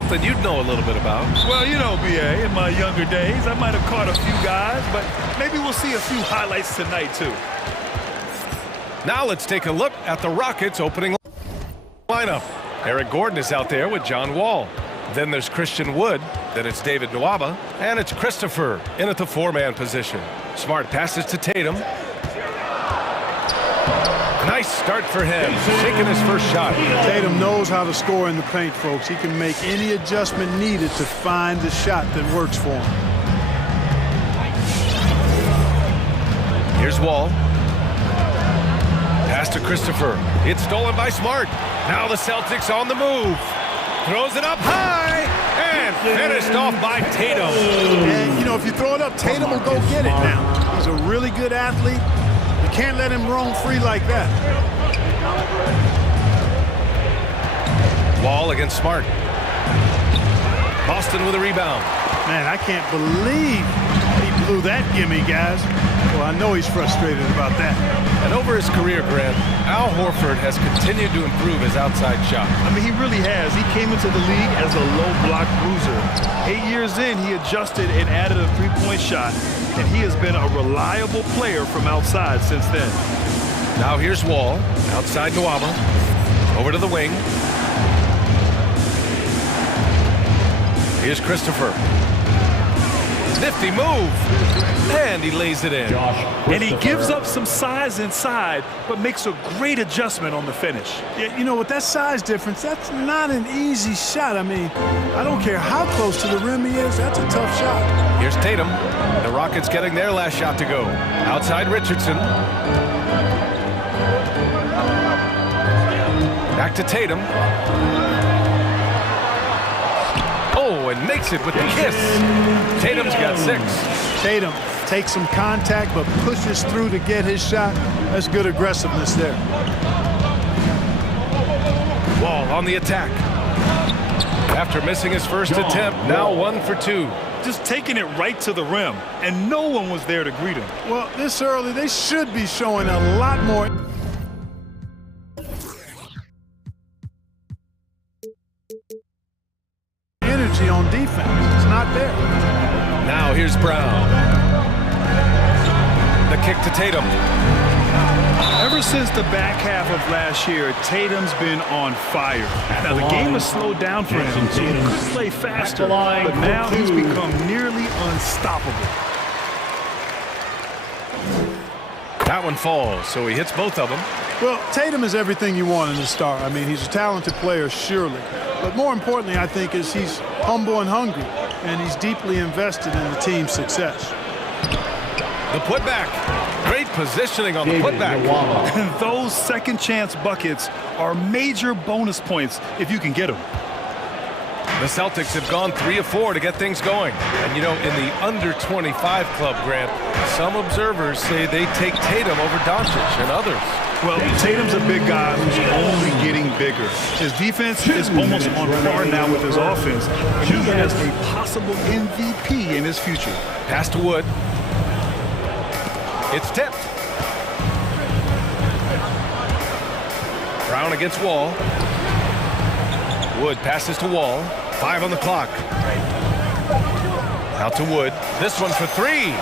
something you'd know a little bit about. Well, you know, BA, in my younger days, I might have caught a few guys, but maybe we'll see a few highlights tonight, too. Now let's take a look at the Rockets' opening lineup. Eric Gordon is out there with John Wall. Then there's Christian Wood. Then it's David Nwaba. And it's Christopher in at the four-man position. Smart passes to Tatum. Nice start for him, sinking his first shot. Tatum knows how to score in the paint, folks. He can make any adjustment needed to find the shot that works for him. Here's Wall. Pass to Christopher. It's stolen by Smart. Now the Celtics on the move. Throws it up high and finished off by Tatum. And, you know, if you throw it up, Tatum will go get it now. He's a really good athlete. You can't let him roam free like that. Wall against Smart. Boston with a rebound. Man, I can't believe he blew that gimme, guys. Well, I know he's frustrated about that. And over his career, Grant, Al Horford has continued to improve his outside shot. I mean, he really has. He came into the league as a low block bruiser. 8 years in, he adjusted and added a three-point shot, and he has been a reliable player from outside since then. Now here's Wall, outside Nwaba, over to the wing. Here's Christopher. Nifty move, and he lays it in. And he gives up some size inside, but makes a great adjustment on the finish. Yeah, you know, with that size difference, that's not an easy shot. I mean, I don't care how close to the rim he is, that's a tough shot. Here's Tatum. The Rockets getting their last shot to go. Outside Richardson. Back to Tatum. Oh, and makes it with the kiss. Tatum's got 6. Tatum takes some contact but pushes through to get his shot. That's good aggressiveness there. Wall on the attack. After missing his first attempt, now 1 for 2. Just taking it right to the rim, and no one was there to greet him. Well, this early, they should be showing a lot more. Energy on defense. It's not there. Now here's Brown. The kick to Tatum. Ever since the back half of last year, Tatum's been on fire. Now, the game has slowed down for him, so he could play faster, but now he's become nearly unstoppable. That one falls, so he hits both of them. Well, Tatum is everything you want in a star. I mean, he's a talented player, surely. But more importantly, I think, is he's humble and hungry, and he's deeply invested in the team's success. The putback. Great positioning on the putback. And those second chance buckets are major bonus points if you can get them. The Celtics have gone 3 of 4 to get things going. And, you know, in the under-25 club, Grant, some observers say they take Tatum over Doncic and others. Well, Tatum's a big guy who's only getting bigger. His defense is almost on par now with his offense. He has a possible MVP in his future. Pass to Wood. It's tipped. Brown against Wall. Wood passes to Wall. 5 on the clock. Out to Wood. This one for 3.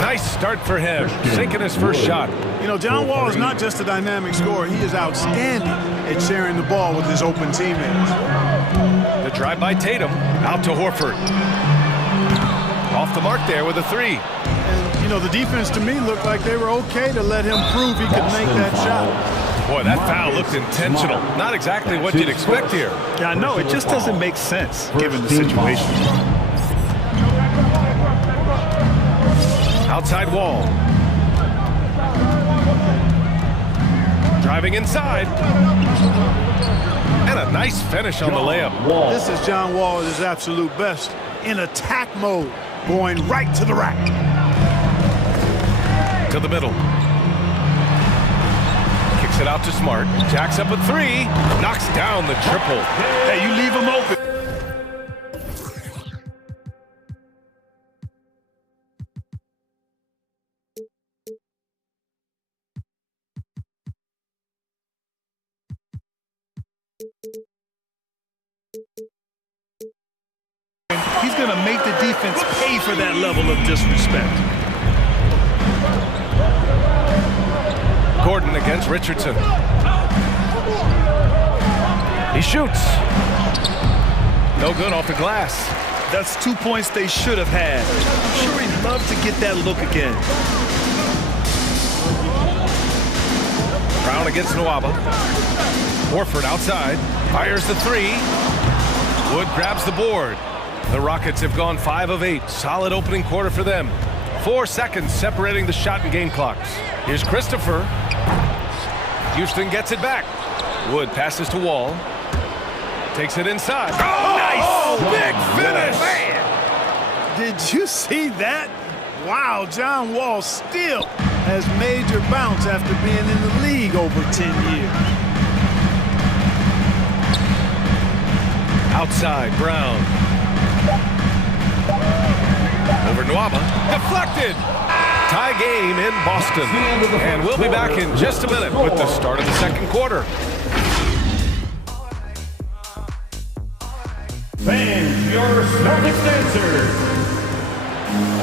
Nice start for him. Sinking his first shot. You know, John Wall is not just a dynamic scorer. He is outstanding at sharing the ball with his open teammates. The drive by Tatum. Out to Horford. Off the mark there with a 3. And, you know, the defense to me looked like they were okay to let him prove he could make that shot. Boy, that foul looked intentional. Not exactly what you'd expect here. Yeah, I know. It just doesn't make sense given the situation. Outside Wall. Driving inside. And a nice finish on the layup. This is John Wall at his absolute best. In attack mode, going right to the rack. To the middle. Kicks it out to Smart. Jacks up a 3. Knocks down the triple. Hey, you leave him open. he's going to make the defense pay for that level of disrespect. Gordon against Richardson. He shoots. No good off the glass. That's 2 points they should have had. I'm sure he'd love to get that look again. Brown against Nwaba. Horford outside. Fires the three. Wood grabs the board. The Rockets have gone 5 of 8. Solid opening quarter for them. 4 seconds separating the shot and game clocks. Here's Christopher. Houston gets it back. Wood passes to Wall. Takes it inside. Oh, nice! Oh, big finish! Man. Did you see that? Wow, John Wall still has major bounce after being in the league over 10 years. Outside, Brown. Over Nwaba. Deflected! Tie game in Boston. And we'll be back in just a minute with the start of the second quarter. Fans, your Celtics dancers.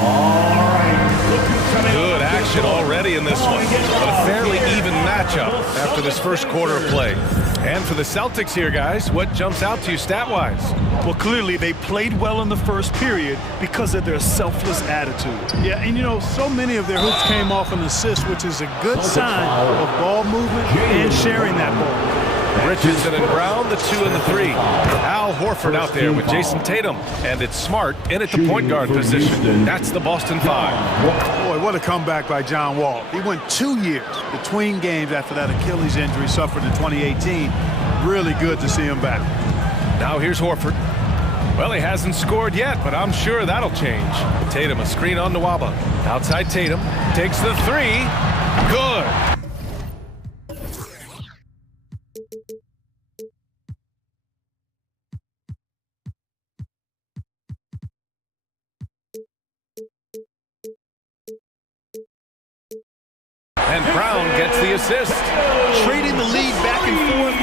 All right. Good action already in this one, but a fairly even matchup after this first quarter of play. And for the Celtics here, guys, what jumps out to you stat-wise? Well, clearly they played well in the first period because of their selfless attitude. Yeah, and you know, so many of their hoops came off an assist, which is a good sign of ball movement and sharing that ball. Richardson and Brown, the 2 and the 3. Al Horford out there with Jason Tatum. And it's Smart in at the point guard position. That's the Boston 5. Boy, what a comeback by John Wall. He went 2 years between games after that Achilles injury suffered in 2018. Really good to see him back. Now here's Horford. Well, he hasn't scored yet, but I'm sure that'll change. Tatum, a screen on Nwaba. Outside Tatum. Takes the 3. Good. And Brown gets the assist. Trading the lead back and forth,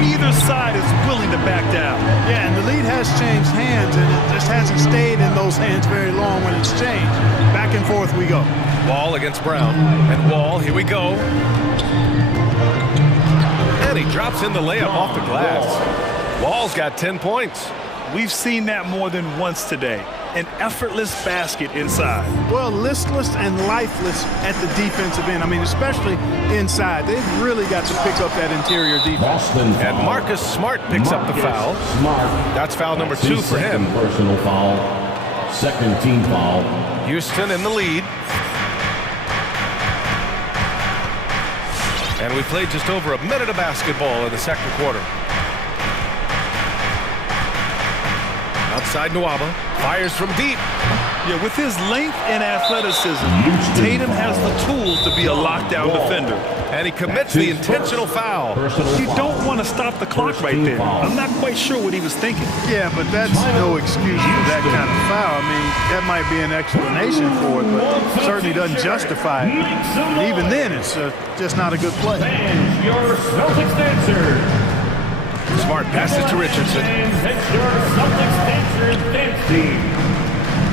neither side is willing to back down. Yeah, and the lead has changed hands, and it just hasn't stayed in those hands very long when it's changed. Back and forth we go. Wall against Brown. And Wall, here we go. And he drops in the layup off the glass. Wall's got 10 points. We've seen that more than once today. An effortless basket inside. Well, listless and lifeless at the defensive end. I mean, especially inside. They've really got to pick up that interior defense. And Marcus Smart picks up the foul. That's foul number 2 for him. Personal foul. Second team foul. Houston in the lead. And we played just over a minute of basketball in the second quarter. Outside Nwaba, fires from deep. Yeah, with his length and athleticism, Tatum has the tools to be a lockdown defender. And he commits the intentional foul. You don't want to stop the clock right there. I'm not quite sure what he was thinking. Yeah, but that's no excuse for that kind of foul. I mean, that might be an explanation for it, but certainly doesn't justify it. And even then, it's just not a good play. Fans, your Celtics dancers. Smart passes to Richardson.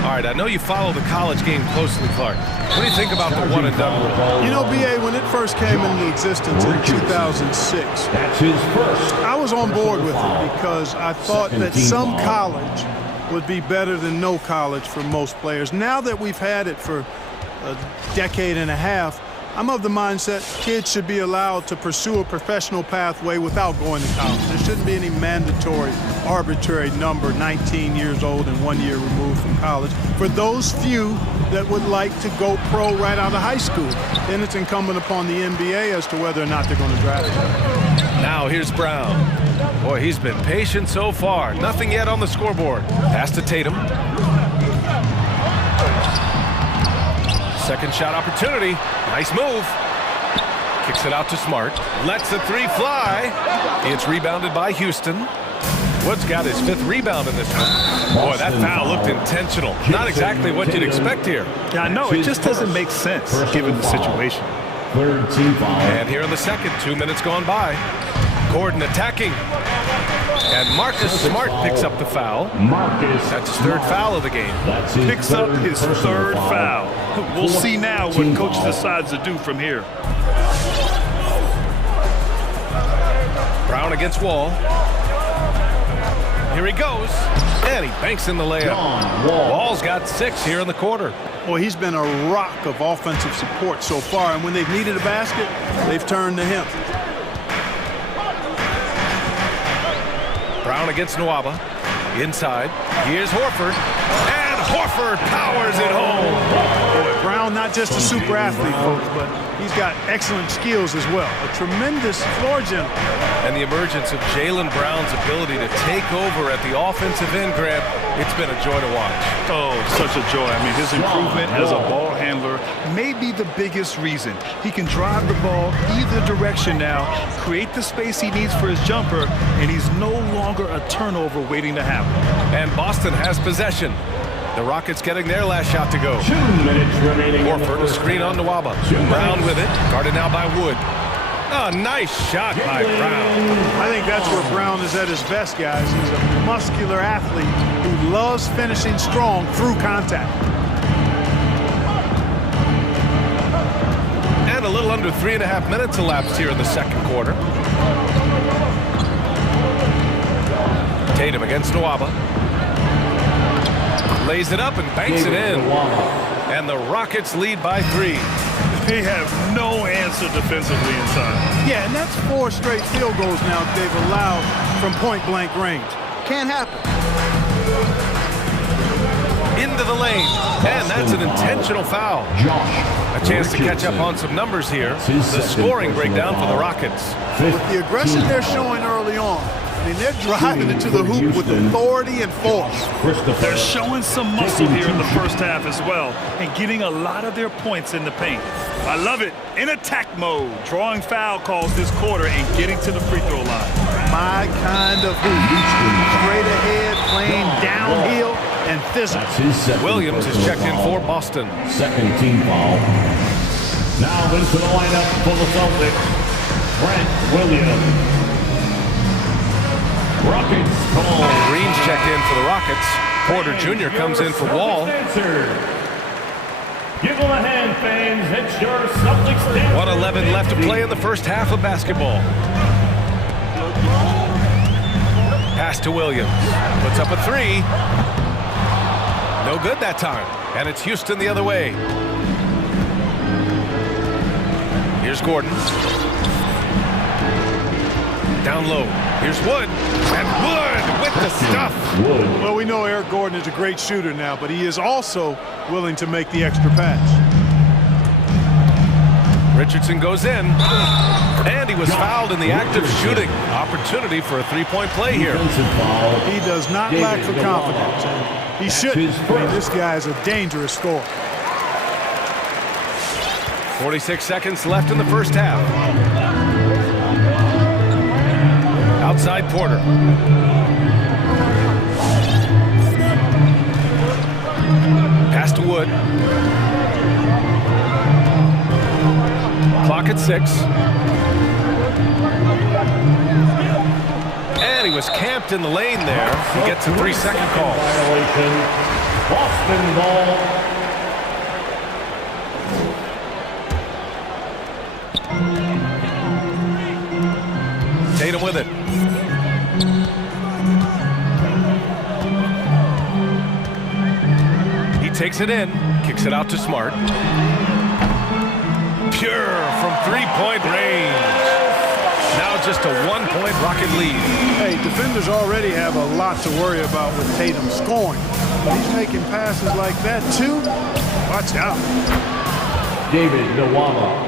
All right, I know you follow the college game closely, Clark. What do you think about the one-and-done rule? You know, B.A., when it first came into existence in 2006, That's his first. I was on board with it because I thought that some college would be better than no college for most players. Now that we've had it for a decade and a half, I'm of the mindset kids should be allowed to pursue a professional pathway without going to college. There shouldn't be any mandatory, arbitrary number, 19 years old and 1 year removed from college. For those few that would like to go pro right out of high school, then it's incumbent upon the NBA as to whether or not they're going to draft them. Now here's Brown. Boy, he's been patient so far. Nothing yet on the scoreboard. Pass to Tatum. Second shot opportunity. Nice move. Kicks it out to Smart. Lets the 3 fly. It's rebounded by Houston. Wood's got his 5th rebound in this one. Boy, that foul looked intentional. Not exactly what you'd expect here. Yeah, I know. It just doesn't make sense given the situation. Third team foul. And here in the second, 2 minutes gone by. Gordon attacking. And Marcus Smart picks up the foul. That's his third foul of the game. Picks up his third foul. We'll see now what coach decides to do from here. Brown against Wall. Here he goes. And he banks in the layup. Wall's got 6 here in the quarter. Well, he's been a rock of offensive support so far, and when they've needed a basket, they've turned to him. Brown against Nwaba. Inside. Here's Horford. And Horford powers it home. Boy, Brown, not just a super athlete, folks, but he's got excellent skills as well. A tremendous floor general. And the emergence of Jaylen Brown's ability to take over at the offensive end, Grant, it's been a joy to watch. Oh, such a joy. I mean, his improvement as a ball handler may be the biggest reason. He can drive the ball either direction now, create the space he needs for his jumper, and he's no longer a turnover waiting to happen. And Boston has possession. The Rockets getting their last shot to go. 2 minutes remaining. Horford, a screen on Nwaba. Brown with it, guarded now by Wood. Oh, nice shot by Brown. I think that's where Brown is at his best, guys. He's a muscular athlete who loves finishing strong through contact. And a little under 3.5 minutes elapsed here in the second quarter. Tatum against Nwaba. Lays it up and banks it in. And the Rockets lead by 3. They have no answer defensively inside. Yeah, and that's 4 straight field goals now they've allowed from point-blank range. Can't happen. Into the lane. And that's an intentional foul. A chance to catch up on some numbers here. The scoring breakdown for the Rockets. With the aggression they're showing early on, I mean, they're driving into the hoop with authority and force. They're showing some muscle here in the first half as well and getting a lot of their points in the paint. I love it. In attack mode, drawing foul calls this quarter and getting to the free throw line. My kind of hoop. Straight ahead, playing downhill and physical. Williams is checked in for Boston. Second team foul. Now into the lineup for the Celtics, Grant Williams. Rockets call. Green's checked in for the Rockets. Porter Jr. comes in for Wall. Give them a hand, fans. It's your Celtics dance. 1:11 left to play in the first half of basketball. Pass to Williams. Puts up a 3. No good that time. And it's Houston the other way. Here's Gordon. Down low. Here's Wood. And Wood with the stuff. Well, we know Eric Gordon is a great shooter now, but he is also willing to make the extra pass. Richardson goes in. And he was fouled in the act of shooting. Opportunity for a 3-point play here. He does not lack for confidence. He shouldn't. I mean, this guy is a dangerous scorer. 46 seconds left in the first half. Outside Porter. Pass to Wood. Clock at 6. And he was camped in the lane there. He gets a 3-second call. Violation. Boston ball. Tatum with it. He takes it in, kicks it out to Smart. Pure from 3-point range. Now just a 1-point Rocket lead. Hey, defenders already have a lot to worry about with Tatum scoring. But he's making passes like that too. Watch out. David Nwaba.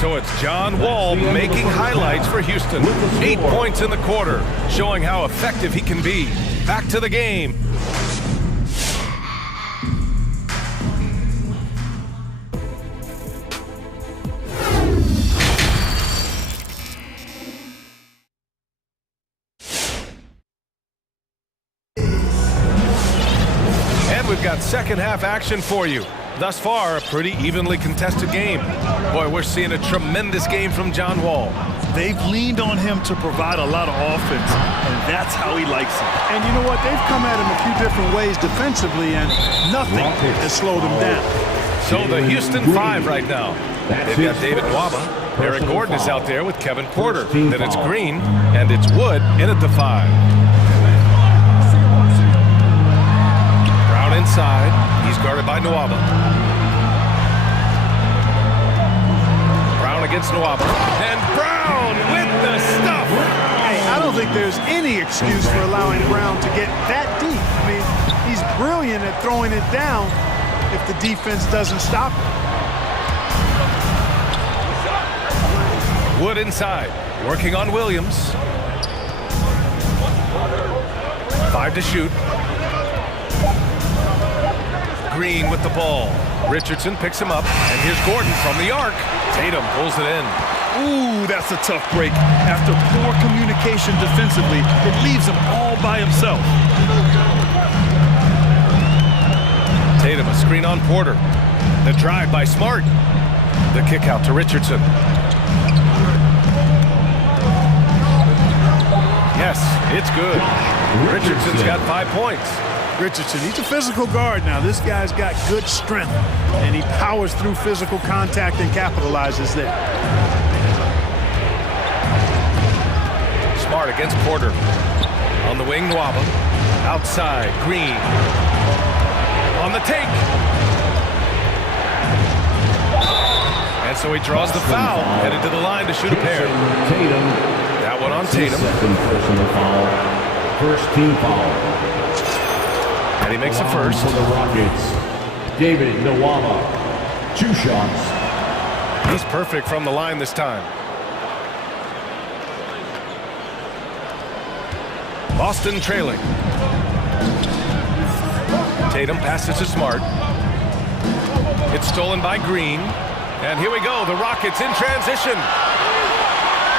So it's John Wall making highlights for Houston. 8 points in the quarter, showing how effective he can be. Back to the game. And we've got second half action for you. Thus far, a pretty evenly contested game. Boy, we're seeing a tremendous game from John Wall. They've leaned on him to provide a lot of offense, and that's how he likes it. And you know what? They've come at him a few different ways defensively, and nothing has slowed him down. So the Houston 5 right now. They've got David Nwaba. Eric Gordon is out there with Kevin Porter. Then it's Green, and it's Wood in at the 5. Brown inside. He's guarded by Nwaba. Brown against Nwaba. And Brown with the stuff. Hey, I don't think there's any excuse for allowing Brown to get that deep. I mean, he's brilliant at throwing it down if the defense doesn't stop him. Wood inside, working on Williams. 5 to shoot. Green with the ball. Richardson picks him up, and here's Gordon from the arc. Tatum pulls it in. Ooh, that's a tough break. After poor communication defensively, it leaves him all by himself. Tatum, a screen on Porter. The drive by Smart. The kick out to Richardson. Yes, it's good. Richardson's got 5 points. Richardson, he's a physical guard now. This guy's got good strength, and he powers through physical contact and capitalizes there. Smart against Porter. On the wing, Nwaba. Outside, Green. On the take. And so he draws the foul, headed to the line to shoot a pair. That one on Tatum. Second personal foul. First team foul. And he makes a first. For the Rockets, David Nwaba. 2 shots. He's perfect from the line this time. Boston trailing. Tatum passes to Smart. It's stolen by Green. And here we go, the Rockets in transition.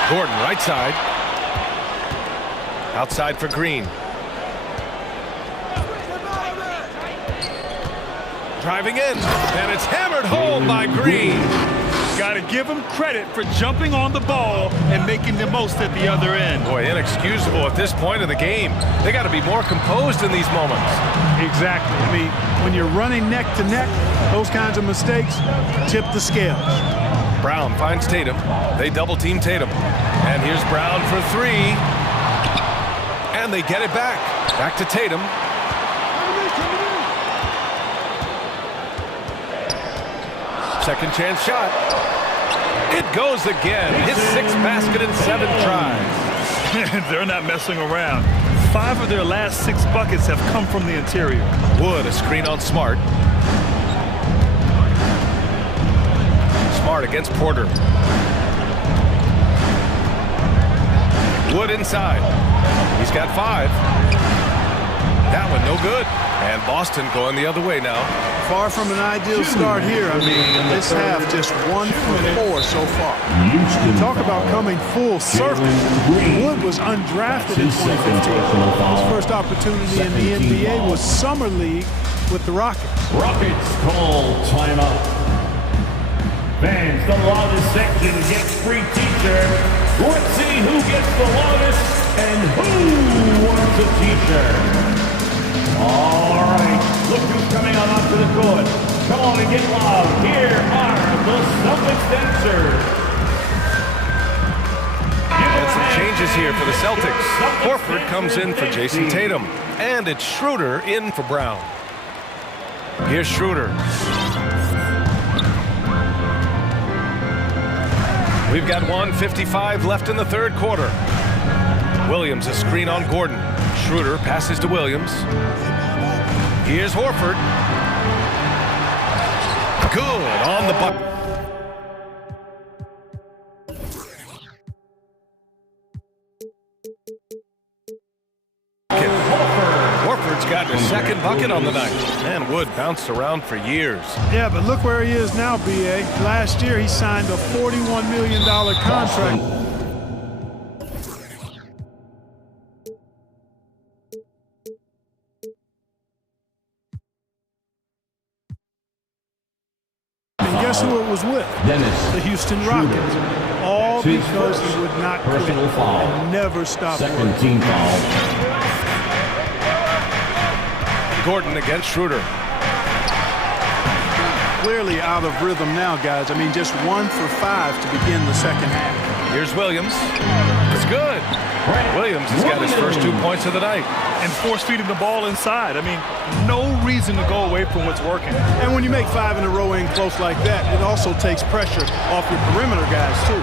Gordon right side. Outside for Green. Driving in, and it's hammered home by Green. Got to give him credit for jumping on the ball and making the most at the other end. Boy, inexcusable at this point in the game. They got to be more composed in these moments. Exactly. I mean, when you're running neck to neck, those kinds of mistakes tip the scales. Brown finds Tatum. They double team Tatum. And here's Brown for 3. And they get it back. Back to Tatum. Second chance shot. It goes again. His 6th basket in 7 tries. They're not messing around. 5 of their last 6 buckets have come from the interior. Wood, a screen on Smart. Smart against Porter. Wood inside. He's got 5. That one no good. And Boston going the other way now. Far from an ideal start here. I mean, this half just 1 for 4 so far. Talk about coming full circle. Wood was undrafted in 2015. His first opportunity in the NBA was Summer League with the Rockets. Rockets call timeout. Fans, the loudest section gets free t-shirt. Let's see who gets the loudest and who wants a t-shirt. All right, look who's coming on onto the court. Come on and get loud. Here are the Celtics dancers. And some changes here for the Celtics. Horford comes in for Jason Tatum. And it's Schroeder in for Brown. Here's Schroeder. We've got 1:55 left in the 3rd quarter. Williams a screen on Gordon. Schroeder passes to Williams. Here's Horford. Good on the bucket. Horford's got his 2nd bucket on the night. And Wood bounced around for years. Yeah, but look where he is now, B.A. Last year, he signed a $41 million contract. Guess who it was with? The Houston Rockets. All because he would not quit and never stop working. Second team foul. Gordon against Schroeder. Clearly out of rhythm now, guys. I mean, just 1 for 5 to begin the second half. Here's Williams. It's good. Williams has got his first 2 points of the night. And force-feeding the ball inside. I mean, no reason to go away from what's working. And when you make 5 in a row in close like that, it also takes pressure off your perimeter guys, too.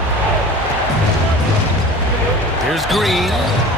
Here's Green.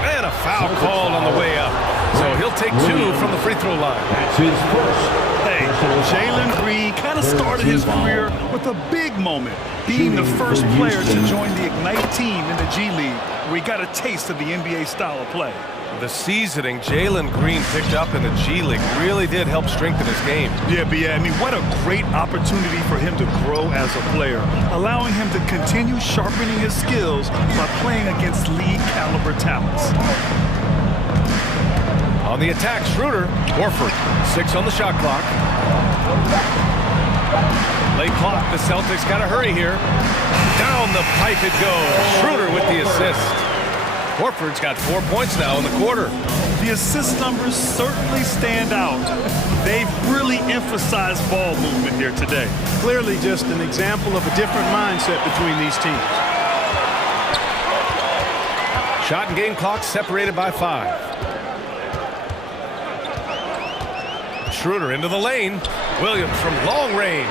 And a foul called on the way up. So he'll take 2 from the free throw line. That's his first. Hey, Jalen Green kind of started his career with a big moment, being the first player to join the Ignite team in the G League, where he got a taste of the NBA style of play. The seasoning Jalen Green picked up in the G League really did help strengthen his game. Yeah, I mean, what a great opportunity for him to grow as a player, allowing him to continue sharpening his skills by playing against league-caliber talents. On the attack, Schroeder. Horford, 6 on the shot clock. Late clock, the Celtics got to hurry here. Down the pipe it goes. Schroeder with the assist. Horford's got 4 points now in the quarter. The assist numbers certainly stand out. They've really emphasized ball movement here today. Clearly just an example of a different mindset between these teams. Shot and game clock separated by 5. Schroeder into the lane. Williams from long range.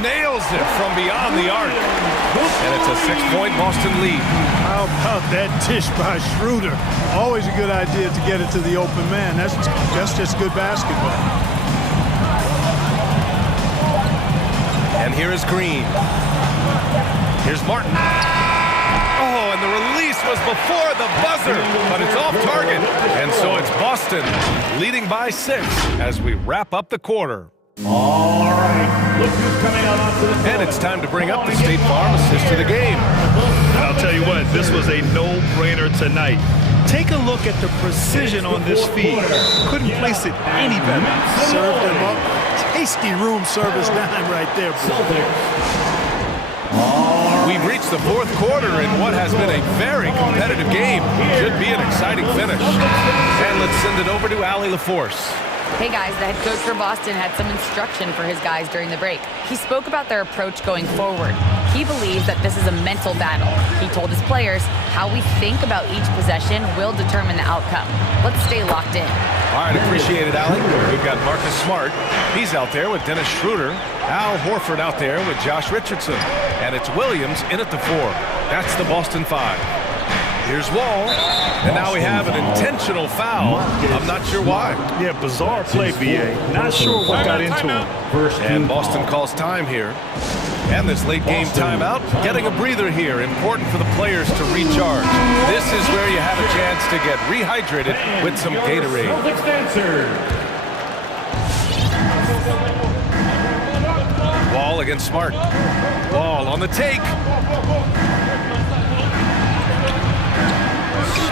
Nails it from beyond the arc. And it's a 6-point Boston lead. How about that dish by Schroeder? Always a good idea to get it to the open man. That's just good basketball. And here is Green. Here's Martin. Oh, and the release was before the buzzer, but it's off target. And so it's Boston leading by 6 as we wrap up the quarter. All right, look who's coming out onto the floor. And it's time to bring up the State Farm assist of the game. And I'll tell you what, this was a no-brainer tonight. Take a look at the precision on this feed. Couldn't place it any better. Served him up. Tasty room service dime right there. We've reached the 4th quarter in what has been a very competitive game. Should be an exciting finish. And let's send it over to Allie LaForce. Hey guys, the head coach for Boston had some instruction for his guys during the break. He spoke about their approach going forward. He believes that this is a mental battle. He told his players how we think about each possession will determine the outcome. Let's stay locked in. All right, appreciate it, Allie. We've got Marcus Smart. He's out there with Dennis Schroeder. Al Horford out there with Josh Richardson. And it's Williams in at the 4. That's the Boston 5. Here's Wall, and now we have an intentional foul. I'm not sure why. Yeah, bizarre play, B.A. Not sure what got into him. And Boston calls time here. And this late game timeout, getting a breather here. Important for the players to recharge. This is where you have a chance to get rehydrated with some Gatorade. Wall against Smart. Wall on the take.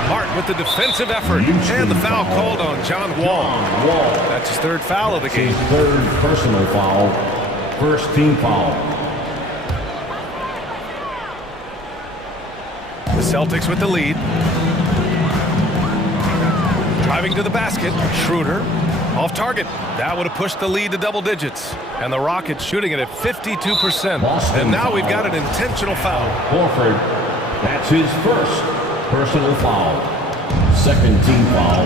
Smart with the defensive effort. And the foul called on John Wall. That's his 3rd foul of the game. 3rd personal foul. 1st team foul. The Celtics with the lead. Driving to the basket. Schroeder off target. That would have pushed the lead to double digits. And the Rockets shooting it at 52%. And now we've got an intentional foul. Horford. That's his 1st. Personal foul. 2nd team foul.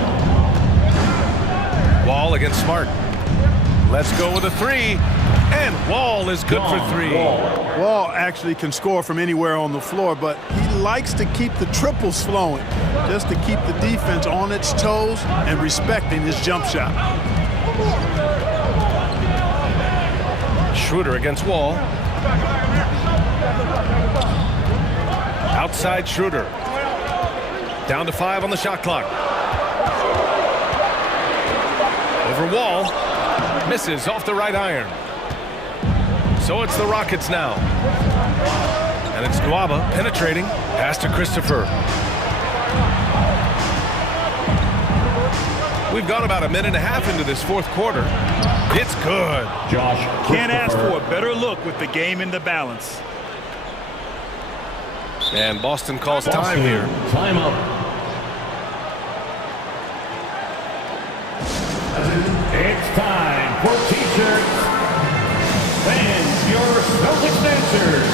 Wall against Smart. Let's go with a 3. And Wall is good for 3. Wall actually can score from anywhere on the floor, but he likes to keep the triples flowing, just to keep the defense on its toes and respecting his jump shot. Schroeder against Wall. Outside Schroeder. Down to 5 on the shot clock. Over Wall. Misses off the right iron. So it's the Rockets now. And it's Nwaba penetrating. Pass to Christopher. We've gone about a minute and a half into this fourth quarter. It's good. Can't ask for a better look with the game in the balance. And Boston calls time here. Timeout. It's time for T-shirts. Fans, your Celtics dancers.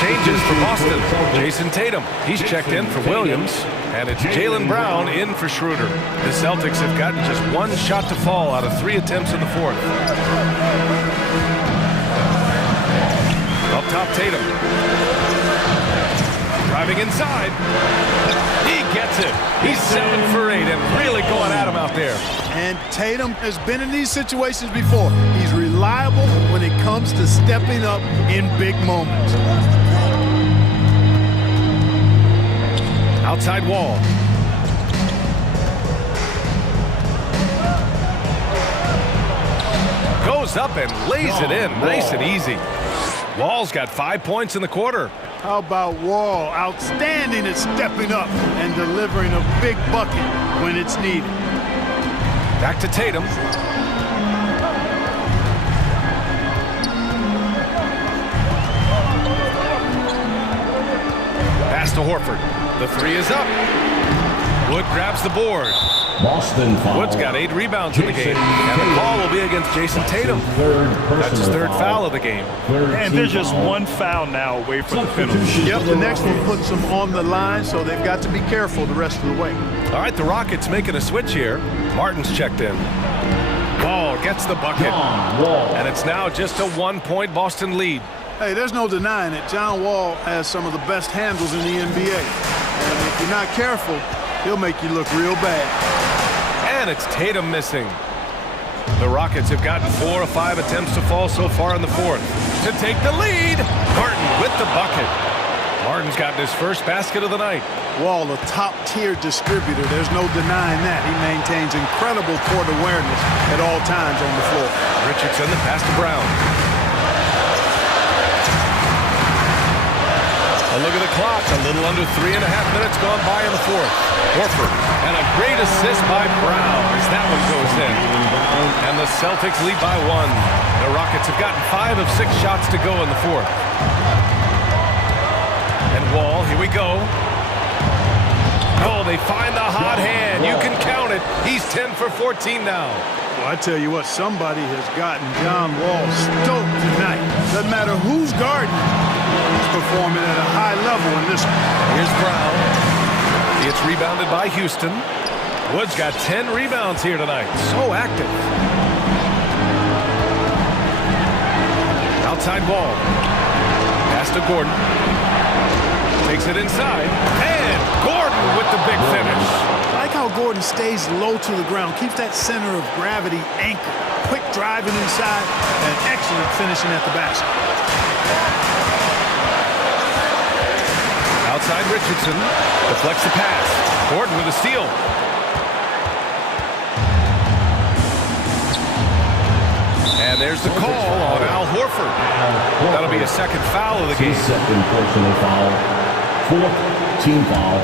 Changes for Boston. Jason Tatum, he's checked in for Williams. And it's Jaylen Brown in for Schroeder. The Celtics have gotten just one shot to fall out of 3 attempts in the fourth. Up top, Tatum. Driving inside. He gets it. He's 7 for 8 and really going at him out there. And Tatum has been in these situations before. He's reliable when it comes to stepping up in big moments. Outside Wall. Goes up and lays it in. Nice and easy. Wall's got 5 points in the quarter. How about Wall? Outstanding at stepping up and delivering a big bucket when it's needed. Back to Tatum. Pass to Horford. The 3 is up. Wood grabs the board. Boston foul. Wood's got 8 rebounds in the game. And the call will be against Jason Tatum. That's his 3rd foul of the game. And there's just one foul now away from the penalty. Yep, the next one puts them on the line, so they've got to be careful the rest of the way. All right, the Rockets making a switch here. Martin's checked in. Wall gets the bucket. And it's now just a 1-point Boston lead. Hey, there's no denying it. John Wall has some of the best handles in the NBA. And if you're not careful, he'll make you look real bad. And it's Tatum missing. The Rockets have gotten 4 of 5 attempts to fall so far in the fourth. To take the lead, Martin with the bucket. Martin's gotten his first basket of the night. Wall, a top-tier distributor. There's no denying that. He maintains incredible court awareness at all times on the floor. Richardson, the pass to Brown. A look at the clock. A little under 3.5 minutes gone by in the fourth. Horford. And a great assist by Brown as that one goes in. And the Celtics lead by 1. The Rockets have gotten 5 of 6 shots to go in the fourth. And Wall, here we go. Oh, they find the hot hand. You can count it. He's 10 for 14 now. Well, I tell you what, somebody has gotten John Wall stoked tonight. Doesn't matter who's guarding. He's performing at a high level in this one. Here's Brown. It's rebounded by Houston. Wood's got 10 rebounds here tonight. So active. Outside Wall. Pass to Gordon. Takes it inside. And Gordon with the big finish. I like how Gordon stays low to the ground, keeps that center of gravity anchored. Quick driving inside and excellent finishing at the basket. Outside Richardson. Deflects the pass. Gordon with a steal. And there's the call on Al Horford. That'll be a second foul of the game. Second personal foul. 4th team foul.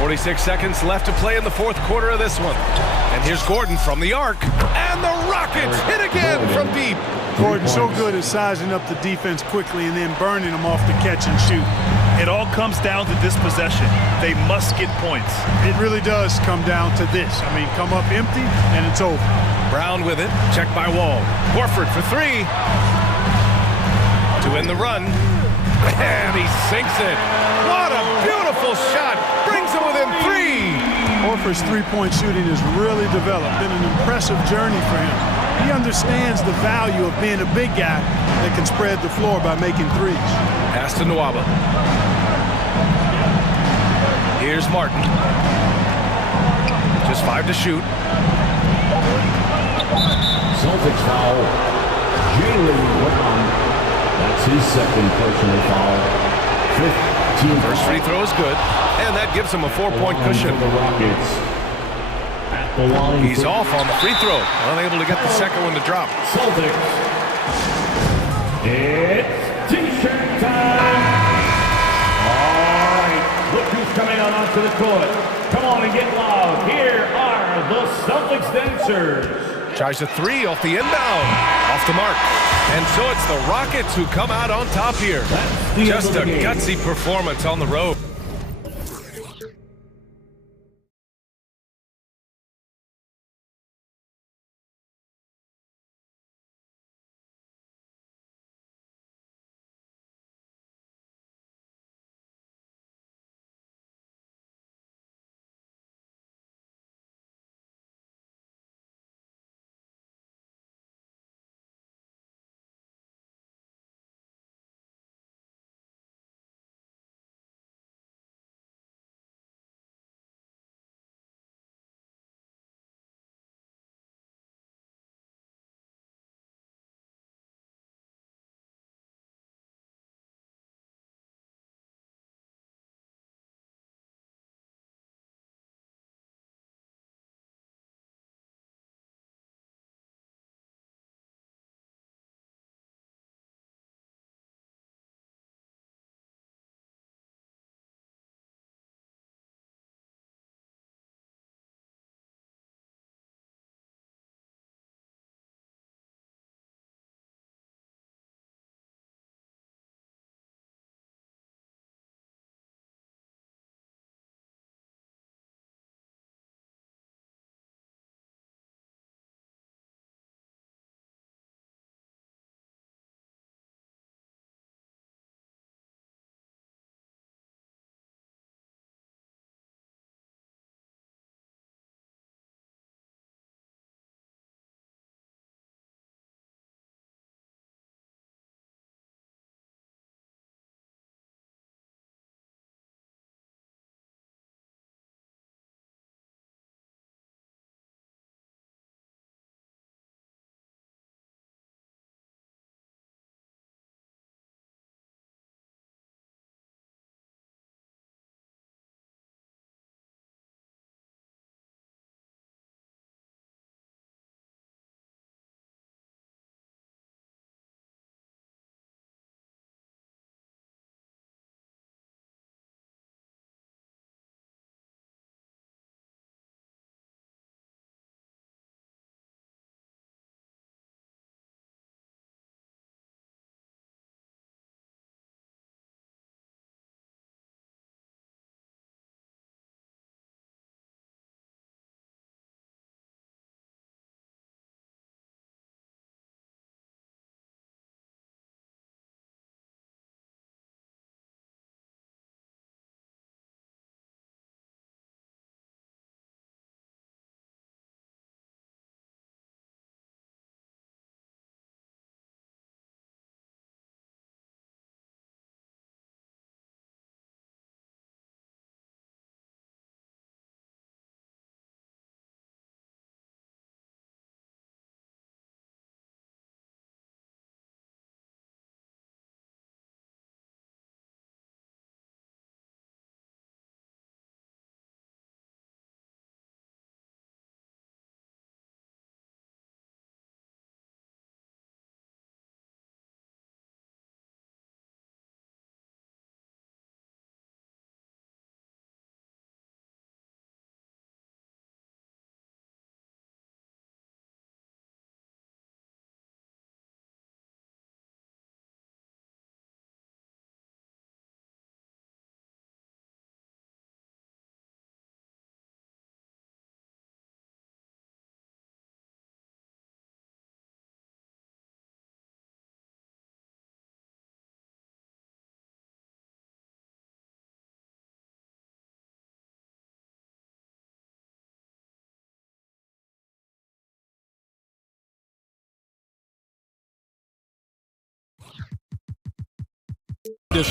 46 seconds left to play in the fourth quarter of this one. And here's Gordon from the arc. And the Rockets hit again from deep. Gordon so good at sizing up the defense quickly and then burning them off the catch and shoot. It all comes down to this possession. They must get points. It really does come down to this. I mean, come up empty and it's over. Brown with it. Checked by Wall. Horford for 3. To end the run. And he sinks it. What a beautiful shot. Brings him within 3. Horford's three-point shooting has really developed. Been an impressive journey for him. He understands the value of being a big guy that can spread the floor by making threes. Pass to Nwaba. Here's Martin. Just 5 to shoot. Celtics foul. Jaylen Brown. That's his second personal foul. 5th team. First free throw is good, and that gives him a 4-point cushion. The Rockets at the line. He's off on the free throw. Unable to get the second one to drop. Celtics. It's T-shirt time. All right, look who's coming out onto the court. Come on and get loud. Here are the Celtics dancers. Tries a three off the inbound. Off the mark. And so it's the Rockets who come out on top here. Just a gutsy performance on the road.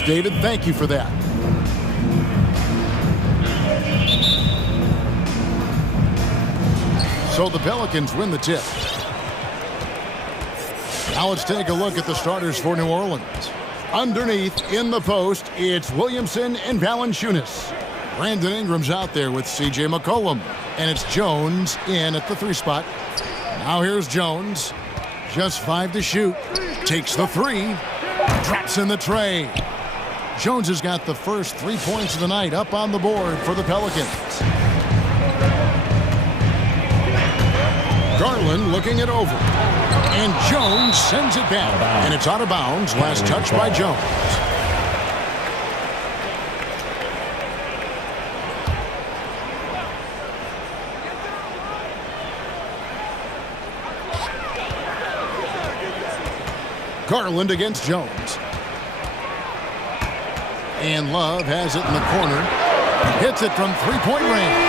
David, thank you for that. So the Pelicans win the tip. Now let's take a look at the starters for New Orleans. Underneath in the post, it's Williamson and Valanciunas. Brandon Ingram's out there with C.J. McCollum. And it's Jones in at the 3 spot. Now here's Jones. Just 5 to shoot. Takes the 3. Drops in the tray. Jones has got the first 3 points of the night up on the board for the Pelicans. Garland looking it over. And Jones sends it back. And it's out of bounds. Last touch by Jones. Garland against Jones. And Love has it in the corner. Hits it from 3-point range.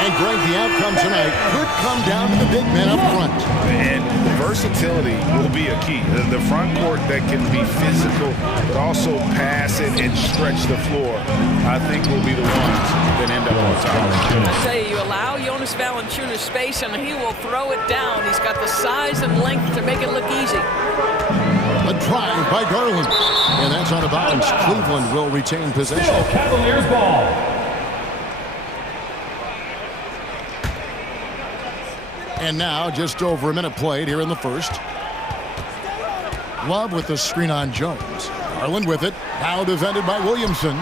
And Greg, the outcome tonight could come down to the big men up front. And versatility will be a key. The front court that can be physical, but also pass it and stretch the floor, I think will be the ones that end up on top. I tell you, you allow Jonas Valanciunas space and he will throw it down. He's got the size and length to make it look easy. A drive by Garland. And that's out of bounds. Cleveland will retain possession. Still Cavaliers ball. And now just over a minute played here in the first. Love with the screen on Jones. Garland with it. Now defended by Williamson.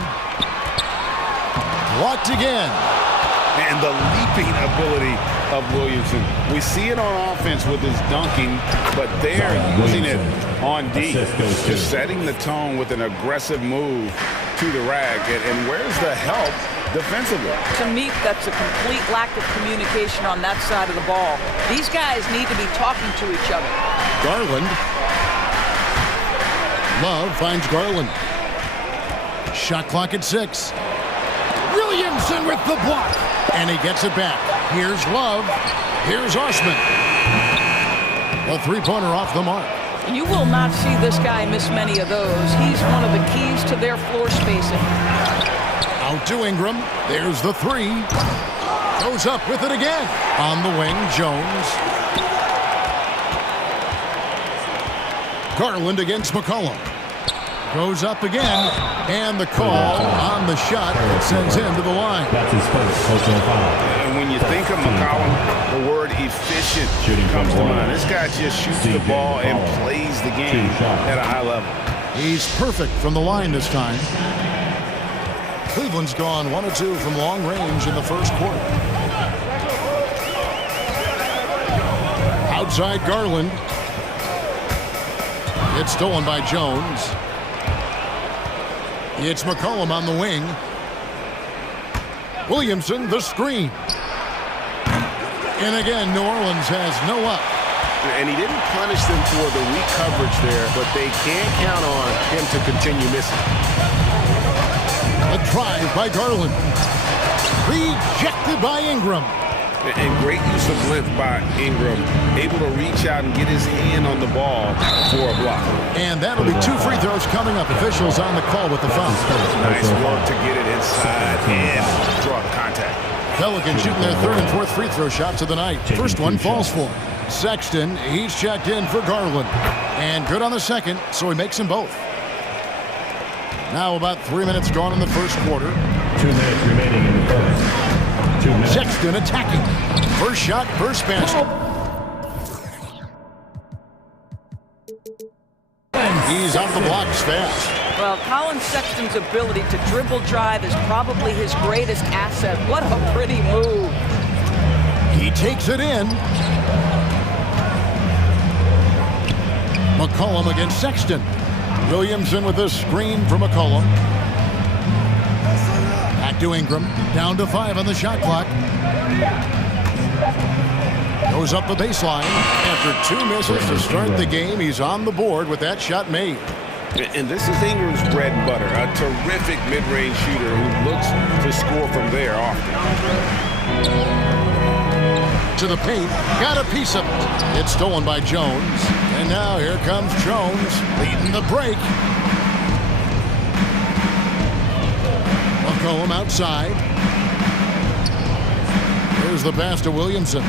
Blocked again. And the leaping ability of Williamson. We see it on offense with his dunking, but they're using it on D. Just setting the tone with an aggressive move to the rack. And where's the help defensively? To me, that's a complete lack of communication on that side of the ball. These guys need to be talking to each other. Garland. Love finds Garland. Shot clock at 6. Williamson with the block. And he gets it back. Here's Love. Here's Osman. A 3-pointer off the mark. And you will not see this guy miss many of those. He's one of the keys to their floor spacing. Out to Ingram. There's the 3. Goes up with it again. On the wing, Jones. Garland against McCollum. Goes up again. And the call on the shot sends him to the line. That's his first personal foul. And when you think of McCollum, the word efficient comes to mind. This guy just shoots the ball and plays the game at a high level. He's perfect from the line this time. Cleveland's gone 1 of 2 from long range in the first quarter. Outside Garland. It's stolen by Jones. It's McCollum on the wing. Williamson, the screen. And again, New Orleans has no up. And he didn't punish them for the weak coverage there, but they can't count on him to continue missing. A drive by Garland. Rejected by Ingram. And great use of length by Ingram. Able to reach out and get his hand on the ball for a block. And that'll be 2 free throws coming up. Officials on the call with the foul. Nice work to get it inside and draw the contact. Pelicans shooting their 3rd and 4th free throw shots of the night. First one falls for him. Sexton, he's checked in for Garland. And good on the second, so he makes them both. Now about 3 minutes gone in the first quarter. 2 minutes remaining in the first. 2 minutes. Sexton attacking. First shot, first basket. He's off the blocks fast. Well, Colin Sexton's ability to dribble drive is probably his greatest asset. What a pretty move. He takes it in. McCollum against Sexton. Williamson with a screen for McCollum. Back to Ingram. Down to 5 on the shot clock. Goes up the baseline. After 2 misses to start the game, he's on the board with that shot made. And this is Ingram's bread and butter. A terrific mid-range shooter who looks to score from there often. To the paint. Got a piece of it. It's stolen by Jones. And now here comes Jones leading the break. McCollum outside. Here's the pass to Williamson.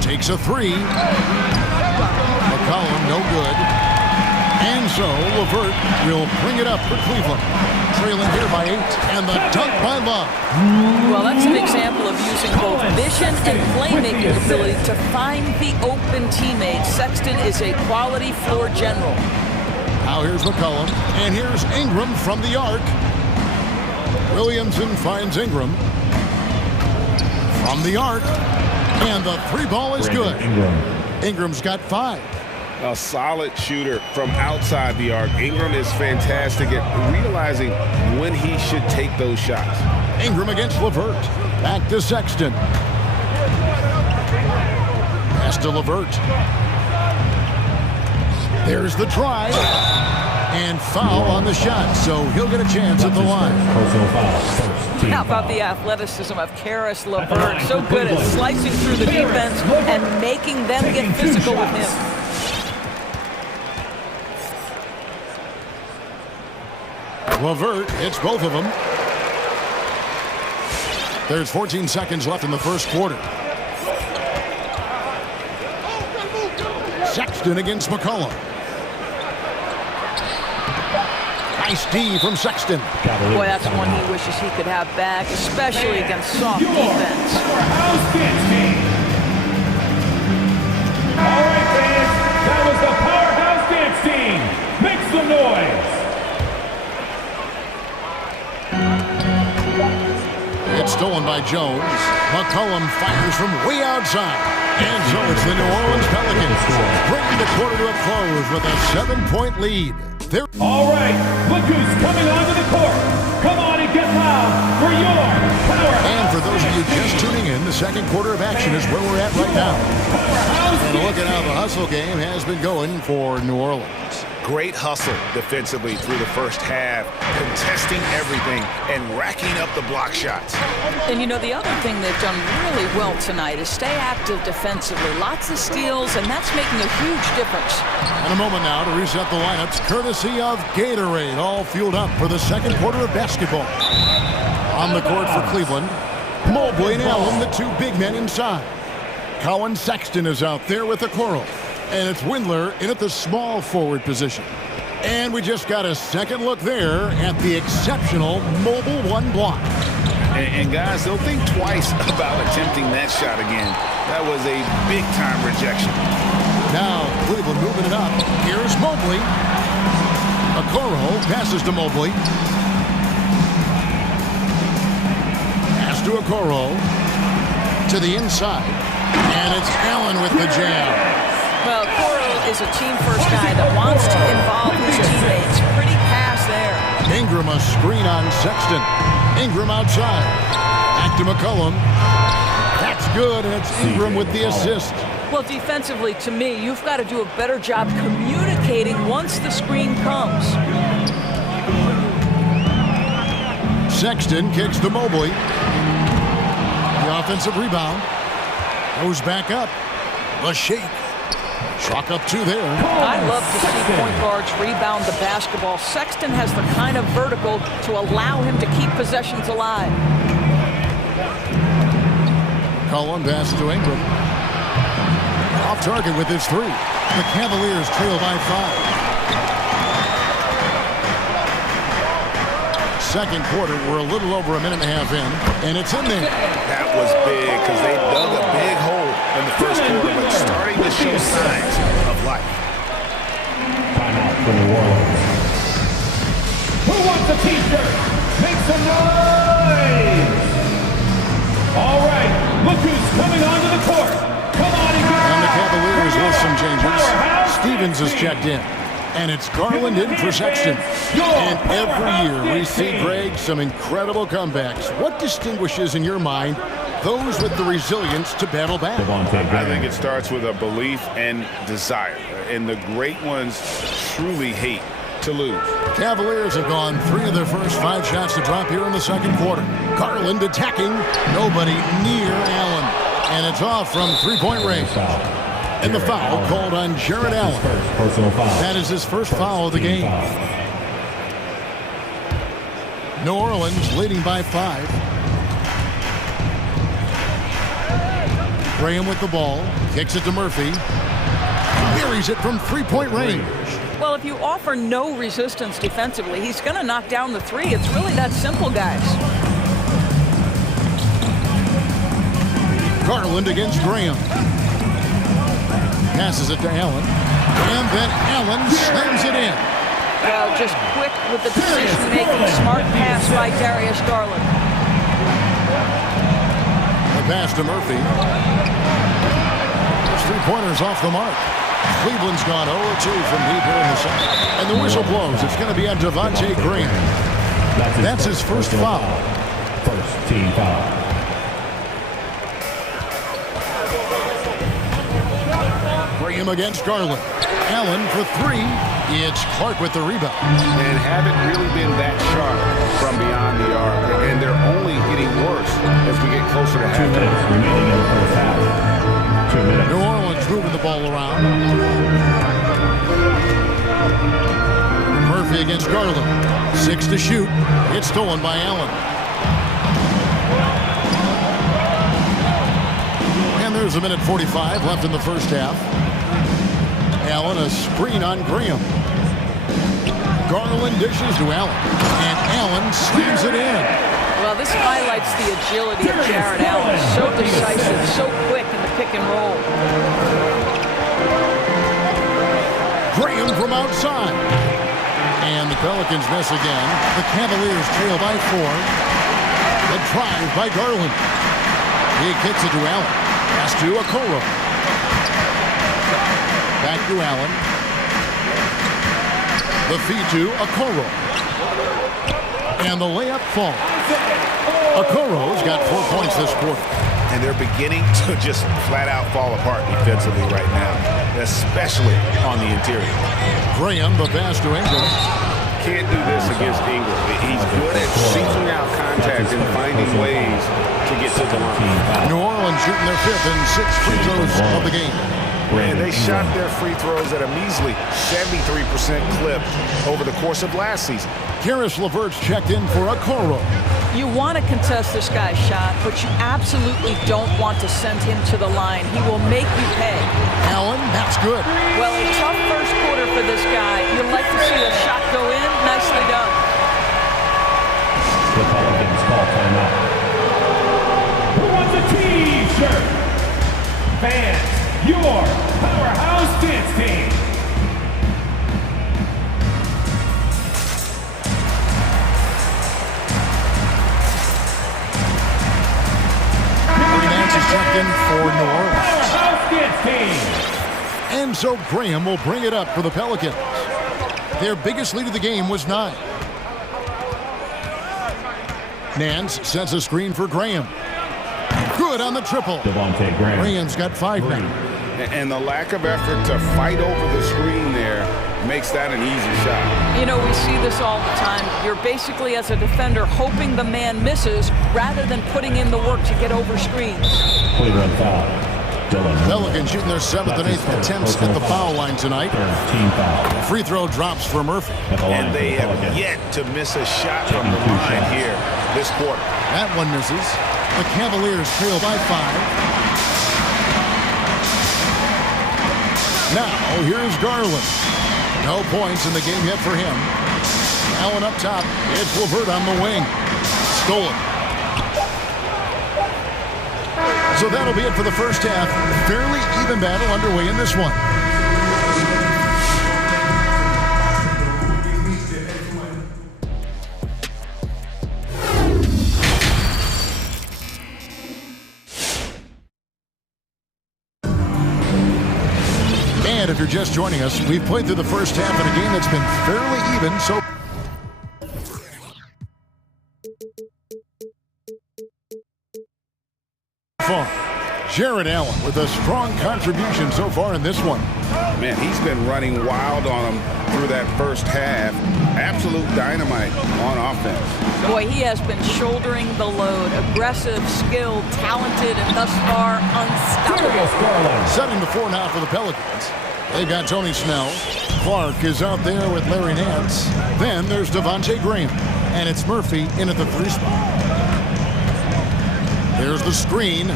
Takes a 3. McCollum no good. And So LeVert will bring it up for Cleveland. Trailing here by 8, and the dunk by Love. Well, that's an example of using both vision and playmaking ability to find the open teammate. Sexton is a quality floor general. Now here's McCollum, and here's Ingram from the arc. Williamson finds Ingram from the arc, and the three ball is good. Ingram's got 5. A solid shooter from outside the arc. Ingram is fantastic at realizing when he should take those shots. Ingram against LeVert. Back to Sexton. Pass to LeVert. There's the try. And foul on the shot, so he'll get a chance at the line. How about the athleticism of Karis LeVert? So good at slicing through the defense and making them get physical with him. LeVert hits both of them. There's 14 seconds left in the first quarter. Sexton against McCollum. Nice D from Sexton. Boy, that's one he wishes he could have back, especially against soft defense. All right, fans, that was the Powerhouse Dance Team. Make some noise. It's stolen by Jones. McCollum fires from way outside. And so it's the New Orleans Pelicans bringing the quarter to a close with a 7-point lead. All right, look who's coming onto the court. Come on and get loud for your Powerhouse. And for those of you just tuning in, the second quarter of action is where we're at right now. And look at how the hustle game has been going for New Orleans. Great hustle defensively through the first half, contesting everything and racking up the block shots. And you know, the other thing they've done really well tonight is stay active defensively. Lots of steals, and that's making a huge difference. And a moment now to reset the lineups, courtesy of Gatorade, all fueled up for the second quarter of basketball. On the court for Cleveland, Mobley and Allen, the two big men inside. Colin Sexton is out there with the Coral. And it's Windler in at the small forward position. And we just got a second look there at the exceptional mobile one block. And guys, don't think twice about attempting that shot again. That was a big-time rejection. Now, Cleveland moving it up. Here's Mobley. Okoro passes to Mobley. Pass to Okoro. To the inside. And it's Allen with the jam. Well, Okoro is a team-first guy that wants to involve his teammates. Pretty pass there. Ingram a screen on Sexton. Ingram outside. Back to McCollum. That's good, and it's Ingram with the assist. Well, defensively, to me, you've got to do a better job communicating once the screen comes. Sexton kicks to Mobley. The offensive rebound. Goes back up. The shake. Chalk up 2 there. I love to see point guards rebound the basketball. Sexton has the kind of vertical to allow him to keep possessions alive. Cullen passes to Ingram. Off target with his 3. The Cavaliers trail by 5. Second quarter, we're a little over a minute and a half in, and it's in there. That was big because they dug a big hole in the first quarter, but starting to show signs of life. Timeout for New Orleans. Who wants a t-shirt? Make some noise! All right, look who's coming onto the court. Come on and get And the Cavaliers with some changes. Stevens is checked in. And it's Garland in for Sexton. And every year we see, Greg, some incredible comebacks. What distinguishes in your mind those with the resilience to battle back? I think it starts with a belief and desire. And the great ones truly hate to lose. Cavaliers have gone 3 of their first 5 shots to drop here in the second quarter. Garland attacking. Nobody near Allen. And it's off from 3-point range. And the foul called on Jared Allen. That is his first foul of the game. New Orleans leading by 5. Graham with the ball. Kicks it to Murphy. Buries it from 3-point range. Well, if you offer no resistance defensively, he's going to knock down the three. It's really that simple, guys. Garland against Graham. Passes it to Allen. And then Allen slams it in. Well, just quick with the decision-making. Smart pass by Darius Garland. The pass to Murphy. Those 3-pointers off the mark. Cleveland's gone 0-2 from deep here in the second. And the whistle blows. It's going to be on Devontae Graham. That's his first foul. First team foul. Graham against Garland. Allen for three. It's Clark with the rebound. And haven't really been that sharp from beyond the arc. And they're only getting worse as we get closer to halftime. 2 minutes remaining in the first half. 2 minutes. New Orleans moving the ball around. Murphy against Garland. 6 to shoot. It's stolen by Allen. And there's 1:45 left in the first half. Allen a screen on Graham. Garland dishes to Allen. And Allen slams it in. Well, this highlights the agility of Jared Allen. So decisive, so quick in the pick and roll. Graham from outside. And the Pelicans miss again. The Cavaliers trail by 4. The drive by Garland. He kicks it to Allen. Pass to Okoro. Back to Allen. The feed to Okoro. And the layup falls. Okoro's got 4 points this quarter. And they're beginning to just flat out fall apart defensively right now, especially on the interior. Graham, the pass to Ingram. Can't do this against Ingram. He's good at seeking out contact and finding ways to get to the line. New Orleans shooting their 5th and 6th free throws of the game. And they shot their free throws at a measly 73% clip over the course of last season. Karis LeVert's checked in for Okoro. You want to contest this guy's shot, but you absolutely don't want to send him to the line. He will make you pay. Allen, that's good. Well, a tough first quarter for this guy. You'd like to see a shot go in. Nicely done. The Pelicans call timeout. Who wants a T-shirt? Fans, your powerhouse dance team. Checked in for New Orleans. Powerhouse dance team. And so Graham will bring it up for the Pelicans. Their biggest lead of the game was 9. Nance sets a screen for Graham. Good on the triple. Devontae Graham. Graham's got 5 now. And the lack of effort to fight over the screen there makes that an easy shot. You know, we see this all the time. You're basically, as a defender, hoping the man misses rather than putting in the work to get over screens. Cleveland foul. Pelicans shooting their 7th and 8th attempts at the foul line tonight. Team foul. Free throw drops for Murphy. And they have yet to miss a shot from the line here this quarter. That one misses. The Cavaliers trail by 5. Now, here's Garland. No points in the game yet for him. Allen up top. It's LeVert on the wing. Stolen. So that'll be it for the first half. Fairly even battle underway in this one. And if you're just joining us, we've played through the first half in a game that's been fairly even so far. Jared Allen with a strong contribution so far in this one. Man, he's been running wild on them through that first half. Absolute dynamite on offense. Boy, he has been shouldering the load. Aggressive, skilled, talented, and thus far unstoppable. Setting the floor now for the Pelicans. They've got Tony Snell. Clark is out there with Larry Nance. Then there's Devontae Graham. And it's Murphy in at the 3 spot. There's the screen.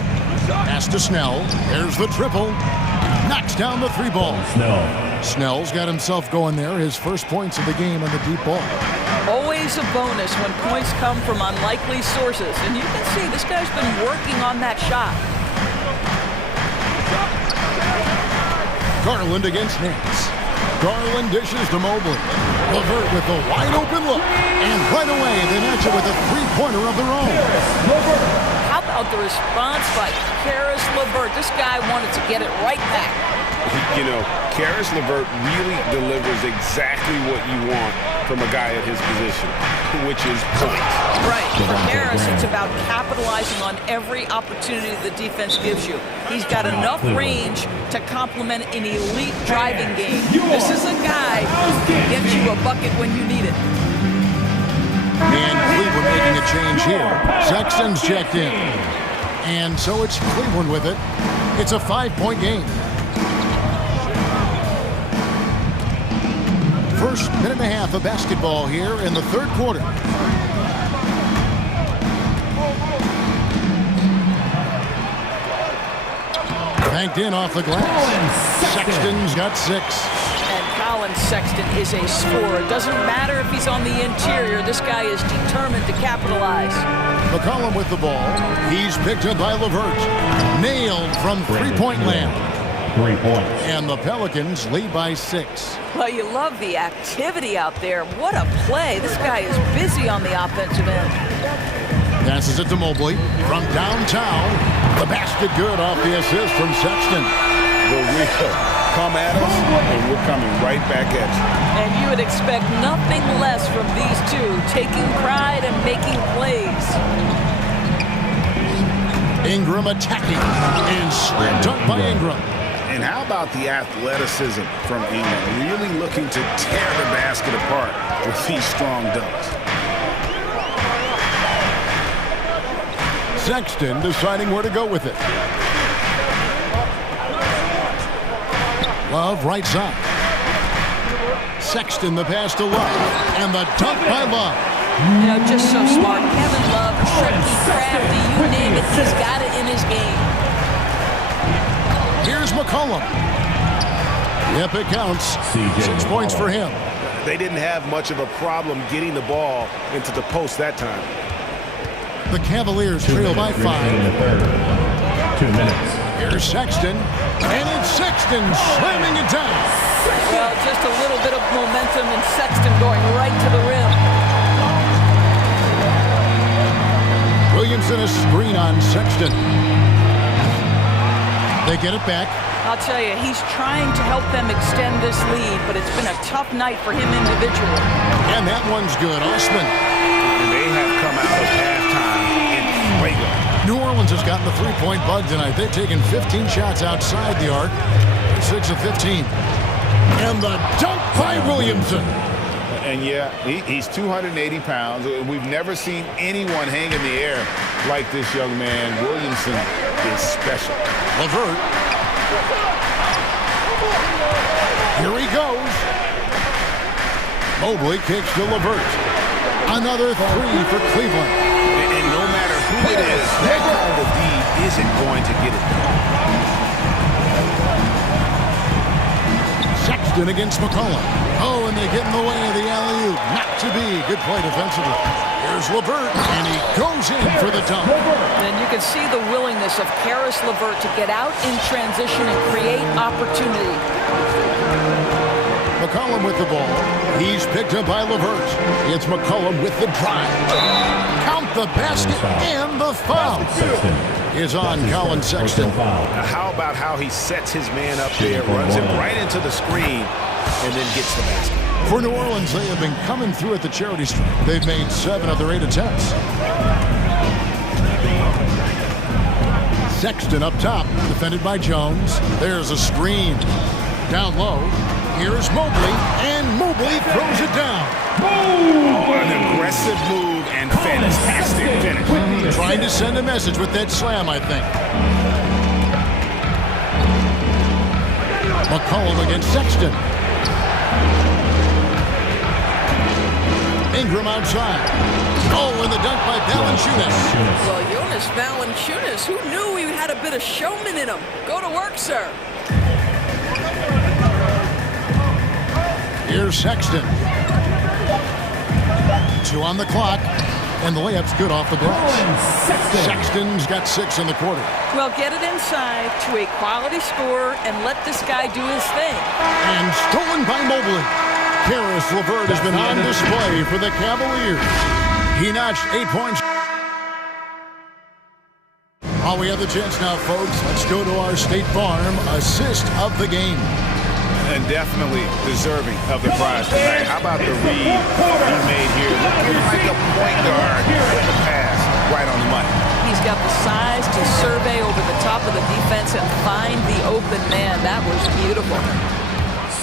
Pass to Snell. There's the triple. Knocks down the 3 ball. Snell. Snell's got himself going there. His first points of the game on the deep ball. Always a bonus when points come from unlikely sources. And you can see this guy's been working on that shot. Garland against Nance. Garland dishes to Mobley. LeVert with the wide open look. And right away, they match it with a three-pointer of their own. How about the response by Caris LeVert? This guy wanted to get it right back. You know, Caris LeVert really delivers exactly what you want from a guy at his position, which is points. Right. For Caris, it's about capitalizing on every opportunity the defense gives you. He's got enough range to complement an elite driving game. This is a guy who can get you a bucket when you need it. And Cleveland making a change here. Sexton's checked in. And so it's Cleveland with it. It's a 5-point game. First minute and a half of basketball here in the third quarter. Banked in off the glass. Sexton's got 6. And Colin Sexton is a scorer. Doesn't matter if he's on the interior. This guy is determined to capitalize. McCollum with the ball. He's picked up by LeVert. Nailed from three-point land. 3 points. And the Pelicans lead by 6. Well, you love the activity out there. What a play. This guy is busy on the offensive end. Passes it to Mobley from downtown. The basket good off the assist from Sexton. The real come at us, and we're coming right back at you. And you would expect nothing less from these two, taking pride and making plays. Ingram attacking. And slam dunk by Ingram. And how about the athleticism from Ingram? Really looking to tear the basket apart with these strong dunks. Sexton deciding where to go with it. Love right side. Sexton the pass to Love. And the dunk by Love. You know, just so smart. Kevin Love, tricky, crafty, you name it, he's got it in his game. Here's McCollum. Yep, it counts. 6 points for him. They didn't have much of a problem getting the ball into the post that time. The Cavaliers trail by 5. 2 minutes. Here's Sexton. And it's Sexton slamming it down. Well, just a little bit of momentum and Sexton going right to the rim. Williamson a screen on Sexton. They get it back. I'll tell you, he's trying to help them extend this lead, but it's been a tough night for him individually. And that one's good. Osman. They have come out of halftime in fuego. New Orleans has gotten the three-point bug tonight. They've taken 15 shots outside the arc. 6 of 15. And the dunk by Williamson. And yeah, he's 280 pounds. We've never seen anyone hang in the air like this young man. Williamson is special. LeVert. Here he goes. Mobley kicks to LeVert. Another 3 for Cleveland. And no matter who it is, that kind of deed isn't going to get it done. Sexton against McCollum. Oh, and they get in the way of the alley-oop. Not to be. Good play defensively. Here's LeVert, and he goes in for the dunk. And you can see the willingness of Caris LeVert to get out in transition and create opportunity. McCollum with the ball. He's picked up by LeVert. It's McCollum with the drive. Count the basket and the foul is on Colin Sexton. Now, how about how he sets his man up there, runs him right into the screen, and then gets the basket. For New Orleans, they have been coming through at the charity stripe. They've made 7 of their 8 attempts. Sexton up top, defended by Jones. There's a screen. Down low. Here's Mobley, and Mobley throws it down. Oh, an aggressive move and fantastic finish. Trying to send a message with that slam, I think. McCollum against Sexton. Ingram outside. Oh, and the dunk by Valanciunas. Well, Jonas Valanciunas, who knew he had a bit of showman in him? Go to work, sir. Here's Sexton. 2 on the clock, and the layup's good off the glass. Sexton's got 6 in the quarter. Well, get it inside to a quality scorer and let this guy do his thing. And stolen by Mobley. Karis LeVert has been on display for the Cavaliers. He notched 8 points. Oh, we have the chance now, folks. Let's go to our State Farm assist of the game. And definitely deserving of the prize tonight. How about the read he made here? Looking like a point guard with the pass right on the money. He's got the size to survey over the top of the defense and find the open man. That was beautiful.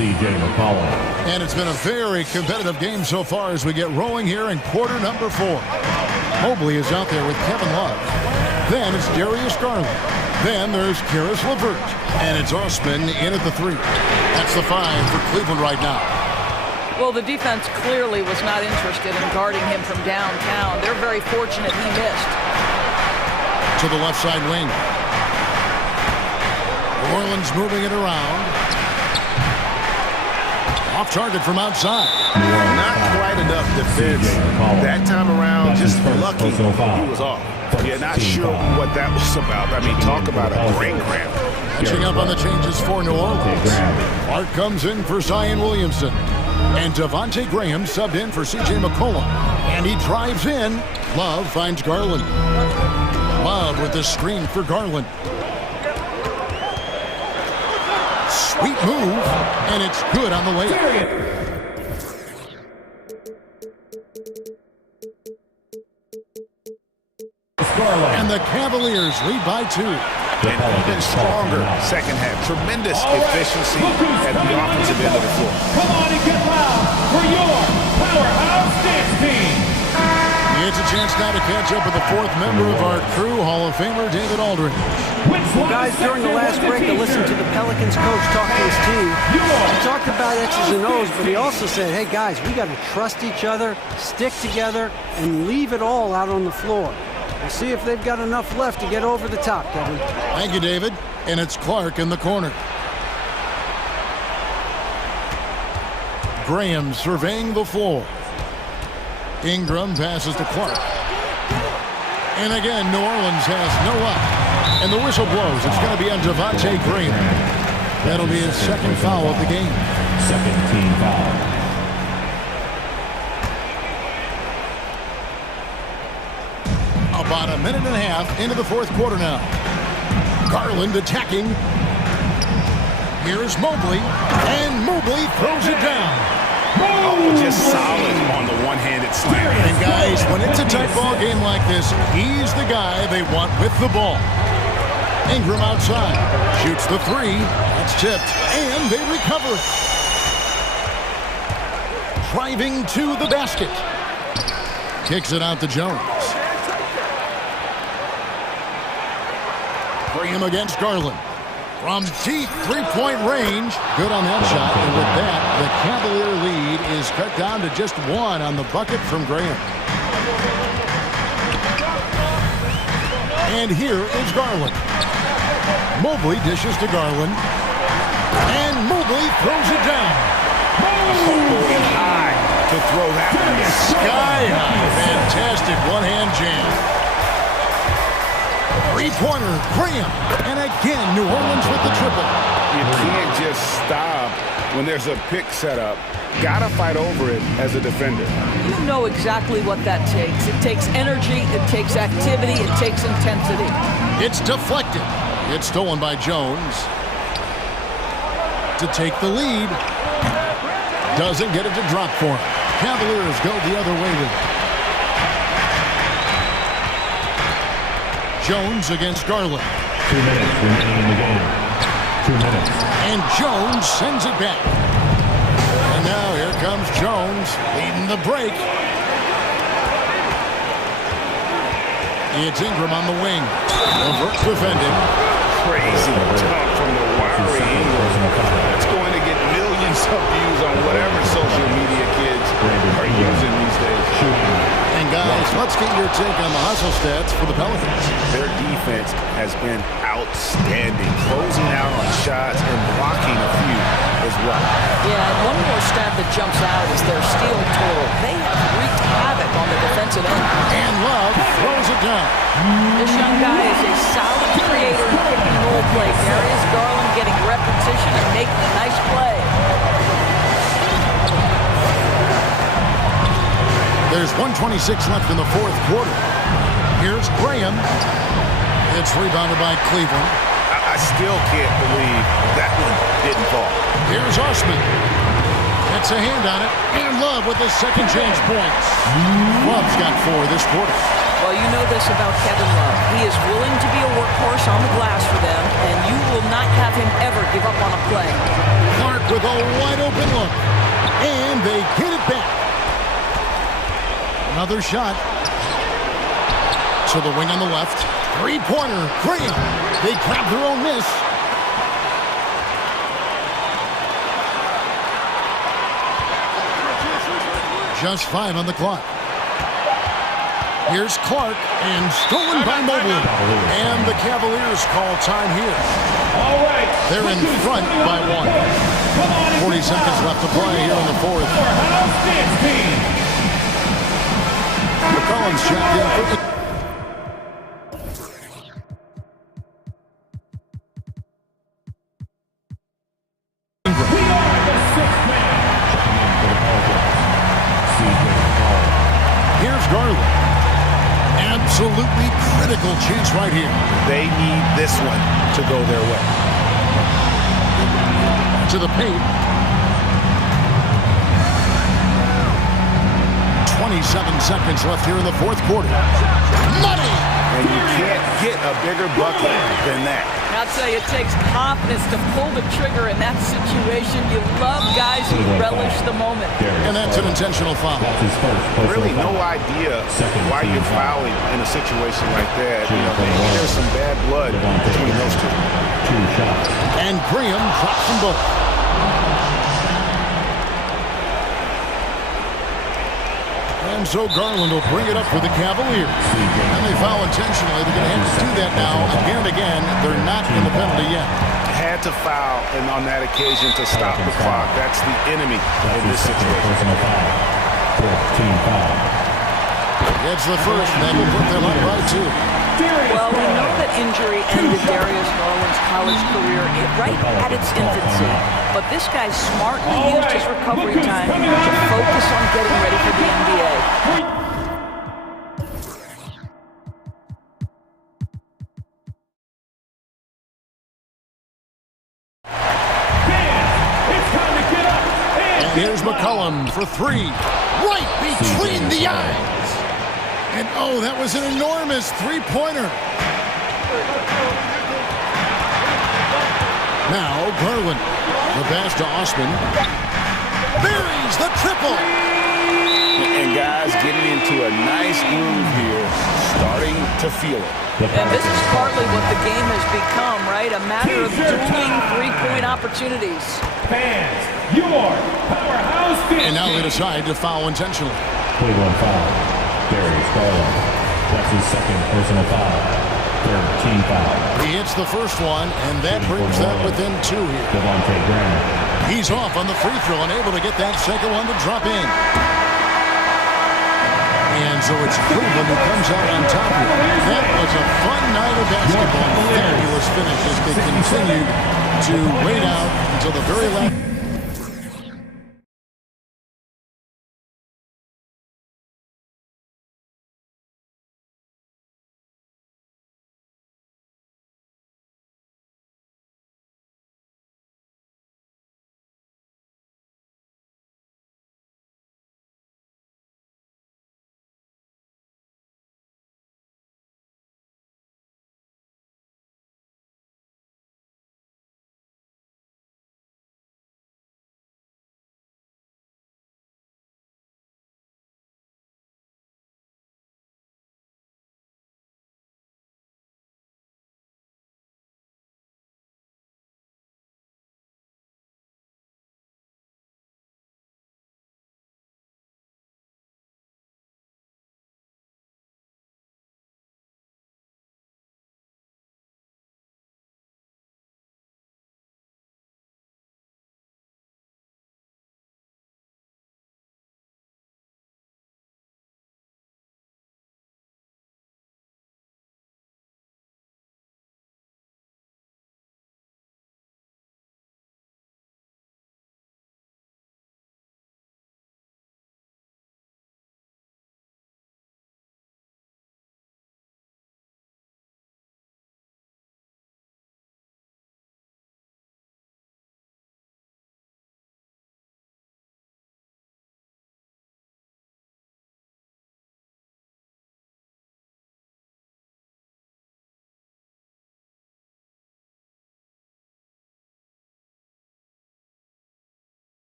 C.J. McCollum. And it's been a very competitive game so far as we get rolling here in quarter number 4. Mobley is out there with Kevin Love. Then it's Darius Garland. Then there's Karis LeVert. And it's Osman in at the 3. That's the 5 for Cleveland right now. Well, the defense clearly was not interested in guarding him from downtown. They're very fortunate he missed. To the left side wing. New Orleans moving it around. Off target from outside. Not quite enough defense. That time around, just lucky he was off. Yeah, not sure what that was about. I mean, talk about a brain cramp. Catching up on the changes for New Orleans. Art comes in for Zion Williamson. And Devontae Graham subbed in for C.J. McCollum. And he drives in. Love finds Garland. Love with the screen for Garland. Sweet move. And it's good on the layup. And the Cavaliers lead by 2. And even stronger second half. Tremendous efficiency at the offensive end of the floor. Come on and get loud for your powerhouse dance team. It's a chance now to catch up with the 4th member of our crew, Hall of Famer David Aldridge. Well, guys, during the last break, I listened to the Pelicans coach talk to his team. He talked about X's and O's, but he also said, hey, guys, we got to trust each other, stick together, and leave it all out on the floor. We'll see if they've got enough left to get over the top, Kevin. Thank you, David. And it's Clark in the corner. Graham surveying the floor. Ingram passes to Clark. And again, New Orleans has no up. And the whistle blows. It's going to be on Devontae Graham. That'll be his 2nd foul of the game. 2nd team foul. About a minute and a half into the 4th quarter now. Garland attacking. Here's Mobley. And Mobley throws it down. Oh, just solid on the one-handed slam. And guys, when it's a tight ball game like this, he's the guy they want with the ball. Ingram outside. Shoots the 3. That's tipped. And they recover. Driving to the basket. Kicks it out to Jones. Graham against Garland. From deep three-point range. Good on that shot. And with that, the Cavalier lead is cut down to just 1 on the bucket from Graham. And here is Garland. Mobley dishes to Garland. And Mobley throws it down. Going high to throw that one. Sky high. Fantastic one-hand jam. Three-pointer, Graham. And again, New Orleans with the triple. You can't just stop when there's a pick set up. Gotta fight over it as a defender. You know exactly what that takes. It takes energy, it takes activity, it takes intensity. It's deflected. It's stolen by Jones. To take the lead. Doesn't get it to drop for him. Cavaliers go the other way with it. Jones against Garland. 2 minutes remaining in the game. 2 minutes. And Jones sends it back. And now here comes Jones leading the break. It's Ingram on the wing. LeVert defending. Crazy talk from the wiry Ingram. That's going to get millions of views on whatever social media kids are using these days. And And guys, let's get your take on the hustle stats for the Pelicans. Their defense has been outstanding, closing out on shots and blocking a few as well. Yeah, and one more stat that jumps out is their steal total. They have wreaked havoc on the defensive end. And Love throws it down. This young guy is a solid creator in pick and roll play. Darius Garland getting repetition and making a nice play. There's 1:26 left in the fourth quarter. Here's Graham. It's rebounded by Cleveland. I still can't believe that one didn't fall. Here's Osman. It's a hand on it. And Love with his second chance points. Love's got 4 this quarter. Well, you know this about Kevin Love. He is willing to be a workhorse on the glass for them, and you will not have him ever give up on a play. Clark with a wide open look. And they hit it back. Another shot. To the wing on the left. Three-pointer. Graham. They grab their own miss. Just 5 on the clock. Here's Clark, and stolen by Mobley. And the Cavaliers call time here. All right. They're in front by 1. 40 seconds left to play here in the fourth. House dance team. McCollum's checked in for the... Here's Garland. Absolutely critical chance right here. They need this one to go their way. To the paint. 27 seconds left here in the fourth quarter. Money! And you can't get a bigger bucket than that. I'll tell you, it takes confidence to pull the trigger in that situation. You love guys who relish the moment. And that's an intentional foul. Really no idea why you're fouling in a situation like that. You know, maybe there's some bad blood between those two. And Graham drops them both. And so Garland will bring it up for the Cavaliers. And they foul intentionally. They're going to have to do that now again and again. They're not in the penalty yet. Had to foul, and on that occasion to stop the clock. That's the enemy in this situation. It's the first, and that will put them up by 2. Well, we know that injury ended Darius Garland's college career right at its infancy. But this guy smartly used his recovery time to focus on getting ready for the NBA. And here's McCollum for 3. Right between the eyes. And oh, that was an enormous three-pointer. Now Garland. The pass to Osman. Buries the triple. And guys getting into a nice groove here, starting to feel it. And this is partly what the game has become, right? A matter of depleting three-point opportunities. Fans, your powerhouse dance. And now they decide to foul intentionally. Cleveland foul. Darius Garland. That's his second personal foul. Third team foul. He hits the first one, and that brings that within 2 here. Devontae Graham. He's off on the free throw and able to get that second one to drop in. And so it's Cleveland who comes out on top here. That was a fun night of basketball. Fabulous finish as they continued to wait out until the very last.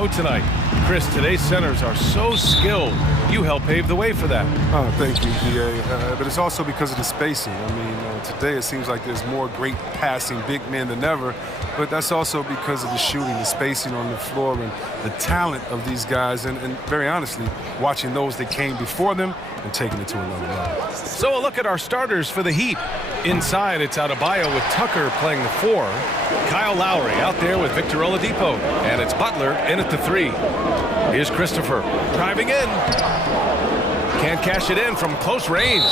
low tonight. Chris, today's centers are so skilled. You help pave the way for that. Oh, thank you, DA. But it's also because of the spacing. I mean, today it seems like there's more great passing big men than ever, but that's also because of the shooting, the spacing on the floor, and the talent of these guys, and very honestly, watching those that came before them and taking it to another level. So a look at our starters for the Heat. Inside, it's Adebayo with Tucker playing the 4. Kyle Lowry out there with Victor Oladipo. And it's Butler in at the 3. Here's Christopher driving in. Can't cash it in from close range.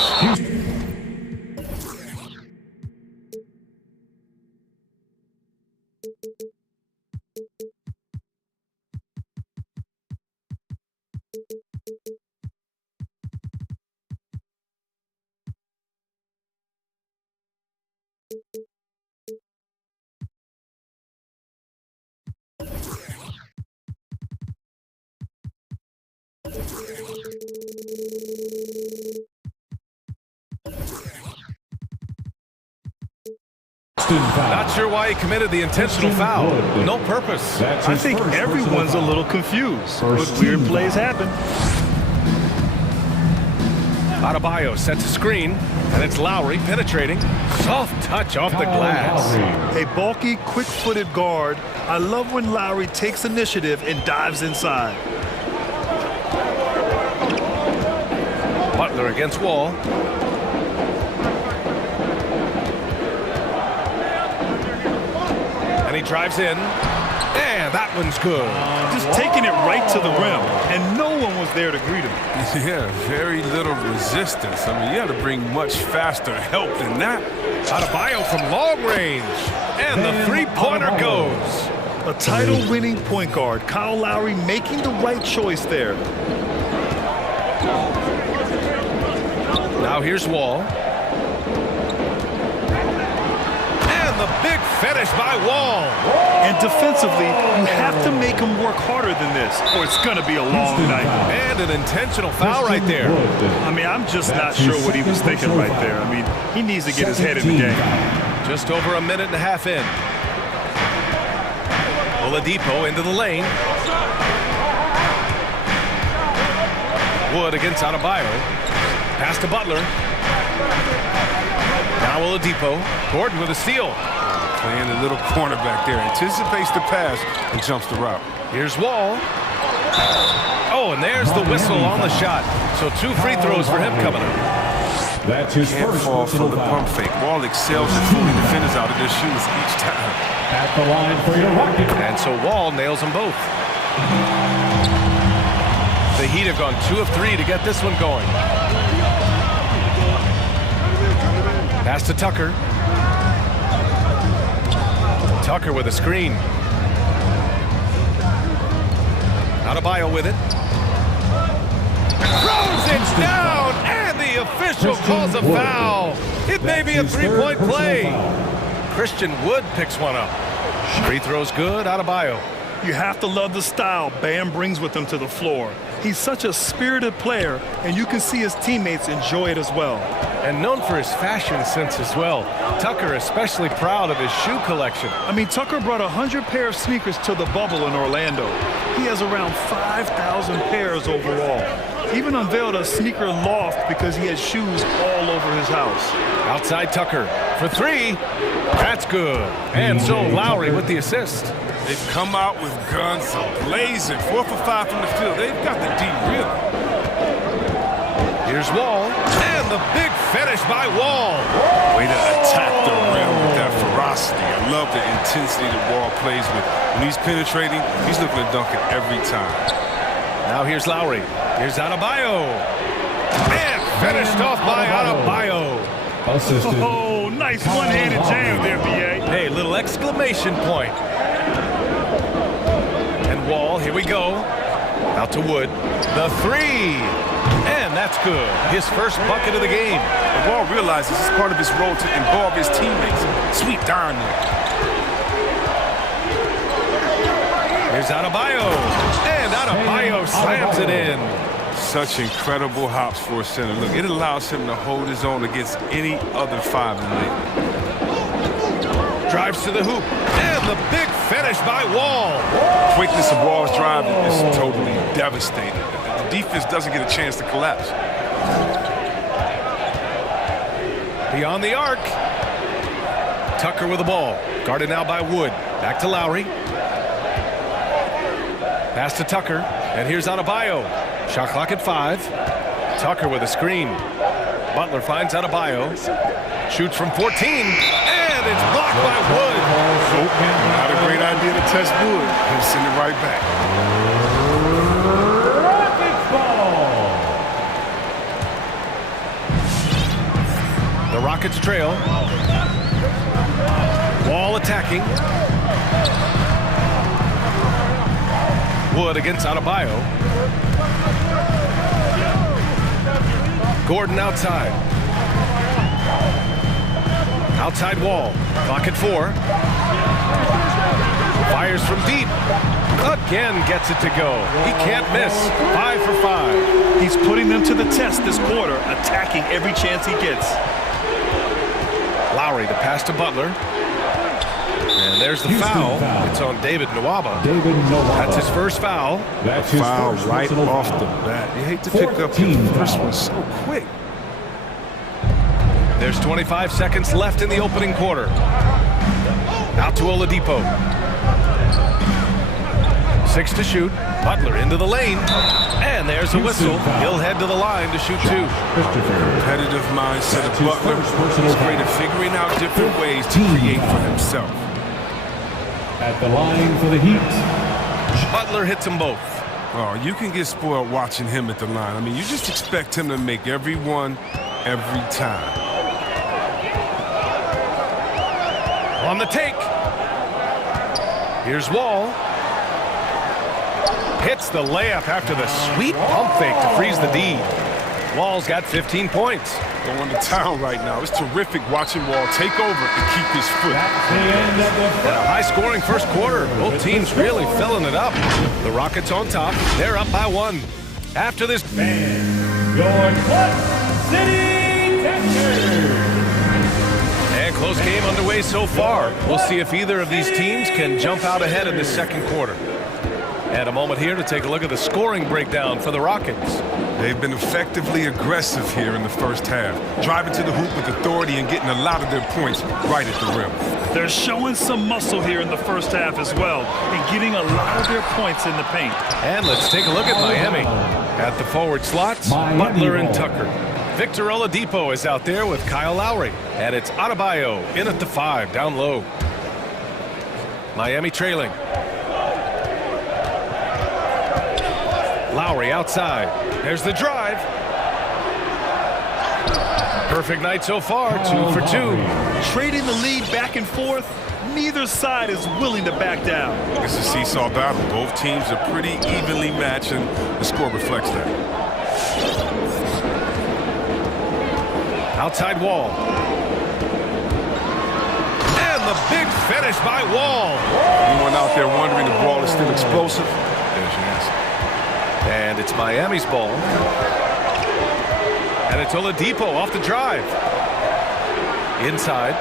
Not sure why he committed the intentional foul. No purpose. I think everyone's a little confused, but weird plays happen. Adebayo sets a screen, and it's Lowry penetrating. Soft touch off the glass. A bulky, quick-footed guard. I love when Lowry takes initiative and dives inside. Butler against Wall. And he drives in. And that one's good. Just taking it right to the rim, and no one was there to greet him. Yeah, very little resistance. I mean, you had to bring much faster help than that. Adebayo from long range. And the three-pointer goes. A title-winning point guard, Kyle Lowry making the right choice there. Now here's Wall. And the big finish by Wall. And defensively, you have to make him work harder than this, or it's going to be a long night. And an intentional foul right there. I mean, I'm just not sure what he was thinking right there. I mean, he needs to get his head in the game. Just over a minute and a half in. Oladipo into the lane. Wood against Adebayo. Pass to Butler. Now Oladipo. Gordon with a steal. Playing a little cornerback there. Anticipates the pass and jumps the route. Here's Wall. Oh, and there's the whistle on the shot. So 2 free throws for him coming up. That's his Can't first fall for the foul. pump fake. Wall excels at fooling defenders out of their shoes each time. At the line for your Rockets. And so Wall nails them both. The Heat have gone 2 of 3 to get this one going. Pass to Tucker. Tucker with a screen. Adebayo with it. Throws it down, and the official calls a foul. It may be a 3-point play. Christian Wood picks one up. Free throw's good, Adebayo. You have to love the style Bam brings with him to the floor. He's such a spirited player, and you can see his teammates enjoy it as well. And known for his fashion sense as well. Tucker especially proud of his shoe collection. I mean, Tucker brought 100 pair of sneakers to the bubble in Orlando. He has around 5,000 pairs overall. He even unveiled a sneaker loft because he has shoes all over his house. Outside Tucker for 3. That's good. And so Lowry with the assist. They've come out with guns blazing. 4 for 5 from the field. They've got the D really. Here's Wall. And the big finish by Wall. Way to attack the rim with that ferocity. I love the intensity that Wall plays with. When he's penetrating, he's looking to dunk it every time. Now here's Lowry. Here's Adebayo. And finished off by Adebayo. Oh, nice one-handed jam there, B.A. Hey, little exclamation point. And Wall, here we go. Out to Wood. The 3. And that's good. His first bucket of the game. And Wall realizes it's part of his role to involve his teammates. Sweet darn there. Here's Adebayo. And Adebayo slams it in. Such incredible hops for a center. Look, it allows him to hold his own against any other 5 in the league. Drives to the hoop. And the big finish by Wall. Quickness of Wall's drive is totally devastating. The defense doesn't get a chance to collapse. Beyond the arc. Tucker with the ball. Guarded now by Wood. Back to Lowry. Pass to Tucker. And here's Adebayo. Shot clock at 5. Tucker with a screen. Butler finds Adebayo. Shoots from 14. And it's blocked by Wood. Not a great idea to test Wood. He'll send it right back. The Rockets trail. Wall attacking. Wood against Adebayo. Gordon outside. Outside Wall. Clock at 4. Fires from deep. Again gets it to go. He can't miss. 5 for 5. He's putting them to the test this quarter, attacking every chance he gets. Lowry, the pass to Butler. And there's the foul. It's on David Nwaba. That's his first foul. That's a foul right off the bat. You hate to pick up the first one so quick. There's 25 seconds left in the opening quarter. Out to Oladipo. 6 to shoot. Butler into the lane. And there's a whistle. He'll head to the line to shoot 2. Competitive mindset of Butler. He's great at figuring out different ways to create for himself. At the line for the Heat. Butler hits them both. Oh, you can get spoiled watching him at the line. I mean, you just expect him to make every one, every time. On the take. Here's Wall. Hits the layup after the sweet pump fake to freeze the D. Wall's got 15 points. Going to town right now. It's terrific watching Wall take over and keep his foot. And a high-scoring first quarter. Both teams really filling it up. The Rockets on top. They're up by 1. After this... Your Clutch City Texans. And close game underway so far. We'll see if either of these teams can jump out ahead in this second quarter. And a moment here to take a look at the scoring breakdown for the Rockets. They've been effectively aggressive here in the first half, driving to the hoop with authority and getting a lot of their points right at the rim. They're showing some muscle here in the first half as well and getting a lot of their points in the paint. And let's take a look at Miami. At the forward slots, Butler and Tucker. Victor Oladipo is out there with Kyle Lowry. And it's Adebayo in at the 5, down low. Miami trailing. Lowry outside. There's the drive. Perfect night so far, 2 for 2. Trading the lead back and forth, neither side is willing to back down. It's a seesaw battle. Both teams are pretty evenly matched, and the score reflects that. Outside Wall. And the big finish by Wall. Anyone out there wondering if Wall is still explosive? There's your answer. And it's Miami's ball. And it's Oladipo off the drive. Inside.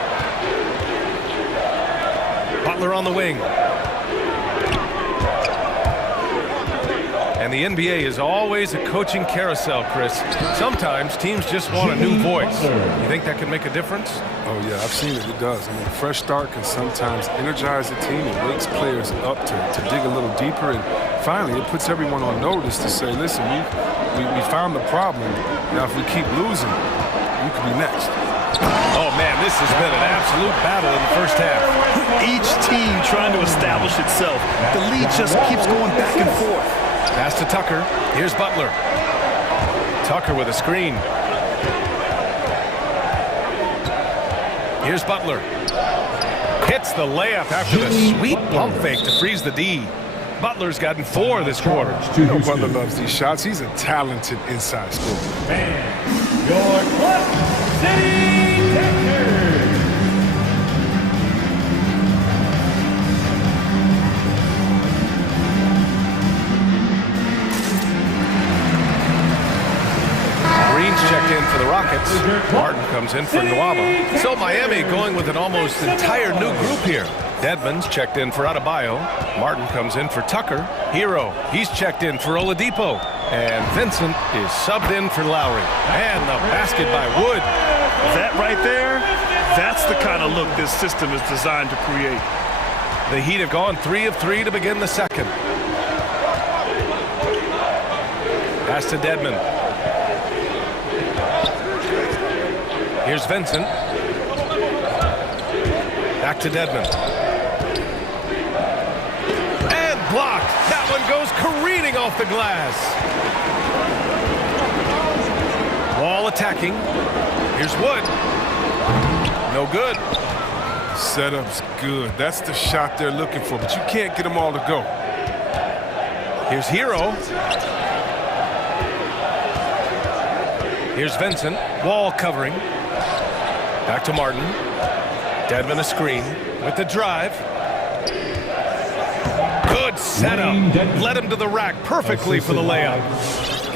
Butler on the wing. And the NBA is always a coaching carousel, Chris. Sometimes teams just want a new voice. You think that could make a difference? Oh, yeah, I've seen it. It does. I mean, a fresh start can sometimes energize the team and wakes players up to dig a little deeper. And finally, it puts everyone on notice to say, listen, we found the problem. Now, if we keep losing, you could be next. Oh, man, this has been an absolute battle in the first half. Each team trying to establish itself. The lead just keeps going back and forth. Pass to Tucker. Here's Butler. Tucker with a screen. Here's Butler. Hits the layup after the sweet pump fake to freeze the D. Butler's gotten 4 this quarter. You know Butler loves these shots. He's a talented inside scorer. And your Clutch City Texans. Green's checked in for the Rockets. Martin comes in for Nwaba. So Miami going with an almost entire new group here. Dedmon's checked in for Adebayo. Martin comes in for Tucker. Hero, he's checked in for Oladipo. And Vincent is subbed in for Lowry. And the basket by Wood. That right there, that's the kind of look this system is designed to create. The Heat have gone 3 of 3 to begin the second. Pass to Dedmon. Here's Vincent. Back to Dedmon. And blocked. That one goes careening off the glass. Wall attacking. Here's Wood. No good. Setup's good. That's the shot they're looking for, but you can't get them all to go. Here's Hero. Here's Vincent. Wall covering. Back to Martin. Dedmon a screen with the drive. Good setup. Led him to the rack perfectly for the layup.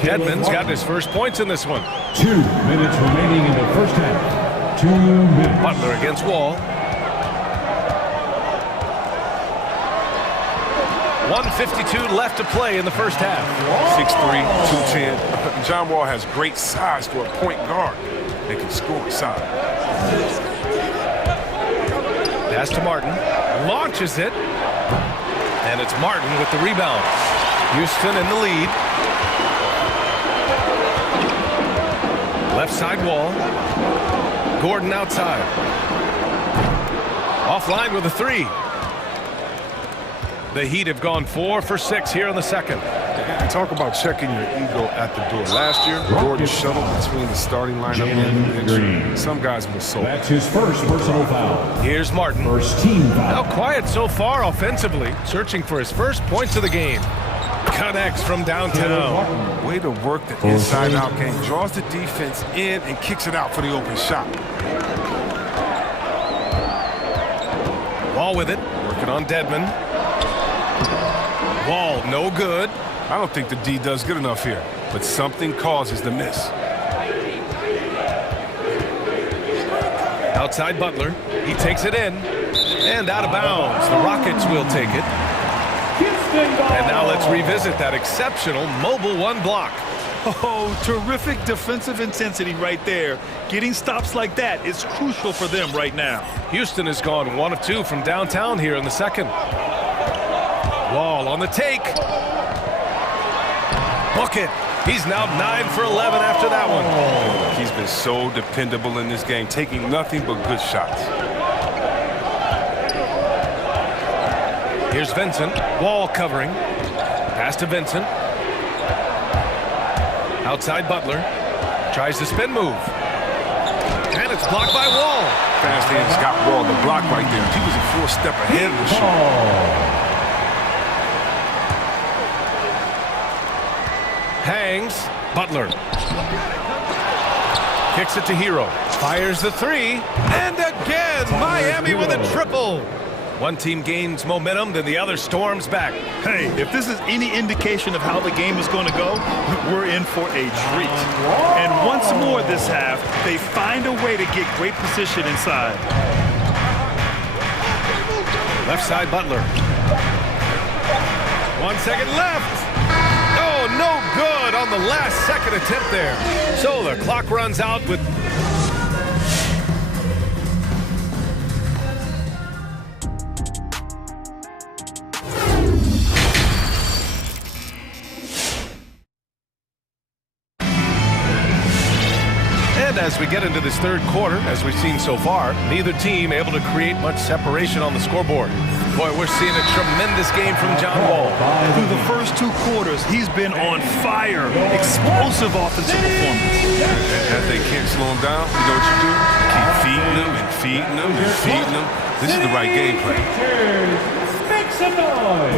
Dedmon's got his first points in this one. 2 minutes remaining in the first half. 2 minutes. Butler against Wall. 1:52 left to play in the first half. 6'3", 210. John Wall has great size for a point guard. They can score inside. Pass to Martin. Launches it. And it's Martin with the rebound. Houston in the lead. Left side Wall. Gordon outside. Offline with a 3. The Heat have gone 4 for 6 here in the second. Talk about checking your ego at the door. Last year, Gordon shuttled between the starting lineup and the bench. Some guys were sold. That's his first personal foul. Here's Martin. First team foul. Now quiet so far offensively, searching for his first points of the game. Connects from downtown. Way to work the inside-out game. Draws the defense in and kicks it out for the open shot. Wall with it. Working on Dedmon. Wall, no good. I don't think the D does good enough here, but something causes the miss. Outside Butler. He takes it in. And out of bounds. The Rockets will take it. And now let's revisit that exceptional mobile 1 block. Oh, terrific defensive intensity right there. Getting stops like that is crucial for them right now. Houston has gone 1 of 2 from downtown here in the second. Wall on the take. Book it. He's now 9 for 11 after that one. He's been so dependable in this game, taking nothing but good shots. Here's Vincent. Wall covering. Pass to Vincent. Outside Butler. Tries the spin move. And it's blocked by Wall. Fast hands got Wall the block right there. He was a 4-step ahead of the shot. Hangs. Butler. Kicks it to Hero. Fires the 3. And again, Miami with a triple. One team gains momentum, then the other storms back. Hey, if this is any indication of how the game is going to go, we're in for a treat. And once more this half, they find a way to get great position inside. Left side Butler. 1 second left. Oh, no good on the last second attempt there. So the clock runs out with... As we get into this third quarter, as we've seen so far, neither team able to create much separation on the scoreboard. Boy, we're seeing a tremendous game from John Wall. Through the first 2 quarters, he's been on fire. Explosive offensive performance. If they can't slow him down, you know what you do? Keep feeding them and feeding them and feeding them. This is the right game plan.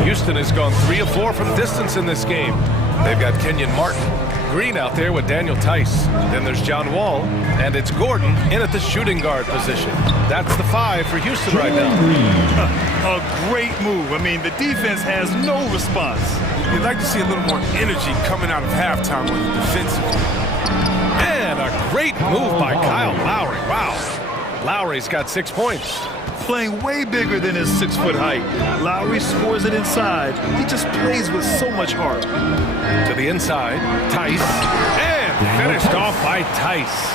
Houston has gone 3 of 4 from distance in this game. They've got Kenyon Martin. Green out there with Daniel Tice. Then there's John Wall, and it's Gordon in at the shooting guard position. That's the 5 for Houston right now. A great move. I mean, the defense has no response. You'd like to see a little more energy coming out of halftime on the defensive. And a great Great move by Kyle Lowry. Wow. Lowry's got 6 points. Playing way bigger than his 6-foot height. Lowry scores it inside. He just plays with so much heart. To the inside, Tice. And finished off by Tice.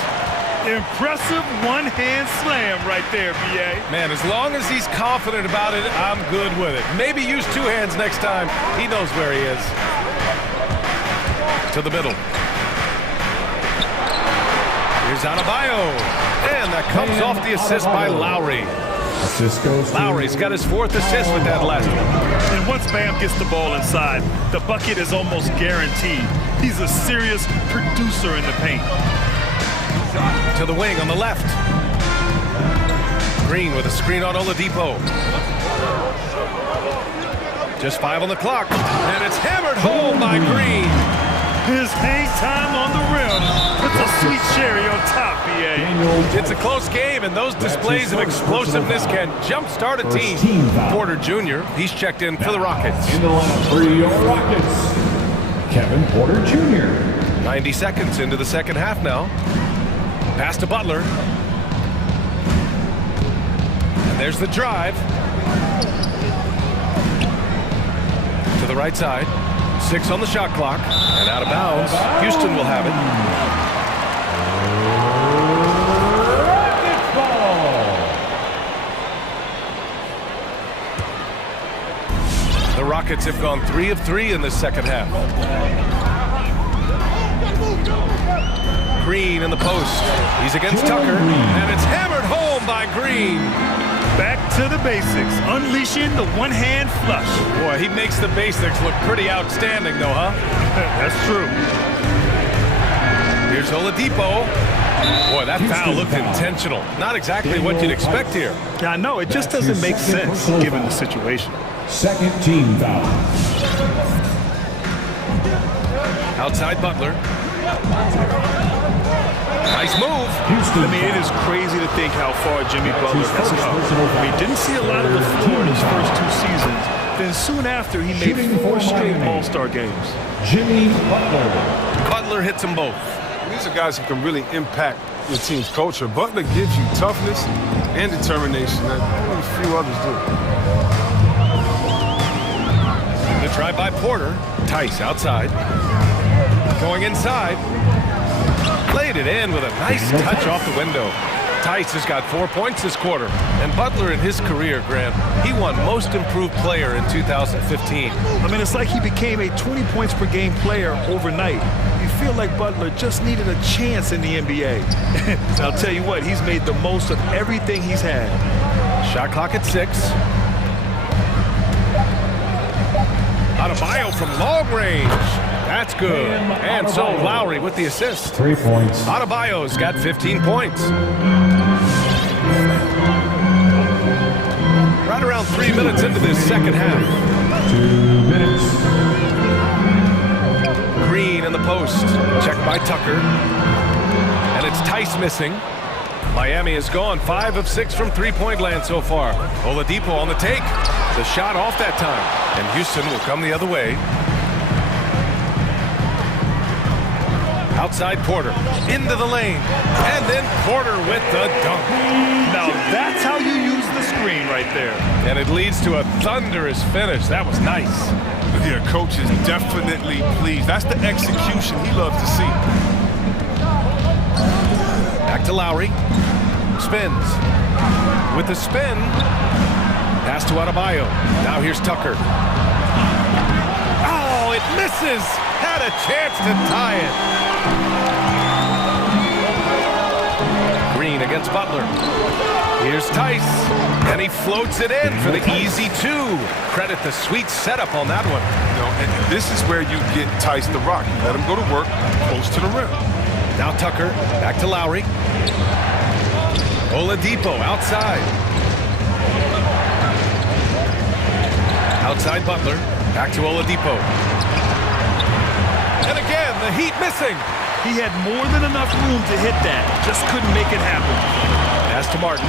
Impressive one-hand slam right there, B.A. Man, as long as he's confident about it, I'm good with it. Maybe use 2 hands next time. He knows where he is. To the middle. Here's Adebayo. And that comes off the assist by Lowry. Lowry's got his 4th assist with that last one. And once Bam gets the ball inside, the bucket is almost guaranteed. He's a serious producer in the paint. To the wing on the left. Green with a screen on Oladipo. Just 5 on the clock. And it's hammered home by Green. His hang time on the rim puts a sweet cherry on top, B.A. It's a close game, and those displays of explosiveness can jumpstart a team. Porter Jr., he's checked in for the Rockets. In the lineup for your Rockets, Kevin Porter Jr. 90 seconds into the second half now. Pass to Butler. And there's the drive. To the right side. 6 on the shot clock. And out of bounds. Houston will have it. The Rockets have gone 3 of 3 in this second half. Green in the post. He's against Tucker. And it's hammered home by Green. Back to the basics. Unleashing the one-hand flush. Boy, he makes the basics look pretty outstanding, though, huh? That's true. Here's Oladipo. Boy, that foul looked intentional. Not exactly what you'd expect here. Yeah, I know. It just doesn't make sense given the situation. Second team foul. Outside Butler. Nice move. Houston. I mean, it is crazy to think how far Jimmy Butler has come. I mean, didn't see a lot of the floor in his first 2 seasons. Then soon after, he made 4 straight All-Star games. Jimmy Butler. Butler hits them both. These are guys who can really impact your team's culture. Butler gives you toughness and determination that only a few others do. The try by Porter. Tice outside. Going inside. Played it in with a nice touch off the window. Tice has got 4 points this quarter. And Butler in his career, Grant, he won Most Improved Player in 2015. I mean, it's like he became a 20 points per game player overnight. You feel like Butler just needed a chance in the NBA. I'll tell you what, he's made the most of everything he's had. Shot clock at 6. Adebayo from long range. That's good. And so Lowry with the assist. 3 points. Adebayo's got 15 points. Right around 3 minutes into this second half. 2 minutes. Green in the post. Checked by Tucker. And it's Tice missing. Miami has gone 5 of 6 from three-point land so far. Oladipo on the take. The shot off that time. And Houston will come the other way. Outside Porter, into the lane, and then Porter with the dunk. Now that's how you use the screen right there. And it leads to a thunderous finish. That was nice. Yeah, coach is definitely pleased. That's the execution he loves to see. Back to Lowry. Spins. With the spin, pass to Adebayo. Now here's Tucker. Oh, it misses. Had a chance to tie it. Green against Butler. Here's Tice. And he floats it in for the easy 2. Credit the sweet setup on that one. You know, and this is where you get Tice the rock. You let him go to work close to the rim. Now Tucker, back to Lowry. Oladipo outside. Outside Butler, back to Oladipo. And again, the Heat missing. He had more than enough room to hit that. Just couldn't make it happen. Pass to Martin.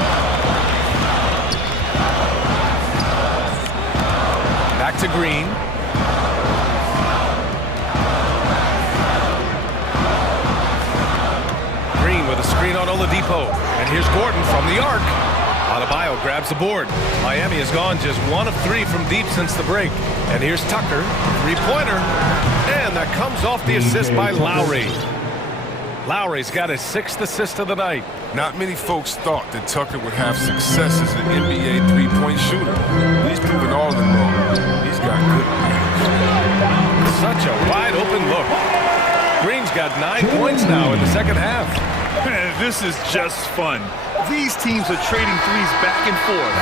Back to Green. Green with a screen on Oladipo. And here's Gordon from the arc. Adebayo grabs the board. Miami has gone just 1 of 3 from deep since the break. And here's Tucker, three-pointer. And that comes off the assist by Lowry. Lowry's got his 6th assist of the night. Not many folks thought that Tucker would have success as an NBA three-point shooter. He's proven all of them wrong. He's got good range. Such a wide-open look. Green's got 9 points now in the second half. This is just fun. These teams are trading threes back and forth.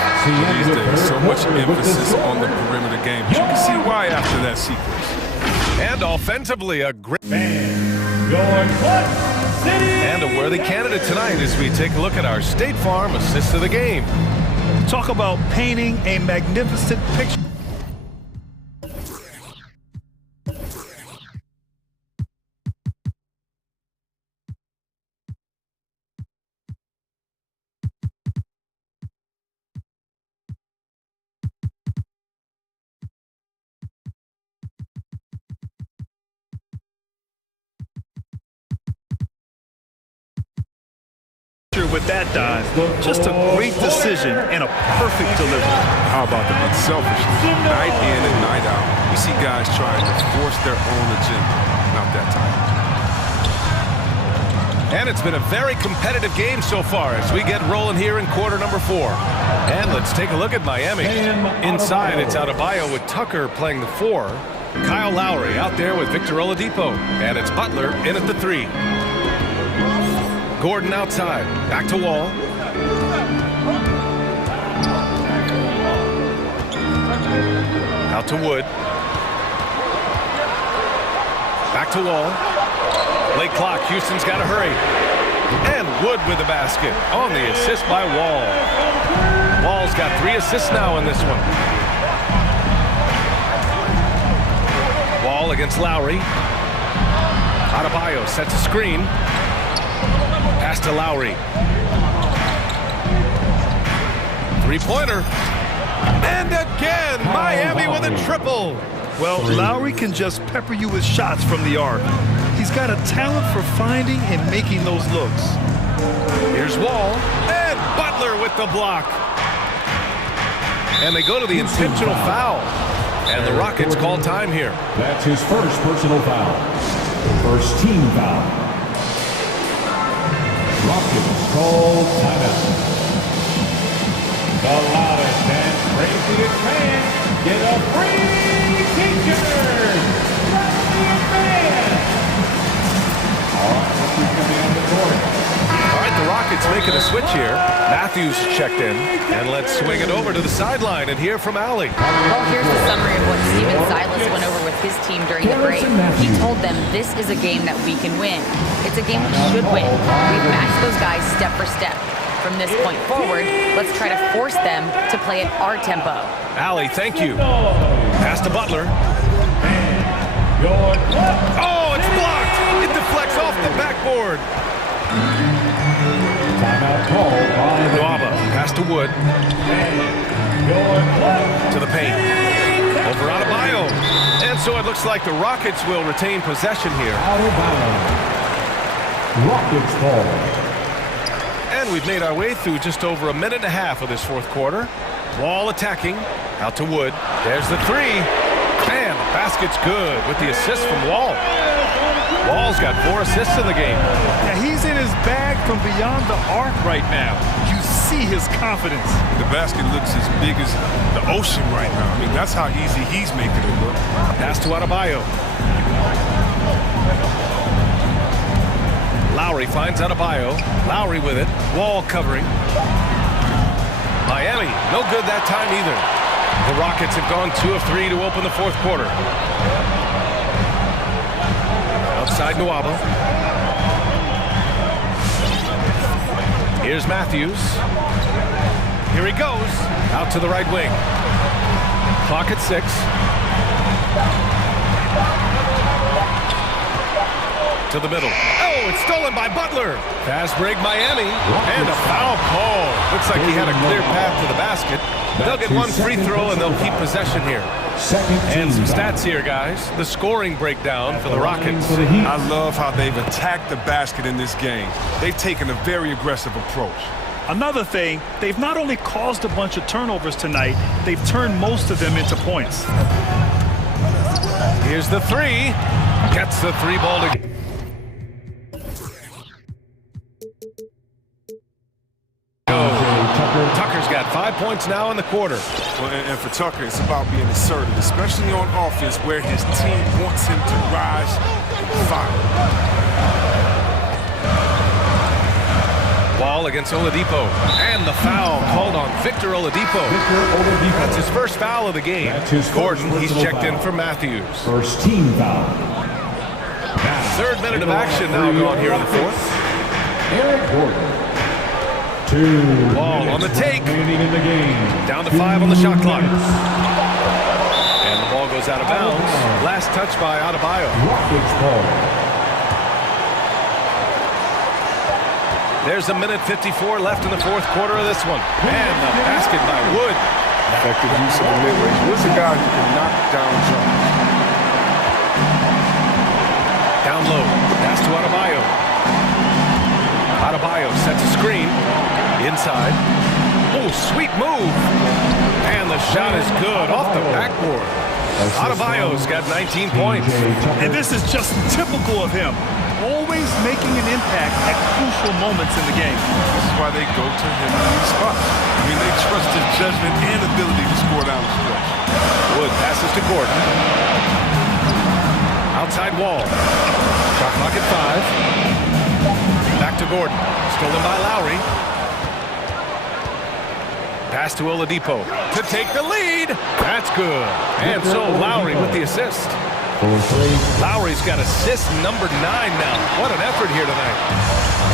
These days, so much emphasis on the perimeter game. You can see why after that sequence. And offensively, a great... And a worthy candidate tonight as we take a look at our State Farm assist of the game. Talk about painting a magnificent picture. With that dive, just a great decision and a perfect delivery. How about the unselfishness? Night in and night out, you see guys trying to force their own agenda. Not that time. And it's been a very competitive game so far as we get rolling here in quarter number 4. And let's take a look at Miami. Inside, it's Adebayo with Tucker playing the 4. Kyle Lowry out there with Victor Oladipo. And it's Butler in at the 3. Gordon outside, back to Wall. Out to Wood. Back to Wall. Late clock, Houston's got to hurry. And Wood with the basket on the assist by Wall. Wall's got 3 assists now in this one. Wall against Lowry. Adebayo sets a screen. Pass to Lowry. Three-pointer. And again, Miami with a triple. Well, Lowry can just pepper you with shots from the arc. He's got a talent for finding and making those looks. Here's Wall. And Butler with the block. And they go to the intentional foul. And the Rockets call time here. That's his first personal foul. First team foul. Rockets call timeout. The loudest and craziest fans get a free t-shirt from the fans. All right, let's see coming on the court. All right, the Rockets making a switch here. Matthews checked in. And let's swing it over to the sideline and hear from Allie. Well, here's the summary of what Steven Silas went over with his team during the break. He told them this is a game that we can win. It's a game we should win. We've matched those guys step for step. From this point forward, let's try to force them to play at our tempo. Allie, thank you. Pass to Butler. Oh, it's blocked. It deflects off the backboard. Timeout call by Nwaba, pass to Wood. To the paint. Over Adebayo. And so it looks like the Rockets will retain possession here. Rockets ball. And we've made our way through just over a minute and a half of this fourth quarter. Wall attacking. Out to Wood. There's the 3. And the basket's good with the assist from Wall. Wall's got 4 assists in the game. Yeah, he's in his bag from beyond the arc right now. You see his confidence. The basket looks as big as the ocean right now. I mean, that's how easy he's making it look. Pass to Adebayo. Lowry finds Adebayo. Lowry with it. Wall covering. Miami, no good that time either. The Rockets have gone 2 of 3 to open the fourth quarter. Outside Nwaba. Here's Matthews. Here he goes. Out to the right wing. Clock at 6. To the middle. Oh, it's stolen by Butler. Fast break Miami. And a foul call. Looks like he had a clear path to the basket. They'll get one free throw and they'll keep possession here. And some stats here, guys. The scoring breakdown for the Rockets. I love how they've attacked the basket in this game. They've taken a very aggressive approach. Another thing, they've not only caused a bunch of turnovers tonight, they've turned most of them into points. Here's the three. Gets the three ball to... Tucker's got 5 points now in the quarter. Well, and for Tucker, it's about being assertive, especially on offense where his team wants him to rise and fire. Wall against Oladipo. And the foul called on Victor Oladipo. That's his first foul of the game. Gordon, he's checked in for Matthews. First team foul. Third minute of action now going here in the fourth. Eric Gordon. Wall on the take. In the game. Down to 5 on the shot clock. And the ball goes out of bounds. Last touch by Adebayo. Rockets ball. There's a minute 54 left in the fourth quarter of this one. And the basket by Wood. Effective use of the mid-range. Wood's a guy who can knock down jumpers. Down low. Pass to Adebayo. Adebayo sets a screen. Inside. Oh, sweet move. And the shot is good off the backboard. Adebayo's got 19 points. And this is just typical of him. Always making an impact at crucial moments in the game. This is why they go to him in these spots. I mean, they trust his judgment and ability to score down the stretch. Wood passes to Gordon. Outside Wall. Shot clock at 5. Back to Gordon. Stolen by Lowry. Pass to Oladipo to take the lead. That's good. And so Lowry with the assist. Lowry's got assist number 9 now. What an effort here tonight.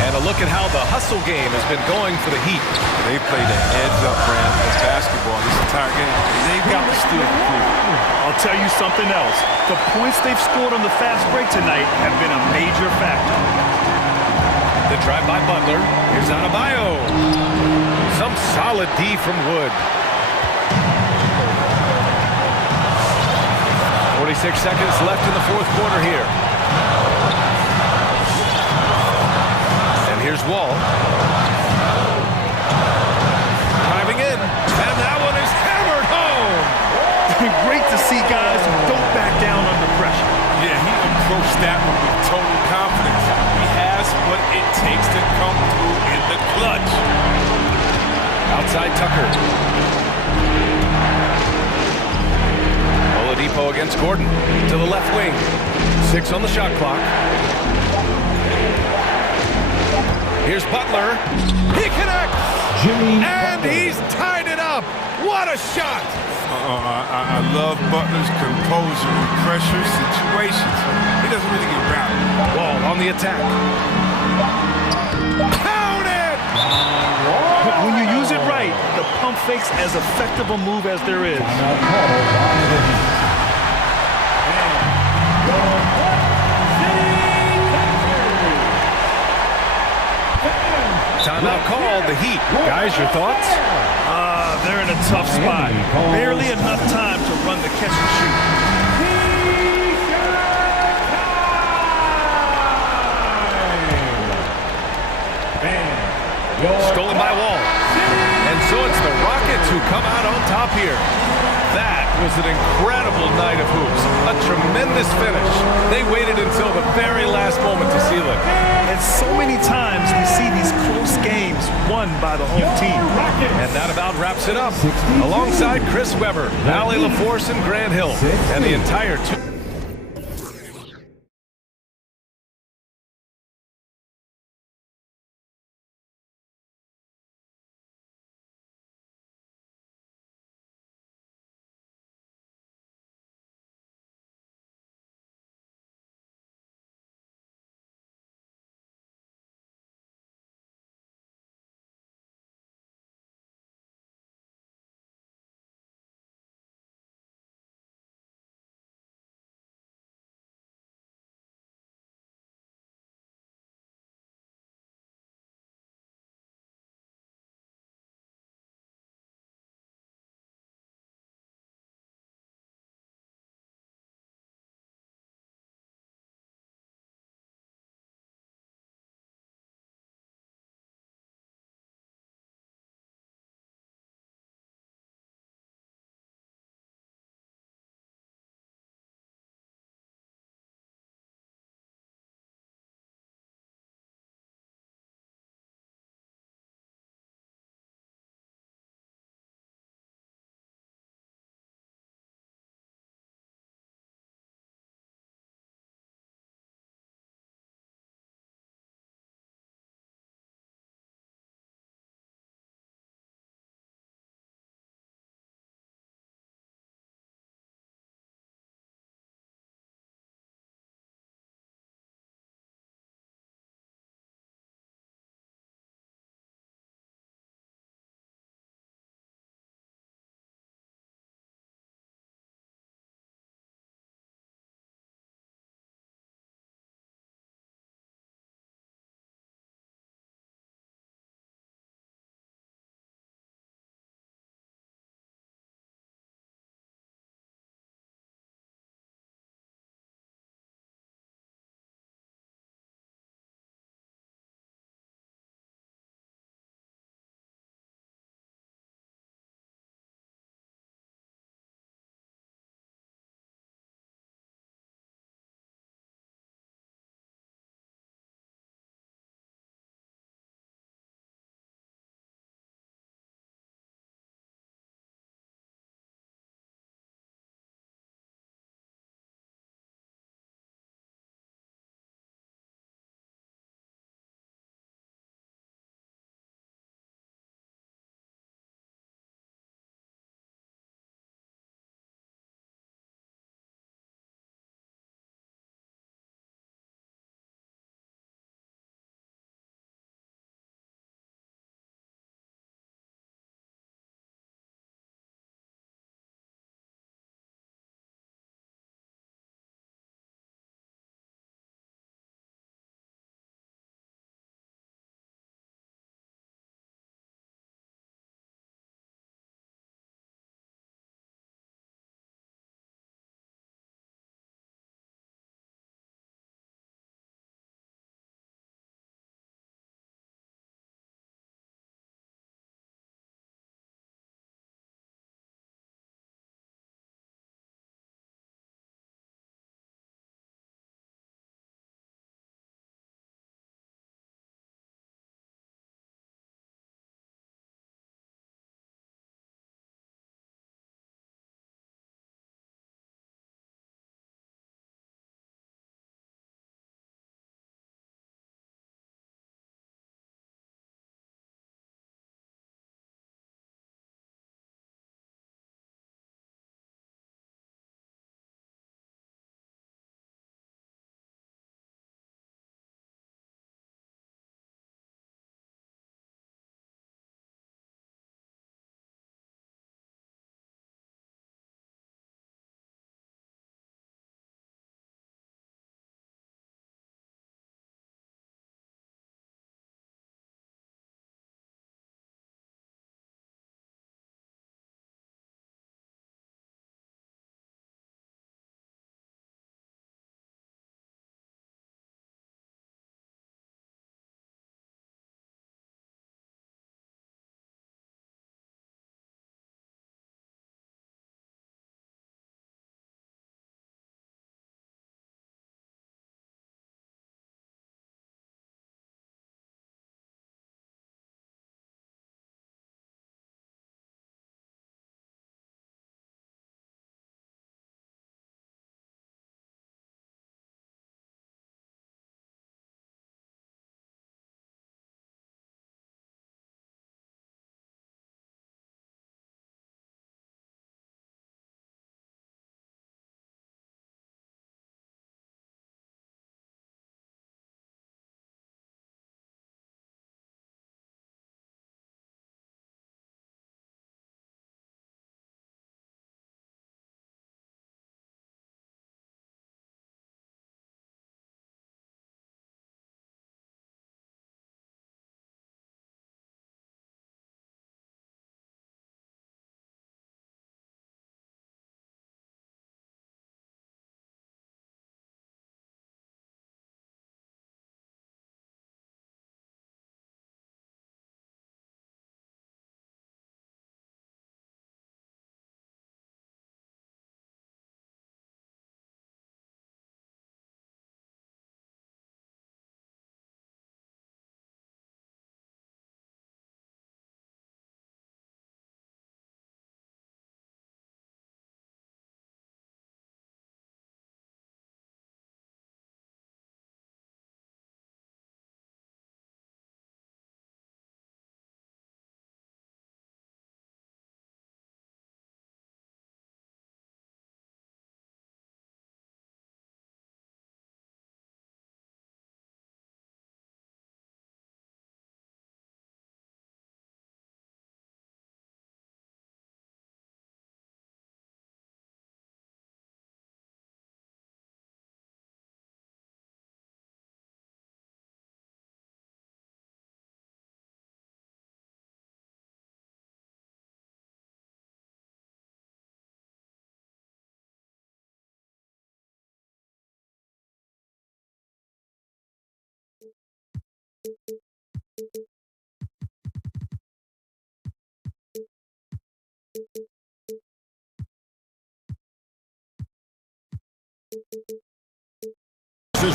And a look at how the hustle game has been going for the Heat. They played a heads-up brand of basketball this entire game. They've got to steal the field. I'll tell you something else. The points they've scored on the fast break tonight have been a major factor. The drive by Butler. Here's Adebayo. Some solid D from Wood. 46 seconds left in the fourth quarter here. And here's Wall. Driving in. And that one is hammered home. Great to see guys who don't back down under pressure. Yeah, he approached that one with total confidence. He has what it takes to come through in the clutch. Outside Tucker. Oladipo against Gordon to the left wing. 6 on the shot clock. Here's Butler. He connects. And he's tied it up. What a shot. I love Butler's composure in pressure situations. He doesn't really get rattled. Wall on the attack. Count it! When you use it right, the pump fake's as effective a move as there is. Timeout called, the Heat. Guys, your thoughts? They're in a tough spot. Barely enough time to run the catch and shoot. Stolen by Wall. And so it's the Rockets who come out on top here. That was an incredible night of hoops. A tremendous finish. They waited until the very last moment to seal it. And so many times we see these close games won by the home team. And that about wraps it up. Alongside Chris Webber, Allie LaForce, and Grant Hill, and the entire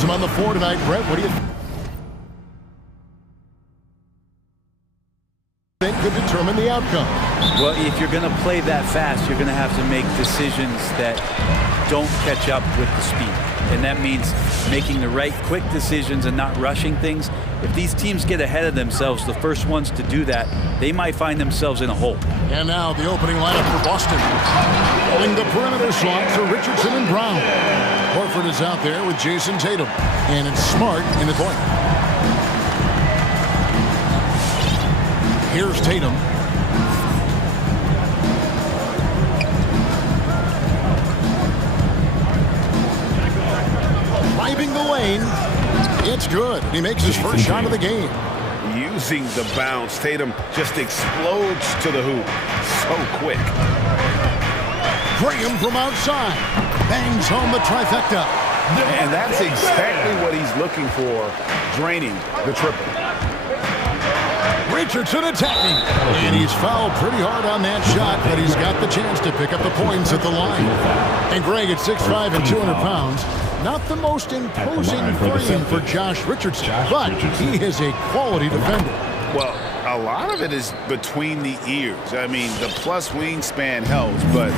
On the floor tonight, Brett, what do you think could determine the outcome? Well, if you're going to play that fast, you're going to have to make decisions that don't catch up with the speed. And that means making the right quick decisions and not rushing things. If these teams get ahead of themselves, the first ones to do that, they might find themselves in a hole. And now the opening lineup for Boston. Rolling the perimeter slots are Richardson and Brown. Horford is out there with Jason Tatum. And it's Smart in the point. Here's Tatum. Driving the lane. It's good. He makes his first shot of the game. Using the bounce, Tatum just explodes to the hoop. So quick. Graham from outside. Bangs home the trifecta. And that's exactly what he's looking for, draining the triple. Richardson attacking. And he's fouled pretty hard on that shot, but he's got the chance to pick up the points at the line. And Greg at 6'5" and 200 pounds. Not the most imposing frame for Josh Richardson, but he is a quality defender. Well, a lot of it is between the ears. I mean, the plus wingspan helps, but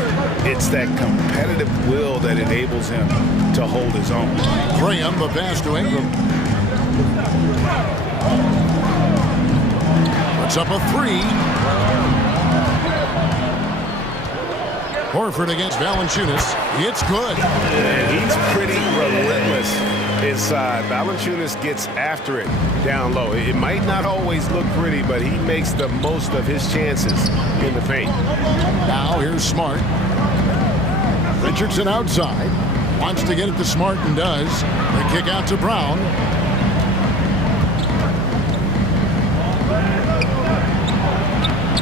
it's that competitive will that enables him to hold his own. Graham, the pass to Ingram. Puts up a three. Horford against Valanciunas. It's good. And he's pretty relentless inside. Valanciunas gets after it down low. It might not always look pretty, but he makes the most of his chances in the paint. Now here's Smart. Richardson outside. Wants to get it to Smart and does. The kick out to Brown.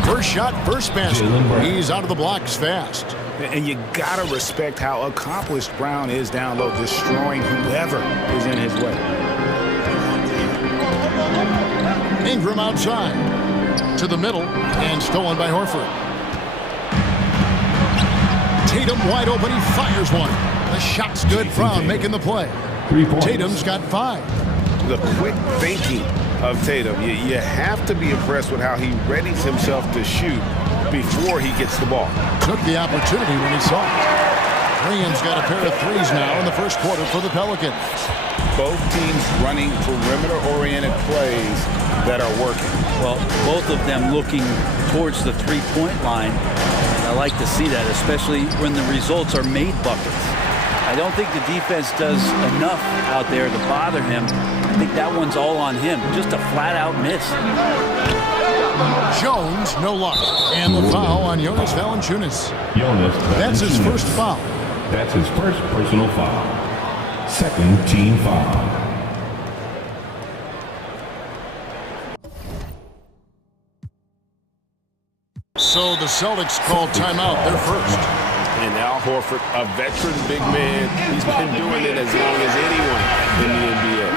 First shot, first basket. He's out of the blocks fast. And you got to respect how accomplished Brown is down low, destroying whoever is in his way. Ingram outside. To the middle. And stolen by Horford. Tatum wide open. He fires one. The shot's good. Brown making the play. Tatum's got 5. The quick thinking of Tatum. You have to be impressed with how he readies himself to shoot before he gets the ball. Took the opportunity when he saw it. Graham's got a pair of threes now in the first quarter for the Pelicans. Both teams running perimeter-oriented plays that are working. Well, both of them looking towards the three-point line. I like to see that, especially when the results are made buckets. I don't think the defense does enough out there to bother him. I think that one's all on him. Just a flat-out miss. Jones, no luck. And the foul on Jonas Valanciunas. That's his first foul. That's his first personal foul. Second team foul. So the Celtics called timeout. They're first. And Al Horford, a veteran big man. He's been doing it as long as anyone in the NBA.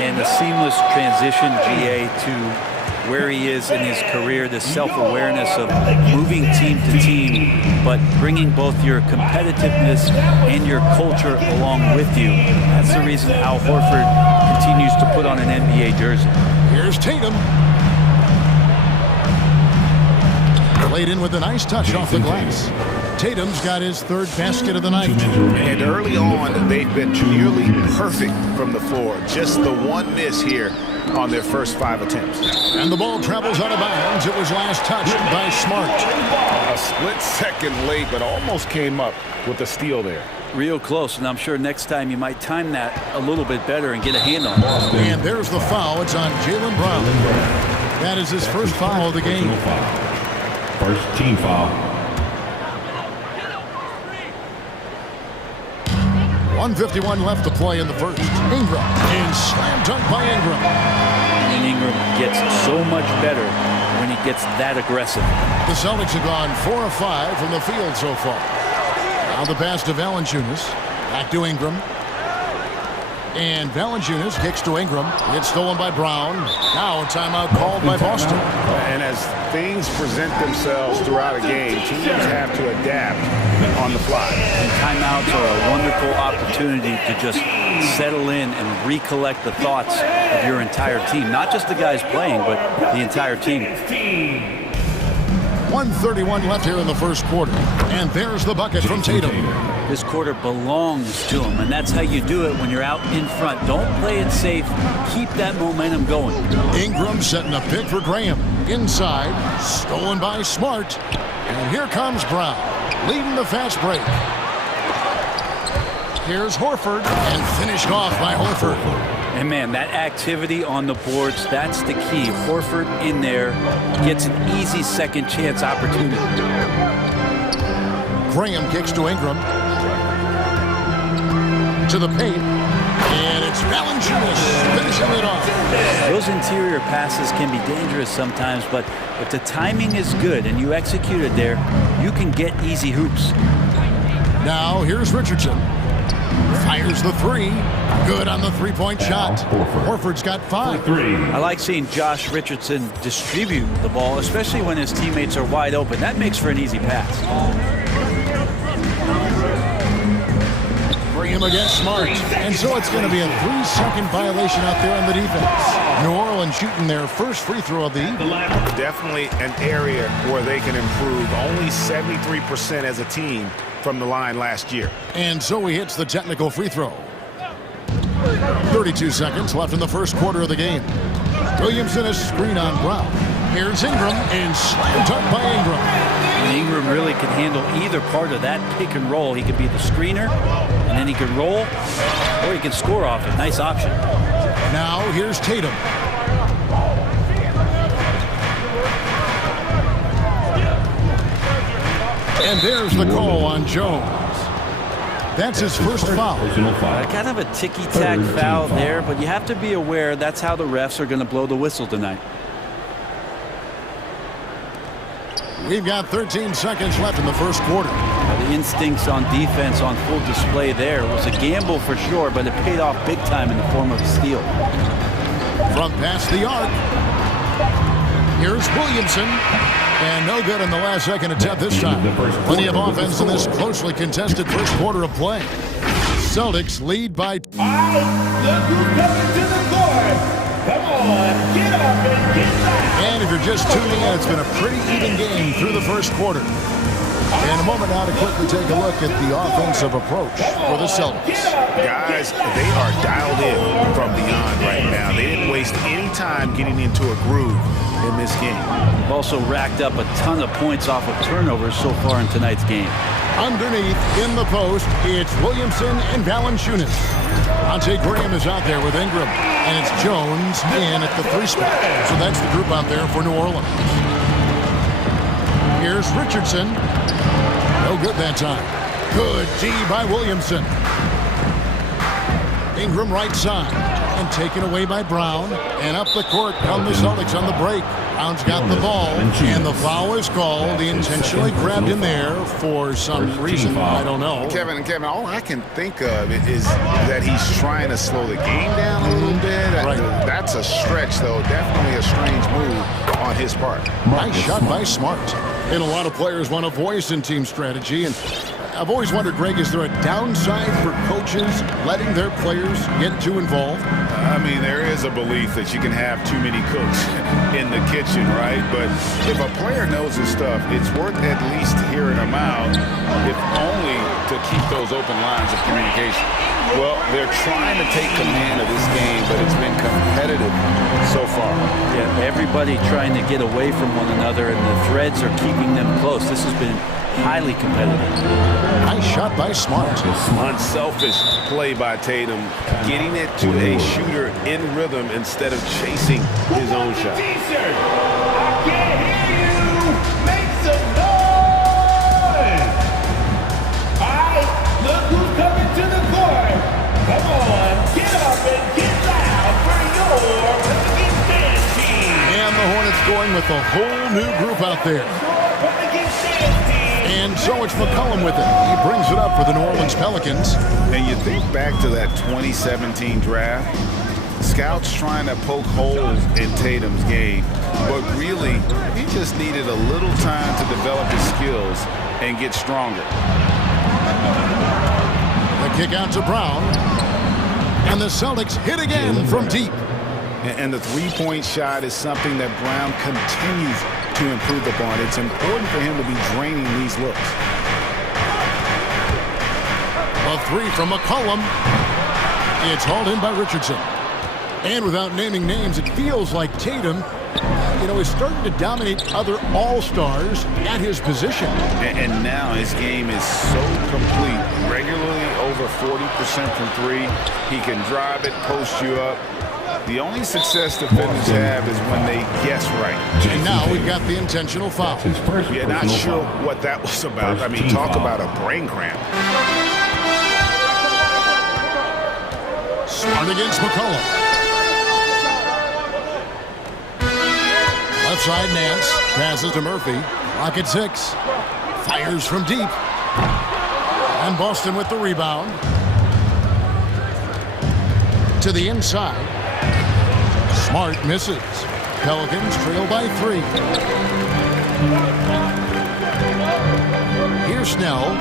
And the seamless transition, GA, to where he is in his career, the self-awareness of moving team to team, but bringing both your competitiveness and your culture along with you. That's the reason Al Horford continues to put on an NBA jersey. Here's Tatum. Played in with a nice touch off the glass. Tatum's got his third basket of the night. And early on, they've been nearly perfect from the floor. Just the one miss here on their first 5 attempts. And the ball travels out of bounds. It was last touched by Smart. A split second late, but almost came up with a steal there. Real close, and I'm sure next time you might time that a little bit better and get a hand on it. And there's the foul. It's on Jaylen Brown. That is his first foul of the game. First team foul. 1:51 left to play in the first. Ingram. And slam dunk by Ingram. And Ingram gets so much better when he gets that aggressive. The Celtics have gone 4 of 5 from the field so far. Now the pass to Valanciunas. Back to Ingram. And Valanciunas kicks to Ingram. It's stolen by Brown. Now a timeout called by Boston. And as things present themselves throughout a game, teams have to adapt on the fly. And timeouts are a wonderful opportunity to just settle in and recollect the thoughts of your entire team. Not just the guys playing, but the entire team. 1:31 left here in the first quarter. And there's the bucket from Tatum. This quarter belongs to him, and that's how you do it when you're out in front. Don't play it safe. Keep that momentum going. Ingram setting a pick for Graham. Inside, stolen by Smart. And here comes Brown, leading the fast break. Here's Horford, and finished off by Horford. And man, that activity on the boards, that's the key. Horford in there gets an easy second chance opportunity. Graham kicks to Ingram. To the paint. And it's Valanciunas finishing it off. Those interior passes can be dangerous sometimes, but if the timing is good and you execute it there, you can get easy hoops. Now here's Richardson. Fires the three. Good on the three-point shot. Horford's got 5. I like seeing Josh Richardson distribute the ball, especially when his teammates are wide open. That makes for an easy pass. Graham against Smart. And so it's going to be a 3-second violation out there on the defense. New Orleans shooting their first free throw of the evening. Definitely an area where they can improve. Only 73% as a team from the line last year. And so he hits the technical free throw. 32 seconds left in the first quarter of the game. Williamson a screen on Brown. Here's Ingram, and slammed up by Ingram. And Ingram really could handle either part of that pick and roll. He could be the screener, and then he could roll, or he could score off it. Nice option. Now here's Tatum. And there's the call on Jones. That's his first foul. Kind of a ticky-tack foul there, but you have to be aware that's how the refs are going to blow the whistle tonight. We've got 13 seconds left in the first quarter. The instincts on defense on full display there. It was a gamble for sure, but it paid off big time in the form of a steal. From past the arc. Here's Williamson. And no good in the last second attempt this time. Plenty of offense in this closely contested first quarter of play. Celtics lead by... Look who's coming to the court. Come on, get up and get down. And if you're just tuning in, it's been a pretty even game through the first quarter. In a moment now to quickly take a look at the offensive approach for the Celtics. Guys, they are dialed in from beyond right now. They didn't waste any time getting into a groove in this game. Also racked up a ton of points off of turnovers so far in tonight's game. Underneath in the post, it's Williamson and Valanciunas. Monte Graham is out there with Ingram, and it's Jones in at the 3 spot. So that's the group out there for New Orleans. Here's Richardson. No good that time. Good D by Williamson. Ingram right side. And taken away by Brown. And up the court come the Celtics on the break. Brown's got the ball. And the foul is called. He intentionally grabbed in there for some reason. I don't know. Kevin, all I can think of is that he's trying to slow the game down a little bit. Right. That's a stretch, though. Definitely a strange move on his part. Nice shot by Smart. And a lot of players want a voice in team strategy. And I've always wondered, Greg, is there a downside for coaches letting their players get too involved? I mean, there is a belief that you can have too many cooks in the kitchen, right? But if a player knows his stuff, it's worth at least hearing them out, if only to keep those open lines of communication. Well, they're trying to take command of this game, but it's been competitive so far. Yeah, everybody trying to get away from one another, and the threads are keeping them close. This has been highly competitive. Nice shot by Smart. Unselfish play by Tatum, getting it to a shooter in rhythm instead of chasing his own shot. T-shirt, I can't hear you. Make some noise. All right, look who's coming to the court. Come on, get up and get loud for your Against Man team. And the Hornets going with a whole new group out there. Against Man team. And so it's McCollum with it. He brings it up for the New Orleans Pelicans. And you think back to that 2017 draft, scouts trying to poke holes in Tatum's game, but really, he just needed a little time to develop his skills and get stronger. The kick out to Brown. And the Celtics hit again from deep. And the three-point shot is something that Brown continues to improve upon. It's important for him to be draining these looks. A three from McCollum. It's hauled in by Richardson. And without naming names, it feels like Tatum, is starting to dominate other all-stars at his position. And now his game is so complete. Regularly over 40% from three. He can drive it, post you up. The only success defenders have is when they guess right. And now we've got the intentional foul. Yeah, not sure what that was about. I mean, talk about a brain cramp. Smart against McCollum. Left side, Nance. Passes to Murphy. Rocket 6. Fires from deep. And Boston with the rebound. To the inside. Smart misses. Pelicans trail by 3. Here's Snell.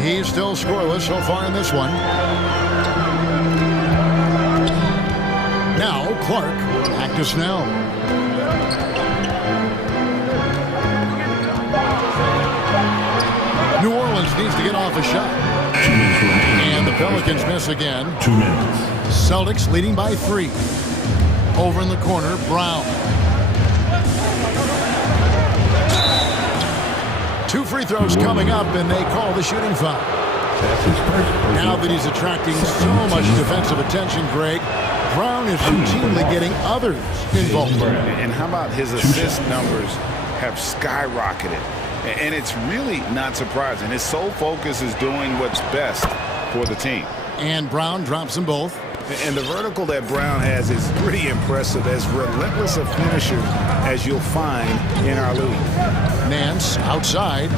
He's still scoreless so far in this one. Now Clark. Back to Snell. New Orleans needs to get off a shot. And the Pelicans miss again. 2 minutes. Celtics leading by 3. Over in the corner, Brown. 2 free throws coming up, and they call the shooting foul. Now that he's attracting so much defensive attention, Greg, Brown is routinely getting others involved. And how about his assist numbers have skyrocketed? And it's really not surprising. His sole focus is doing what's best for the team. And Brown drops them both. And the vertical that Brown has is pretty impressive, as relentless a finisher as you'll find in our league. Nance outside.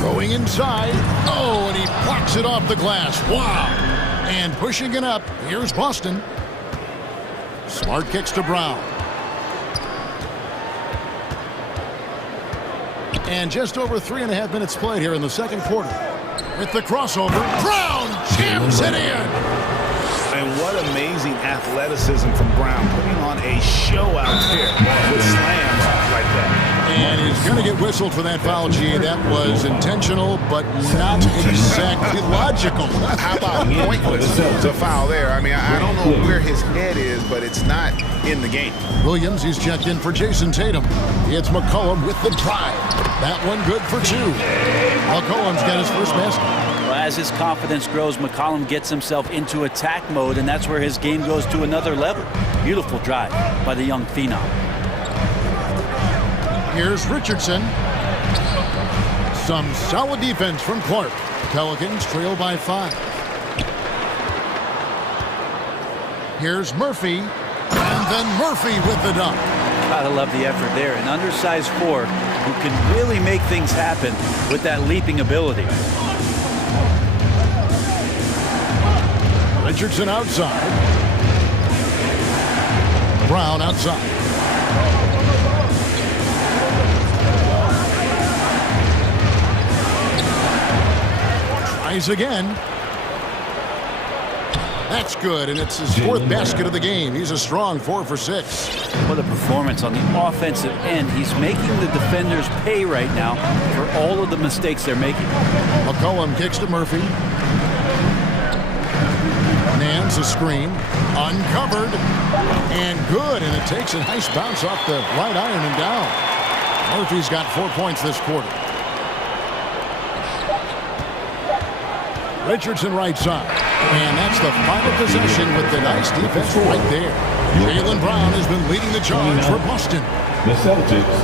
Going inside. Oh, and he blocks it off the glass. Wow. And pushing it up. Here's Boston. Smart kicks to Brown. And just over 3.5 minutes played here in the second quarter. With the crossover, Brown jams it in. And what amazing athleticism from Brown, putting on a show out there with slams like that. And he's going to get whistled for that foul, G. That was intentional, but not exactly logical. How about pointless to foul there? I mean, I don't know where his head is, but it's not in the game. Williams, he's checked in for Jason Tatum. It's McCollum with the drive. That one good for 2. McCollum's got his first basket. Well, as his confidence grows, McCollum gets himself into attack mode, and that's where his game goes to another level. Beautiful drive by the young phenom. Here's Richardson. Some solid defense from Clark. Pelicans trail by 5. Here's Murphy. And then Murphy with the dunk. Gotta love the effort there. An undersized 4 who can really make things happen with that leaping ability. Richardson outside. Brown outside. Tries again. That's good, and it's his 4th basket of the game. He's a strong 4 for 6. What a performance on the offensive end. He's making the defenders pay right now for all of the mistakes they're making. McCollum kicks to Murphy. Nance a screen. Uncovered. And good, and it takes a nice bounce off the right iron and down. Murphy's got 4 points this quarter. Richardson right side. And that's the final possession with the nice defense right there. Jaylen Brown has been leading the charge for Boston. The Celtics.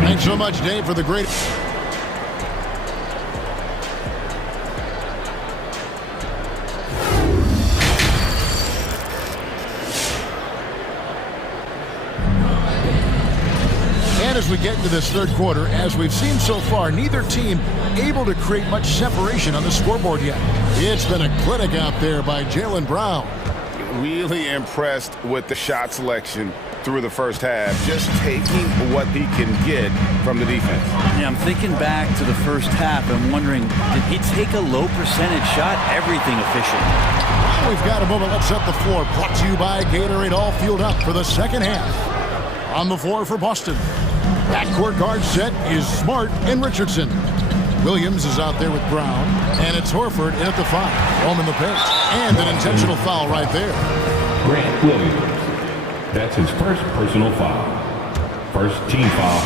Thanks so much, Dave, for the great... And as we get into this third quarter, as we've seen so far, neither team able to create much separation on the scoreboard yet. It's been a clinic out there by Jaylen Brown. Really impressed with the shot selection through the first half, just taking what he can get from the defense. Yeah, I'm thinking back to the first half and wondering, did he take a low percentage shot? Everything efficient. Well, we've got a moment. Let's set the floor. Brought to you by Gatorade, all fueled up for the second half. On the floor for Boston. Backcourt guard set is Smart and Richardson. Williams is out there with Brown, and it's Horford in at the 5. Home in the paint, and an intentional foul right there. Grant Williams. That's his first personal foul. First team foul.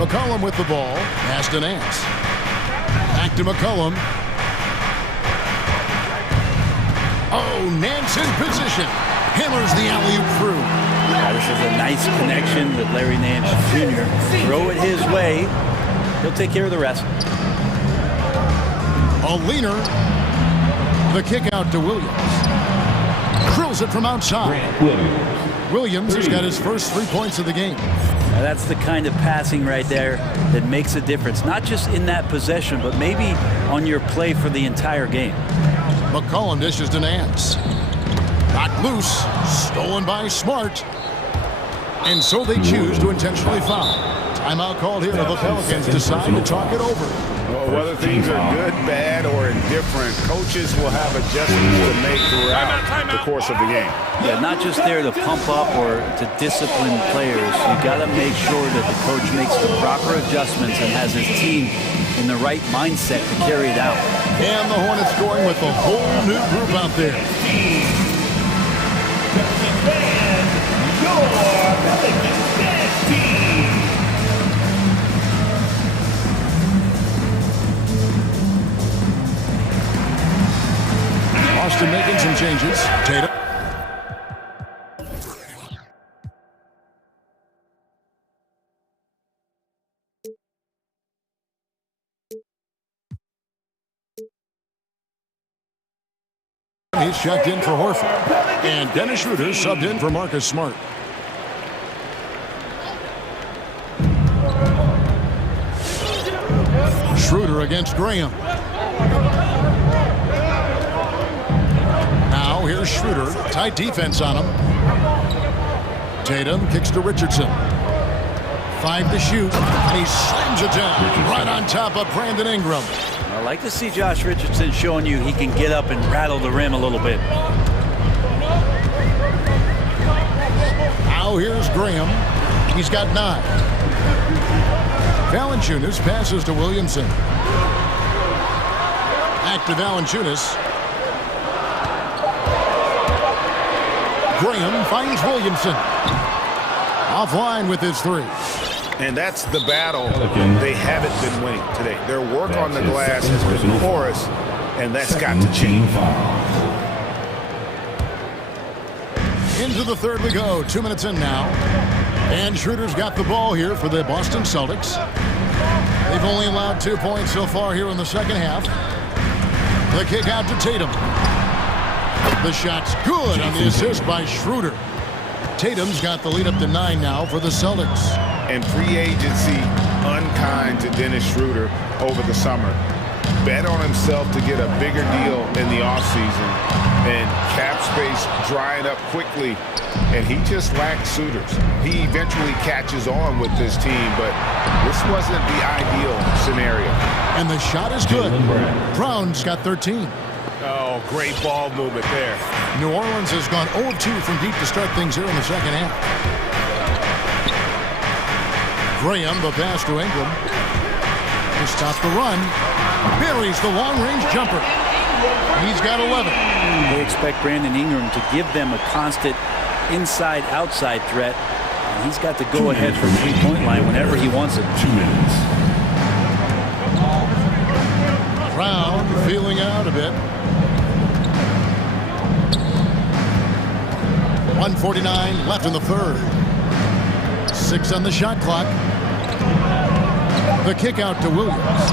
McCollum with the ball. Pass to Nance. Back to McCollum. Oh, Nance in position. Hammers the alley-oop through. Now, this is a nice connection with Larry Nance Jr. Throw it his way. He'll take care of the rest. A leaner. The kick out to Williams. Drills it from outside. Williams has got his first 3 points of the game. Now, that's the kind of passing right there that makes a difference. Not just in that possession, but maybe on your play for the entire game. McCollum dishes to Nance. Knocked loose. Stolen by Smart. And so they choose to intentionally foul. Timeout called here. The Pelicans decide to talk it over. Well, whether things are good, bad, or indifferent, coaches will have adjustments to make throughout the course of the game. Yeah, not just there to pump up or to discipline players. You got to make sure that the coach makes the proper adjustments and has his team in the right mindset to carry it out. And the Hornets going with a whole new group out there. Boston making some changes. Tatum. He's checked in for Horford. And Dennis Schroeder subbed in for Marcus Smart. Schroeder against Graham. Now here's Schroeder. Tight defense on him. Tatum kicks to Richardson. 5 to shoot. And he slams it down right on top of Brandon Ingram. I like to see Josh Richardson showing you he can get up and rattle the rim a little bit. Now here's Graham. He's got 9. Valanciunas passes to Williamson. Back to Valanciunas. Graham finds Williamson. Offline with his 3. And that's the battle they haven't been winning today. Their work on the glass has been porous, and that's got to change. Into the third we go. 2 minutes in now. And Schroeder's got the ball here for the Boston Celtics. They've only allowed 2 points so far here in the second half. The kick out to Tatum. The shot's good on the assist by Schroeder. Tatum's got the lead up to 9 now for the Celtics. And free agency unkind to Dennis Schroeder over the summer. Bet on himself to get a bigger deal in the offseason. And cap space drying up quickly. And he just lacked suitors. He eventually catches on with this team, but this wasn't the ideal scenario. And the shot is good. Brown's got 13. Oh, great ball movement there. New Orleans has gone 0-2 from deep to start things here in the second half. Graham, the pass to Ingram. To stop the run. Buries the long-range jumper. He's got 11. They expect Brandon Ingram to give them a constant inside-outside threat. And he's got to go ahead from the three-point line whenever he wants it. 2 minutes. Brown feeling out a bit. 1:49 left in the third. 6 on the shot clock. The kick out to Williams.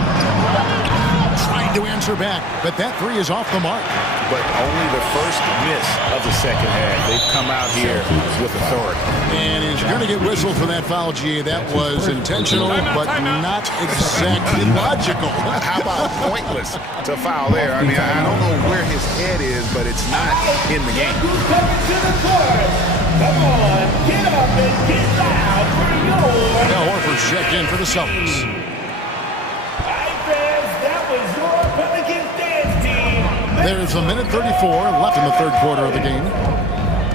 Trying to answer back, but that three is off the mark. But only the first miss of the second half. They've come out here with authority. And he's going to get whistled for that foul, G. That was intentional, but not exactly logical. How about pointless to foul there? I mean, I don't know where his head is, but it's not in the game. Who's coming to the court? Come on, get up and get loud for yours. Now Horford's checked in for the Celtics. There's a minute 34 left in the third quarter of the game.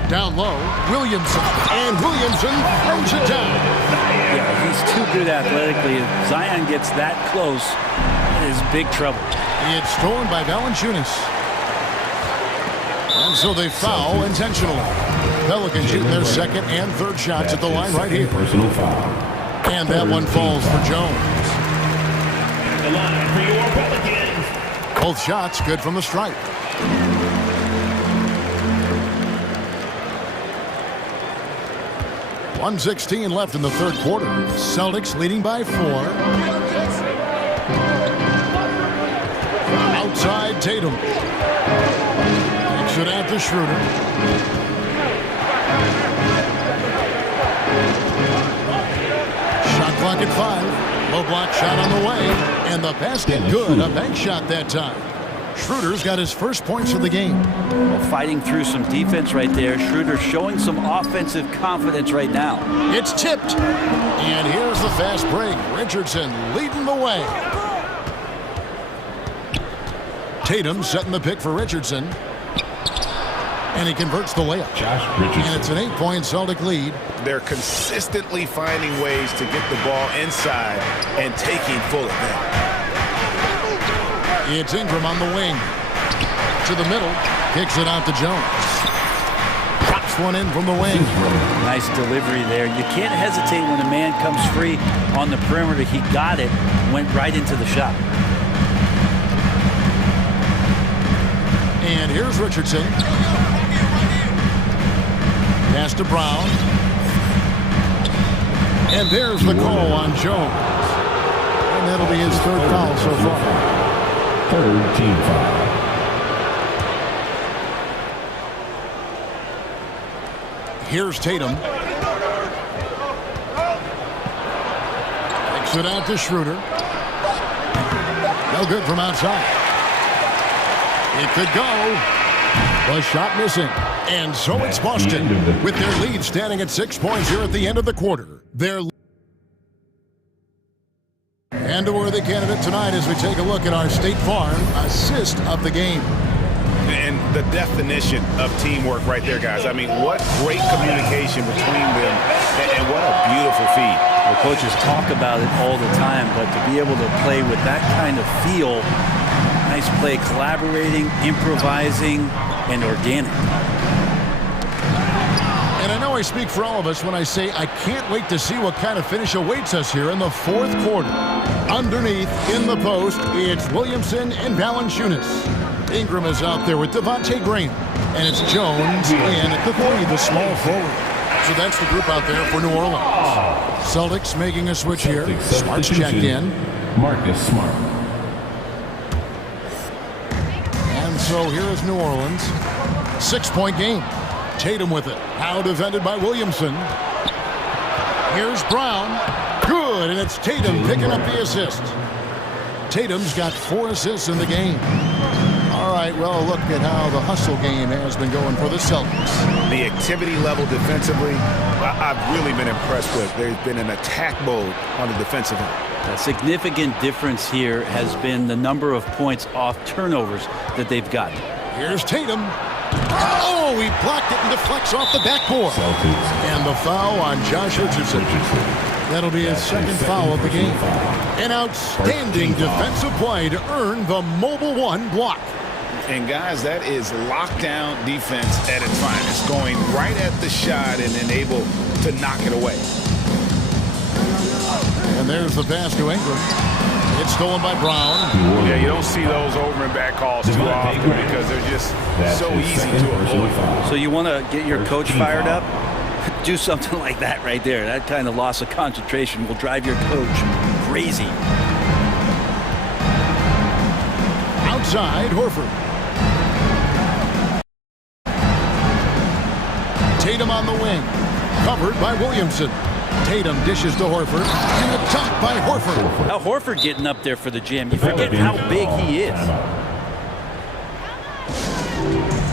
Down low, Williamson, and Williamson throws it down. Yeah, he's too good athletically. If Zion gets that close, it is big trouble. It's stolen by Valanciunas. And so they foul intentionally. Pelicans shooting their second and third shots at the line right here. Personal foul. And that one falls for Jones. The line for your Pelicans. Both shots good from the stripe. .116 left in the third quarter. Celtics leading by 4. Outside Tatum. Takes it out to Schroeder. Shot clock at 5. Low block shot on the way. And the basket good. A bank shot that time. Schroeder's got his first points of the game. Well, fighting through some defense right there. Schroeder showing some offensive confidence right now. It's tipped. And here's the fast break. Richardson leading the way. Tatum setting the pick for Richardson. And he converts the layup. And it's an 8-point Celtic lead. They're consistently finding ways to get the ball inside and taking full advantage. It's Ingram on the wing. To the middle. Kicks it out to Jones. Drops one in from the wing. Nice delivery there. You can't hesitate when a man comes free on the perimeter. He got it. Went right into the shot. And here's Richardson. Pass to Brown. And there's the call on Jones. And that'll be his third foul so far. Third team foul. Here's Tatum. Takes it out to Schroeder. No good from outside. It could go. The shot missing. And so it's Boston with their lead standing at 6 points here at the end of the quarter. And a worthy candidate tonight as we take a look at our State Farm assist of the game. And the definition of teamwork right there, guys. I mean, what great communication between them, and what a beautiful feed. The coaches talk about it all the time, but to be able to play with that kind of feel, nice play, collaborating, improvising, and organic. And I know I speak for all of us when I say I can't wait to see what kind of finish awaits us here in the fourth quarter. Underneath, in the post, it's Williamson and Valanciunas. Ingram is out there with Devontae Graham. And it's Jones in at the 3, the small forward. So that's the group out there for New Orleans. Celtics making a switch here. Smart's checked in. Marcus Smart. And so here is New Orleans. 6-point game. Tatum with it. Now defended by Williamson. Here's Brown. Good, and it's Tatum picking up the assist. Tatum's got 4 assists in the game. All right, well, look at how the hustle game has been going for the Celtics. The activity level defensively, I've really been impressed with. There's been an attack mode on the defensive end. A significant difference here has been the number of points off turnovers that they've gotten. Here's Tatum. Oh, he blocked it and deflects off the backboard. And the foul on Josh Richardson. That'll be his second foul of the game. An outstanding defensive play to earn the Mobile One block. And guys, that is lockdown defense at its finest. Going right at the shot and then able to knock it away. And there's the pass to Ingram. It's stolen by Brown. Yeah, you don't see those over and back calls too often because they're just so easy to avoid. So you want to get your coach fired up? Do something like that right there. That kind of loss of concentration will drive your coach crazy. outside, Horford. Tatum on the wing. Covered by Williamson. Tatum dishes to Horford. And the top by Horford. Now Horford getting up there for the jam. You forget how big he is. All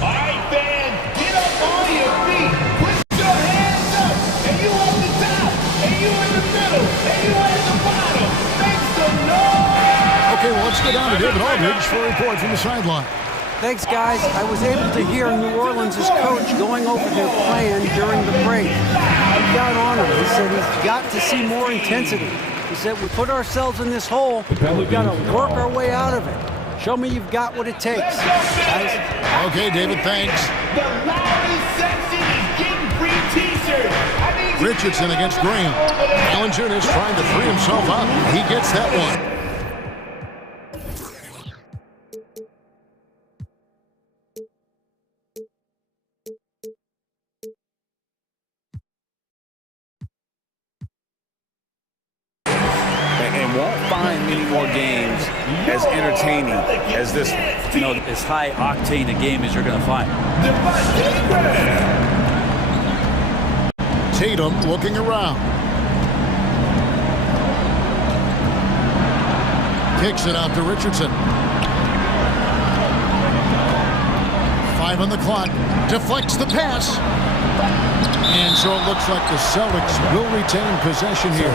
right, fans, get up on your feet. Put your hands up. And you on the top. And you in the middle. And you at the bottom. Make some noise. Okay, well, let's go down to David Aldridge for a report from the sideline. Thanks, guys. I was able to hear New Orleans' coach going over their plan during the break. He got on him. He said he's got to see more intensity. He said, we put ourselves in this hole, and we've got to work our way out of it. Show me you've got what it takes, guys. Okay, David, thanks. The loudest section is getting free t-shirts. Richardson against Graham. Valanciunas trying to free himself up. He gets that one. Won't find many more games as entertaining as this one. You know, as high octane a game as you're going to find. Tatum looking around. Kicks it out to Richardson. 5 on the clock. Deflects the pass. And so it looks like the Celtics will retain possession here.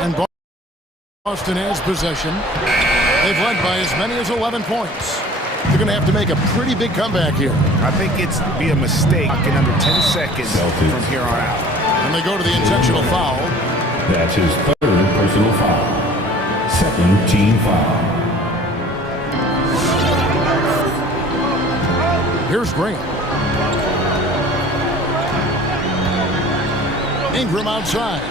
And Boston has possession. They've led by as many as 11 points. They're going to have to make a pretty big comeback here. I think it's be a mistake in under 10 seconds from here on out. And they go to the intentional foul. That's his third personal foul. Second team foul. Here's Graham. Ingram outside.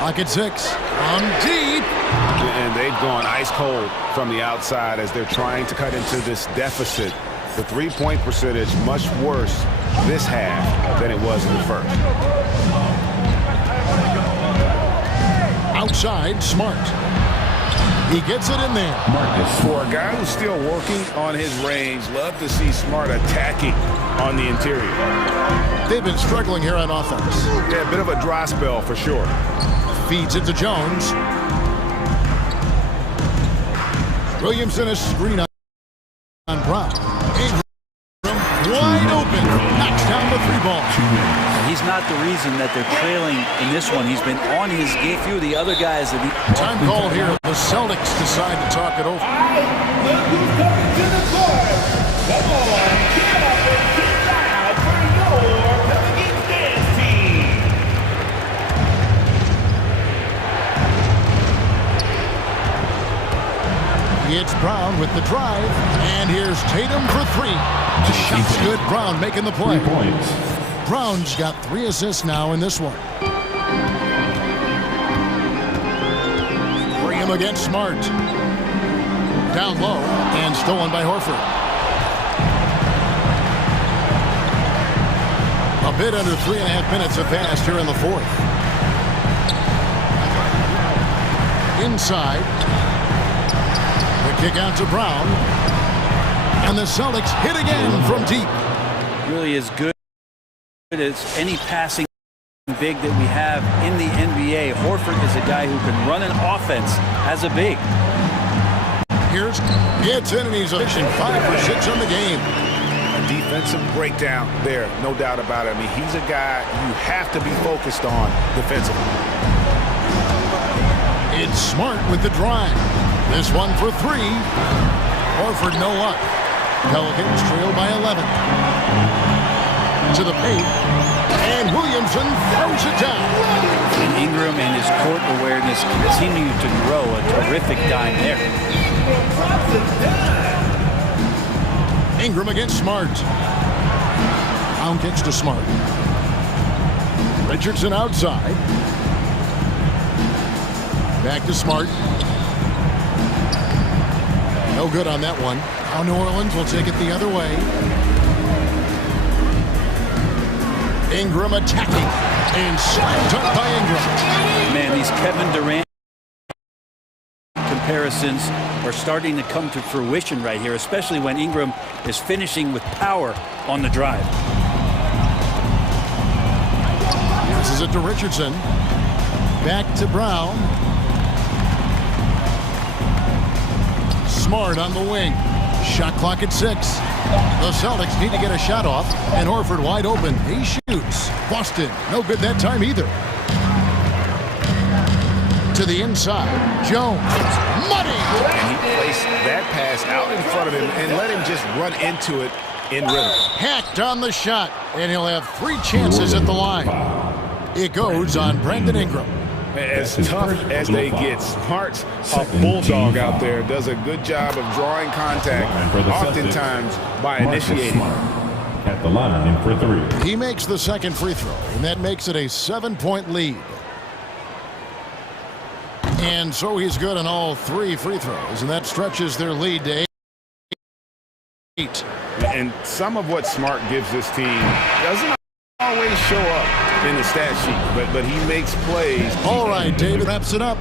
Lock at 6. On deep. And they've gone ice cold from the outside as they're trying to cut into this deficit. The three-point percentage much worse this half than it was in the first. Outside, Smart. He gets it in there. Marcus. For a guy who's still working on his range, love to see Smart attacking on the interior. They've been struggling here on offense. Yeah, a bit of a dry spell for sure. Feeds it to Jones. Williamson a screen on Brown. Ingram wide open. Knocks down the 3-ball. He's not the reason that they're trailing in this one. He's been on his game. Few of the other guys. Time call here. The Celtics decide to talk it over. All right, look who's coming to the court. Come on, get up and get loud for your Pelicans dance team. It's Brown with the drive. And here's Tatum for 3. The shot's good. Brown making the play. 3 points. Brown's got 3 assists now in this one. Graham against Smart. Down low and stolen by Horford. A bit under 3.5 minutes have passed here in the 4th. Inside. The kick out to Brown. And the Celtics hit again from deep. Really is good as any passing big that we have in the NBA. Horford is a guy who can run an offense as a big. Here's gets in and he's pushing 5 or 6 on the game. A defensive breakdown there, no doubt about it. I mean, he's a guy you have to be focused on defensively. It's Smart with the drive. This one for 3. Horford no luck. Pelicans trail by 11. To the paint, and Williamson throws it down. And Ingram and his court awareness continue to grow. A terrific dime there. Ingram against Smart. Brown kicks to Smart. Richardson outside. Back to Smart. No good on that one. Now New Orleans will take it the other way. Ingram attacking. And slam dunk by Ingram. Man, these Kevin Durant comparisons are starting to come to fruition right here, especially when Ingram is finishing with power on the drive. Passes it to Richardson. Back to Brown. Smart on the wing. Shot clock at 6. The Celtics need to get a shot off, and Horford wide open. He shoots. Boston, no good that time either. To the inside. Jones. Money! And he placed that pass out in front of him and let him just run into it in rhythm. Hacked on the shot, and he'll have 3 chances at the line. It goes on Brandon Ingram. As tough as they get, Smart's a bulldog out there, does a good job of drawing contact, oftentimes by initiating. At the line for 3. He makes the second free throw, and that makes it a 7-point lead. And so he's good on all 3 free throws, and that stretches their lead to 8. And some of what Smart gives this team doesn't always show up in the stat sheet, but he makes plays. All right, David wraps it up.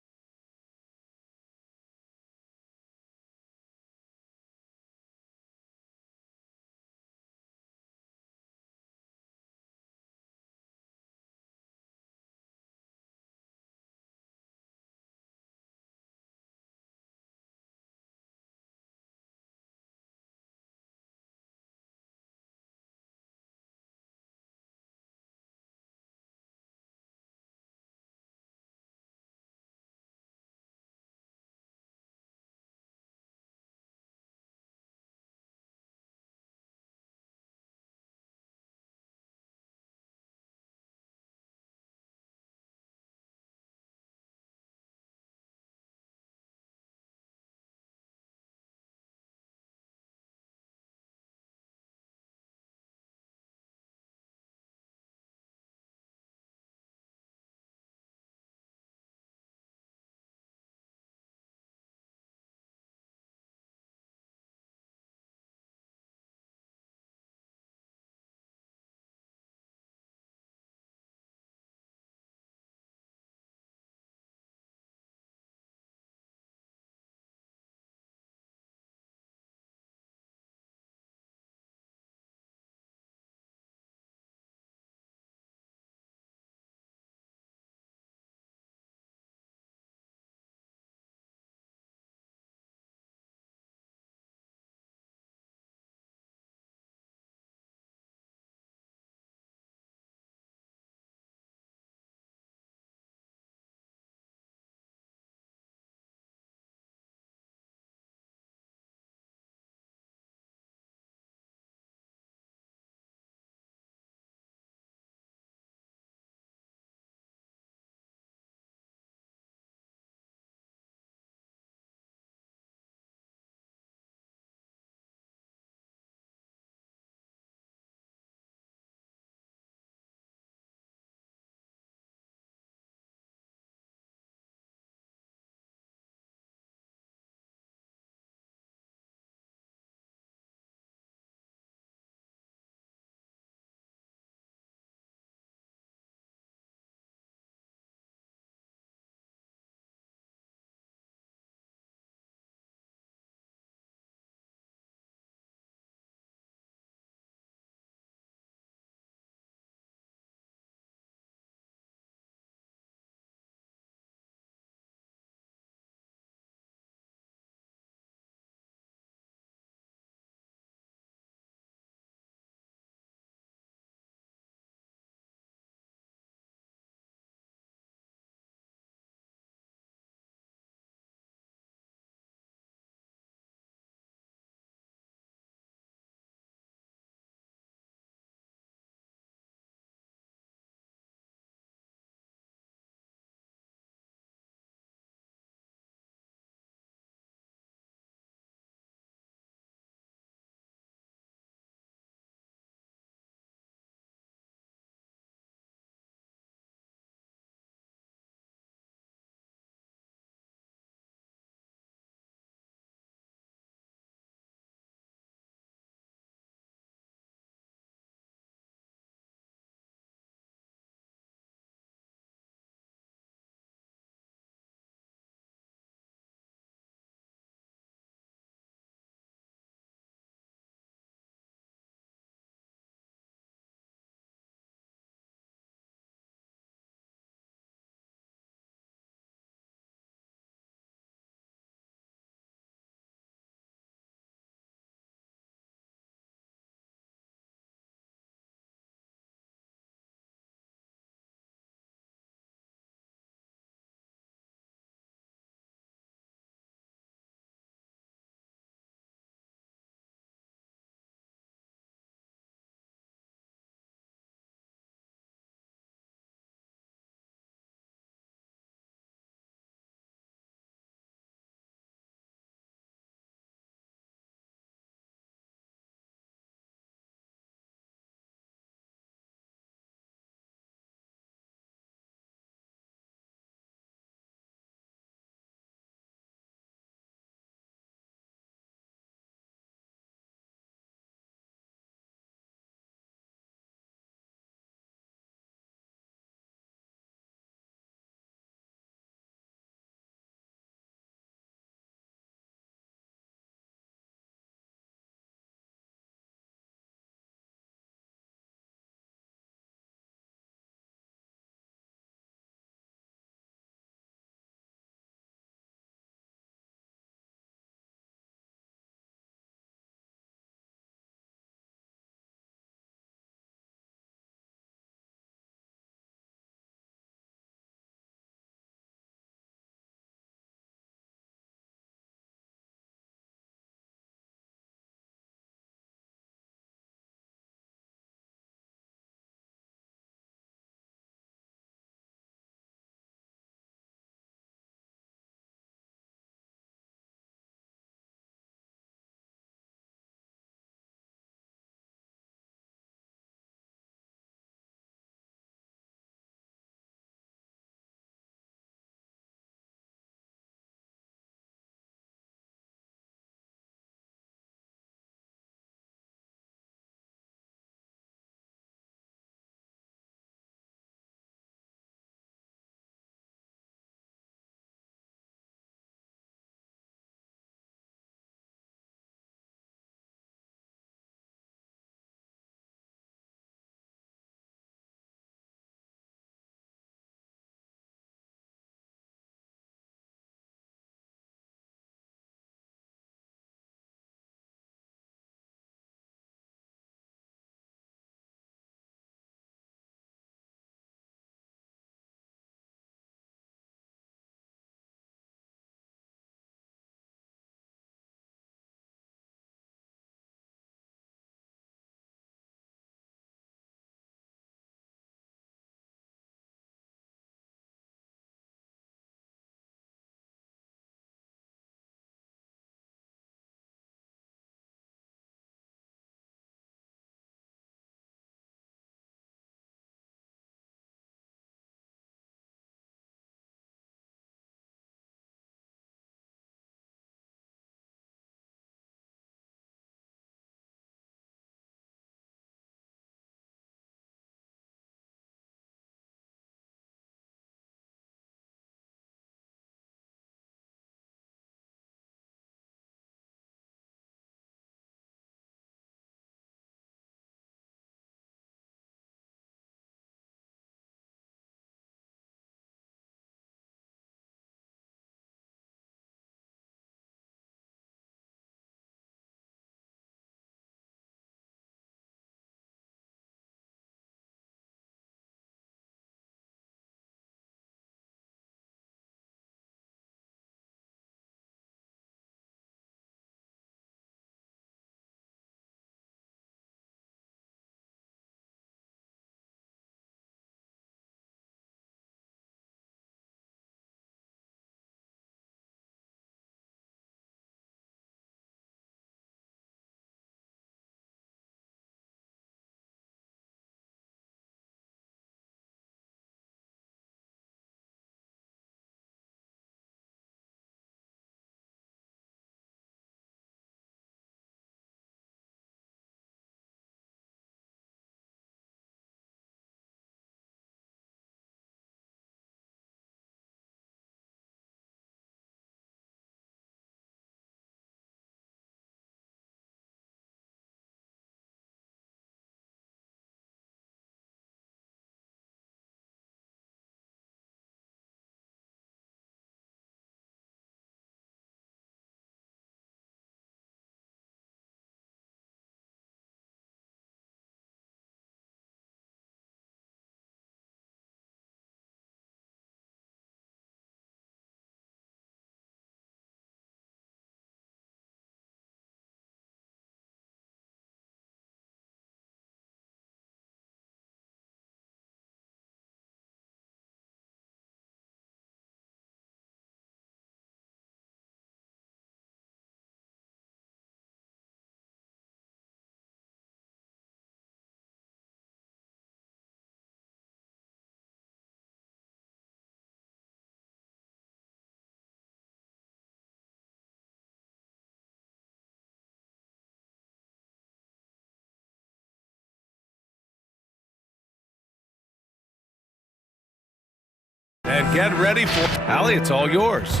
And get ready for Allie, it's all yours.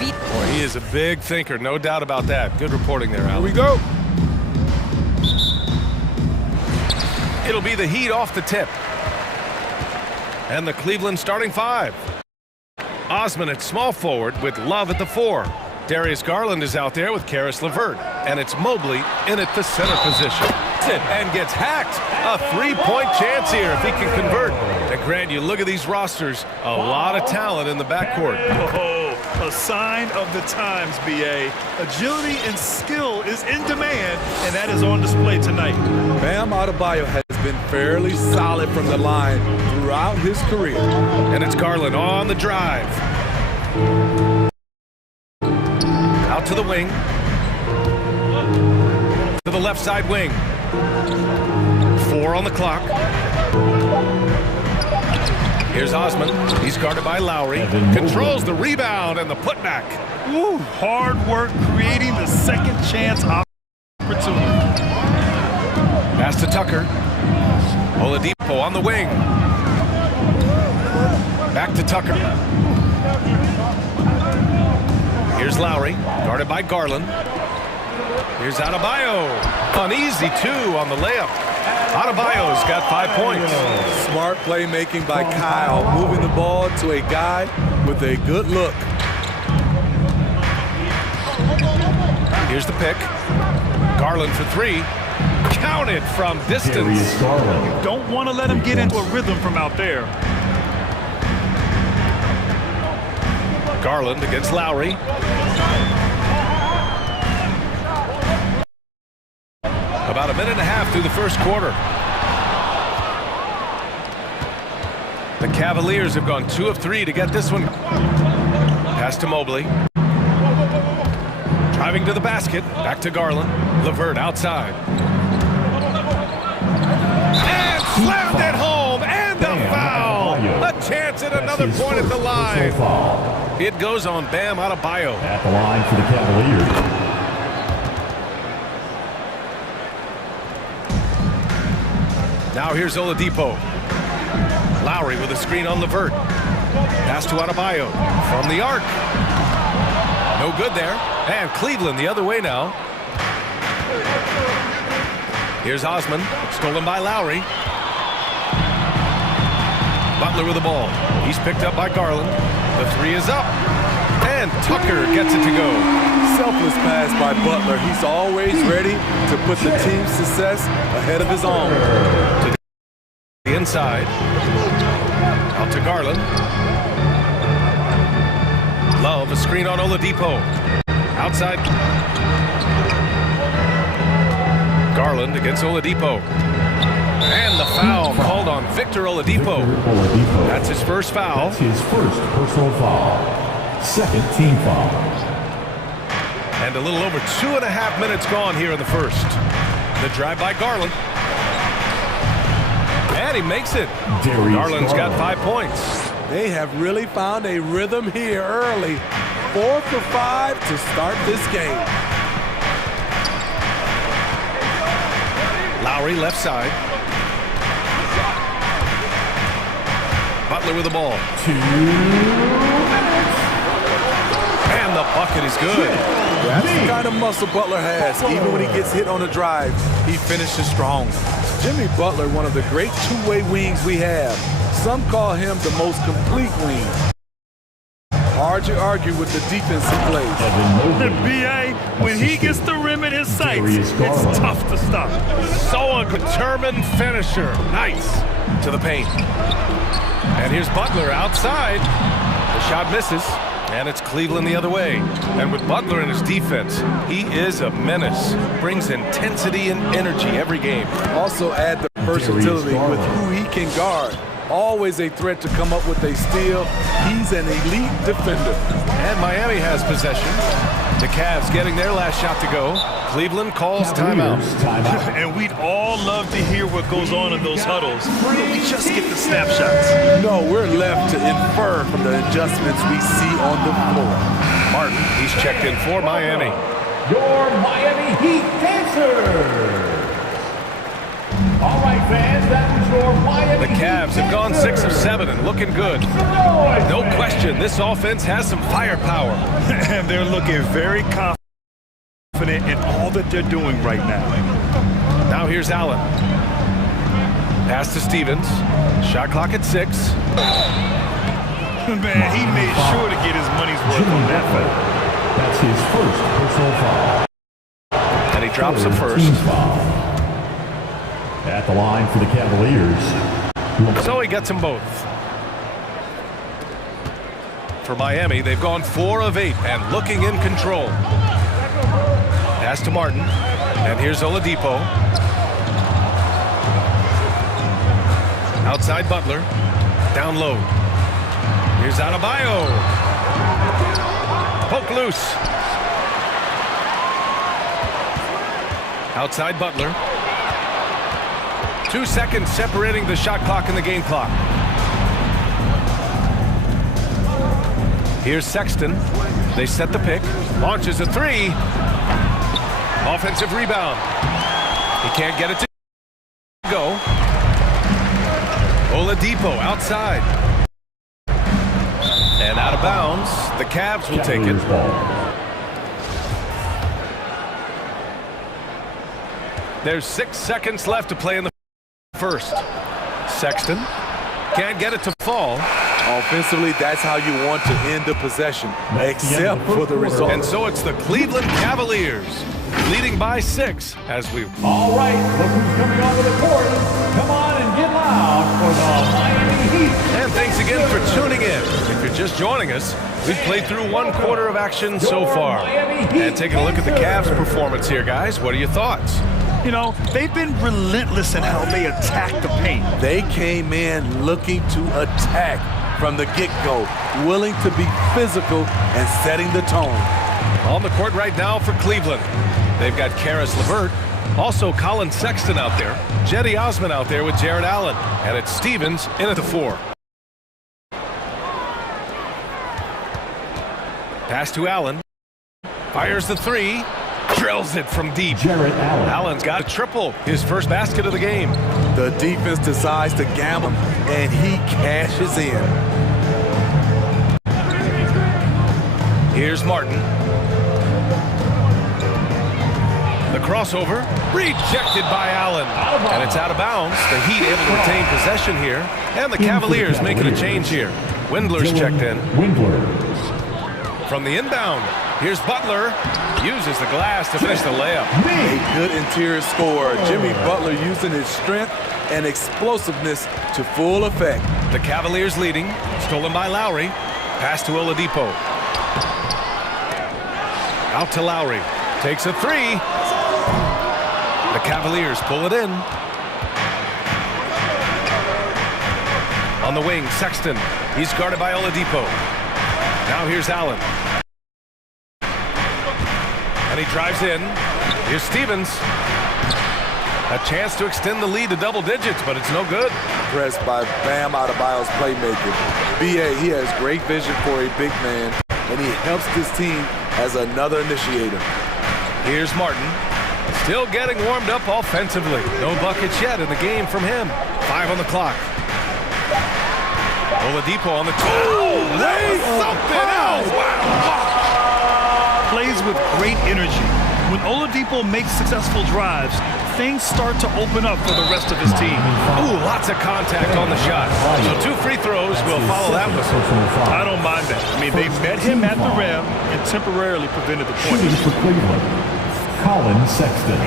Boy, he is a big thinker, no doubt about that. Good reporting there, Allie. Here we go. It'll be the Heat off the tip. And the Cleveland starting five. Osman at small forward with Love at the 4. Darius Garland is out there with Karis LeVert. And it's Mobley in at the center position. And gets hacked. A three-point chance here if he can convert. And Grant, you look at these rosters, a lot of talent in the backcourt. Oh, a sign of the times, BA. Agility and skill is in demand, and that is on display tonight. Bam Adebayo has been fairly solid from the line throughout his career. And it's Garland on the drive. Out to the wing. To the left side wing. 4 on the clock. Here's Osman. He's guarded by Lowry. Controls the rebound and the putback. Ooh, hard work creating the second chance opportunity. Pass to Tucker. Oladipo on the wing. Back to Tucker. Here's Lowry, guarded by Garland. Here's Adebayo. An easy 2 on the layup. Adebayo's got 5 points. Smart playmaking by Kyle, moving the ball to a guy with a good look. Here's the pick. Garland for 3. Counted from distance. You don't want to let him get into a rhythm from out there. Garland against Lowry. About a minute and a half through the first quarter. The Cavaliers have gone 2 of 3 to get this one. Pass to Mobley. Driving to the basket. Back to Garland. LeVert outside. And slammed it home. And a foul. A chance at another point at the line. It goes on Bam Adebayo. At the line for the Cavaliers. Now here's Oladipo. Lowry with a screen on LeVert. Pass to Adebayo from the arc. No good there. And Cleveland the other way now. Here's Osman. Stolen by Lowry. Butler with the ball. He's picked up by Garland. The 3 is up. And Tucker gets it to go. Selfless pass by Butler. He's always ready to put the team's success ahead of his own. To the inside. Out to Garland. Love, a screen on Oladipo. Outside. Garland against Oladipo. And the foul called on Victor Oladipo. That's his first foul. That's his first personal foul. Second team foul. And a little over 2.5 minutes gone here in the first. The drive by Garland. And he makes it. Garland's got 5 points. They have really found a rhythm here early. 4 for 5 to start this game. Lowry left side. Butler with the ball. 2 minutes. And the bucket is good. That's the kind of muscle Butler has. Even when he gets hit on the drive, he finishes strong. Jimmy Butler, one of the great two-way wings we have. Some call him the most complete wing. Hard to argue with the defensive plays. The BA, when he gets the rim in his sights, it's tough to stop. So a determined finisher. Nice. To the paint. And here's Butler outside. The shot misses. And it's Cleveland the other way. And with Butler in his defense, he is a menace. Brings intensity and energy every game. Also add the versatility with who he can guard. Always a threat to come up with a steal. He's an elite defender. And Miami has possession. The Cavs getting their last shot to go. Cleveland calls timeout. And we'd all love to hear what goes on in those huddles, but we just get the snapshots. No, we're left to infer from the adjustments we see on the floor. Martin, he's checked in for Miami. Your Miami Heat dancers. All right, fans, that was The Cavs have gone 6 of 7 and looking good. No question, this offense has some firepower. And they're looking very confident in all that they're doing right now. Now here's Allen. Pass to Stevens. Shot clock at 6. Man, he made sure to get his money's worth on that foul. That's his first personal foul. And he drops the first. At the line for the Cavaliers. So he gets them both. For Miami, they've gone 4 of 8 and looking in control. Pass to Martin. And here's Oladipo. Outside Butler. Down low. Here's Adebayo. Poke loose. Outside Butler. 2 seconds separating the shot clock and the game clock. Here's Sexton. They set the pick. Launches a 3. Offensive rebound. He can't get it to go. Oladipo outside. And out of bounds. The Cavs will take it. There's 6 seconds left to play in the first. Sexton can't get it to fall. Offensively, that's how you want to end the possession, except for the result. And so it's the Cleveland Cavaliers leading by 6 as we... All right, look who's coming onto the court. Come on and get loud for the Miami Heat. And thanks again for tuning in. If you're just joining us, we've played through 1 quarter of action so far. And taking a look at the Cavs' performance here, guys. What are your thoughts? You know, they've been relentless in how they attack the paint. They came in looking to attack from the get-go, willing to be physical and setting the tone. On the court right now for Cleveland, they've got Karis LeVert, also Colin Sexton out there, Jetty Osman out there with Jared Allen, and it's Stevens in at the 4. Pass to Allen, fires the 3, drills it from deep. Jared Allen. Allen's got a triple, his first basket of the game. The defense decides to gamble, and he cashes in. Here's Martin. The crossover, rejected by Allen. And it's out of bounds. The Heat able to retain possession here. And the Cavaliers making a change here. Windler's checked in. From the inbound, here's Butler. Uses the glass to finish the layup. A good interior scorer. Jimmy Butler using his strength and explosiveness to full effect. The Cavaliers leading. Stolen by Lowry. Pass to Oladipo. Out to Lowry. Takes a 3. The Cavaliers pull it in. On the wing, Sexton. He's guarded by Oladipo. Now here's Allen. And he drives in. Here's Stevens. A chance to extend the lead to double digits, but it's no good. Pressed by Bam Adebayo's playmaker. B.A., he has great vision for a big man, and he helps this team as another initiator. Here's Martin. Still getting warmed up offensively. No buckets yet in the game from him. 5 on the clock. Oladipo on the toe. Lays something else. Wow. Plays with great energy. When Oladipo makes successful drives, things start to open up for the rest of his team. Ooh, lots of contact on the shot. So 2 free throws will follow that whistle. I don't mind that. I mean, they met him at the rim and temporarily prevented the point. Colin Sexton.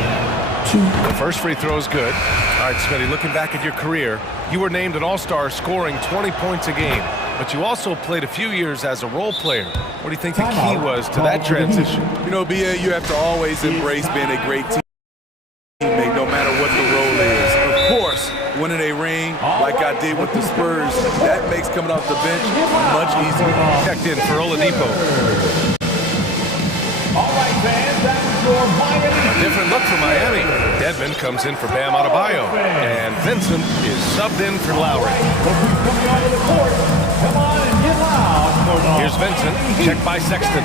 The first free throw is good. All right, Smitty, looking back at your career, you were named an All-Star scoring 20 points a game, but you also played a few years as a role player. What do you think the key was to that transition? You know, B.A., you have to always embrace being a great teammate, no matter what the role is. Of course, winning a ring like I did with the Spurs, that makes coming off the bench much easier. Checked in for Oladipo. All right, fans, that was your Miami. A different look for Miami. Dedmon comes in for Bam Adebayo, and Vincent is subbed in for Lowry. Coming onto the court. Come on and get loud for the Here's Vincent, checked by Sexton.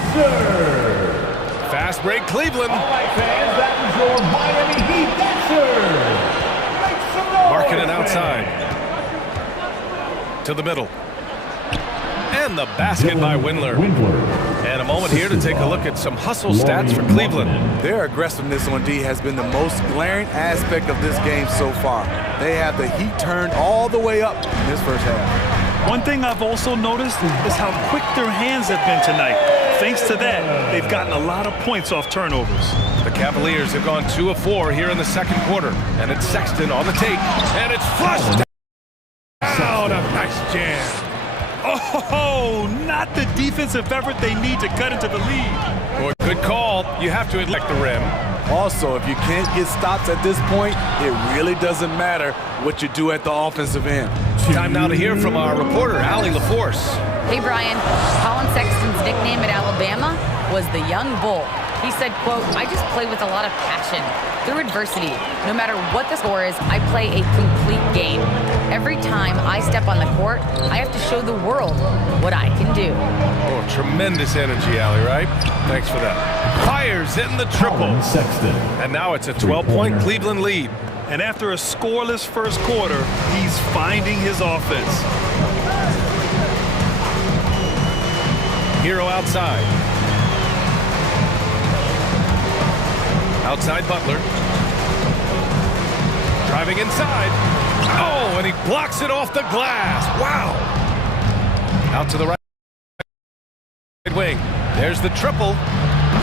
Fast break, Cleveland. All right, fans, that was your Miami Heat. Dancer. Make some noise. Marking it outside. To the middle. And the basket by Windler. And a moment here to take a look at some hustle stats for Cleveland. Their aggressiveness on D has been the most glaring aspect of this game so far. They have the heat turned all the way up in this first half. One thing I've also noticed is how quick their hands have been tonight. Thanks to that, they've gotten a lot of points off turnovers. The Cavaliers have gone 2 of 4 here in the second quarter. And it's Sexton on the take. And it's flushed out. A nice jam. Oh, not the defensive effort they need to cut into the lead. Boy, good call. You have to elect the rim. Also, if you can't get stops at this point, it really doesn't matter what you do at the offensive end. Time now to hear from our reporter, Allie LaForce. Hey, Brian. Colin Sexton's nickname at Alabama was the Young Bull. He said, quote, "I just play with a lot of passion. Through adversity, no matter what the score is, I play a complete game. Every time I step on the court, I have to show the world what I can do." Oh, tremendous energy, Allie, right? Thanks for that. Fires in the triple. And now it's a 12-point Cleveland lead. And after a scoreless first quarter, he's finding his offense. Hero outside. Outside Butler. Driving inside. Oh, and he blocks it off the glass. Wow. Out to the right wing. There's the triple.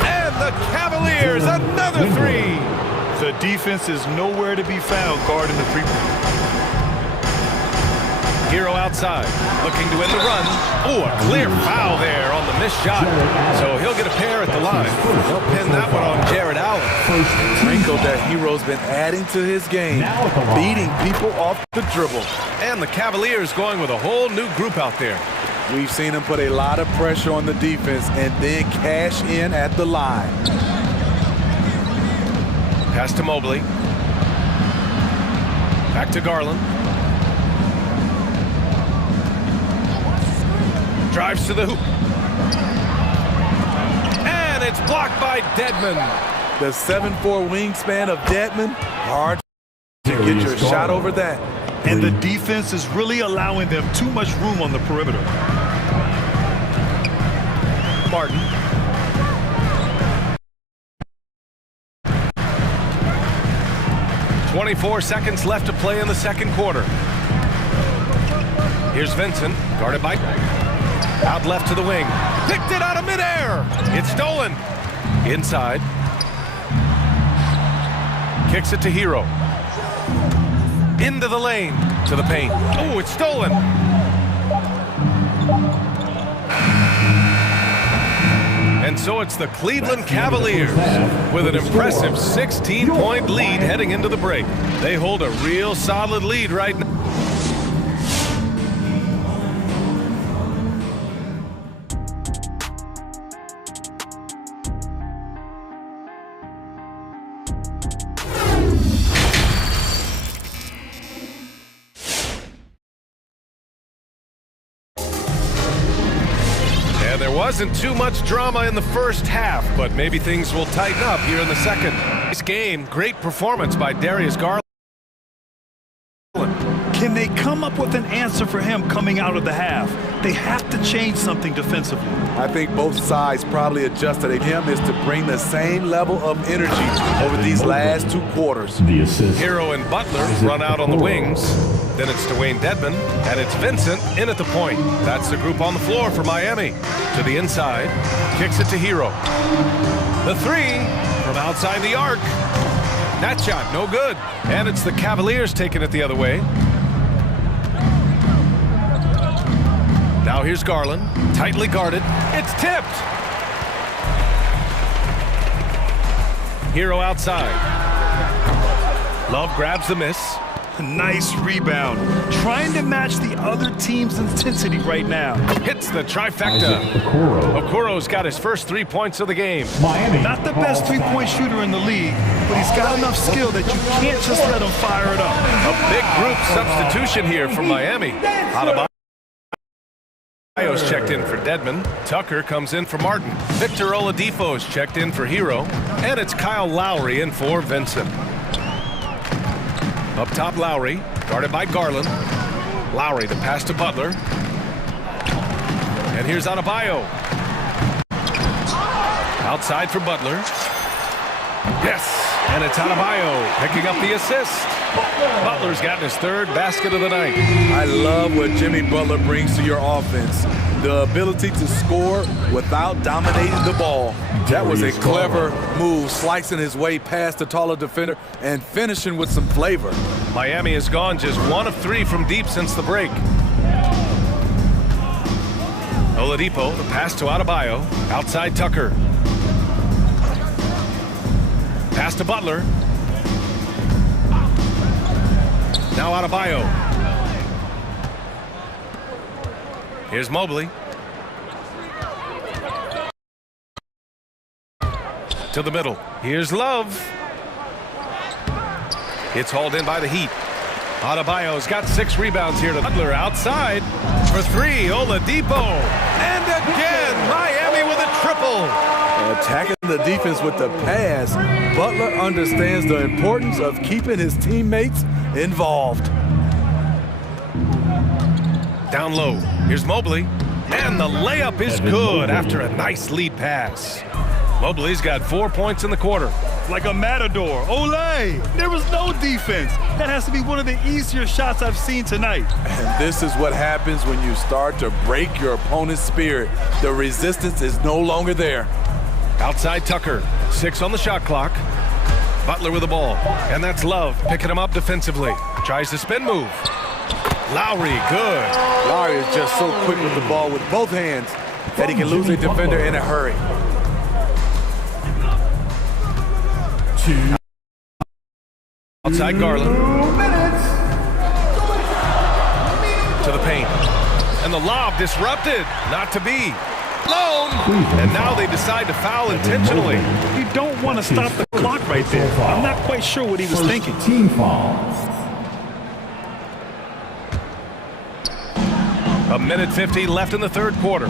And the Cavaliers, another three. The defense is nowhere to be found guarding the three-point. Hero outside, looking to end the run. Oh, a clear foul there on the missed shot. So he'll get a pair at the line. He'll pin that one on Jared Allen. Wrinkle that Hero's been adding to his game, beating people off the dribble. And the Cavaliers going with a whole new group out there. We've seen him put a lot of pressure on the defense and then cash in at the line. Pass to Mobley. Back to Garland. Drives to the hoop. And it's blocked by Dedmon. The 7'4" wingspan of Dedmon, hard to get your shot over that. And the defense is really allowing them too much room on the perimeter. Martin. "24 seconds left to play in the second quarter. Here's Vincent, guarded by... Out left to the wing. Picked it out of midair. It's stolen. Inside. Kicks it to Hero. Into the lane. To the paint. Oh, it's stolen. And so it's the Cleveland Cavaliers with an impressive 16-point lead heading into the break. They hold a real solid lead right now. There wasn't too much drama in the first half, but maybe things will tighten up here in the second. This game, great performance by Darius Garland. Can they come up with an answer for him coming out of the half? They have to change something defensively. I think both sides probably adjusted. Him is to bring the same level of energy over these last 2 quarters. Hero and Butler run out on the wings. Then it's Dwayne Dedmon, and it's Vincent in at the point. That's the group on the floor for Miami. To the inside, kicks it to Hero. The three from outside the arc. That shot, no good. And it's the Cavaliers taking it the other way. Now here's Garland, tightly guarded. It's tipped. Hero outside. Love grabs the miss. Nice rebound. Trying to match the other team's intensity right now. Hits the trifecta. Okoro's got his first 3 points of the game. Not the best three-point shooter in the league, but he's got enough skill that you can't just let him fire it up. A big group substitution here for Miami. Adebayo's checked in for Dedmon. Tucker comes in for Martin. Victor Oladipo's checked in for Hero. And it's Kyle Lowry in for Vincent. Up top, Lowry. Guarded by Garland. Lowry, the pass to Butler. And here's Adebayo. Outside for Butler. Yes, and it's Adebayo picking up the assist. Butler's gotten his third basket of the night. I love what Jimmy Butler brings to your offense. The ability to score without dominating the ball. That was a clever move, slicing his way past the taller defender and finishing with some flavor. Miami has gone just 1 of 3 from deep since the break. Oladipo, the pass to Adebayo. Outside Tucker. Pass to Butler. Now Adebayo. Here's Mobley. To the middle. Here's Love. It's hauled in by the Heat. Adebayo's got 6 rebounds here to Butler. Outside for 3. Oladipo. And again, Miami with a triple. Attacking the defense with the pass. Butler understands the importance of keeping his teammates involved. Down low. Here's Mobley. And the layup is good after a nice lead pass. Mobley's got 4 points in the quarter. Like a matador. Olay! There was no defense. That has to be one of the easier shots I've seen tonight. And this is what happens when you start to break your opponent's spirit. The resistance is no longer there. Outside Tucker. 6 on the shot clock. Butler with the ball. And that's Love picking him up defensively. Tries the spin move. Lowry, good. Lowry is just so quick with the ball with both hands that he can lose a defender in a hurry. Outside Garland. To the paint. And the lob disrupted. Not to be. Lone. And now they decide to foul intentionally. You don't want to stop the clock right there. I'm not quite sure what he was thinking. Team foul. A minute 50 left in the third quarter.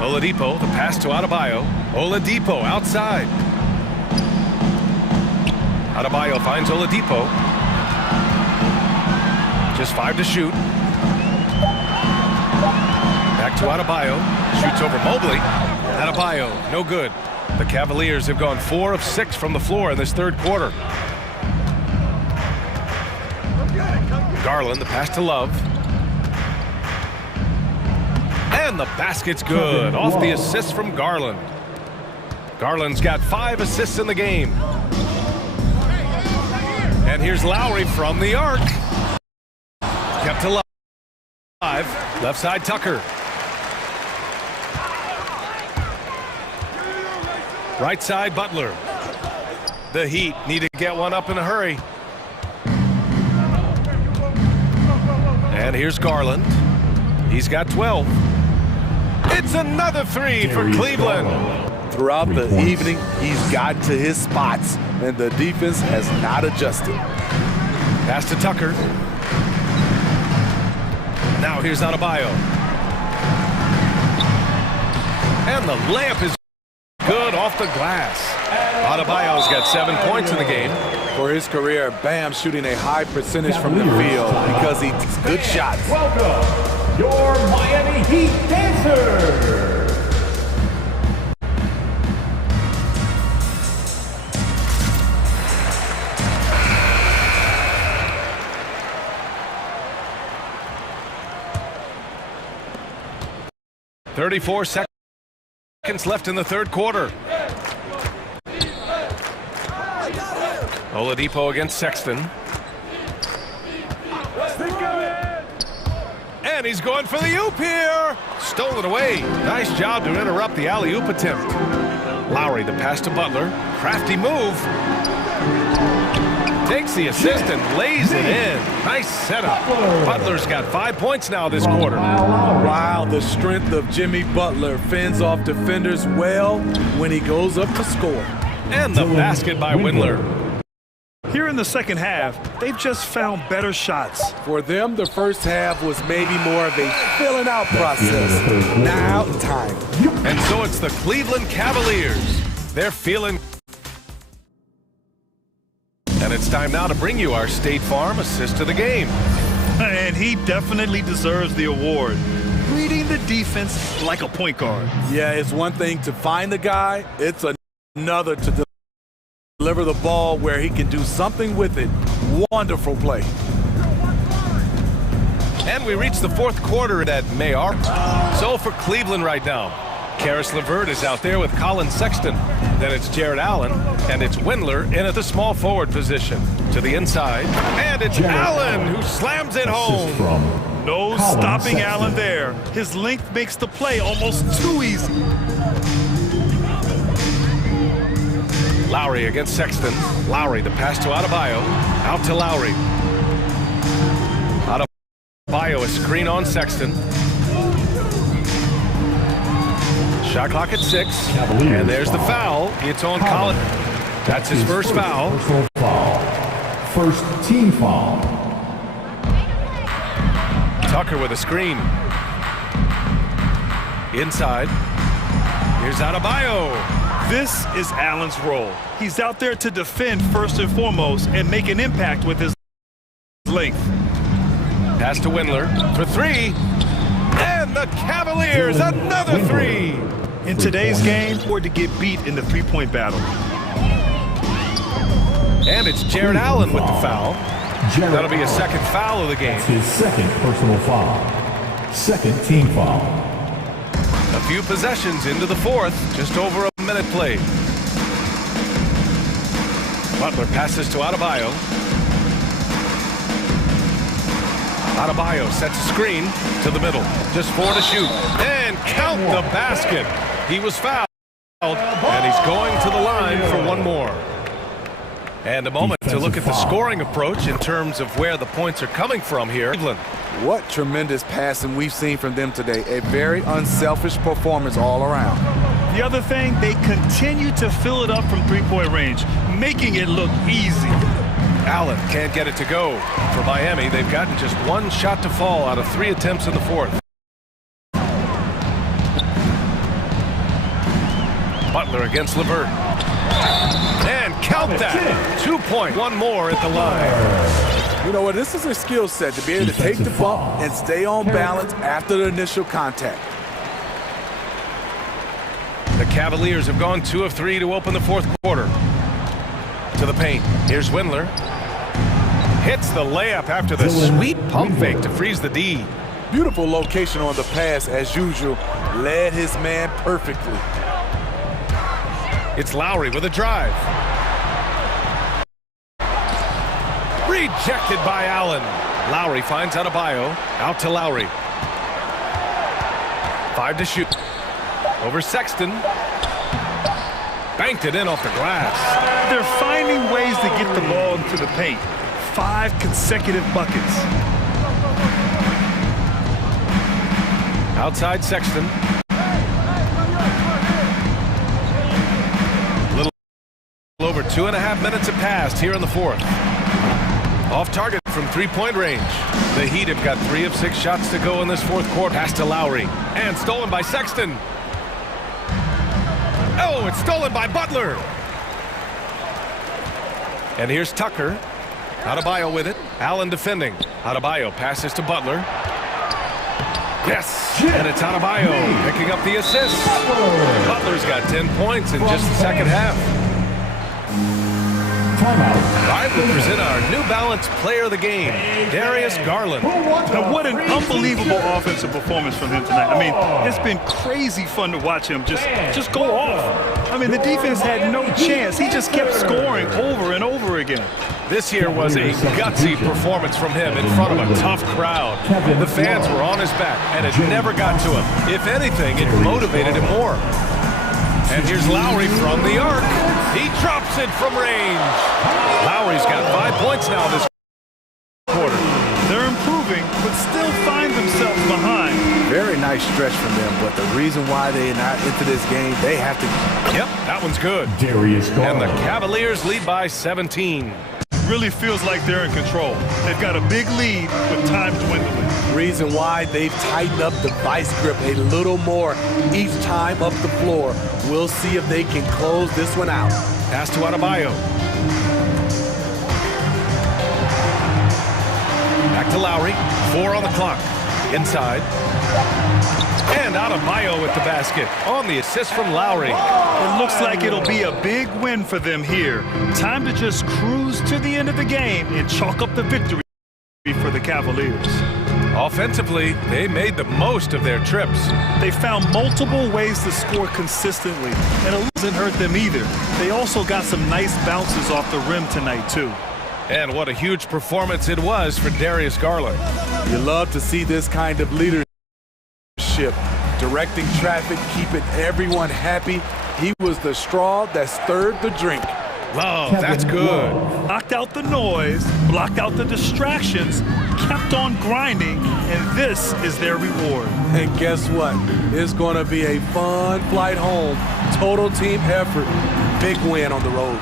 Oladipo, the pass to Adebayo. Oladipo outside. Adebayo finds Oladipo. Just 5 to shoot. Back to Adebayo. Shoots over Mobley. Adebayo, no good. The Cavaliers have gone 4 of 6 from the floor in this third quarter. Garland, the pass to Love. And the basket's good. Off the assist from Garland. Garland's got 5 assists in the game. And here's Lowry from the arc. Kept alive. Left side Tucker. Right side Butler. The Heat need to get one up in a hurry. And here's Garland. He's got 12. It's another 3 for Cleveland. Throughout the evening, he's gotten to his spots, and the defense has not adjusted. Pass to Tucker. Now here's Adebayo. And the layup is good off the glass. Adebayo's got 7 points in the game. For his career, Bam shooting a high percentage from the field because he takes good shots. Welcome, your Miami Heat dancers. .34 seconds left in the third quarter. Oladipo against Sexton. And he's going for the oop here. Stolen away. Nice job to interrupt the alley-oop attempt. Lowry, the pass to Butler. Crafty move. Takes the assist and lays it in. Nice setup. Butler's got 5 points now this quarter. Wow, the strength of Jimmy Butler fends off defenders well when he goes up to score. And the basket by Windler. Here in the second half, they've just found better shots. For them, the first half was maybe more of a filling out process. Now, time. And so it's the Cleveland Cavaliers. They're feeling. And it's time now to bring you our State Farm assist of the game. And he definitely deserves the award. Reading the defense like a point guard. Yeah, it's one thing to find the guy. It's another to deliver the ball where he can do something with it. Wonderful play. And we reach the fourth quarter at Mayor. So for Cleveland right now, Karis LeVert is out there with Colin Sexton. Then it's Jared Allen, and it's Windler in at the small forward position. To the inside, and it's Allen who slams it home. No stopping Allen there. His length makes the play almost too easy. Lowry against Sexton. Lowry, the pass to Adebayo. Out to Lowry. Adebayo, a screen on Sexton. Shot clock at 6. And there's the foul. It's on Colin. That's his first foul. First team foul. Tucker with a screen. Inside. Here's Adebayo. This is Allen's role. He's out there to defend first and foremost and make an impact with his length. Pass to Windler for 3. And the Cavaliers, another 3. In today's game, or to get beat in the three-point battle. And it's Jared Allen with the foul. That'll be a second foul of the game. That's his second personal foul. Second team foul. A few possessions into the fourth, just over a minute played. Butler passes to Adebayo. Adebayo sets a screen to the middle. Just 4 to shoot. And count the basket. He was fouled, and he's going to the line for one more. And a moment to look at the scoring approach in terms of where the points are coming from here. Cleveland. What tremendous passing we've seen from them today. A very unselfish performance all around. The other thing, they continue to fill it up from three-point range, making it look easy. Allen can't get it to go. For Miami, they've gotten just 1 shot to fall out of 3 attempts in the fourth. Butler against LeVert. And count that. 2 point. 1 more at the line. You know what? This is a skill set to be able to take the bump and stay on balance after the initial contact. The Cavaliers have gone 2 of 3 to open the fourth quarter. To the paint. Here's Windler. Hits the layup after the sweet pump fake to freeze the D. Beautiful location on the pass as usual. Led his man perfectly. It's Lowry with a drive. Rejected by Allen. Lowry finds Adebayo. Out to Lowry. 5 to shoot. Over Sexton. Banked it in off the glass. They're finding ways to get the ball into the paint. 5 consecutive buckets. Outside Sexton. Over 2.5 minutes have passed here in the fourth. Off target from three-point range. The Heat have got 3 of 6 shots to go in this fourth quarter. Pass to Lowry. And stolen by Sexton. Oh, it's stolen by Butler. And here's Tucker. Adebayo with it. Allen defending. Adebayo passes to Butler. Yes, and it's Adebayo picking up the assist. Butler's got 10 points in just the second half. I will present our New Balance Player of the Game, Darius Garland. Now, what an unbelievable offensive performance from him tonight. I mean, it's been crazy fun to watch him just go off. I mean, the defense had no chance. He just kept scoring over and over again. This here was a gutsy performance from him in front of a tough crowd. The fans were on his back, and it never got to him. If anything, it motivated him more. And here's Lowry from the arc. He drops it from range. Lowry's got 5 points now this quarter. They're improving, but still find themselves behind. Very nice stretch from them, but the reason why they're not into this game, they have to. Yep, that one's good. Darius Garland. And the Cavaliers lead by 17. Really feels like they're in control. They've got a big lead with time dwindling. Reason why they've tightened up the vice grip a little more each time up the floor. We'll see if they can close this one out. Pass to Adebayo. Back to Lowry. 4 on the clock. Inside. And out of Mayo with the basket on the assist from Lowry. It looks like it'll be a big win for them here. Time to just cruise to the end of the game and chalk up the victory for the Cavaliers. Offensively, they made the most of their trips. They found multiple ways to score consistently, and it doesn't hurt them either. They also got some nice bounces off the rim tonight, too. And what a huge performance it was for Darius Garland. You love to see this kind of leadership, directing traffic, keeping everyone happy. He was the straw that stirred the drink. Love, that's good. Knocked out the noise, blocked out the distractions, kept on grinding, and this is their reward. And guess what? It's going to be a fun flight home. Total team effort. Big win on the road.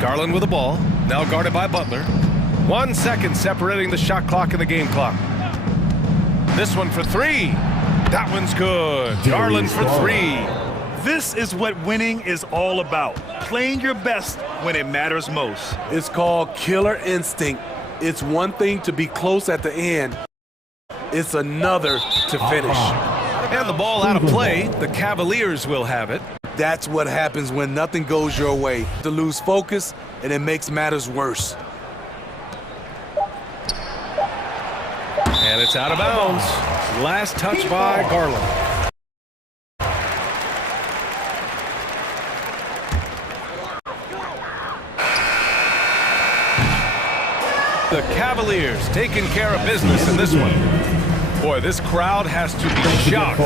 Garland with the ball, now guarded by Butler. 1 second separating the shot clock and the game clock. This one for 3. That one's good. Garland for 3. This is what winning is all about. Playing your best when it matters most. It's called killer instinct. It's one thing to be close at the end. It's another to finish. And the ball out of play. The Cavaliers will have it. That's what happens when nothing goes your way. To lose focus, and it makes matters worse. And it's out of bounds. Last touch by Garland. The Cavaliers taking care of business in this one. Boy, this crowd has to be shocked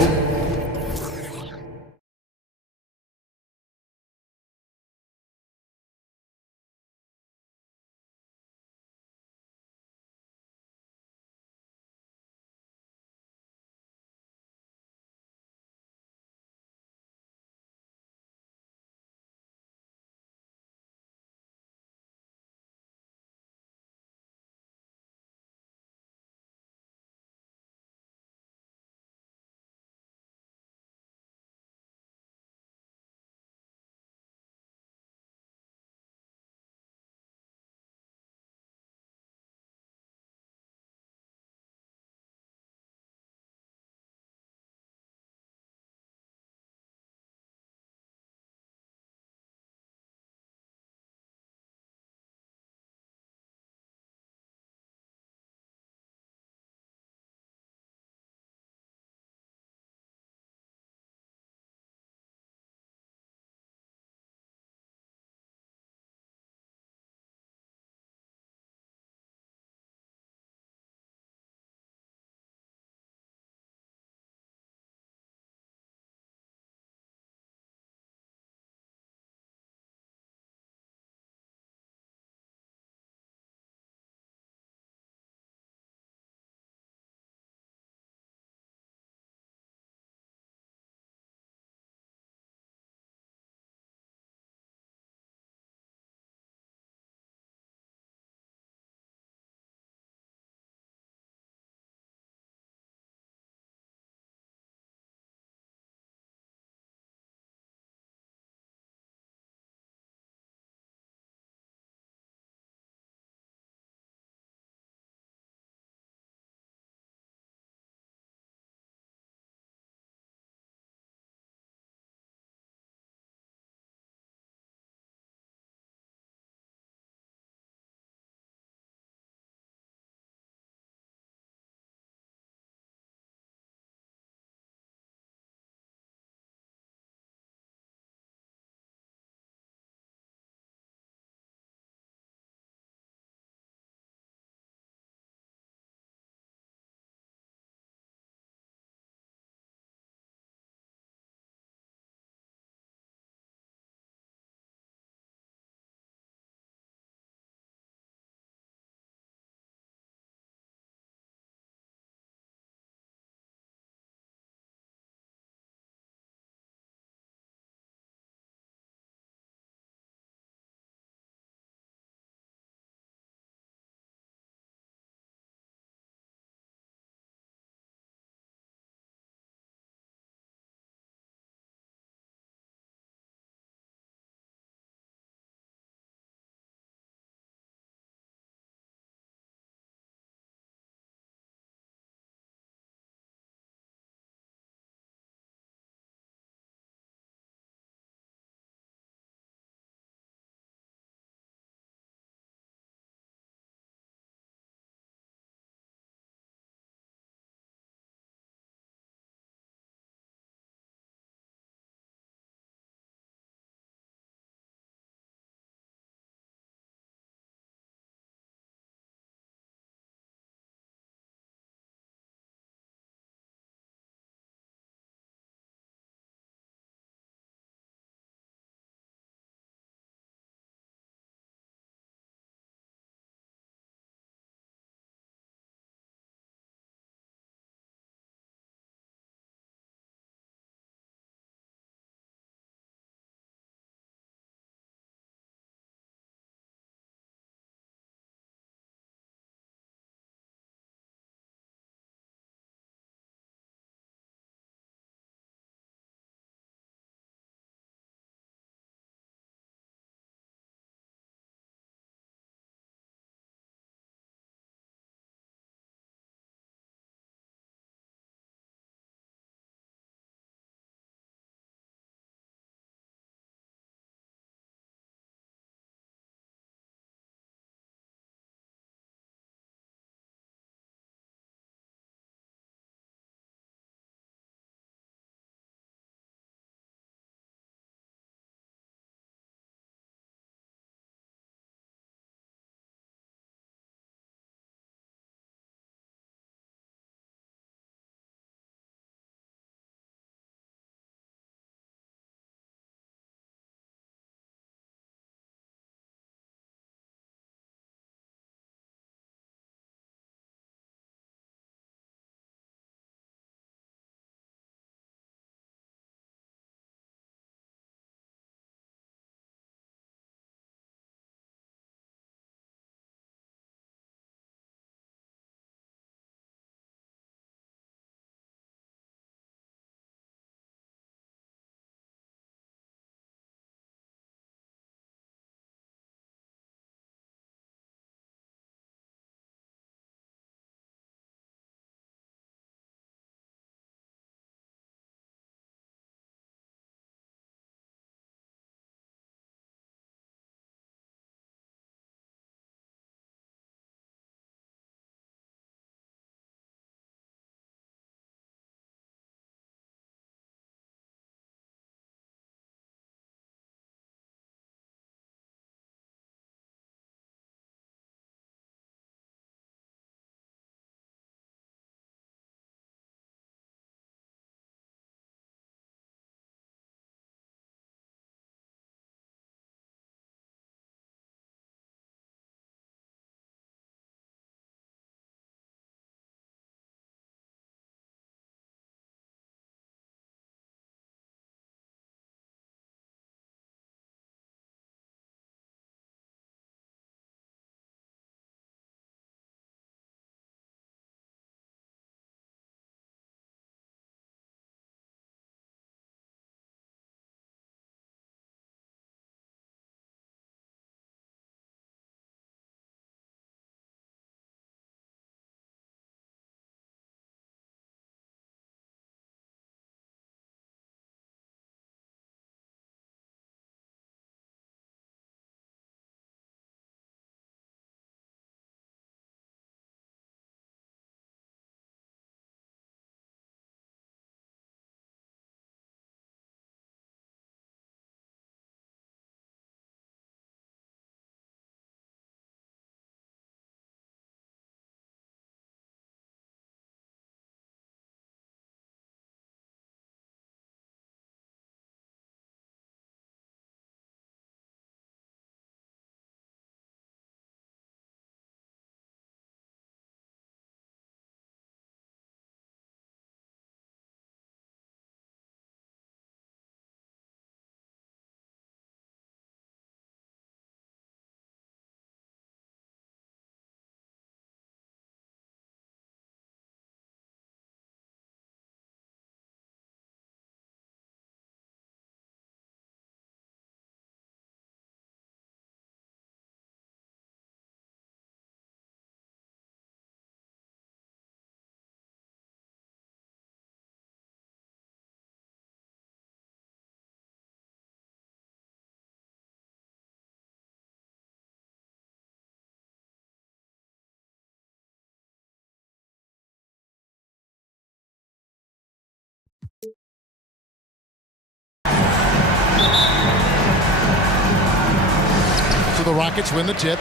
the Rockets win the tip.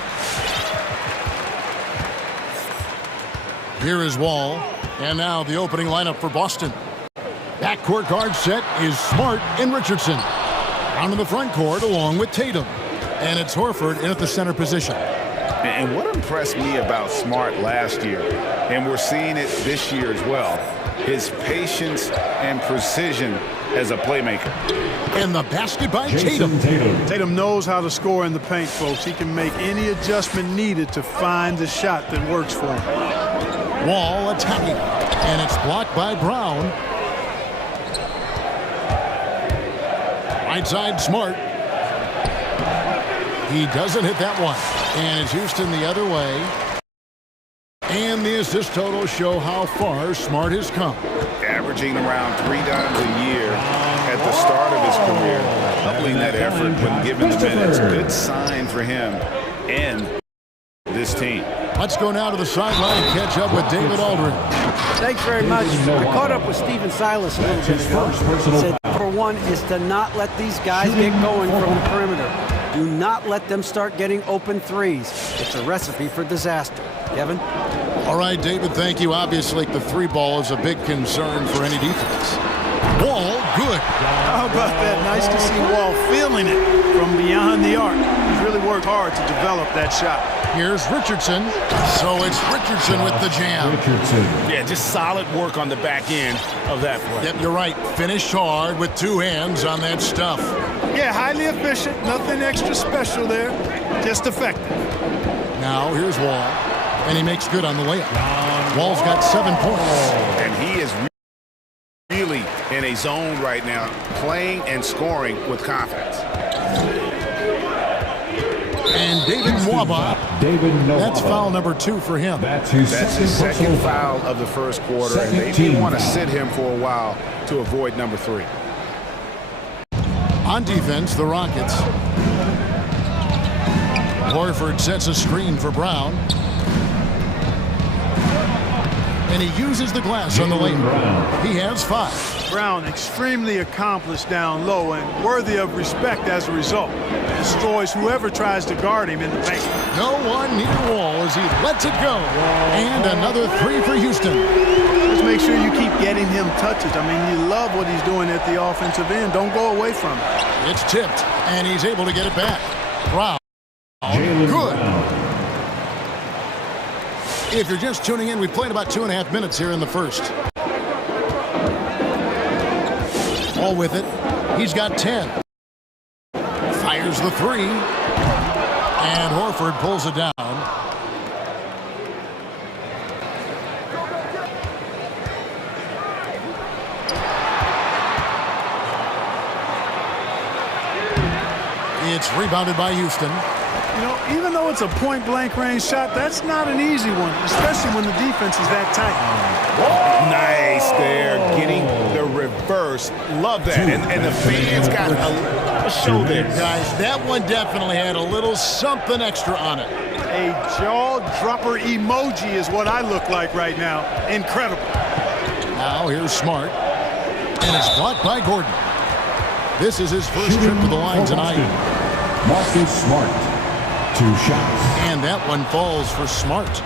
Here is Wall. And now the opening lineup for Boston. Backcourt guard set is Smart and Richardson. Down in the front court along with Tatum. And it's Horford in at the center position. And what impressed me about Smart last year, and we're seeing it this year as well, his patience and precision as a playmaker. And the basket by Tatum. Tatum knows how to score in the paint, folks. He can make any adjustment needed to find the shot that works for him. Wall attacking. And it's blocked by Brown. Right side, Smart. He doesn't hit that one. And it's Houston the other way. And the assist totals show how far Smart has come. Averaging around 3 dimes a year at the start of his career. Doubling that effort when given the minutes. Good sign for him and this team. Let's go now to the sideline and catch up with David Aldridge. Thanks very much. I caught up with Stephen Silas a little bit ago. He said, number one is to not let these guys get going from the perimeter. Do not let them start getting open threes. It's a recipe for disaster. Kevin? All right, David, thank you. Obviously, the 3-ball is a big concern for any defense. Wall, good. How about that? Nice to see Wall feeling it from beyond the arc. He's really worked hard to develop that shot. Here's Richardson. So it's Richardson with the jam. Yeah, just solid work on the back end of that play. Yep, you're right. Finished hard with 2 hands on that stuff. Yeah, highly efficient. Nothing extra special there. Just effective. Now here's Wall. And he makes good on the layup. Wall's got 7 points. And he is really in a zone right now, playing and scoring with confidence. And David Nwaba. That's foul number 2 for him. That's his second foul of the first quarter, and they didn't want to sit him for a while to avoid number 3. On defense, the Rockets. Horford sets a screen for Brown. And he uses the glass on the lane. He has 5. Brown extremely accomplished down low and worthy of respect as a result. Destroys whoever tries to guard him in the paint. No one near Wall as he lets it go. And another 3 for Houston. Just make sure you keep getting him touches. I mean, you love what he's doing at the offensive end. Don't go away from it. It's tipped, and he's able to get it back. Brown. Good. If you're just tuning in, we played about 2.5 minutes here in the first. All with it. He's got 10. Fires the 3. And Horford pulls it down. It's rebounded by Houston. You know, even though it's a point-blank range shot, that's not an easy one, especially when the defense is that tight. Nice there, getting the reverse. Love that. And the fans got a show there. Guys, that one definitely had a little something extra on it. A jaw-dropper emoji is what I look like right now. Incredible. Now here's Smart. And it's blocked by Gordon. This is his first trip to the line tonight. Marcus Smart. 2 shots. And that one falls for Smart.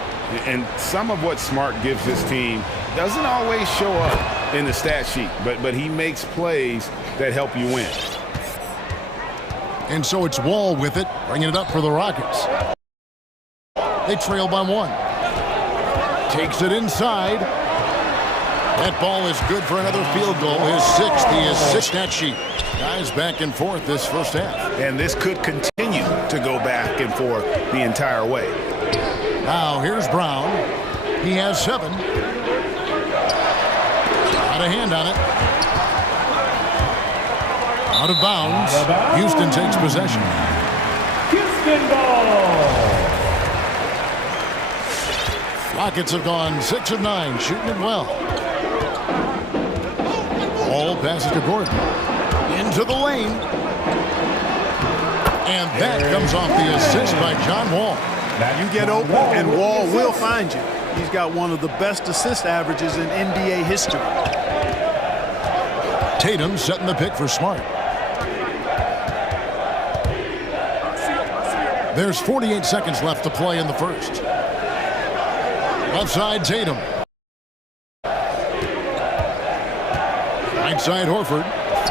And some of what Smart gives his team doesn't always show up in the stat sheet, but he makes plays that help you win. And so it's Wall with it, bringing it up for the Rockets. They trail by 1. Takes it inside. That ball is good for another field goal. His 6th, the assist stat sheet. Guys back and forth this first half. And this could continue to go back and forth the entire way. Now here's Brown. He has 7. Got a hand on it. Out of bounds. Houston takes possession. Houston ball. Rockets have gone 6 of 9, shooting it well. Ball passes to Gordon. Into the lane. And that comes off the assist by John Wall. You get open, and Wall will find you. He's got one of the best assist averages in NBA history. Tatum setting the pick for Smart. There's 48 seconds left to play in the first. Left side, Tatum. Right side, Horford.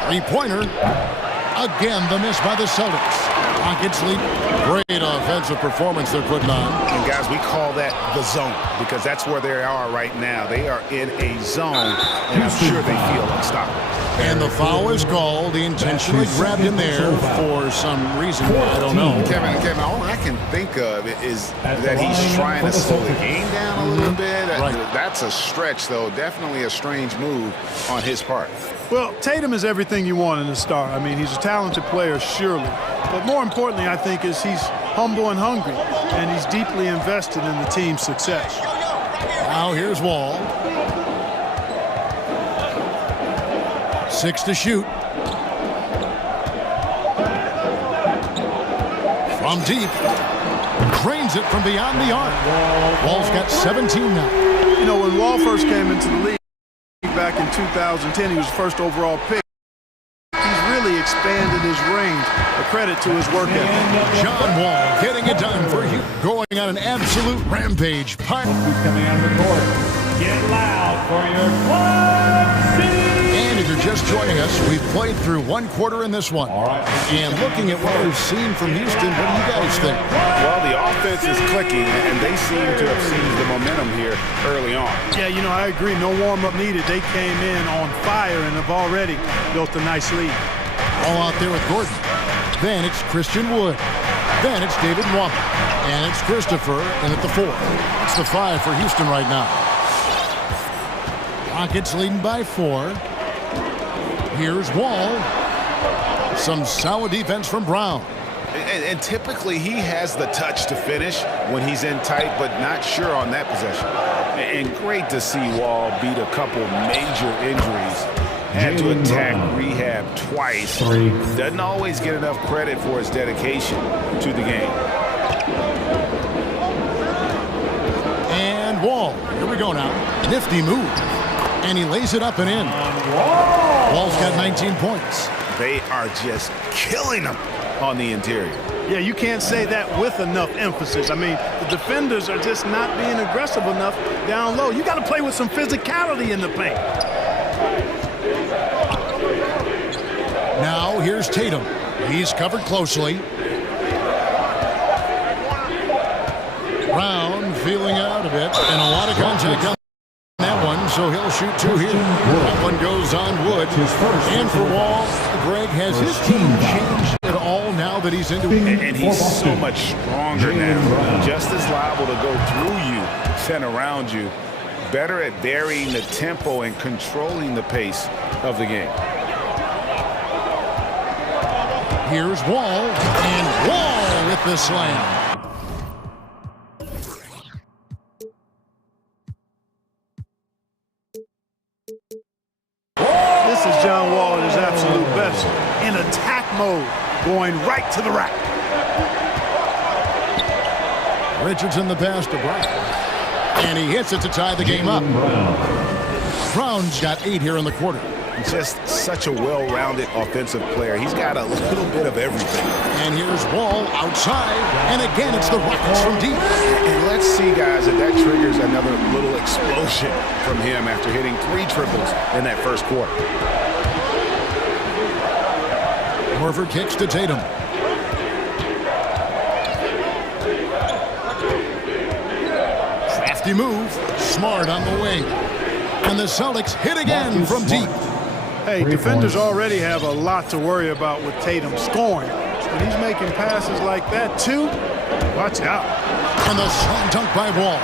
Three-pointer. Again, the miss by the Celtics. Rockets lead. Great offensive performance they're putting on. And guys, we call that the zone because that's where they are right now. They are in a zone, and I'm sure they feel unstoppable. And the foul is called. He intentionally grabbed him there for some reason. I don't know. Kevin, all I can think of is that he's trying to slow the game down a little bit. Right. That's a stretch, though. Definitely a strange move on his part. Well, Tatum is everything you want in a star. I mean, he's a talented player, surely. But more importantly, I think, is he's humble and hungry, and he's deeply invested in the team's success. Now here's Wall. 6 to shoot. From deep. Drains it from beyond the arc. Wall's got 17 now. You know, when Wall first came into the league back in 2010, he was the first overall pick. He's really expanded his range. A credit to his work ethic. John Wall getting it done for you. Going on an absolute rampage. Coming on the court. Get loud for your Club City. And if you're just joining us, we've played through one quarter in this one. All right. And looking at what we've seen from Houston, what do you guys think? Well, the offense is clicking, and they seem to have seized the momentum here early on. Yeah, you know, I agree. No warm-up needed. They came in on fire and have already built a nice lead. All out there with Gordon. Then it's Christian Wood. Then it's David Nwaba. And it's Christopher in at the 4. It's the 5 for Houston right now. Rockets leading by 4. Here's Wall. Some solid defense from Brown. And typically he has the touch to finish when he's in tight, but not sure on that possession. And great to see Wall beat a couple major injuries. Had to attack rehab twice. Doesn't always get enough credit for his dedication to the game. And Wall. Here we go now. Nifty move. And he lays it up and in. Wall's got 19 points. They are just killing him on the interior. Yeah, you can't say that with enough emphasis. I mean, the defenders are just not being aggressive enough down low. You got to play with some physicality in the paint. Now here's Tatum. He's covered closely. Brown feeling out a bit, and a lot of contact on that one, so he'll shoot 2 here. That one goes on Wood. And for Wall, Greg, has his team changed at all now that he's into it? And he's so much stronger now. Just as liable to go through you than around you. Better at varying the tempo and controlling the pace of the game. Here's Wall, and Wall with the slam. This is John Wall at his absolute best. In attack mode, going right to the rack. Richardson the pass to Brown. And he hits it to tie the game up. Brown's got 8 here in the quarter. Just such a well-rounded offensive player. He's got a little bit of everything. And here's Wall outside. And again, it's the Rockets from deep. And let's see, guys, if that triggers another little explosion from him after hitting 3 triples in that first quarter. Horford kicks to Tatum. Crafty move. Smart on the wing. And the Celtics hit again from deep. Hey, defenders already have a lot to worry about with Tatum scoring. When he's making passes like that, too, watch out. And the slam dunk by Wall.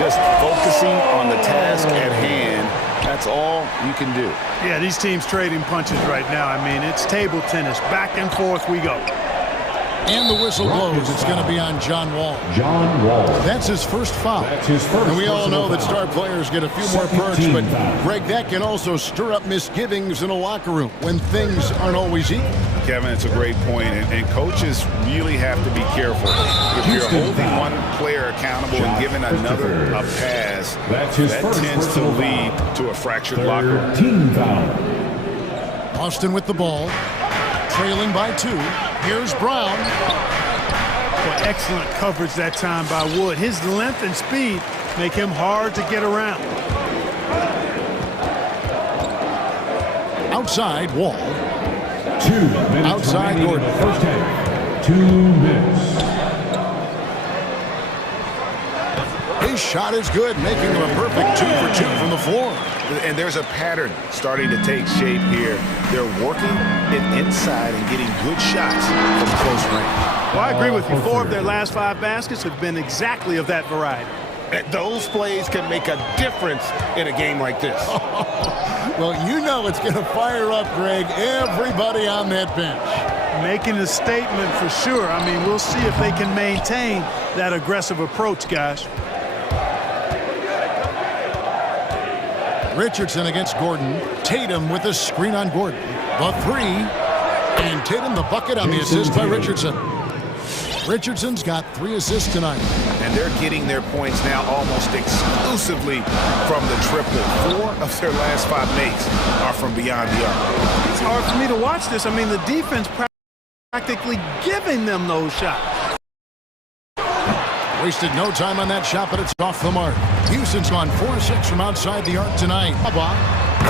Just focusing on the task at hand. That's all you can do. Yeah, these teams trading punches right now. I mean, it's table tennis. Back and forth we go. And the whistle blows. It's going to be on John Wall. John Wall. That's his first foul. That's his first. And we all know that star players get a few more perks, but Greg, that can also stir up misgivings in a locker room when things aren't always equal. Kevin, it's a great point, and coaches really have to be careful. If you're holding one player accountable and giving another a pass, that tends to lead to a fractured locker room. Team foul. Austin with the ball, trailing by 2. Here's Brown. Well, excellent coverage that time by Wood. His length and speed make him hard to get around. Outside Wall. 2 minutes Outside Gordon. First half. 2 minutes. His shot is good, making him a perfect 2 for 2 from the floor. And there's a pattern starting to take shape here. They're working it inside and getting good shots from close range. Well, I agree with you. 4 of their last 5 baskets have been exactly of that variety. Those plays can make a difference in a game like this. Well, you know it's going to fire up, Greg, everybody on that bench. Making a statement for sure. I mean, we'll see if they can maintain that aggressive approach, guys. Richardson against Gordon. Tatum with a screen on Gordon. The 3. And Tatum the bucket on the assist by Richardson. Richardson's got 3 assists tonight. And they're getting their points now almost exclusively from the triple. 4 of their last 5 makes are from beyond the arc. It's hard for me to watch this. I mean, the defense practically giving them those shots. Wasted no time on that shot, but it's off the mark. Houston's gone 4-6 from outside the arc tonight.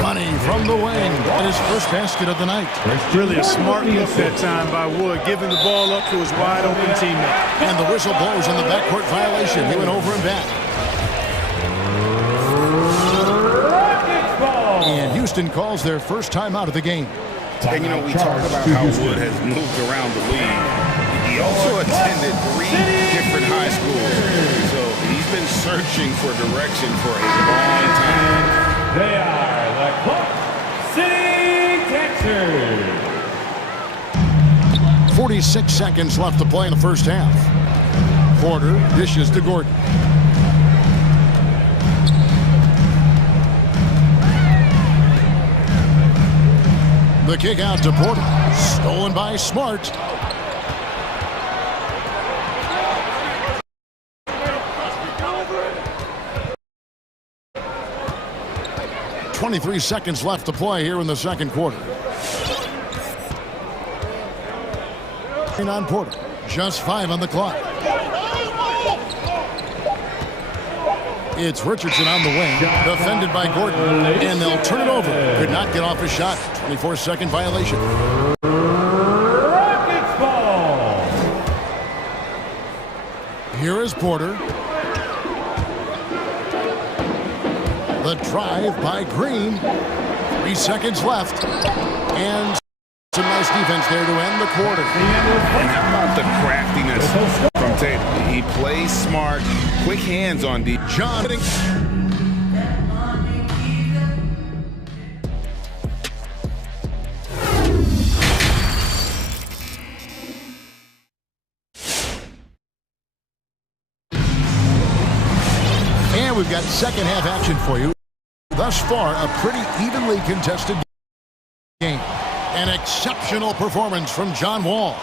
Money from the wing. And his first basket of the night. Really a smart look that time by Wood, giving the ball up to his wide-open teammate. And the whistle blows on the backcourt violation. He went over and back. And Houston calls their first time out of the game. And, you know, we talk about how Wood has moved around the league. He also attended 3 different high schools. So he's been searching for direction for a long time. They are the Clark City Texans. 46 seconds left to play in the first half. Porter dishes to Gordon. The kick out to Porter. Stolen by Smart. 23 seconds left to play here in the second quarter. On Porter. Just 5 on the clock. It's Richardson on the wing. Defended by Gordon. And they'll turn it over. Could not get off his shot. 24-second violation. Rockets ball. Here is Porter. The drive by Green. 3 seconds left. And some nice defense there to end the quarter. And how about the craftiness from Tatum? He plays smart, quick hands on D. John. And we've got second half action for you. Thus far, a pretty evenly contested game. An exceptional performance from John Wall.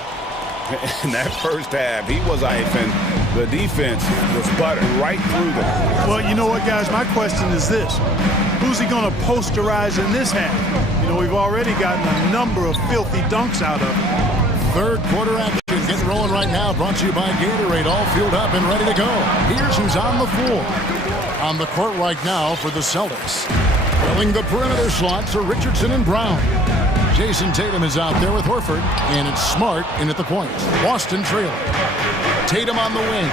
In that first half, he was hyping. The defense was buttered right through them. Well, you know what, guys? My question is this. Who's he going to posterize in this half? You know, we've already gotten a number of filthy dunks out of him. Third quarter action getting rolling right now. Brought to you by Gatorade. All fueled up and ready to go. Here's who's on the floor. On the court right now for the Celtics. Filling the perimeter slots are Richardson and Brown. Jason Tatum is out there with Horford, and it's Smart in at the point. Boston trailing. Tatum on the wing.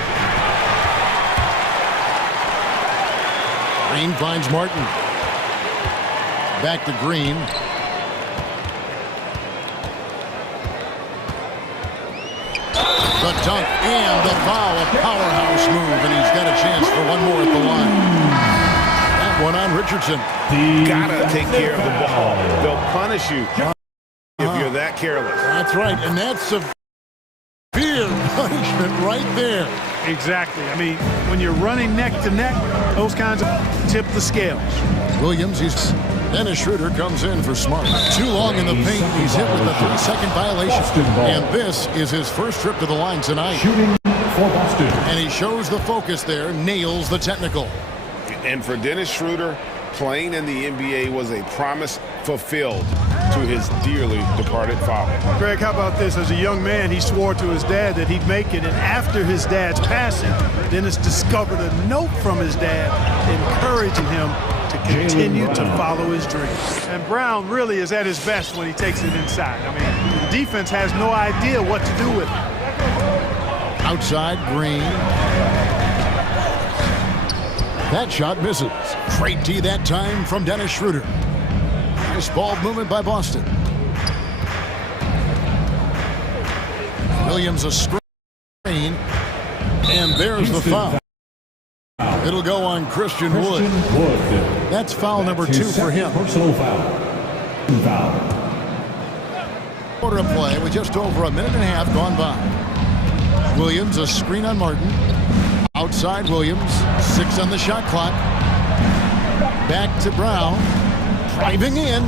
Green finds Martin. Back to Green. The dunk and the foul, a powerhouse move, and he's got a chance for one more at the line. That one on Richardson. Gotta take care of the ball. They'll punish you if you're that careless. That's right, and that's severe punishment right there. Exactly. I mean, when you're running neck to neck, those kinds of tip the scales. Williams, Dennis Schroeder comes in for Smart. Too long in the paint. He's hit with a 3-second violation. And this is his first trip to the line tonight. Shooting for Boston. And he shows the focus there, nails the technical. And for Dennis Schroeder, playing in the NBA was a promise fulfilled. to his dearly departed father. Greg, how about this? As a young man, he swore to his dad that he'd make it, and after his dad's passing, Dennis discovered a note from his dad encouraging him to continue to follow his dreams. And Brown really is at his best when he takes it inside. I mean, the defense has no idea what to do with it. Outside, Green. That shot misses. Great D that time from Dennis Schroeder. Nice ball movement by Boston. Williams a screen. And there's the foul. It'll go on Christian Wood. That's foul number 2 for him. Personal foul. Quarter of play with just over a minute and a half gone by. Williams a screen on Martin. Outside Williams. 6 on the shot clock. Back to Brown. Driving in.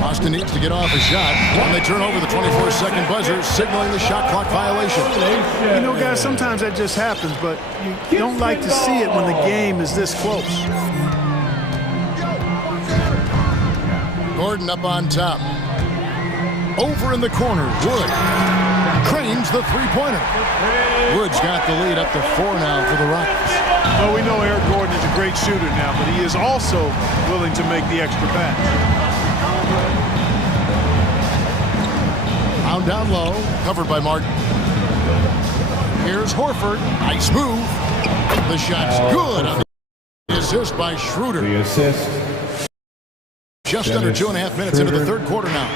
Boston needs to get off a shot. When they turn over the 24-second buzzer, signaling the shot clock violation. You know, guys, sometimes that just happens, but you don't like to see it when the game is this close. Gordon up on top. Over in the corner, Wood. Cranes the three-pointer. Wood's got the lead up to 4 now for the Rockets. Well, we know Eric Gordon is a great shooter now, but he is also willing to make the extra pass. Pound down low, covered by Martin. Here's Horford. Nice move. The shot's good on the assist by Schroeder. The assist. Just under 2.5 minutes into the third quarter now.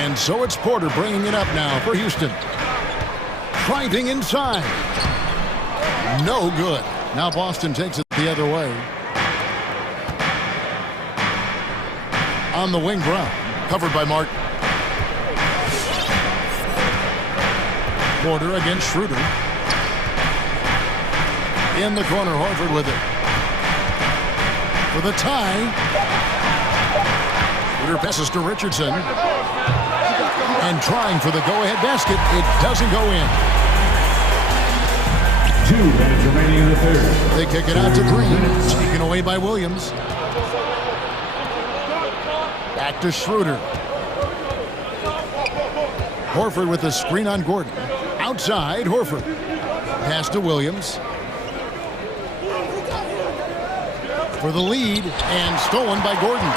And so it's Porter bringing it up now for Houston. Driving inside. No good. Now Boston takes it the other way. On the wing, Brown. Covered by Martin. Porter against Schroeder. In the corner, Horford with it. For the tie. Schroeder passes to Richardson. And trying for the go-ahead basket. It doesn't go in. 2 minutes remaining in the third. They kick it out to Green. Taken away by Williams. Back to Schroeder. Horford with the screen on Gordon. Outside, Horford. Pass to Williams. For the lead, and stolen by Gordon.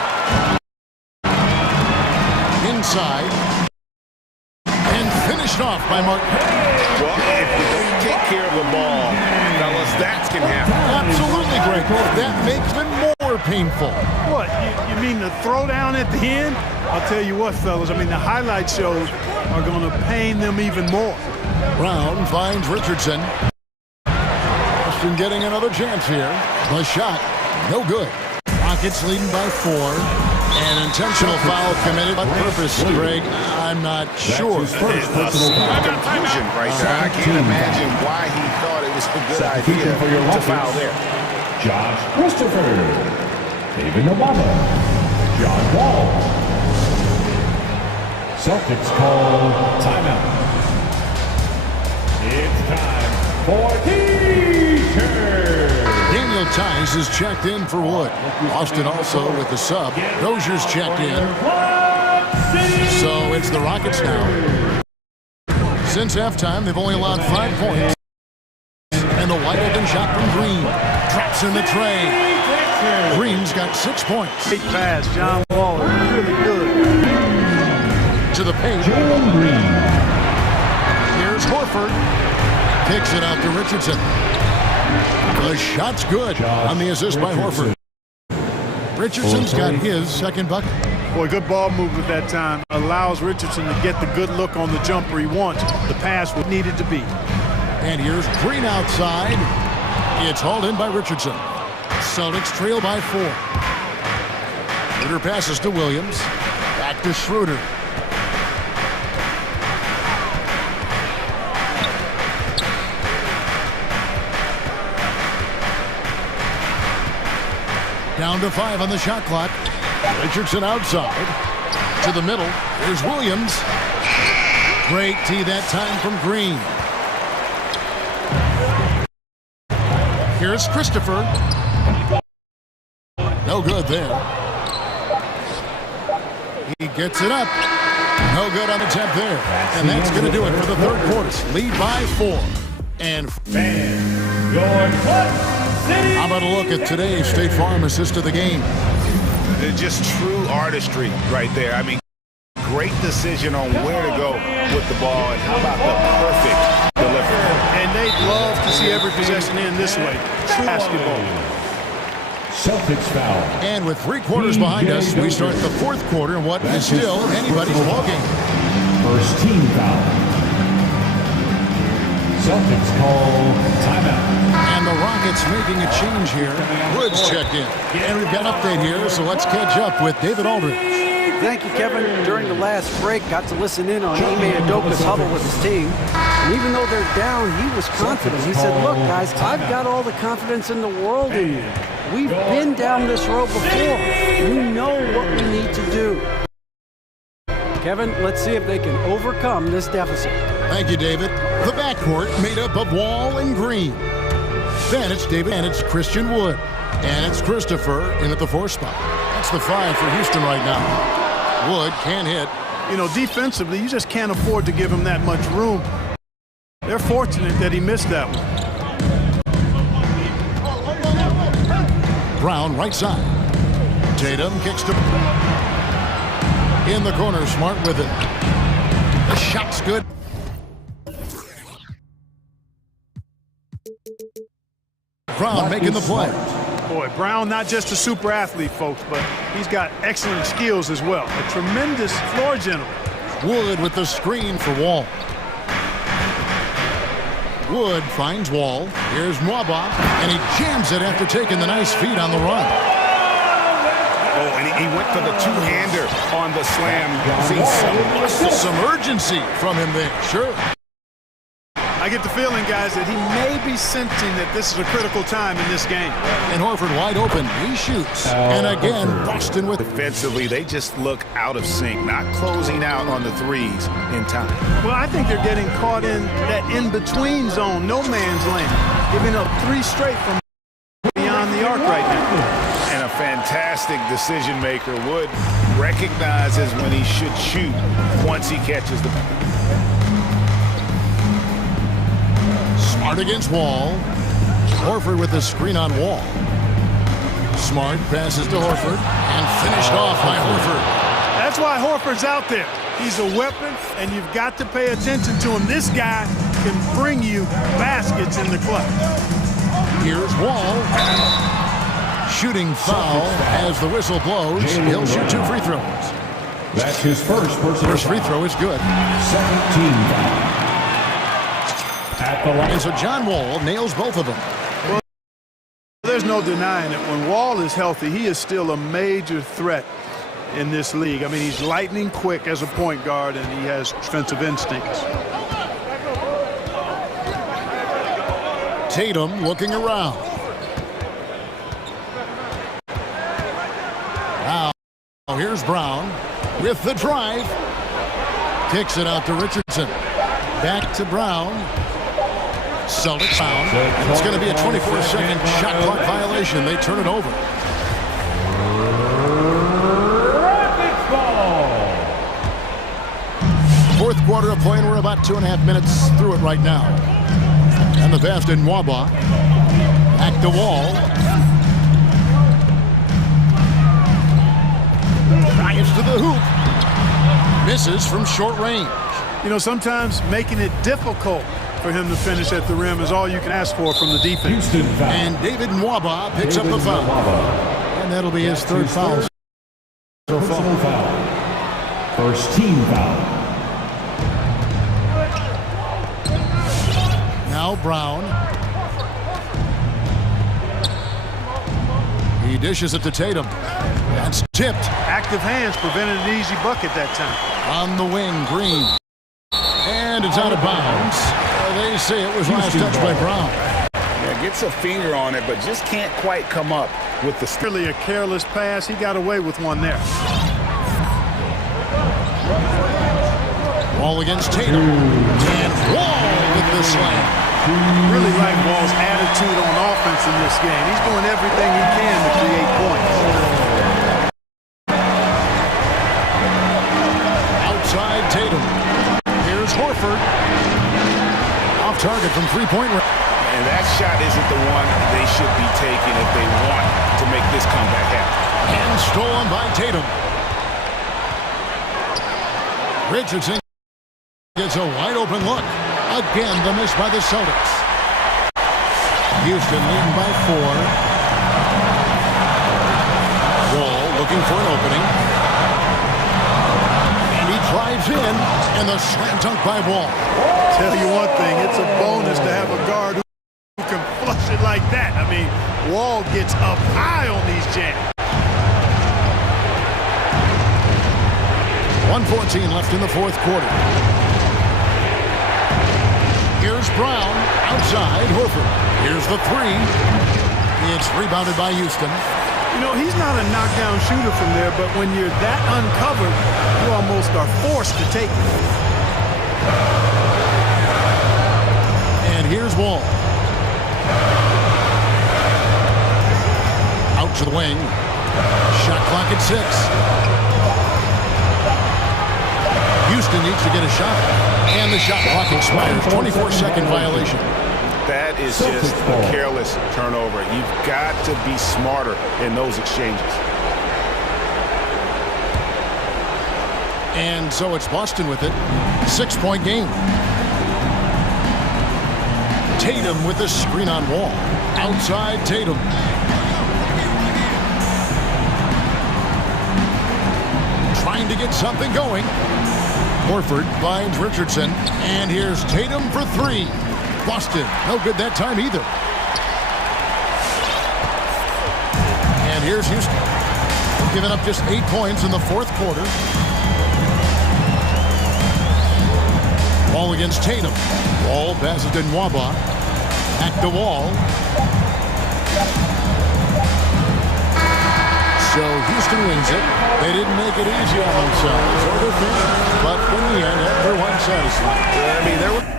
Inside. And finished off by Martin. Well, if you don't take care of the ball, fellas, that can happen. Absolutely, Greg. That makes it more painful. What, you mean the throwdown at the end? I'll tell you what, fellas, I mean, the highlight shows are going to pain them even more. Brown finds Richardson. Boston getting another chance here. The shot, no good. Rockets leading by 4. An intentional foul committed on purpose, Greg. I'm not sure. Confusion right there. I can't imagine why he thought it was a good idea to foul there. Josh Christopher. David Nwaba. John Wall. Celtics call timeout. It's time for T-shirt. Daniel Tice is checked in for Wood. Austin also with the sub. Rozier's checked in. So it's the Rockets now. Since halftime, they've only allowed 5 points. And the wide open shot from Green. Traps in the tray. Green's got 6 points. Great pass, John Wall, really good. To the paint. Jalen Green. Here's Horford. Kicks it out to Richardson. The shot's good on the assist by Horford. Richardson's got his second bucket. Boy, good ball movement that time. Allows Richardson to get the good look on the jumper he wants. The pass was needed to be. And here's Green outside. It's hauled in by Richardson. Celtics trail by 4. Schroeder passes to Williams. Back to Schroeder. Down to 5 on the shot clock. Richardson outside. To the middle. Here's Williams. Great tee that time from Green. Here's Christopher. No good there. He Gets it up. No good on the attempt there. And that's going to do it for the third quarter. Lead by 4. And how about a look at today's State Farm assist of the game? It's just true artistry right there. I mean, great decision on where to go with the ball, and how about the perfect delivery. And they'd love to see every possession in this way. True basketball. Celtics foul. And with 3 quarters behind us, we start the fourth quarter in what is still anybody's ballgame. First team foul. Celtics call timeout. And the Rockets making a change here. Woods checked in. And we've got an update here, so let's catch up with David Aldridge. Thank you, Kevin. During the last break, got to listen in on Ime Udoka's huddle with his team. And even though they're down, he was confident. He said, look, guys, I've got all the confidence in the world in you. We've been down this road before. We know what we need to do. Kevin, let's see if they can overcome this deficit. Thank you, David. The backcourt made up of Wall and Green. Then it's David, and it's Christian Wood. And it's Christopher in at the 4 spot. That's the 5 for Houston right now. Wood can hit. You know, defensively, you just can't afford to give him that much room. They're fortunate that he missed that one. Brown right side. Tatum kicks to in the corner. Smart with it. The shot's good. Brown making the play. Boy, Brown not just a super athlete, folks, but he's got excellent skills as well. A tremendous floor general. Wood with the screen for Wall. Wood finds Wall. Here's Nwaba, and he jams it after taking the nice feed on the run. Oh, and he went for the two-hander on the slam. See some urgency from him there. Sure. I get the feeling, guys, that he may be sensing that this is a critical time in this game. And Horford wide open. He shoots. And again, Boston with... Defensively, they just look out of sync, not closing out on the threes in time. Well, I think they're getting caught in that in-between zone, no man's land, giving up 3 straight from beyond the arc right now. And a fantastic decision maker. Wood recognizes when he should shoot once he catches the ball. Smart against Wall. Horford with the screen on Wall. Smart passes to Horford and finished off by Horford. That's why Horford's out there. He's a weapon, and you've got to pay attention to him. This guy can bring you baskets in the clutch. Here's Wall. Shooting foul as the whistle blows. He'll shoot 2 free throws. That's his first free throw is good. Second team foul. And so John Wall nails both of them. Well, there's no denying it. When Wall is healthy, he is still a major threat in this league. I mean, he's lightning quick as a point guard, and he has defensive instincts. Tatum looking around. Now, here's Brown with the drive. Kicks it out to Richardson. Back to Brown. Celtics foul. And it's going to be a 24-second shot clock violation. They turn it over. Rockets ball. Fourth quarter of play, and we're about 2.5 minutes through it right now. And the fast in Nwaba. Back to Wall. Drives to the hoop. Misses from short range. You know, sometimes making it difficult for him to finish at the rim is all you can ask for from the defense. And David Nwaba picks up the foul. And that'll be his third foul. Personal foul. First team foul. Now Brown. He dishes it to Tatum. That's tipped. Active hands prevented an easy bucket that time. On the wing, Green. And it's out of bounds. They say it was last touch by Brown. Yeah, gets a finger on it, but just can't quite come up with the... Really a careless pass. He got away with one there. Wall against Tatum. And Wall with the slam. Really like Wall's attitude on offense in this game. He's doing everything he can to create points. Horford. Off target from three-point range. And that shot isn't the one they should be taking if they want to make this comeback happen. And stolen by Tatum. Richardson gets a wide-open look. Again, the miss by the Celtics. Houston leading by 4. Wall looking for an opening. And he drives in, and the slam dunk by Wall. Tell you one thing, it's a bonus to have a guard who can flush it like that. I mean, Wall gets up high on these jams. 1:14 left in the fourth quarter. Here's Brown outside Horford. Here's the three. It's rebounded by Houston. You know, he's not a knockdown shooter from there, but when you're that uncovered, you almost are forced to take it. And here's Wall. Out to the wing. Shot clock at 6. Houston needs to get a shot. And the shot clock expires. 24-second violation. That is just a careless turnover. You've got to be smarter in those exchanges. And so it's Boston with it. 6-point game. Tatum with the screen on Wall. Outside Tatum. Trying to get something going. Horford finds Richardson. And here's Tatum for 3. Boston, no good that time either. And here's Houston. Giving up just 8 points in the fourth quarter. Wall against Tatum. Wall passes to Nwaba. Back to Wall. So Houston wins it. They didn't make it easy on themselves or their fans, but in the end, everyone's satisfied. I mean, there were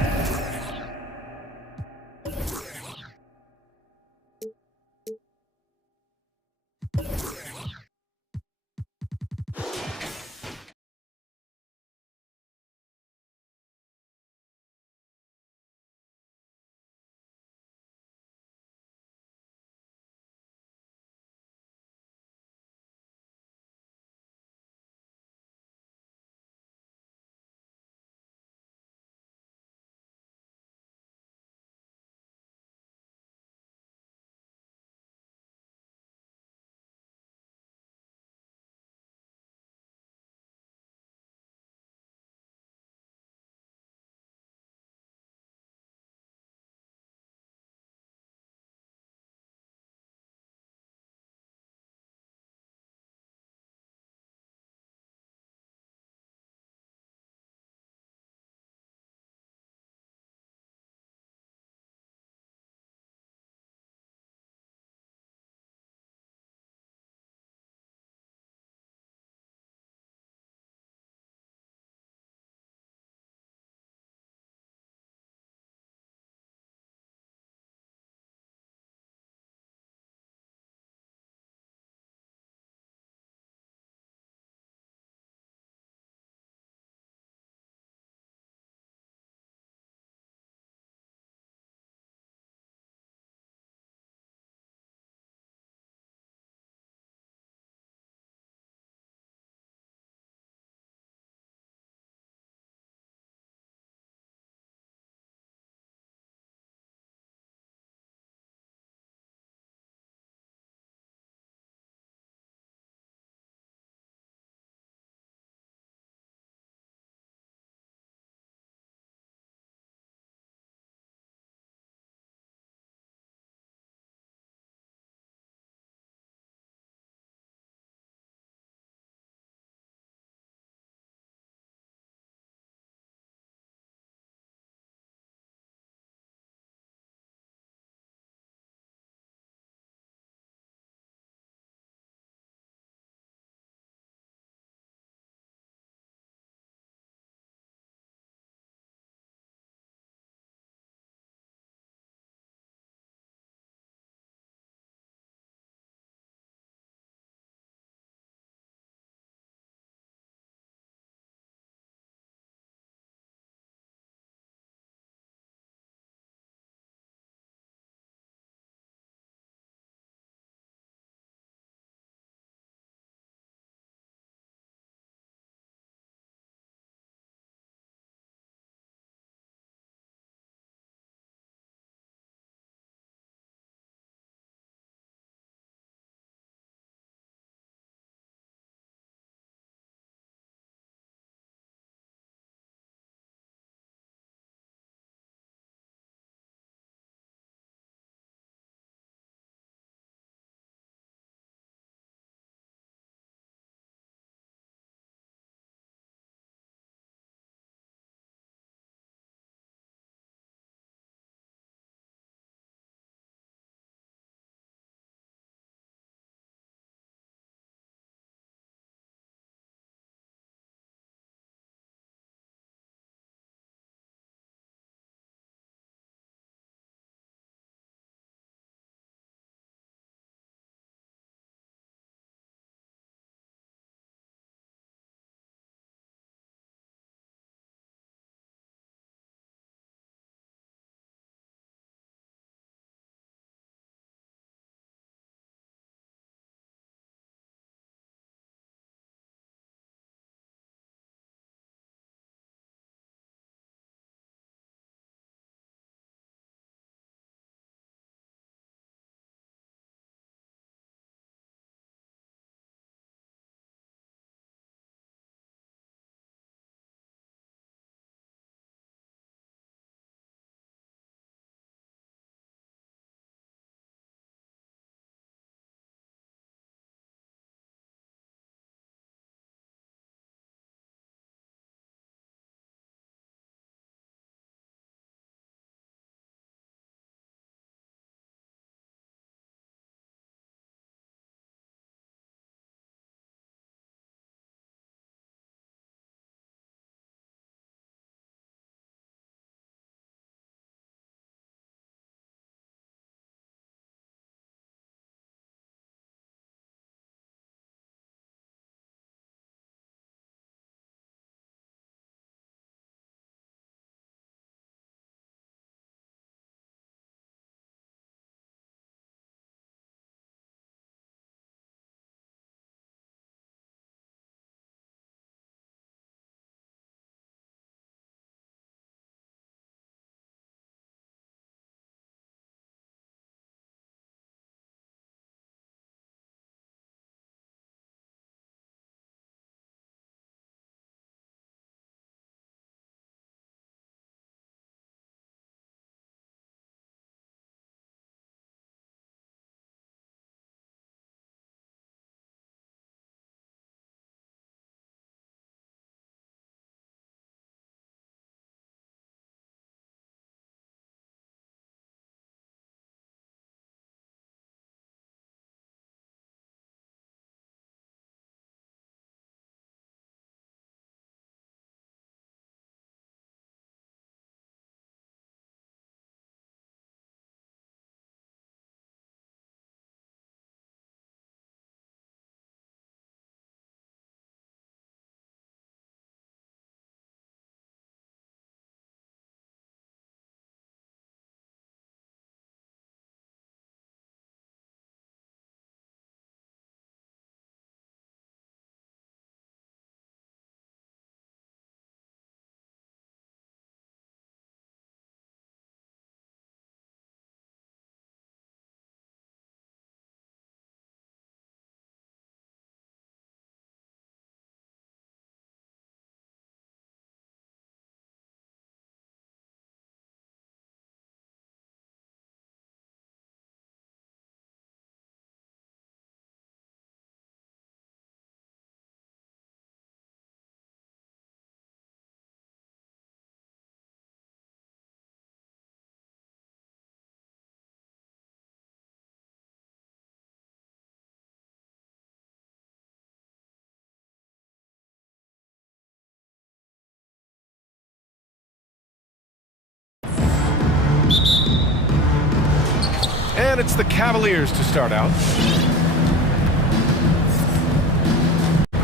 And it's the Cavaliers to start out.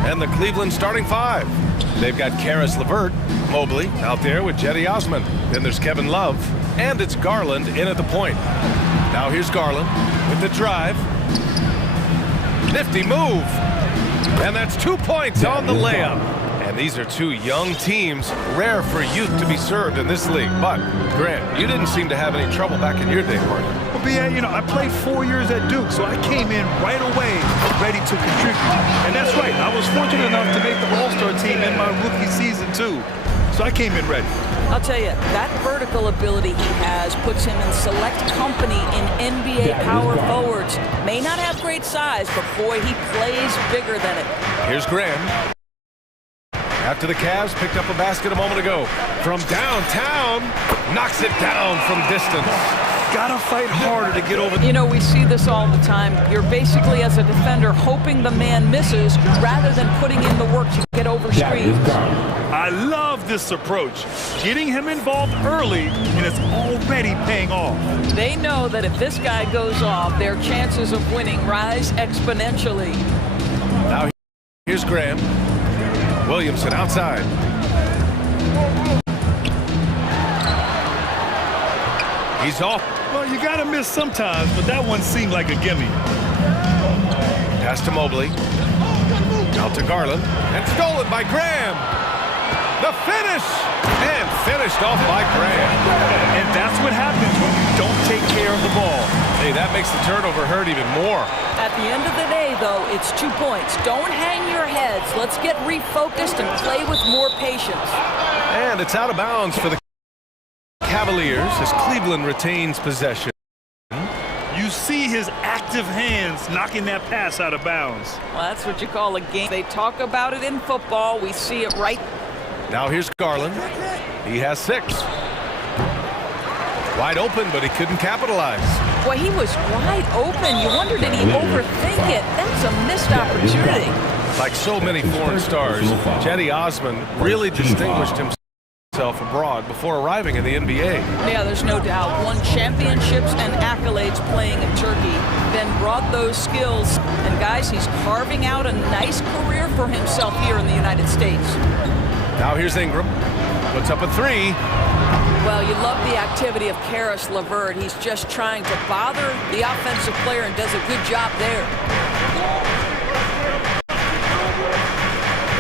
And the Cleveland starting five. They've got Karis LeVert, Mobley out there with Cedi Osman. Then there's Kevin Love, and it's Garland in at the point. Now here's Garland with the drive. Nifty move. And that's 2 points on the layup. And these are two young teams, rare for youth to be served in this league. But, Grant, you didn't seem to have any trouble back in your day, partner. Well, BA, you know, I played 4 years at Duke, so I came in right away ready to contribute. And that's right, I was fortunate enough to make the All-Star team in my rookie season, too. So I came in ready. I'll tell you, that vertical ability he has puts him in select company in NBA power forwards. May not have great size, but boy, he plays bigger than it. Here's Graham. After the Cavs picked up a basket a moment ago. From downtown, knocks it down from distance. Gotta fight harder to get over. You know, we see this all the time. You're basically, as a defender, hoping the man misses rather than putting in the work to get over screens. I love this approach. Getting him involved early, and it's already paying off. They know that if this guy goes off, their chances of winning rise exponentially. Now here's Graham. Williamson outside. He's off. Well, you gotta miss sometimes, but that one seemed like a gimme. Pass to Mobley. Out to Garland. And stolen by Graham. The finish! And finished off by Graham. And that's what happens when you don't take care of the ball. Hey, that makes the turnover hurt even more. At the end of the day, though, it's 2 points. Don't hang your heads. Let's get refocused and play with more patience. And it's out of bounds for the Cavaliers as Cleveland retains possession. You see his active hands knocking that pass out of bounds. Well, that's what you call a game. They talk about it in football. We see it right. Now here's Garland. He has 6. Wide open, but he couldn't capitalize. Well, he was wide open. You wonder, did he overthink it? That's a missed opportunity. Like so many foreign stars, Cedi Osman really distinguished himself abroad before arriving in the NBA. Yeah, there's no doubt. Won championships and accolades playing in Turkey, then brought those skills. And guys, he's carving out a nice career for himself here in the United States. Now here's Ingram. Puts up a 3. Well, you love the activity of Karis LeVert. He's just trying to bother the offensive player and does a good job there.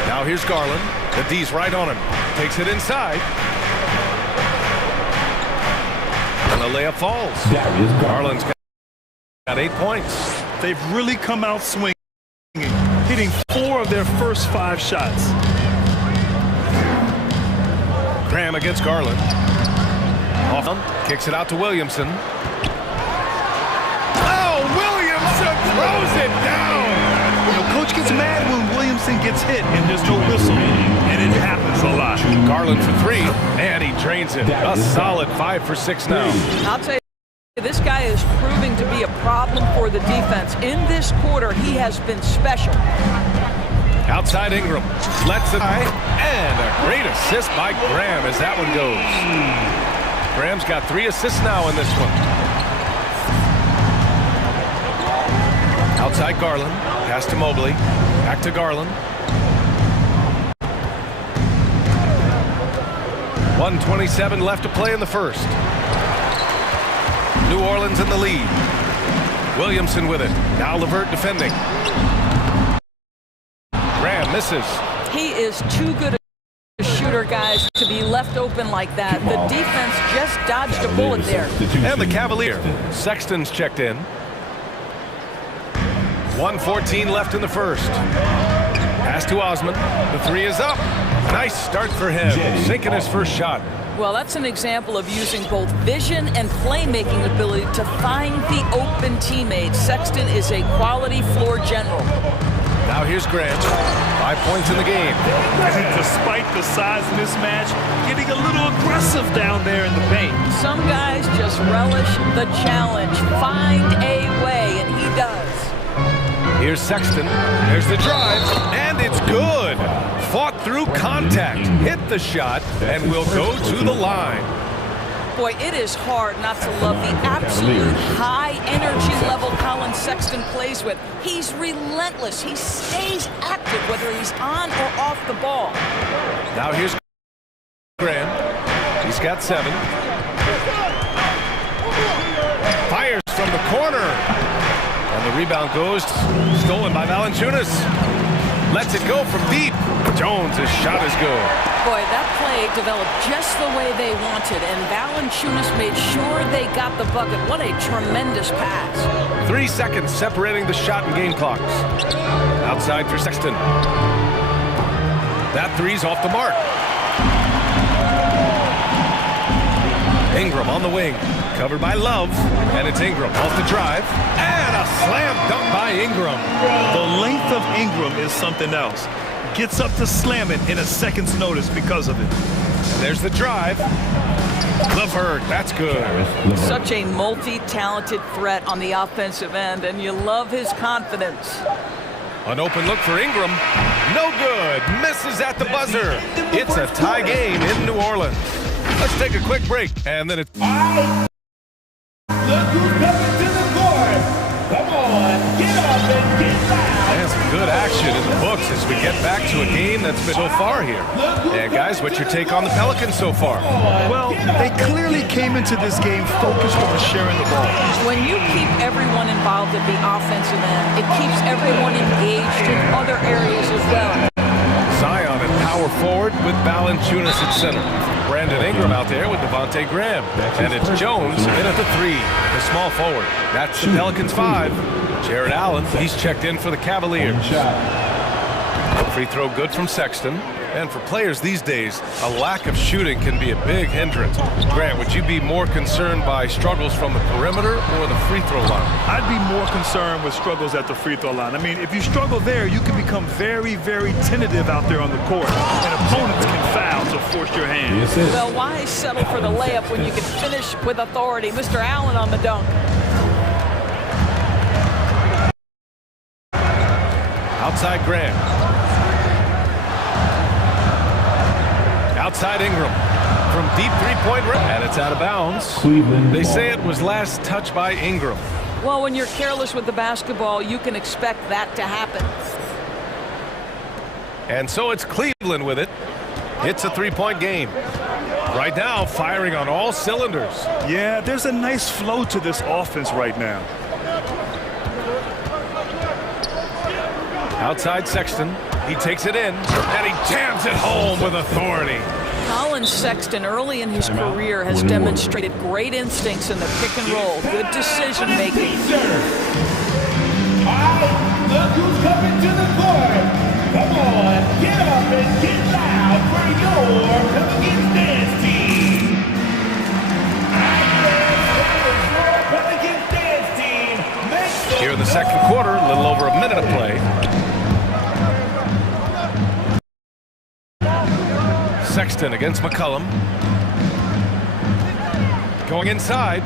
Now here's Garland. The D's right on him. Takes it inside. And the layup falls. Garland's got 8 points. They've really come out swinging, hitting 4 of their first 5 shots. Graham against Garland. Off him, kicks it out to Williamson. Oh, Williamson throws it down. You know, coach gets mad when Williamson gets hit and there's no whistle, and it happens a lot. Garland for 3, and he drains it. A solid 5 for 6 now. I'll tell you, this guy is proving to be a problem for the defense. In this quarter, he has been special. Outside Ingram, lets it high, and a great assist by Graham as that one goes. Graham's got 3 assists now in this one. Outside Garland, pass to Mobley, back to Garland. 1:27 left to play in the first. New Orleans in the lead. Williamson with it. Now LeVert defending. Graham misses. He is too good a shooter, guys, to be left open like that. The defense just dodged a bullet there. And the Cavalier. Sexton's checked in. 1:14 left in the first. Pass to Osman. The 3 is up. Nice start for him. Sinking his first shot. Well, that's an example of using both vision and playmaking ability to find the open teammates. Sexton is a quality floor general. Now here's Grant. 5 points in the game. Despite the size mismatch, getting a little aggressive down there in the paint. Some guys just relish the challenge. Find a way, and he does. Here's Sexton. There's the drive, and it's good. Fought through contact, hit the shot, and will go to the line. Boy, it is hard not to love the absolute high energy level Colin Sexton plays with. He's relentless. He stays active whether he's on or off the ball. Now here's Graham. He's got 7. Fires from the corner. And the rebound goes stolen by Valanciunas. Lets it go from deep. Jones' shot is good. Boy, that play developed just the way they wanted, and Valanciunas made sure they got the bucket. What a tremendous pass. 3 seconds separating the shot and game clocks. Outside for Sexton. That three's off the mark. Ingram on the wing. Covered by Love. And it's Ingram off the drive. And a slam dunk by Ingram. The length of Ingram is something else. Gets up to slam it in a second's notice because of it. And there's the drive. LeVert, that's good. Such a multi-talented threat on the offensive end, and you love his confidence. An open look for Ingram. No good. Misses at the buzzer. It's a tie game in New Orleans. Let's take a quick break, and then it's... Look who's coming to the court. Come on, get up and get loud. And some good action in the books as we get back to a game that's been so far here. And guys, what's your take on the Pelicans so far? Well, they clearly came into this game focused on sharing the ball. When you keep everyone involved at the offensive end, it keeps everyone engaged in other areas as well. Zion at power forward with Valanciunas at center. Brandon Ingram out there with Devontae Graham. And it's Jones in at the 3, the small forward. That's the Pelicans 5. Jared Allen, he's checked in for the Cavaliers. Free throw good from Sexton. And for players these days, a lack of shooting can be a big hindrance. Grant, would you be more concerned by struggles from the perimeter or the free throw line? I'd be more concerned with struggles at the free throw line. I mean, if you struggle there, you can become very, very tentative out there on the court. And opponents can foul to force your hand. Well, why settle for the layup when you can finish with authority? Mr. Allen on the dunk. Outside Graham. Outside Ingram from deep three-point range. And it's out of bounds. They say it was last touched by Ingram. Well, when you're careless with the basketball, you can expect that to happen. And so it's Cleveland with it. It's a three-point game. Right now, firing on all cylinders. Yeah, there's a nice flow to this offense right now. Outside Sexton. He takes it in, and he jams it home with authority. Colin Sexton, early in his career, has demonstrated great instincts in the pick and roll, good decision making. Look who's coming to the court. Come on, get up and get loud for your Come Against Dance team. Come Against Dance team. Here in the second quarter, a little over a minute of play. Sexton against McCollum. Going inside.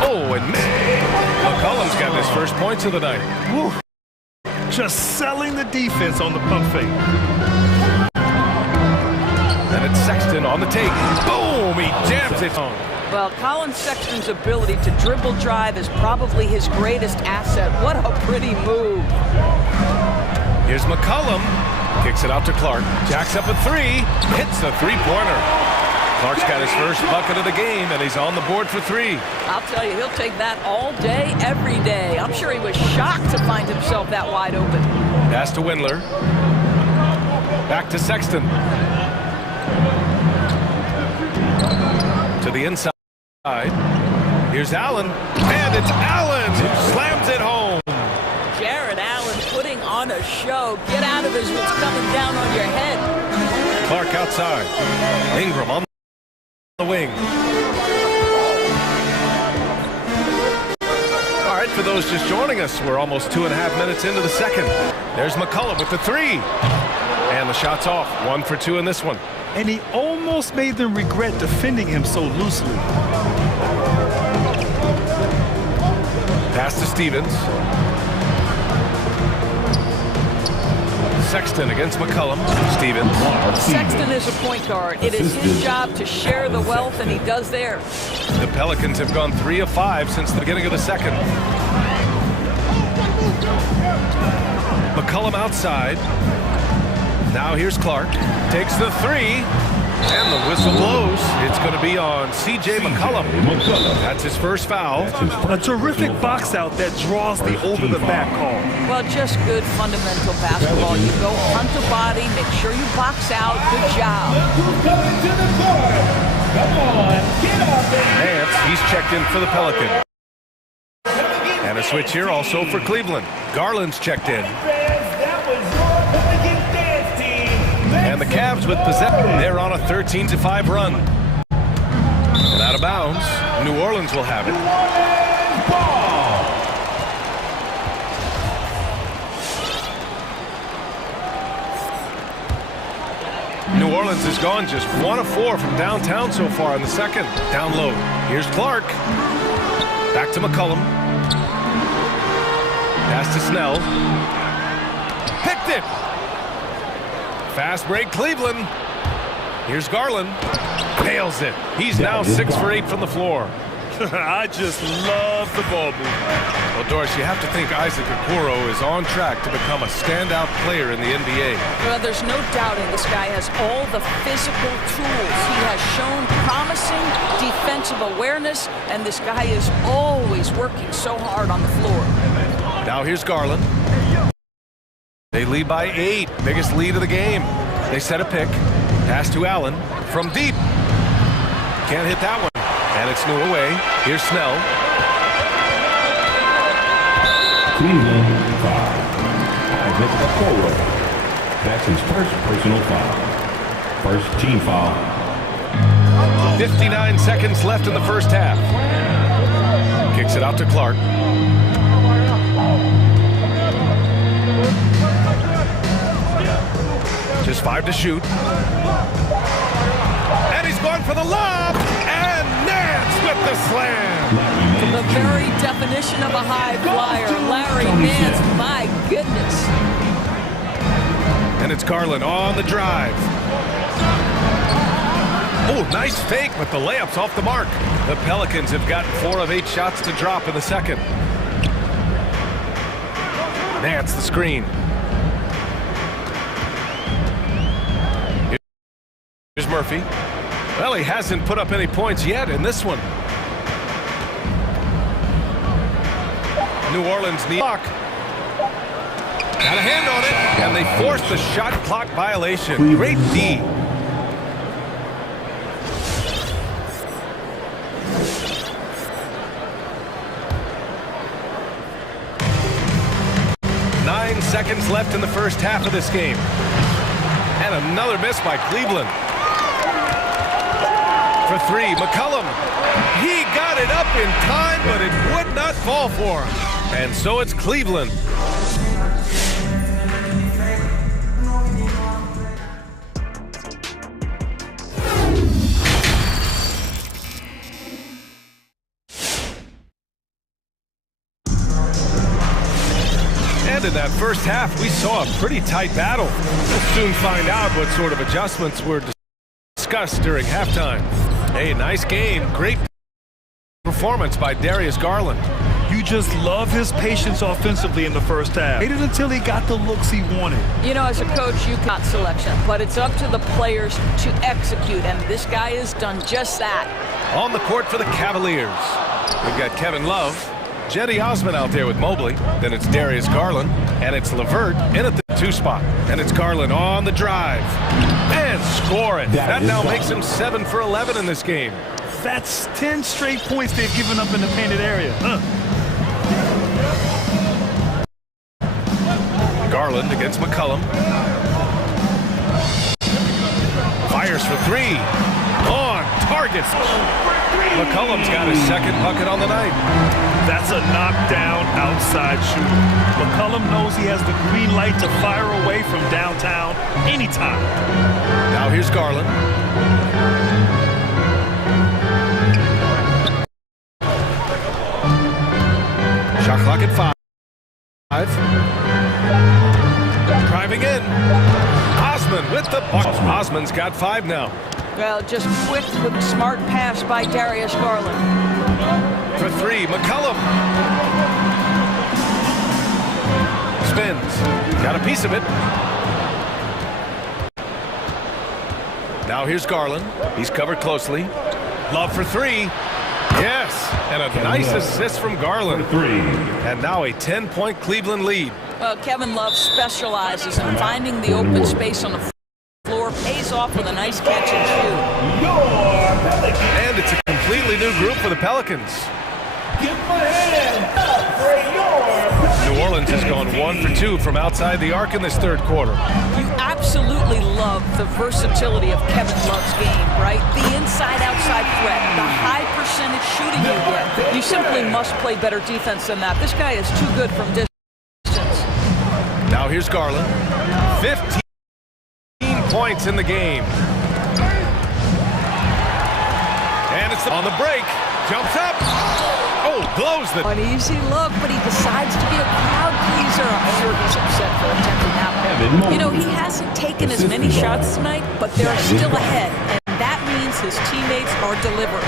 Oh, and McCollum's got his first points of the night. Woo. Just selling the defense on the pump fake. And it's Sexton on the take. Boom! He jams it home. Well, Colin Sexton's ability to dribble drive is probably his greatest asset. What a pretty move. Here's McCollum. Kicks it out to Clark. Jacks up a 3. Hits the three-pointer. Clark's got his first bucket of the game, and he's on the board for 3. I'll tell you, he'll take that all day, every day. I'm sure he was shocked to find himself that wide open. Pass to Windler. Back to Sexton. To the inside. Here's Allen. And it's Allen who slams it home. Jared Allen putting on a show. Get out of his what's coming down on your head. Clark outside. Ingram on the wing. All right, for those just joining us, we're almost 2.5 minutes into the second. There's McCollum with the 3. And the shot's off. 1 for 2 in this one. And he almost made them regret defending him so loosely. Pass to Stevens. Sexton against McCollum. Steven. Sexton is a point guard. It is his job to share the wealth, and he does there. The Pelicans have gone 3 of 5 since the beginning of the second. McCollum outside. Now here's Clark. Takes the 3. And the whistle blows. It's going to be on C.J. McCollum. That's his first foul. A terrific box out that draws the over-the-back call. Well, just good fundamental basketball. You go hunt the body, make sure you box out. Good job. Coming to the court. Come on, get up there. Nance, he's checked in for the Pelicans. And a switch here also for Cleveland. Garland's checked in. And the Cavs with possession. They're on a 13-5 run. And out of bounds, New Orleans will have it. New Orleans has gone just 1 of 4 from downtown so far in the second. Down low. Here's Clark. Back to McCollum. Pass to Snell. Picked it. Fast break, Cleveland. Here's Garland. Nails it. He's now 6 for 8 from the floor. I just love the ball movement. Well, Doris, you have to think Isaac Okoro is on track to become a standout player in the NBA. Well, there's no doubting this guy has all the physical tools. He has shown promising defensive awareness, and this guy is always working so hard on the floor. Now here's Garland. They lead by 8. Biggest lead of the game. They set a pick. Pass to Allen from deep. Can't hit that one. And it's new away. Here's Snell. Cleveland foul. Isaac Okoro. That's his first personal foul. First team foul. 59 seconds left in the first half. Kicks it out to Clark. Just 5 to shoot. And he's going for the lob. And Nance with the slam. The very definition of a high flyer, Larry Nance, my goodness. And it's Garland on the drive. Oh, nice fake, but the layup's off the mark. The Pelicans have gotten 4 of 8 shots to drop in the second. Nance the screen. Here's Murphy. Well, he hasn't put up any points yet in this one. New Orleans need block. Got a hand on it, and they forced the shot clock violation. Great D. Nine seconds left in the first half of this game. And another miss by Cleveland. For 3, McCollum. He got it up in time, but it would not fall for him. And so it's Cleveland. And in that first half, we saw a pretty tight battle. We'll soon find out what sort of adjustments were discussed during halftime. Hey, nice game. Great performance by Darius Garland. You just love his patience offensively in the first half. Waited until he got the looks he wanted. You know, as a coach, you got selection, but it's up to the players to execute, and this guy has done just that. On the court for the Cavaliers, we've got Kevin Love, Jetty Osman out there with Mobley. Then it's Darius Garland, and it's LeVert in at the 2 spot. And it's Garland on the drive. And score it. That now makes him 7 for 11 in this game. That's 10 straight points they've given up in the painted area. Garland against McCollum. Fires for 3. On target. McCollum's got his second bucket on the night. That's a knockdown outside shooter. McCollum knows he has the green light to fire away from downtown anytime. Now here's Garland. Shot clock at 5. Driving in. got 5 now. Well, just quick with a smart pass by Darius Garland. For 3, McCollum. Spins. Got a piece of it. Now here's Garland. He's covered closely. Love for 3. Yes, and a nice assist from Garland. And now a 10-point Cleveland lead. Kevin Love specializes in finding the open space on the floor, pays off with a nice catch and shoot. And it's a completely new group for the Pelicans. Give him a hand for your New Orleans has gone 1 for 2 from outside the arc in this third quarter. You absolutely love the versatility of Kevin Love's game, right? The inside-outside threat, the high percentage shooting you get. You simply must play better defense than that. This guy is too good from distance. Now here's Garland. 15 points in the game. And it's on the break. Jumps up. Oh, blows the... An easy look, but he decides to be a crowd pleaser. I'm sure he's upset for attempting that one. You know, he hasn't taken as many shots tonight, but they're still ahead. And that means his teammates are delivering.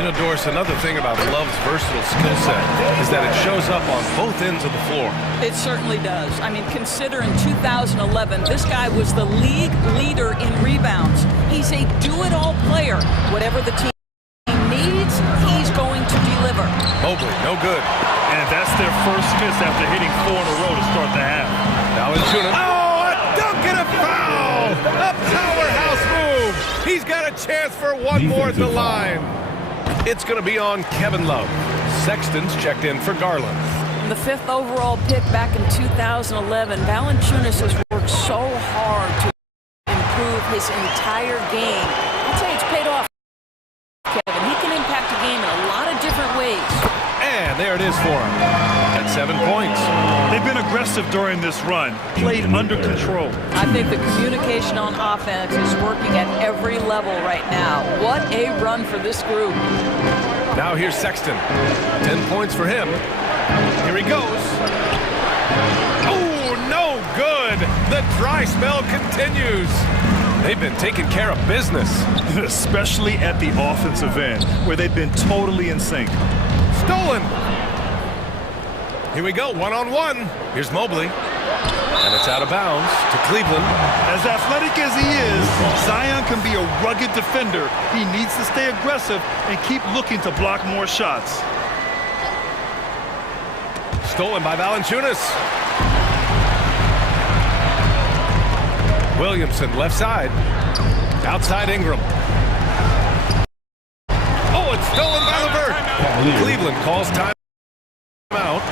You know, Doris, another thing about Love's versatile skill set is that it shows up on both ends of the floor. It certainly does. I mean, consider in 2011, this guy was the league leader in rebounds. He's a do-it-all player. Whatever the team needs, he's going to deliver. Mobley, no good. And that's their first miss after hitting 4 in a row to start the half. Now in tune. Oh, a dunk and a foul! A powerhouse move! He's got a chance for one more at the line. It's going to be on Kevin Love. Sexton's checked in for Garland. The 5th overall pick back in 2011, Valanciunas has worked so hard to improve his entire game. I'd say it's paid off, Kevin. He can impact a game in a lot of different ways. And there it is for him at 7 points. They've been aggressive during this run, played under control. I think the communication on offense is working at every level right now. What a run for this group. Now here's Sexton. 10 points for him. Here he goes. Oh, no good. The dry spell continues. They've been taking care of business. Especially at the offensive end, where they've been totally in sync. Stolen. Here we go, one-on-one. Here's Mobley. And it's out of bounds to Cleveland. As athletic as he is, Zion can be a rugged defender. He needs to stay aggressive and keep looking to block more shots. Stolen by Valanciunas. Williamson, left side. Outside Ingram. Oh, it's stolen by LeVert. Cleveland calls time out.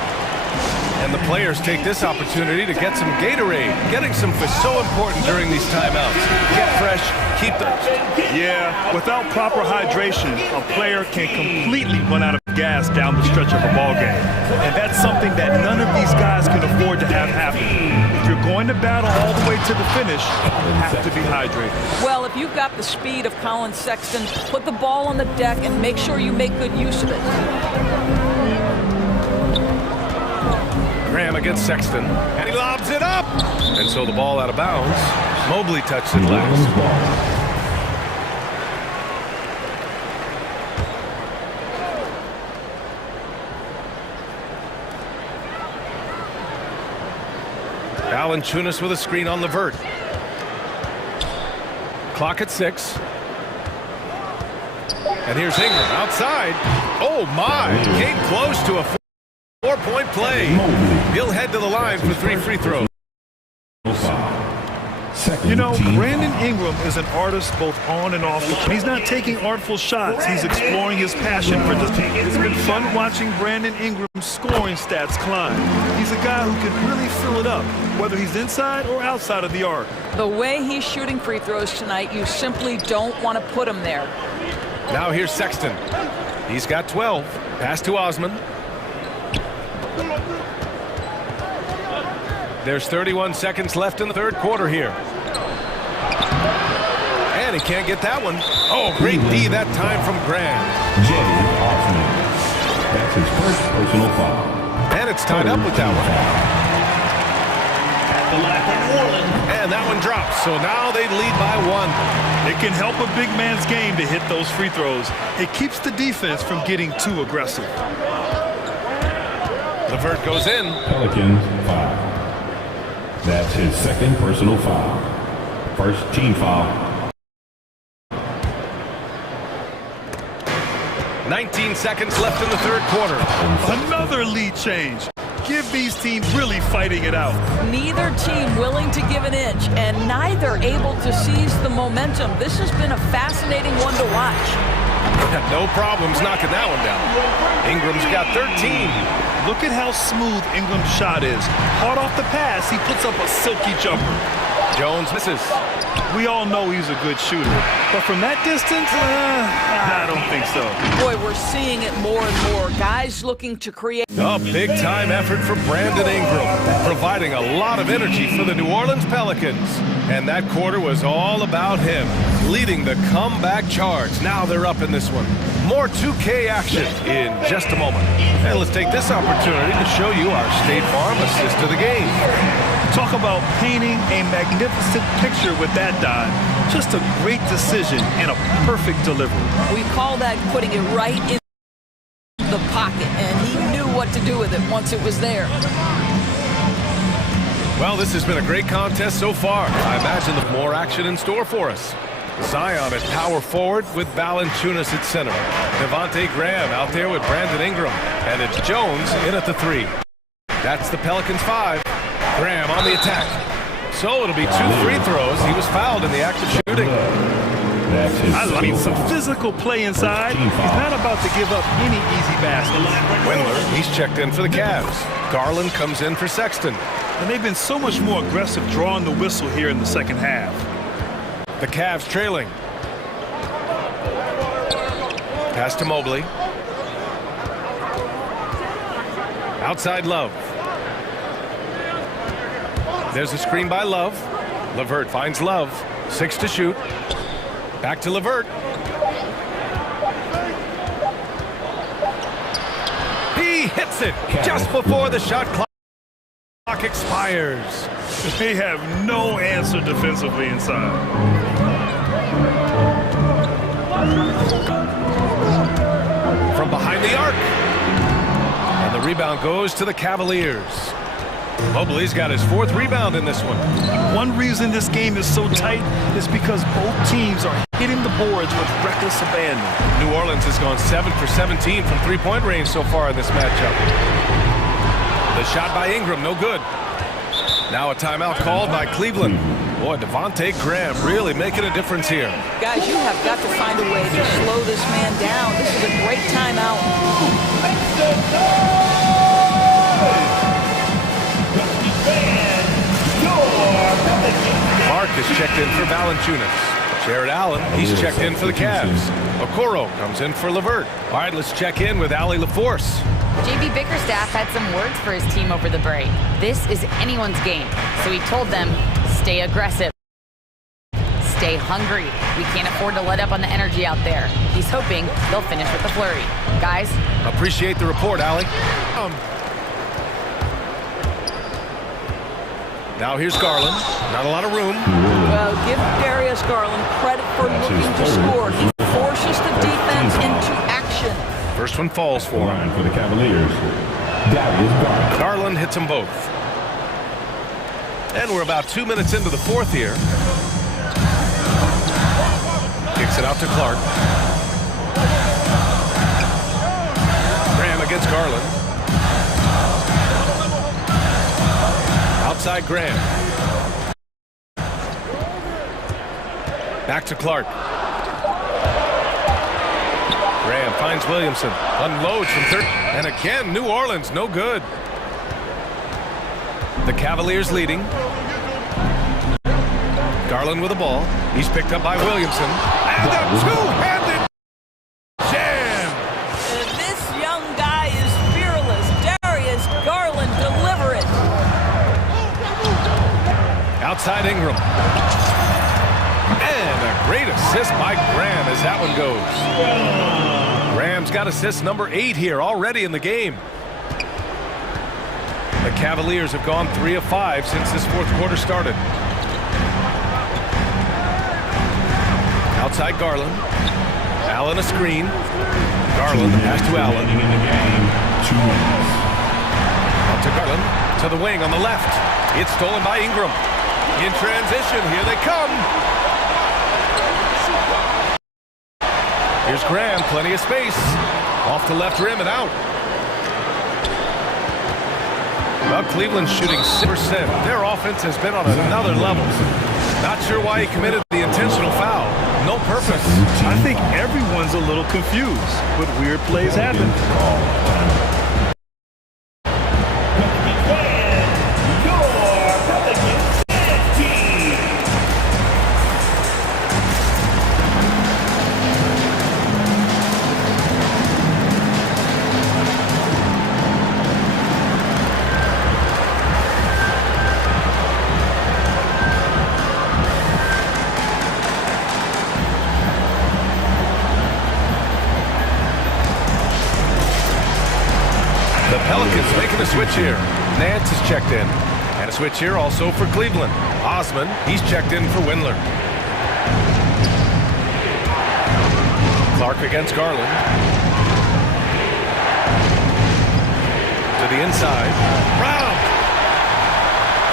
And the players take this opportunity to get some Gatorade. Getting some is so important during these timeouts. Get fresh, keep them. Yeah, without proper hydration, a player can completely run out of gas down the stretch of a ball game. And that's something that none of these guys can afford to have happen. If you're going to battle all the way to the finish, you have to be hydrated. Well, if you've got the speed of Colin Sexton, put the ball on the deck and make sure you make good use of it. Graham against Sexton, and he lobs it up! And so the ball out of bounds. Mobley touched it last. Valanciunas with a screen on LeVert. Clock at 6. And here's Ingram outside. Oh my! Came close to a 4-point play. He'll head to the line for 3 free throws. You know, Brandon Ingram is an artist both on and off the court. He's not taking artful shots. He's exploring his passion for this team. It's been fun watching Brandon Ingram's scoring stats climb. He's a guy who can really fill it up, whether he's inside or outside of the arc. The way he's shooting free throws tonight, you simply don't want to put him there. Now here's Sexton. He's got 12. Pass to Osman. There's 31 seconds left in the third quarter here. And he can't get that one. Oh, great D that time from Graham. That's his first personal foul. And it's tied up with that one. And that one drops, so now they lead by 1. It can help a big man's game to hit those free throws. It keeps the defense from getting too aggressive. LeVert goes in. Pelicans foul. That's his second personal foul. First team foul. 19 seconds left in the third quarter. Another lead change. Give these teams really fighting it out. Neither team willing to give an inch, and neither able to seize the momentum. This has been a fascinating one to watch. No problems knocking that one down. Ingram's got 13. Look at how smooth Ingram's shot is. Hard off the pass, he puts up a silky jumper. Jones misses. We all know he's a good shooter, but from that distance, I don't think so. Boy, we're seeing it more and more. Guys looking to create. A big-time effort for Brandon Ingram, providing a lot of energy for the New Orleans Pelicans. And that quarter was all about him, leading the comeback charge. Now they're up in this one. More 2K action in just a moment. And let's take this opportunity to show you our State Farm assist to the game. Talk about painting a magnificent picture with that dive. Just a great decision and a perfect delivery. We call that putting it right in the pocket, and he knew what to do with it once it was there. Well, this has been a great contest so far. I imagine there's more action in store for us. Zion at power forward with Valanciunas at center. Devontae Graham out there with Brandon Ingram. And it's Jones in at the 3. That's the Pelicans 5. Graham on the attack. So it'll be 2 free throws. He was fouled in the act of shooting. I mean, some physical play inside. He's not about to give up any easy baskets. Windler, he's checked in for the Cavs. Garland comes in for Sexton. And they've been so much more aggressive drawing the whistle here in the second half. The Cavs trailing. Pass to Mobley. Outside Love. There's a screen by Love. LeVert finds Love. 6 to shoot. Back to LeVert. He hits it just before the shot clock expires. They have no answer defensively inside. From behind the arc. And the rebound goes to the Cavaliers. Mobley's got his 4th rebound in this one. One reason this game is so tight is because both teams are hitting the boards with reckless abandon. New Orleans has gone 7 for 17 from three-point range so far in this matchup. The shot by Ingram, no good. Now a timeout called by Cleveland. Boy, Devontae Graham really making a difference here. Guys, you have got to find a way to slow this man down. This is a great timeout. Mark is checked in for Valanciunas. Jared Allen, he's checked in for the Cavs. Okoro comes in for LeVert. All right, let's check in with Allie LaForce. JB Bickerstaff had some words for his team over the break. This is anyone's game, so he told them, stay aggressive. Stay hungry. We can't afford to let up on the energy out there. He's hoping they'll finish with the flurry. Guys. Appreciate the report, Allie. Now here's Garland. Not a lot of room. Well, give Darius Garland credit for looking to score. He forces the defense into action. First one falls for him. For the Cavaliers. Garland hits them both. And we're about 2 minutes into the 4th here. Kicks it out to Clark. Graham against Garland. Outside Graham. Back to Clark. Graham finds Williamson. Unloads from third. And again, New Orleans, no good. The Cavaliers leading. Garland with the ball. He's picked up by Williamson. And a two-handed jam. This young guy is fearless. Darius Garland, deliver it. Outside Ingram. And a great assist by Graham as that one goes. Graham's got assist number 8 here already in the game. The Cavaliers have gone 3 of 5 since this fourth quarter started. Outside Garland. Allen a screen. Garland pass to Allen. Up to Garland. To the wing on the left. It's stolen by Ingram. In transition. Here they come. Here's Graham. Plenty of space. Off the left rim and out. Well, Cleveland's shooting 6%. Their offense has been on another level. Not sure why he committed the intentional foul. No purpose. I think everyone's a little confused, but weird plays happen. Pelicans making a switch here. Nance is checked in. And a switch here also for Cleveland. Osman, he's checked in for Windler. Clark against Garland. To the inside. Brown!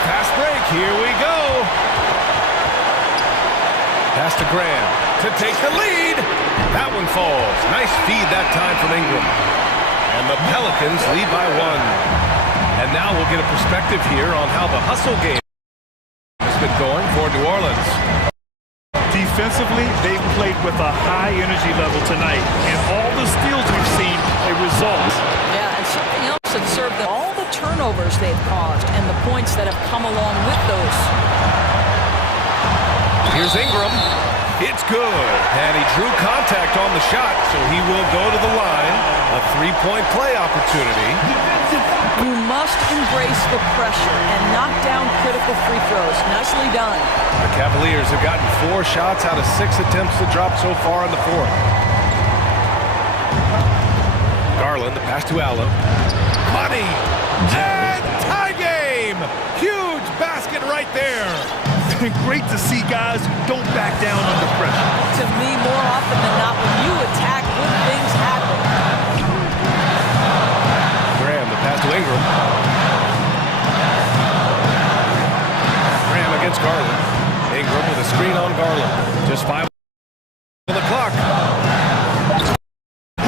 Fast break, here we go. Pass to Graham to take the lead. That one falls. Nice feed that time from Ingram. And the Pelicans lead by 1. And now we'll get a perspective here on how the hustle game has been going for New Orleans. Defensively, they've played with a high energy level tonight. And all the steals we've seen, a result. Yeah, and something else that served them, all the turnovers they've caused and the points that have come along with those. Here's Ingram. It's good. And he drew contact on the shot, so he will go to the line. A three-point play opportunity. You must embrace the pressure and knock down critical free throws. Nicely done. The Cavaliers have gotten 4 shots out of 6 attempts to drop so far in the fourth. Garland, the pass to Allen. Money! And tie game! Huge basket right there. Great to see guys who don't back down under pressure. To me, more often than not, when you attack, good things happen. Graham, the pass to Ingram. Graham against Garland. Ingram with a screen on Garland. Just 5 on the clock.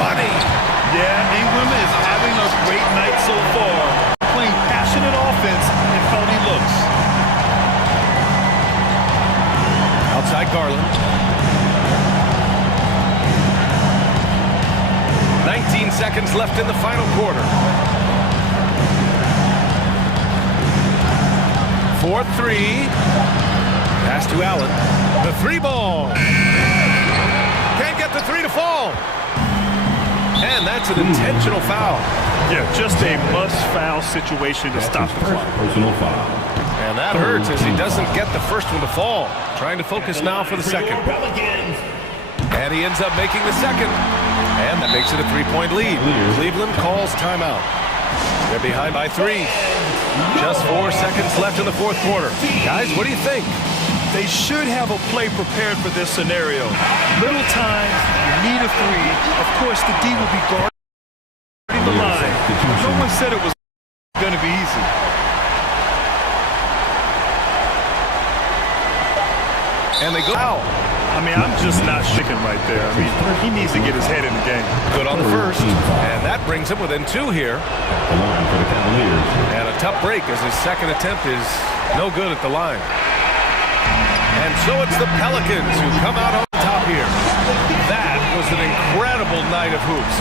Money! Yeah, Ingram is having a great night so far. Playing passionate offense and phony looks. Outside Garland. 19 seconds left in the final quarter. 4-3. Pass to Allen. The 3 ball. Can't get the 3 to fall. And that's an intentional foul. Yeah, just a must-foul situation to stop the clock. Personal foul. And that hurts as he doesn't get the first one to fall. Trying to focus now for the second. And he ends up making the second. And that makes it a 3-point lead. Cleveland calls timeout. They're behind by 3. Just 4 seconds left in the fourth quarter. Guys, what do you think? They should have a play prepared for this scenario. Little time, you need a 3. Of course, the D will be guarding the line. No one said it was going to be easy. And they go out. I mean, I'm just not shaking right there. I mean, he needs to get his head in the game. Good on the first. And that brings him within 2 here. The line for the Cavaliers. And a tough break as his second attempt is no good at the line. And so it's the Pelicans who come out on top here. That was an incredible night of hoops.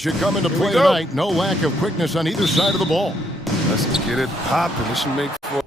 should come into play tonight. No lack of quickness on either side of the ball. Let's just get it popping. This should make for.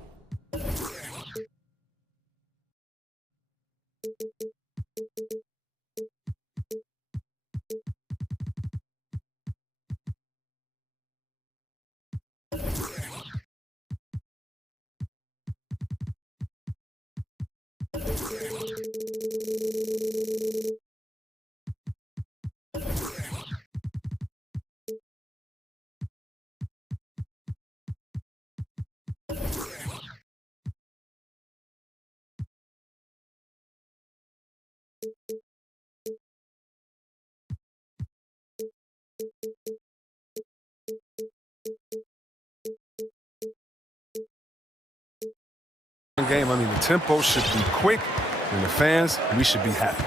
Game. I mean, the tempo should be quick, and the fans, we should be happy.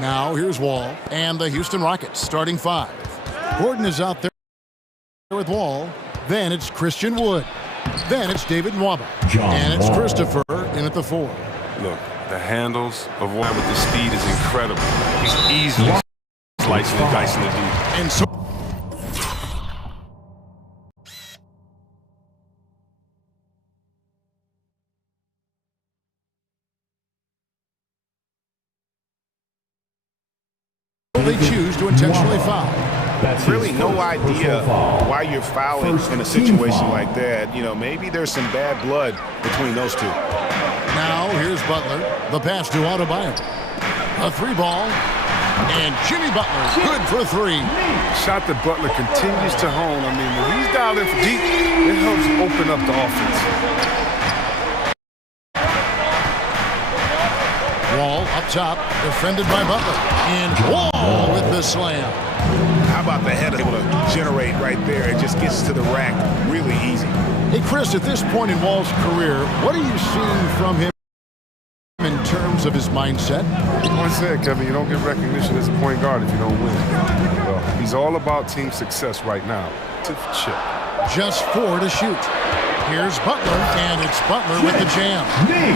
Now here's Wall and the Houston Rockets starting 5. Gordon is out there with Wall. Then it's Christian Wood. Then it's David Nwaba. And it's Christopher in at the 4. Look, the handles of Wall with the speed is incredible. He's easily slicing and dicing the dude. And so they choose to intentionally foul. Really no idea why you're fouling in a situation like that. You know, maybe there's some bad blood between those two. Now here's Butler. The pass to Adebayo. A 3-ball. And Jimmy Butler good for 3. Shot that Butler continues to hone. I mean, when he's dialed in for deep, it helps open up the offense. Wall up top, defended by Butler. And Wall with the slam. How about the header able to generate right there? It just gets to the rack really easy. Hey, Chris, at this point in Wall's career, what are you seeing from him in terms of his mindset? Like I said, Kevin, you don't get recognition as a point guard if you don't win. Well, he's all about team success right now. Chip. Just 4 to shoot. Here's Butler, and it's Butler with the jam.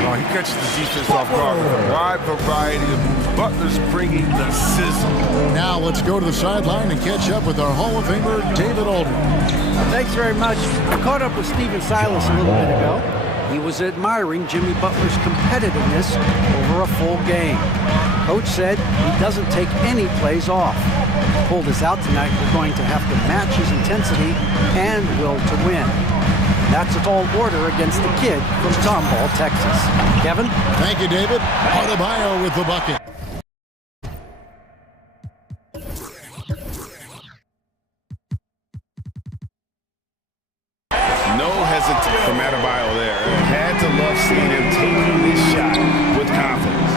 Oh, he catches the defense off guard with a wide variety of moves. Butler's bringing the sizzle. Now let's go to the sideline and catch up with our Hall of Famer, David Aldridge. Thanks very much. I caught up with Stephen Silas a little bit ago. He was admiring Jimmy Butler's competitiveness over a full game. Coach said he doesn't take any plays off. He pulled us out tonight. We're going to have to match his intensity and will to win. That's a tall order against the kid from Tomball, Texas. Kevin? Thank you, David. Adebayo with the bucket. No hesitation from Adebayo there. Had to love seeing him taking this shot with confidence.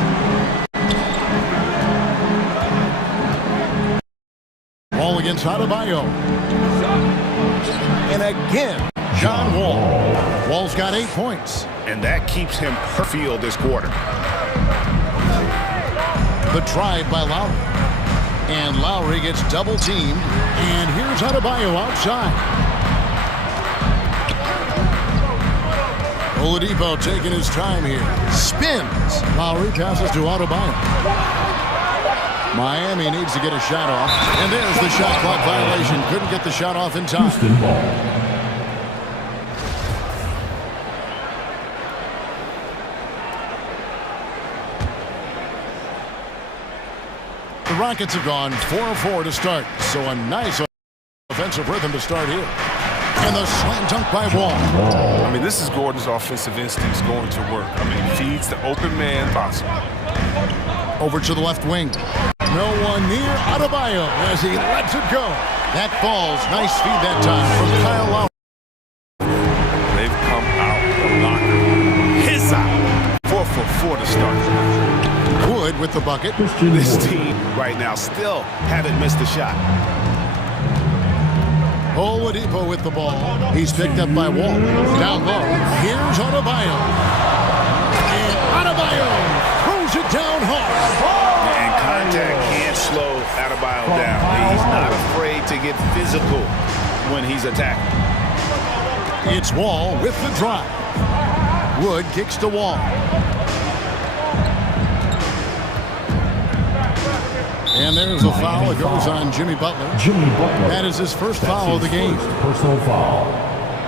Wall against Adebayo. And again, John Wall. Wall's got 8 points. And that keeps him per field this quarter. The drive by Lowry. And Lowry gets double teamed. And here's Adebayo outside. Oladipo taking his time here. Spins. Lowry passes to Adebayo. Miami needs to get a shot off. And there's the shot clock violation. Couldn't get the shot off in time. The Rockets have gone 4-4 to start, so a nice offensive rhythm to start here. And the slam dunk by Wall. I mean, this is Gordon's offensive instincts going to work. I mean, he feeds the open man possible. Over to the left wing. No one near Adebayo as he lets it go. That falls. Nice feed that time from Kyle Lowry. They've come out the locker. His out. 4 for 4 to start. Wood with the bucket. This team right now still haven't missed a shot. Oladipo with the ball. He's picked up by Wall. Down low. Here's Adebayo. And Adebayo throws it down hard. And contact can't slow Adebayo down. He's not afraid to get physical when he's attacking. It's Wall with the drive. Wood kicks to Wall. And there's a foul. It goes on Jimmy Butler. That is his first foul of the game. Personal foul.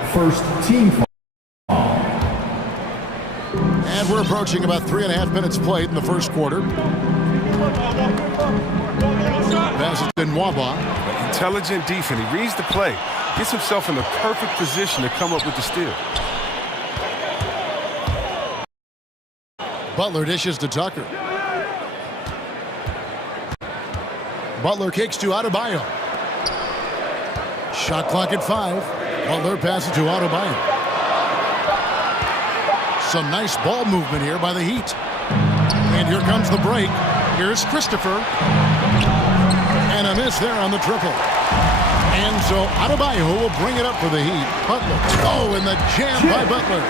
First team foul. And we're approaching about 3.5 minutes played in the first quarter. Pass it to Nwaba. Intelligent defense. He reads the play. Gets himself in the perfect position to come up with the steal. Butler dishes to Tucker. Butler kicks to Adebayo. Shot clock at 5. Butler passes to Adebayo. Some nice ball movement here by the Heat. And here comes the break. Here's Christopher. And a miss there on the triple. And so Adebayo will bring it up for the Heat. Butler. Oh, and the jam by Butler.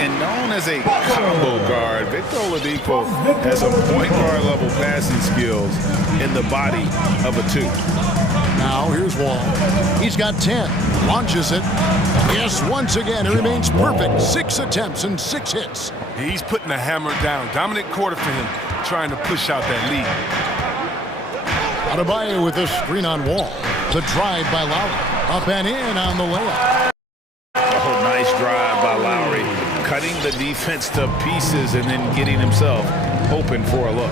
And known as a combo guard, Victor Oladipo has a point guard level passing skills in the body of a 2. Now here's Wall. He's got 10. Launches it. Yes, once again, it remains perfect. 6 attempts and 6 hits. He's putting the hammer down. Dominant quarter for him, trying to push out that lead. Adebayo with a screen on Wall. The drive by Lowry. Up and in on the layup. Oh, nice drive by Lowry. Cutting the defense to pieces and then getting himself open for a look.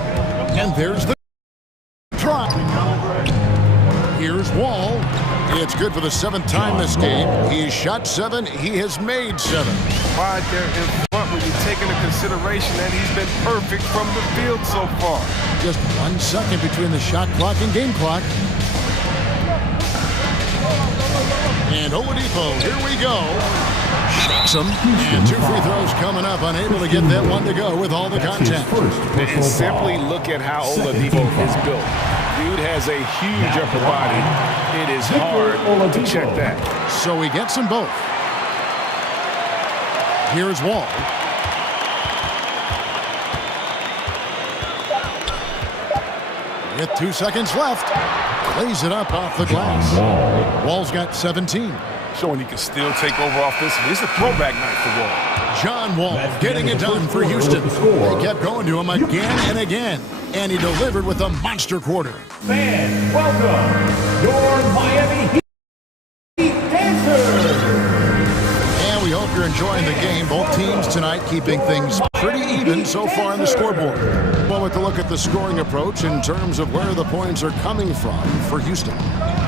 And there's the try. Here's Wall. It's good for the 7th time this game. He's shot 7. He has made 7. Right there in front when you take into consideration that he's been perfect from the field so far. Just 1 second between the shot clock and game clock. And Oladipo, here we go. Shakes him. And 2 free throws coming up. Unable to get that one to go with all the contact. And simply look at how Oladipo is built. Dude has a huge upper body. It is hard to check that. So he gets them both. Here's Wall. With 2 seconds left. Lays it up off the glass. Wall's got 17. Showing he can still take over offensively. It's a throwback night for Wall. John Wall getting it done for Houston. They kept going to him again and again. And he delivered with a monster quarter. Fans, welcome your Miami Heat dancers. And we hope you're enjoying the game. Both teams tonight keeping things pretty even so far on the scoreboard. Moment to look at the scoring approach in terms of where the points are coming from for Houston.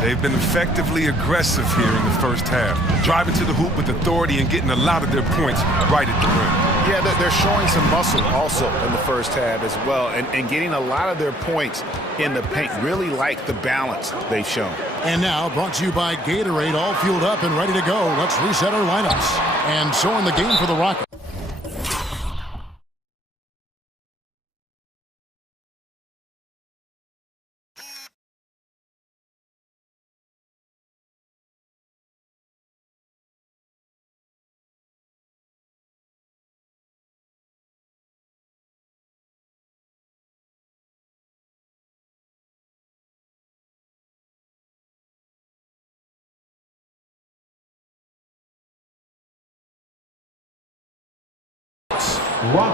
They've been effectively aggressive here in the first half, driving to the hoop with authority and getting a lot of their points right at the rim. Yeah, they're showing some muscle also in the first half as well, and getting a lot of their points in the paint. Really like the balance they've shown. And now, brought to you by Gatorade, all fueled up and ready to go. Let's reset our lineups. And so in the game for the Rockets.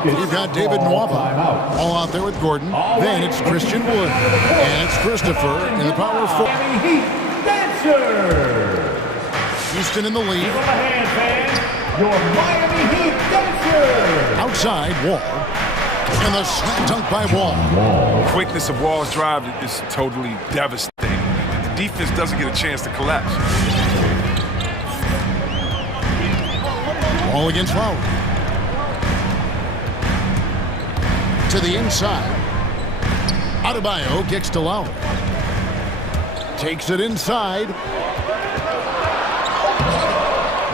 You've got David Nwaba all out there with Gordon. Then it's Christian Wood. And it's Christopher in the power forward. Houston in the lead. Give them a hand, fans. Your Miami Heat dancers. Outside, Wall. And the slam dunk by Wall. The quickness of Wall's drive is totally devastating. The defense doesn't get a chance to collapse. Wall against Lowry. To the inside. Adebayo kicks to Lowry. Takes it inside.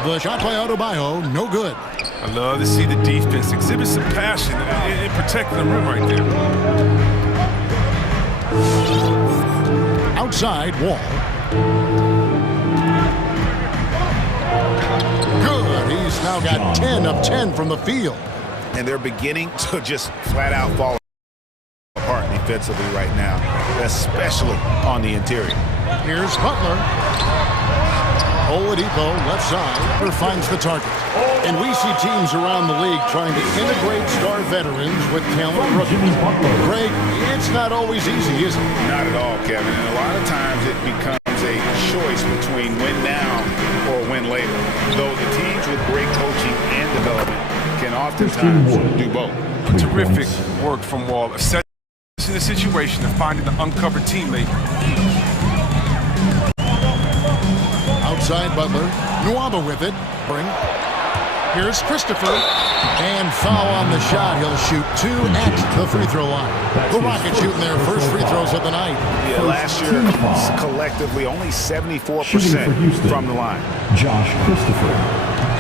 The shot by Adebayo, no good. I love to see the defense exhibit some passion in protecting the rim right there. Outside, Wall. Good. He's now got 10 of 10 from the field. And they're beginning to just flat out fall apart defensively right now, especially on the interior. Here's Butler. Oladipo, left side, finds the target. And we see teams around the league trying to integrate star veterans with talented rookies. Greg, it's not always easy, is it? Not at all, Kevin. And a lot of times it becomes a choice between win now or win later. Though the teams with great coaching and development can oftentimes do both. Terrific work from Wall, assessing the situation and finding the uncovered teammate. Outside Butler, Nwaba with it. Here's Christopher, and foul on the shot. He'll shoot 2 at the free throw line. The Rockets shooting their first free throws of the night. Yeah, last year, collectively, only 74% from the line. Josh Christopher.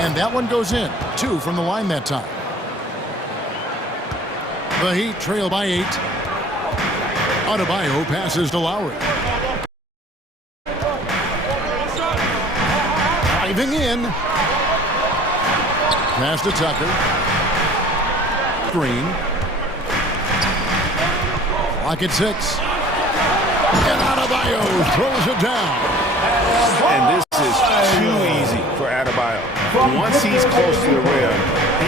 And that one goes in. 2 from the line that time. The Heat trail by 8. Adebayo passes to Lowry. Diving in. Pass to Tucker. Green. Lock at 6. And Adebayo throws it down. And this is too easy for Adebayo. Once he's close to the rim,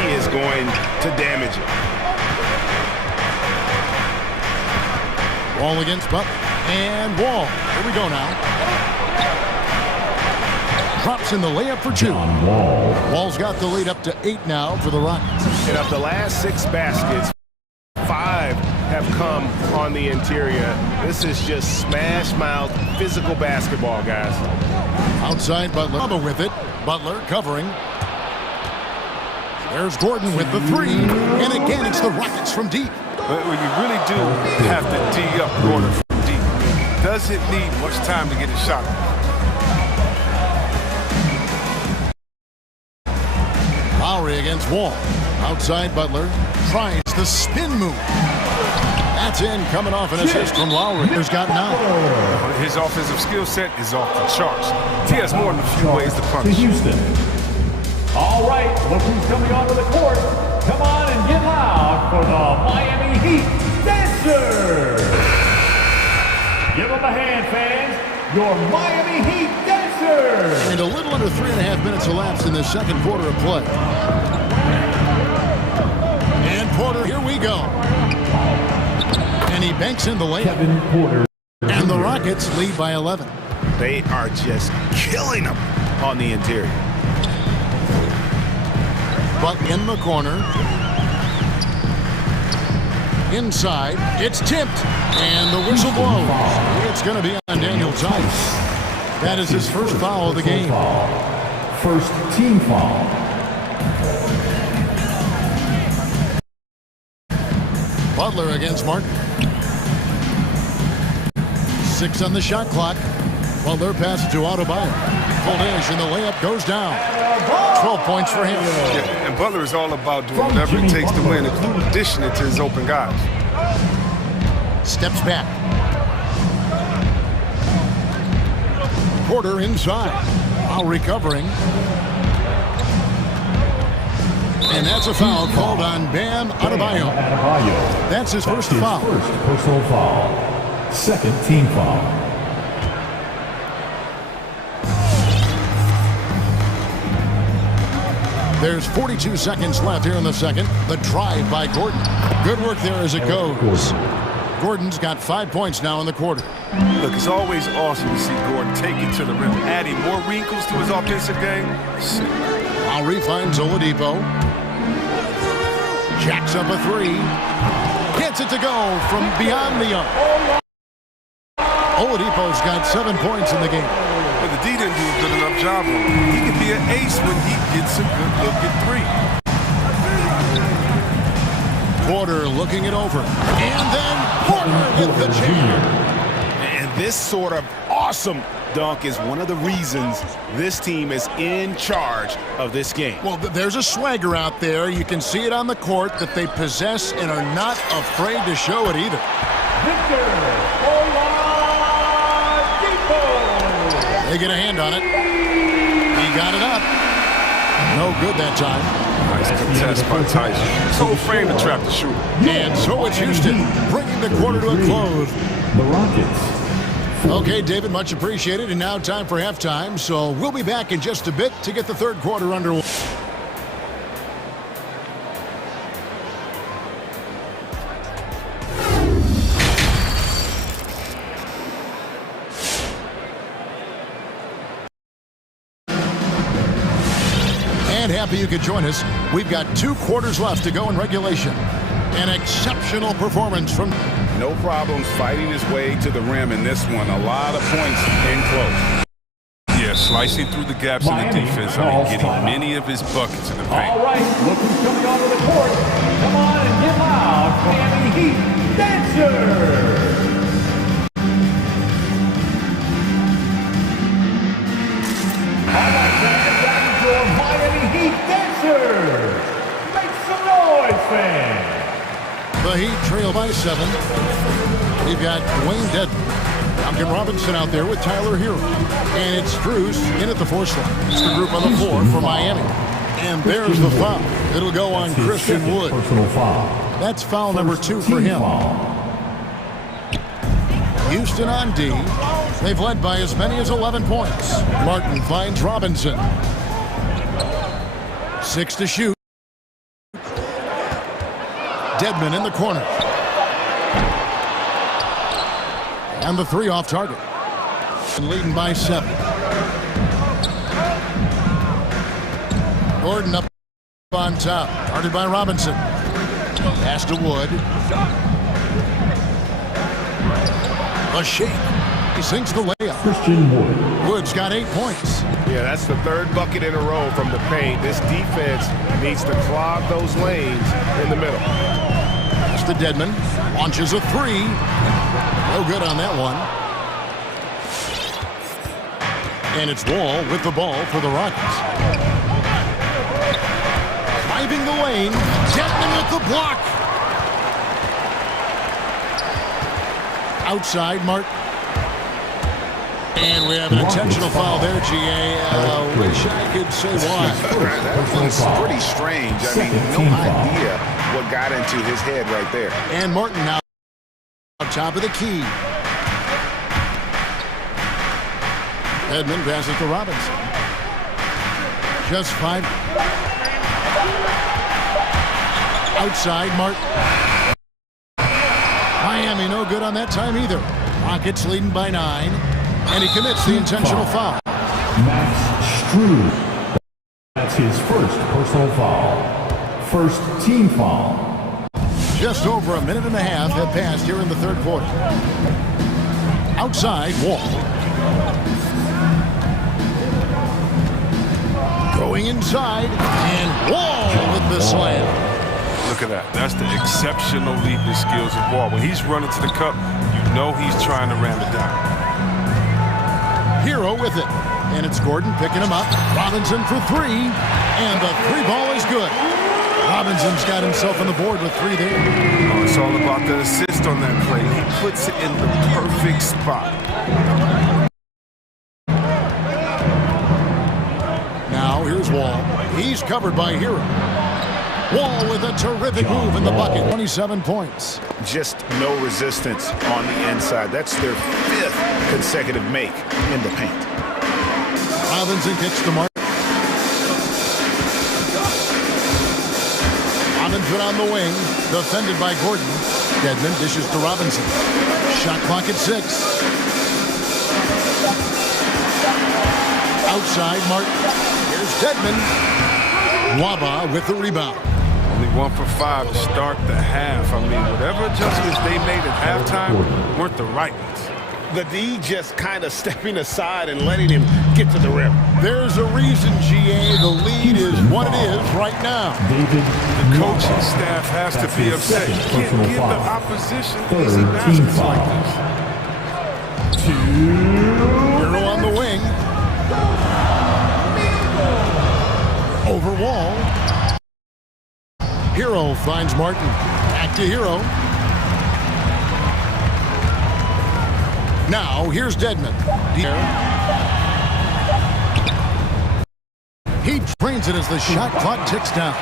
he is going to damage it. Wall against Butler. And Wall. Here we go now. Drops in the layup for 2. Wall's got the lead up to 8 now for the Rockets. And of the last 6 baskets, 5 have come on the interior. This is just smash-mouth physical basketball, guys. Outside Butler with it. Butler covering. There's Gordon with the 3. And again, it's the Rockets from deep. But when you really do have to D up Gordon from deep, doesn't need much time to get a shot. Lowry against Wall. Outside Butler. Tries the spin move. That's in, coming off an assist from Lowry. There's got 9. His offensive skill set is off the charts. He has more than a few ways to punish. Houston. All right, look who's coming onto the court. Come on and get loud for the Miami Heat Dancers. Give them a hand, fans. Your Miami Heat Dancers. And a little under 3.5 minutes elapsed in the second quarter of play. And Porter, here we go. And he banks in the layup. Kevin Porter. And the Rockets lead by 11. They are just killing them on the interior. But in the corner. Inside. It's tipped. And the whistle blows. It's going to be on Daniel Tice. That is his first foul of the game. First team foul. Butler against Martin. 6 on the shot clock. Butler passes to Adebayo. Full dish and the layup goes down. 12 points for him. Yeah, and Butler is all about doing whatever it takes to win, including dishing it to his open guys. Steps back. Porter inside. While recovering. And that's a foul called on Bam Adebayo. That's his first foul. First personal foul. Second team foul. There's 42 seconds left here in the second. The drive by Gordon. Good work there as it goes. Gordon's got 5 points now in the quarter. Look, it's always awesome to see Gordon take it to the rim, adding more wrinkles to his offensive game. Lowry finds Oladipo. Jacks up a 3. Gets it to go from beyond the arc. Oladipo's got 7 points in the game. But the D didn't do a good enough job on him. He can be an ace when he gets a good look at 3. Porter looking it over. And then Porter with the jam. And this sort of awesome dunk is one of the reasons this team is in charge of this game. Well, there's a swagger out there. You can see it on the court that they possess and are not afraid to show it either. They get a hand on it. He got it up. No good that time. Nice contest by Tyson. So frame to trap the shooter. And so it's Houston bringing the quarter to a close. The Rockets Okay, David, much appreciated. And now time for halftime. So we'll be back in just a bit to get the third quarter underway. And happy you could join us. We've got 2 quarters left to go in regulation. An exceptional performance from... No problems fighting his way to the rim in this one. A lot of points in close. Yeah, slicing through the gaps in the defense. I mean, getting many of his buckets in the paint. All right, look who's coming onto the court. Come on and get loud, Miami Heat dancers. All right, fans, that is your Miami Heat dancers. Make some noise, fans. The Heat trail by 7. We've got Dwayne Dedman, Duncan Robinson out there with Tyler Hero. And it's Strus in at the force line. It's the group on the floor for Miami. And there's the foul. It'll go on Christian Wood. Personal foul. That's foul number 2 for him. Houston on D. They've led by as many as 11 points. Martin finds Robinson. 6 to shoot. Dedman in the corner. And the 3 off target. And leading by 7. Gordon up on top. Guarded by Robinson. Pass to Wood. A shake. He sinks the layup. Christian Wood. Wood's got 8 points. Yeah, that's the 3rd bucket in a row from the paint. This defense needs to clog those lanes in the middle. Pass to Dedman. Launches a 3. No good on that one. And it's Wall with the ball for the Rockets. Driving the lane. Dedman with the block. Outside, Martin. And we have an intentional foul there, GA. Wish I could say why. That was pretty strange. I mean, no idea what got into his head right there. And Martin now top of the key. Edmond passes to Robinson. Just 5. Outside, Martin. Miami no good on that time either. Rockets leading by 9. And he commits the intentional foul. Max Strus. That's his first personal foul. First team foul. Just over a minute and a half have passed here in the third quarter. Outside, Wall. Going inside, and Wall with the slam. Look at that. That's the exceptional leaping skills of Wall. When he's running to the cup, you know he's trying to ram it down. Hero with it. And it's Gordon picking him up. Robinson for 3. And the 3 ball is good. Robinson's got himself on the board with 3 there. Oh, it's all about the assist on that play. He puts it in the perfect spot. Now here's Wall. He's covered by Hero. Wall with a terrific move in the bucket. 27 points. Just no resistance on the inside. That's their 5th consecutive make in the paint. Robinson kicks to Mark. Robinson on the wing. Defended by Gordon. Dedman dishes to Robinson. Shot clock at 6. Outside, Martin. Here's Dedman. Waba with the rebound. Only 1 for 5 to start the half. I mean, whatever adjustments they made at halftime weren't the right ones. The D just kind of stepping aside and letting him get to the rim. There's a reason, GA. The lead is what it is right now. The coaching staff has to be upset. You can't give the opposition easy baskets like this. Hero on the wing. Over Wall. Hero finds Martin. Back to Hero. Now, here's Dedman. He trains it as the shot clock ticks down.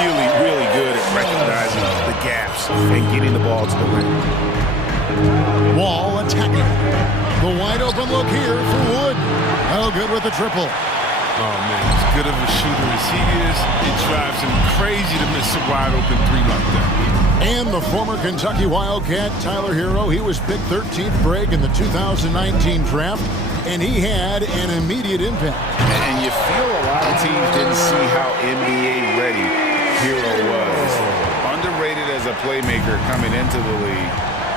Really, really good at recognizing the gaps and getting the ball to the rim. Wall attacking. The wide open look here for Wood. No good with the triple. Oh, man, as good of a shooter as he is, it drives him crazy to miss a wide-open three like that. And the former Kentucky Wildcat, Tyler Hero, he was picked 13th break in the 2019 draft, and he had an immediate impact. And you feel a lot of teams didn't see how NBA ready Hero was. Underrated as a playmaker coming into the league.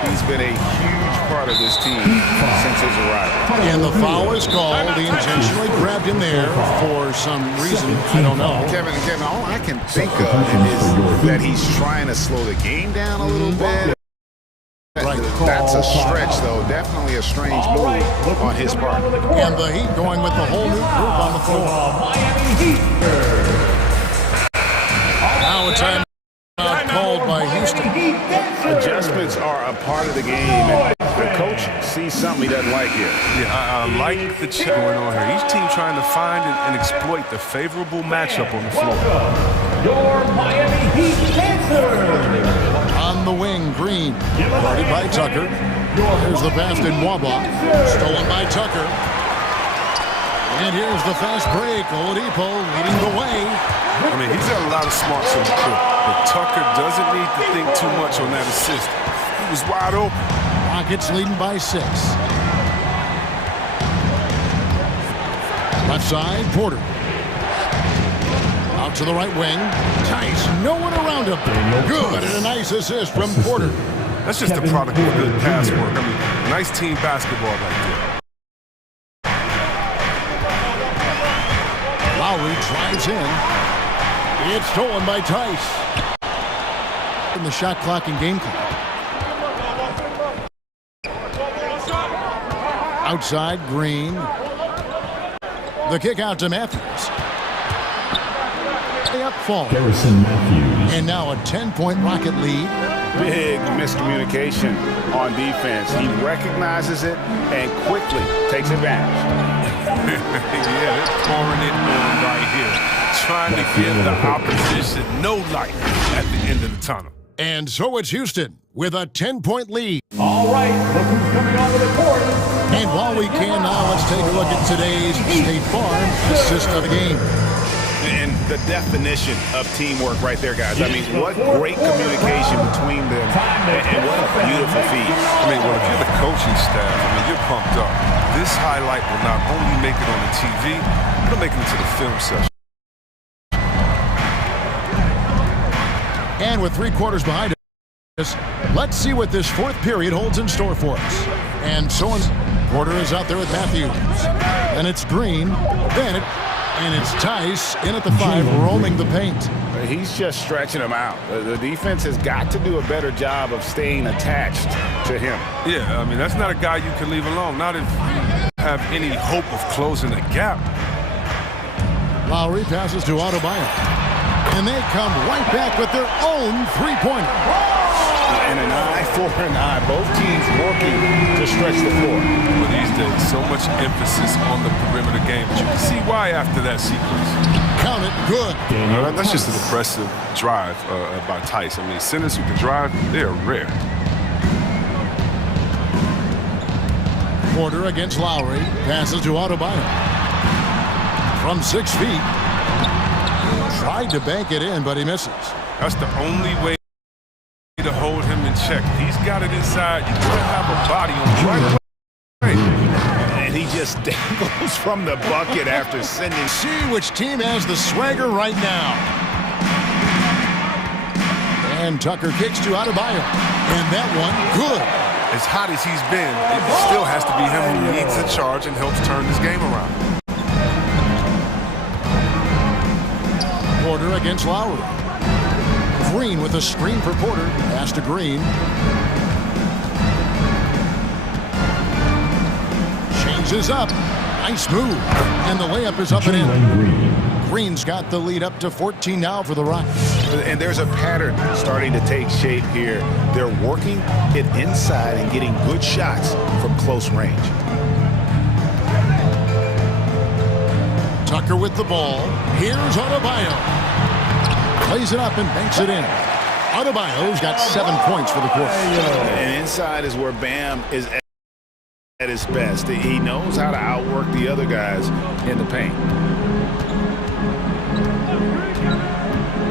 He's been a huge part of this team since his arrival. And the foul is called. He intentionally grabbed him there for some reason. I don't know. Kevin, all I can think of is that he's trying to slow the game down a little bit. That's a stretch, though. Definitely a strange move on his part. And the Heat going with the whole new group on the floor. Now a timeout called by Houston. Adjustments are a part of the game, and the coach sees something he doesn't like here. Yeah, I like the check going on here. Each team trying to find and exploit the favorable matchup on the floor. Your Miami Heat answer. On the wing, Green. Guarded by Tucker. Here's the pass to Nwaba. Stolen by Tucker. And here's the fast break. Oladipo leading the way. I mean, he's got a lot of smarts on the court, but Tucker doesn't need to think too much on that assist. He was wide open. Rockets leading by 6. Left side, Porter. Out to the right wing. Tice, no one around him. Good, and a nice assist from Porter. That's just a product of good pass work. I mean, nice team basketball right there. Lowry drives in. It's stolen by Tice. In the shot clock and game clock. Outside, Green. The kick out to Matthews. Up fall. Harrison Matthews. And now a 10-point Rocket lead. Big miscommunication on defense. He recognizes it and quickly takes advantage. Yeah, they're pouring it on right here. Trying to give the opposition no light at the end of the tunnel. And so it's Houston with a 10-point lead. All right, look who's coming onto the court. And while we can now, let's take a look at today's State Farm assist of the game. And the definition of teamwork right there, guys. I mean, what great communication between them, and what a beautiful feat. I mean, well, if you're the coaching staff, I mean, you're pumped up. This highlight will not only make it on the TV, it'll make it into the film session. And with 3 quarters behind us, let's see what this fourth period holds in store for us. And so on. Porter is out there with Matthews. And it's Green. And it's Tice in at the 5, roaming the paint. He's just stretching him out. The defense has got to do a better job of staying attached to him. Yeah, I mean, that's not a guy you can leave alone. Not if you have any hope of closing the gap. Lowry passes to Adebayo. And they come right back with their own three-pointer. And an eye for an eye. Both teams working to stretch the floor. Well, these days, so much emphasis on the perimeter game. But you can see why after that sequence. Count it, good. That's just an impressive drive by Tice. I mean, centers who can drive, they're rare. Porter against Lowry. Passes to Adebayo. From 6 feet. Tried to bank it in, but he misses. That's the only way to hold him in check. He's got it inside. You gotta have a body on the right way. And he just dangles from the bucket after sending. See which team has the swagger right now. And Tucker kicks to Adebayo. And that one, good. As hot as he's been, it still has to be him who leads the charge and helps turn this game around. Porter against Lowry. Green with a screen for Porter. Pass to Green. Changes up. Nice move. And the layup is up and in. Green's got the lead up to 14 now for the Rockets. And there's a pattern starting to take shape here. They're working it inside and getting good shots from close range. Tucker with the ball. Here's Adebayo. Plays it up and banks it in. Adebayo's got 7 points for the quarter. And inside is where Bam is at his best. He knows how to outwork the other guys in the paint.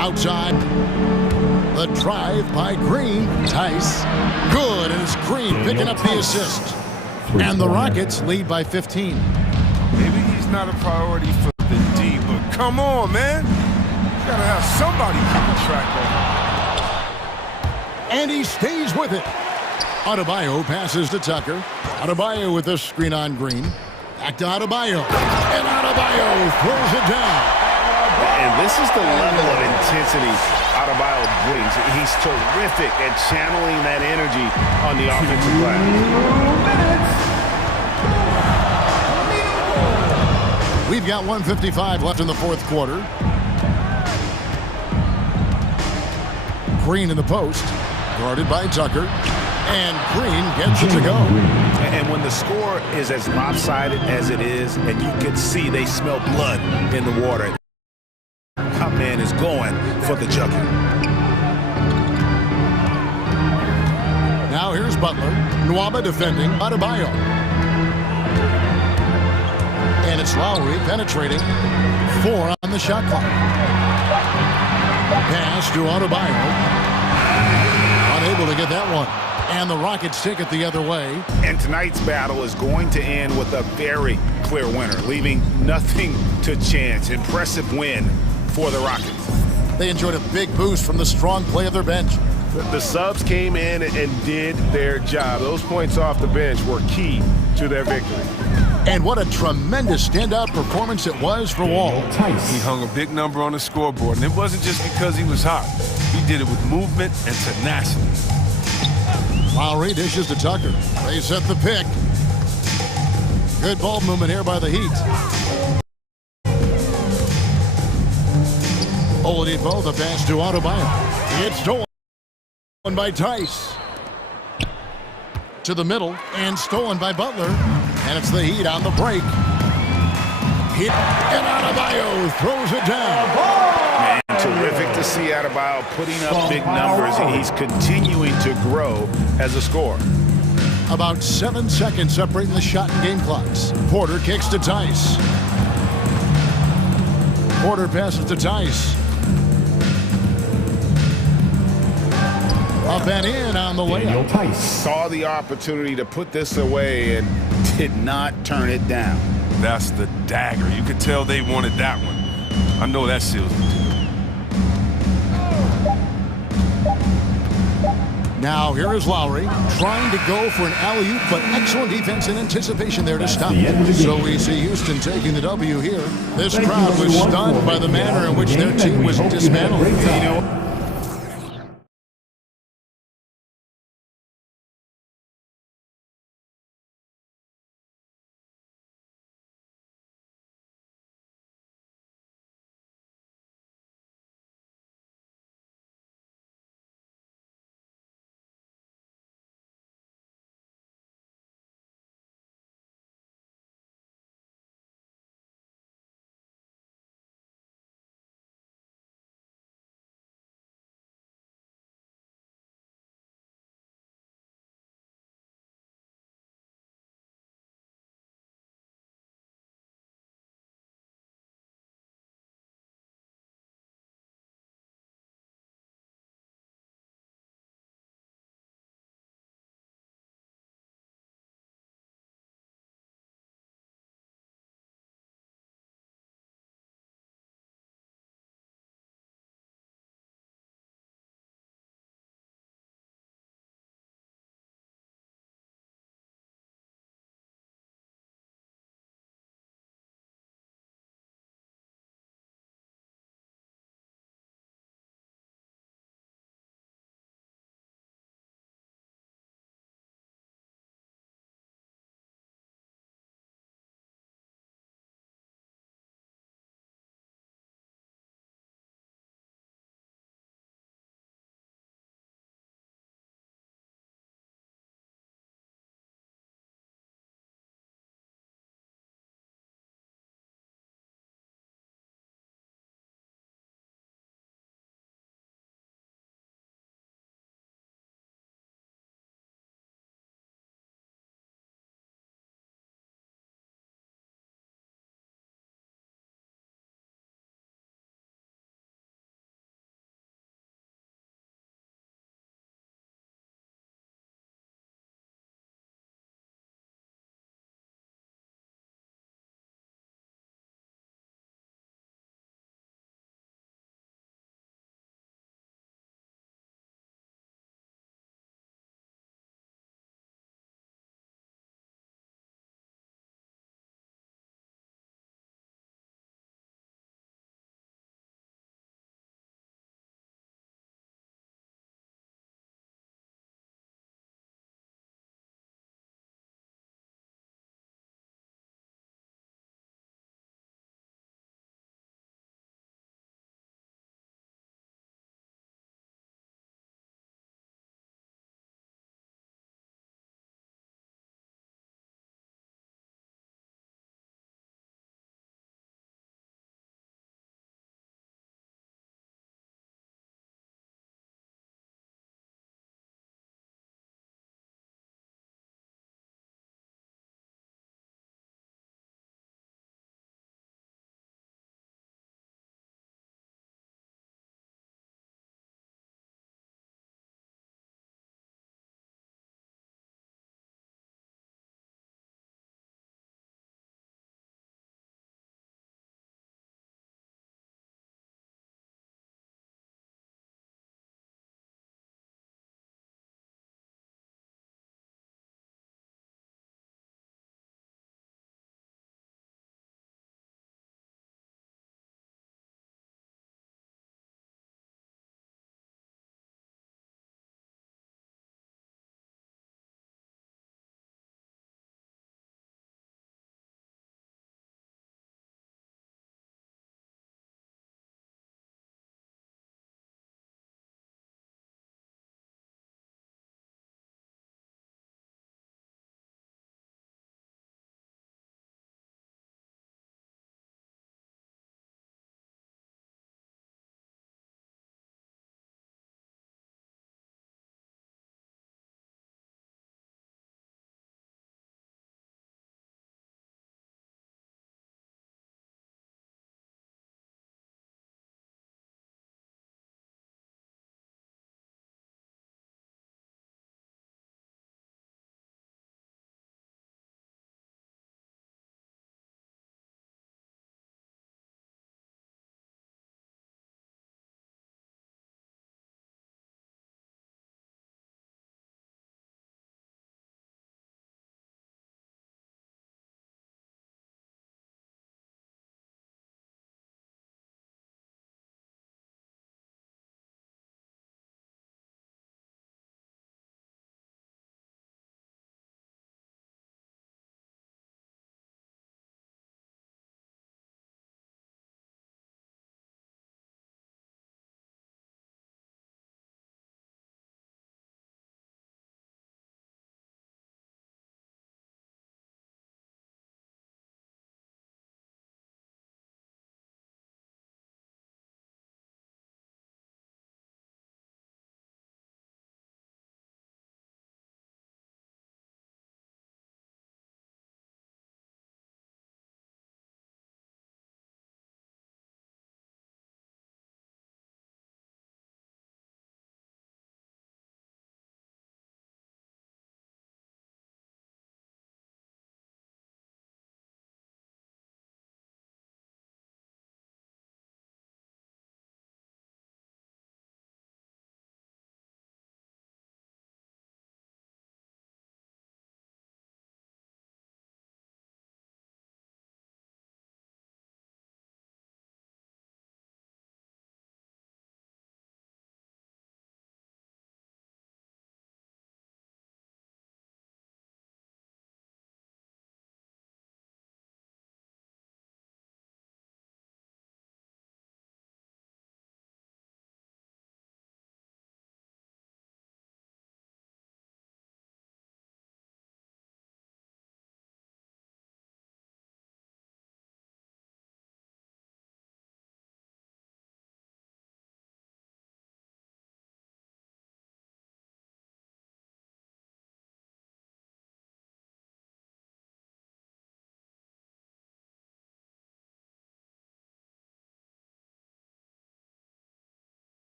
Outside, the drive by Green. Tice, good, and it's Green picking up the assist. And the Rockets lead by 15. Maybe he's not a priority for the D, but come on, man. You gotta have somebody keeping track of him. And he stays with it. Adebayo passes to Tucker. Adebayo with a screen on Green. Back to Adebayo. And Adebayo throws it down. And this is the level of intensity Adebayo brings. He's terrific at channeling that energy on the offensive glass. We've got 1:55 left in the fourth quarter. Green in the post, guarded by Tucker. And Green gets it to go. And when the score is as lopsided as it is, and you can see they smell blood in the water, our man is going for the jugular. Now here's Butler. Nwaba defending Adebayo. And it's Lowry penetrating. 4 on the shot clock. Pass to Adebayo. Unable to get that one. And the Rockets take it the other way. And tonight's battle is going to end with a very clear winner, leaving nothing to chance. Impressive win for the Rockets. They enjoyed a big boost from the strong play of their bench. The subs came in and did their job. Those points off the bench were key to their victory. And what a tremendous standout performance it was for Wall. He hung a big number on the scoreboard, and it wasn't just because he was hot. He did it with movement and tenacity. Lowry dishes to Tucker. They set the pick. Good ball movement here by the Heat. Oladipo, the pass to Adebayo. It's stolen by Tice. To the middle, and stolen by Butler. And it's the Heat on the break. Hit, and Adebayo throws it down. Man, terrific to see Adebayo putting up big numbers. He's continuing to grow as a scorer. About 7 seconds separating the shot and game clocks. Porter kicks to Tice. Porter passes to Tice. Up and in on the layup. Tice saw the opportunity to put this away and did not turn it down. That's the dagger. You could tell they wanted that one. I know that seals the deal. Now here is Lowry trying to go for an alley-oop, but excellent defense and anticipation there to stop. So we see Houston taking the W here. This crowd was stunned by the manner in which their team was dismantled.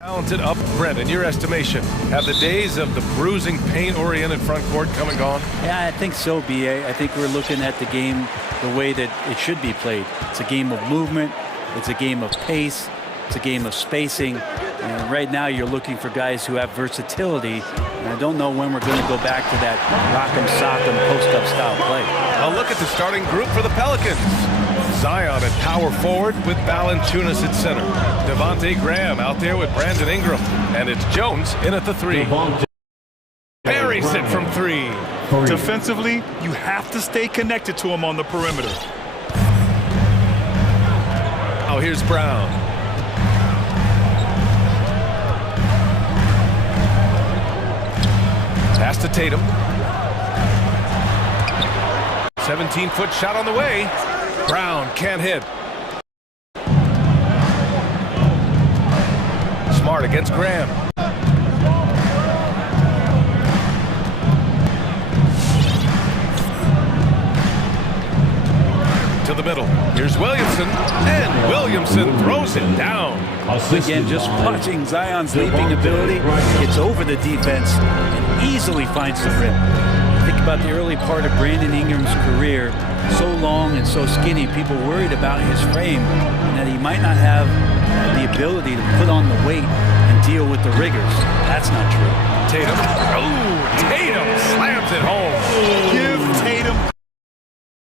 Talented up, Brent, in your estimation, have the days of the bruising, paint-oriented front court come and gone? Yeah, I think so, B.A. I think we're looking at the game the way that it should be played. It's a game of movement. It's a game of pace. It's a game of spacing. And right now you're looking for guys who have versatility. And I don't know when we're going to go back to that rock 'em, sock 'em, post-up style play. A look at the starting group for the Pelicans. Zion at power forward with Valanciunas at center. Devontae Graham out there with Brandon Ingram. And it's Jones in at the 3. Buries it from 3. Defensively, you have to stay connected to him on the perimeter. Oh, here's Brown. Pass to Tatum. 17-foot shot on the way. Brown can't hit. Smart against Graham. To the middle. Here's Williamson. And Williamson throws it down. Again, just watching Zion's leaping ability. Gets over the defense and easily finds the rim. Think about the early part of Brandon Ingram's career. So long and so skinny, people worried about his frame and that he might not have the ability to put on the weight and deal with the rigors. That's not true. Tatum. Oh, Tatum slams it home. Give Tatum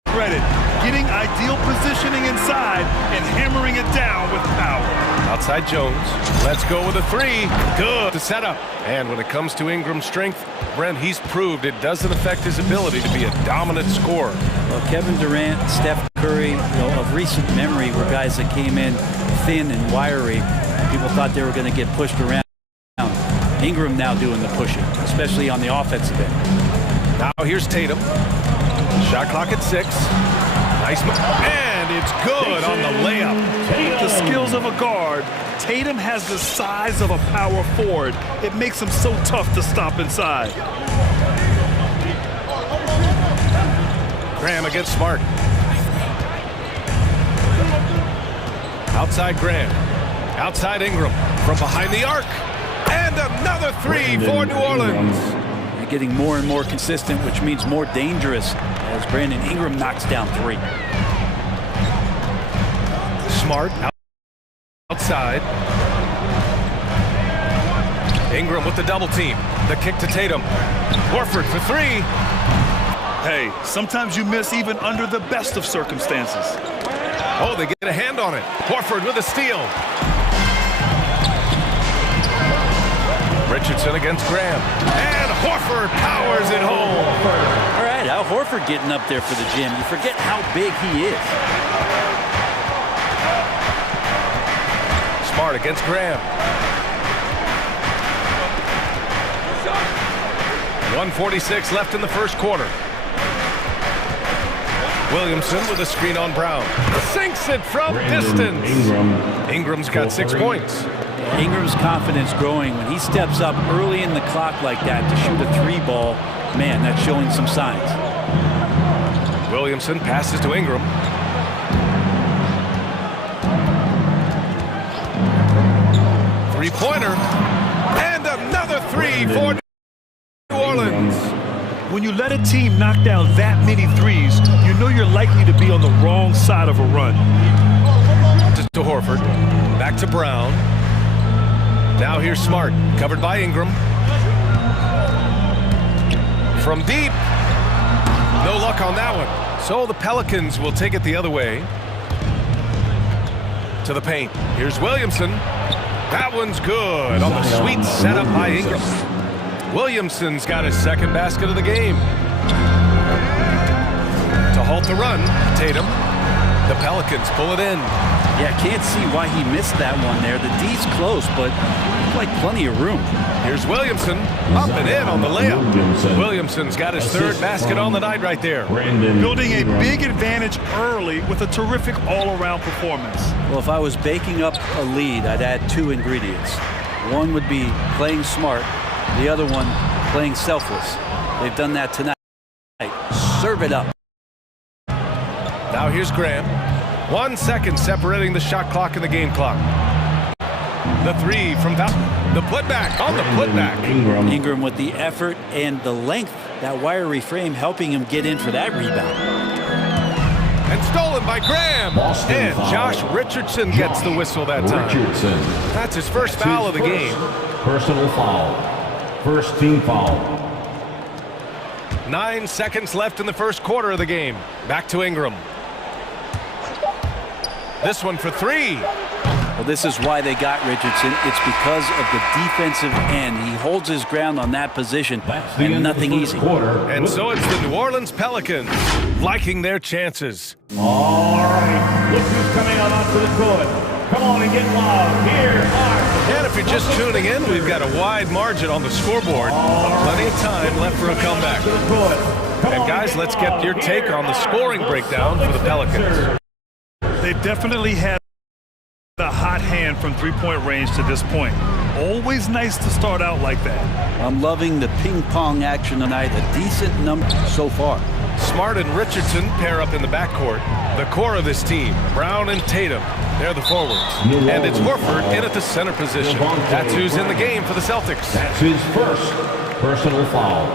credit. Getting ideal positioning inside and hammering it down with power. Outside Jones. Let's go with a 3. Good. The setup. And when it comes to Ingram's strength, Brent, he's proved it doesn't affect his ability to be a dominant scorer. Well, Kevin Durant, Steph Curry, of recent memory were guys that came in thin and wiry. People thought they were going to get pushed around. Ingram now doing the pushing, especially on the offensive end. Now here's Tatum. Shot clock at 6. Nice move. And it's good on the layup. With the skills of a guard, Tatum has the size of a power forward. It makes him so tough to stop inside. Graham against Smart. Outside Graham. Outside Ingram. From behind the arc. And another 3 for New Orleans. They're getting more and more consistent, which means more dangerous as Brandon Ingram knocks down 3. Smart outside. Ingram with the double team. The kick to Tatum. Horford for 3. Hey, sometimes you miss even under the best of circumstances. Oh, they get a hand on it. Horford with a steal. Richardson against Graham. And Horford powers it home. All right, Al Horford getting up there for the gym. You forget how big he is. Smart against Graham. 1:46 left in the first quarter. Williamson with a screen on Brown. Sinks it from distance. Ingram's got 6 points. Ingram's confidence growing when he steps up early in the clock like that to shoot a 3 ball. Man, that's showing some signs. Williamson passes to Ingram. Three-pointer. And another 3 for New Orleans. When you let a team knock down that many threes, you know you're likely to be on the wrong side of a run. To Horford. Back to Brown. Now here's Smart. Covered by Ingram. From deep. No luck on that one. So the Pelicans will take it the other way. To the paint. Here's Williamson. That one's good on the sweet setup by Ingram. Williamson's got his second basket of the game. To halt the run, Tatum. The Pelicans pull it in. Yeah, can't see why he missed that one there. The D's close, but like plenty of room. Here's Williamson. Up and in on the layup. Williamson's got his third basket on the night right there. Building a big advantage early with a terrific all-around performance. Well, if I was baking up a lead, I'd add 2 ingredients. One would be playing smart. The other one, playing selfless. They've done that tonight. Serve it up. Now here's Graham. 1 second separating the shot clock and the game clock. The three from the putback on the putback. Ingram with the effort and the length, that wiry frame helping him get in for that rebound. And stolen by Graham. And Josh Richardson gets the whistle that time. That's his first foul of the game. Personal foul. First team foul. 9 seconds left in the first quarter of the game. Back to Ingram. This one for three. Well, this is why they got Richardson. It's because of the defensive end. He holds his ground on that position, and nothing easy. And so it's the New Orleans Pelicans liking their chances. All right, look who's coming out onto the court. Come on and get loud. Here are... And if you're just tuning in, we've got a wide margin on the scoreboard. Plenty of time left for a comeback. And guys, let's get your take on the scoring breakdown for the Pelicans. They've definitely had a hot hand from three-point range to this point. Always nice to start out like that. I'm loving the ping-pong action tonight. A decent number so far. Smart and Richardson pair up in the backcourt. The core of this team, Brown and Tatum, they're the forwards. And it's Horford in at the center position. That's who's in the game for the Celtics. That's his first personal foul.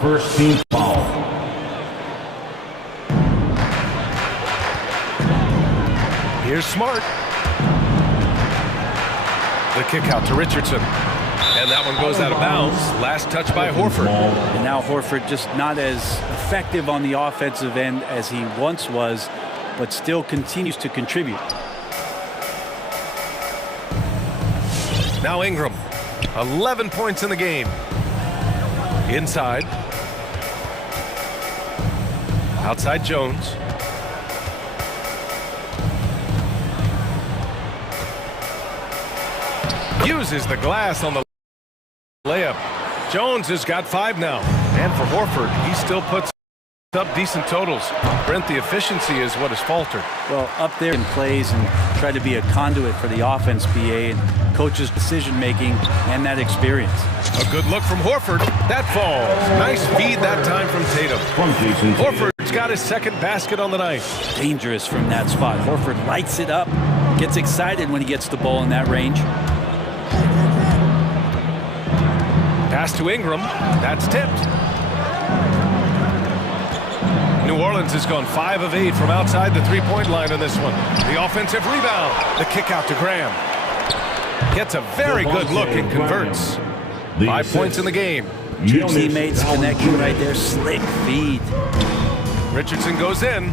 First team foul. Here's Smart. The kick out to Richardson. And that one goes out of bounds. Last touch by Horford. And now Horford just not as effective on the offensive end as he once was, but still continues to contribute. Now Ingram. 11 points in the game. Inside. Outside Jones. Uses the glass on the layup. Jones has got 5 now. And for Horford, he still puts up decent totals. Brent, the efficiency is what has faltered. Well, up there in plays and try to be a conduit for the offense, BA, and coach's decision-making and that experience. A good look from Horford. That falls. Nice feed that time from Tatum. Horford's got his second basket on the night. Dangerous from that spot. Horford lights it up. Gets excited when he gets the ball in that range. Pass to Ingram. That's tipped. New Orleans has gone 5 of 8 from outside the three-point line on this one. The offensive rebound. The kick out to Graham. Gets a very good look and converts. 5 points in the game. Two teammates connecting right there. Slick feed. Richardson goes in.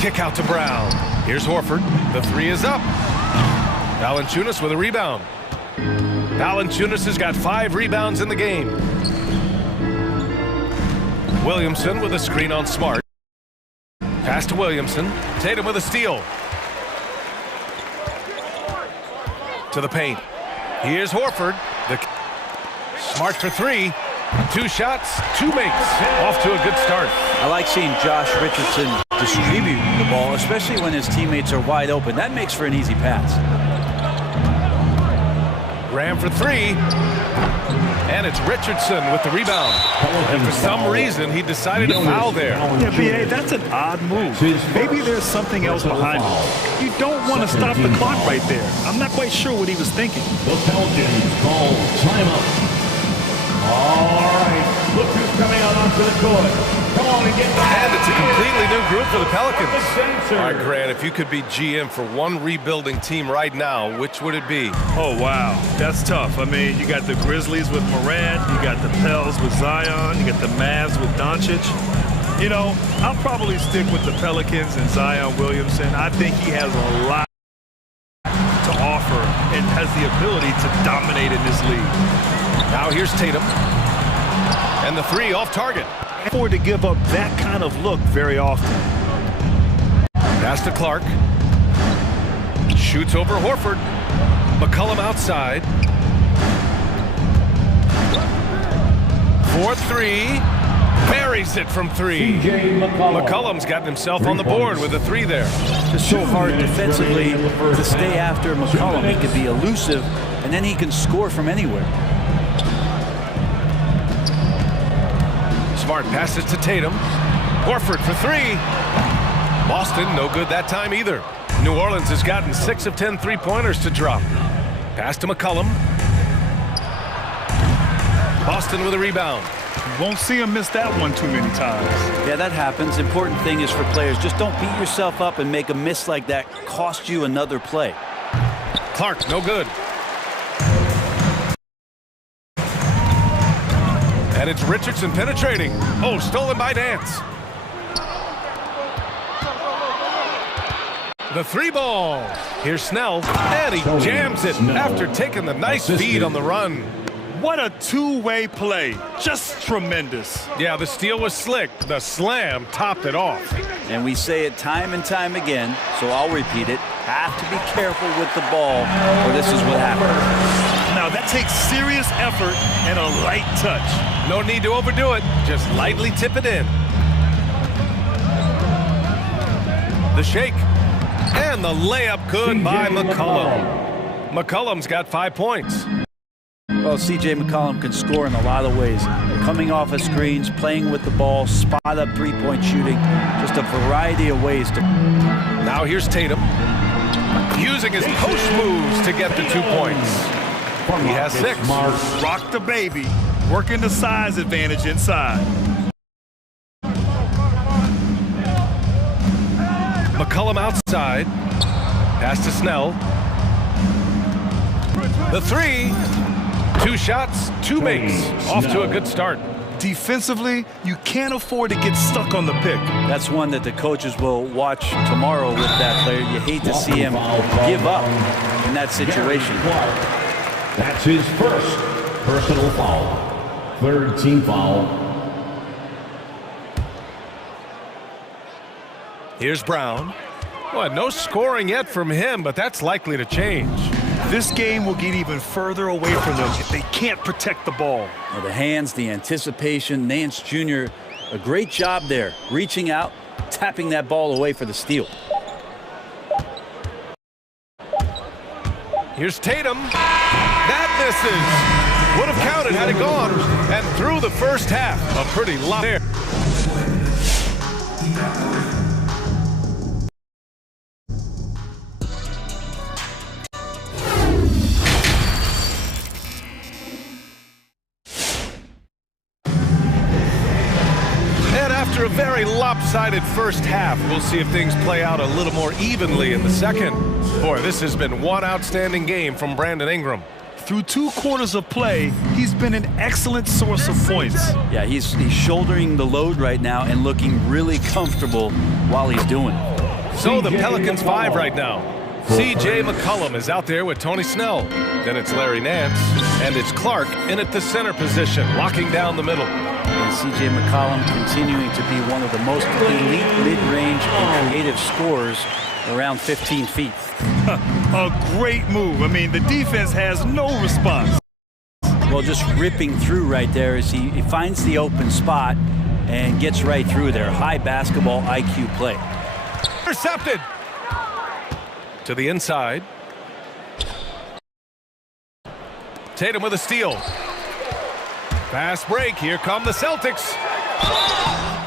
Kick out to Brown. Here's Horford. The three is up. Valanciunas with a rebound. Valanciunas has got 5 rebounds in the game. Williamson with a screen on Smart. Pass to Williamson. Tatum with a steal. To the paint. Here's Horford. Smart for 3. 2 shots, 2 makes. Off to a good start. I like seeing Josh Richardson distribute the ball, especially when his teammates are wide open. That makes for an easy pass. Graham for 3. And it's Richardson with the rebound. And for some reason, he decided to foul there. Yeah, B.A., that's an odd move. Maybe there's something else behind it. You don't want to stop the clock right there. I'm not quite sure what he was thinking. The Pelicans call timeout. All right, look who's coming out onto the court. Come on and get back. And it's a completely new group for the Pelicans. All right, Grant, if you could be GM for one rebuilding team right now, which would it be? Oh, wow. That's tough. I mean, you got the Grizzlies with Morant, you got the Pels with Zion, you got the Mavs with Doncic. You know, I'll probably stick with the Pelicans and Zion Williamson. I think he has a lot to offer and has the ability to dominate in this league. Now here's Tatum. And the 3 off target. Afford to give up that kind of look very often. Pass to Clark. Shoots over Horford. McCollum outside. 4-3. Buries it from 3. McCollum's gotten himself on the board with a 3 there. Just so hard defensively to stay after McCollum. He can be elusive, and then he can score from anywhere. Smart passes to Tatum. Horford for 3. Boston, no good that time either. New Orleans has gotten 6 of 10 three-pointers to drop. Pass to McCollum. Boston with a rebound. You won't see him miss that one too many times. Yeah, that happens. Important thing is for players, just don't beat yourself up and make a miss like that cost you another play. Clark, no good. And it's Richardson penetrating. Oh, stolen by Nance. The three ball. Here's Snell, and he jams it after taking the nice feed on the run. What a two-way play. Just tremendous. Yeah, the steal was slick. The slam topped it off. And we say it time and time again, so I'll repeat it. Have to be careful with the ball, or this is what happens. Now, that takes serious effort and a light touch. No need to overdo it. Just lightly tip it in. The shake. And the layup good by McCollum. McCollum's got 5 points. Well, C.J. McCollum can score in a lot of ways. Coming off of screens, playing with the ball, spot-up three-point shooting. Just a variety of ways to... Now here's Tatum. Using his post moves to get the 2 points. He has 6. Rock the baby. Working the size advantage inside. McCollum outside. Pass to Snell. The 3. 2 shots, 2 makes. Off to a good start. Defensively, you can't afford to get stuck on the pick. That's one that the coaches will watch tomorrow with that player. You hate to see him give up in that situation. That's his first personal foul. Third team foul. Here's Brown. Well, no scoring yet from him, but that's likely to change. This game will get even further away from them if they can't protect the ball. Well, the hands, the anticipation. Nance Jr., a great job there, reaching out, tapping that ball away for the steal. Here's Tatum. That misses. Would have counted had it gone. And through the first half, a pretty lot there. After a very lopsided first half, we'll see if things play out a little more evenly in the second. Boy, this has been one outstanding game from Brandon Ingram. Through 2 quarters of play, he's been an excellent source of points. Yeah, he's shouldering the load right now and looking really comfortable while he's doing it. So the Pelicans 5 right now. C.J. McCollum is out there with Tony Snell. Then it's Larry Nance, and it's Clark in at the center position, locking down the middle. And C.J. McCollum continuing to be one of the most elite mid-range and creative scorers around 15 feet. A great move. I mean, the defense has no response. Well, just ripping through right there as he finds the open spot and gets right through there. High basketball IQ play. Intercepted. To the inside. Tatum with a steal. Fast break. Here come the Celtics.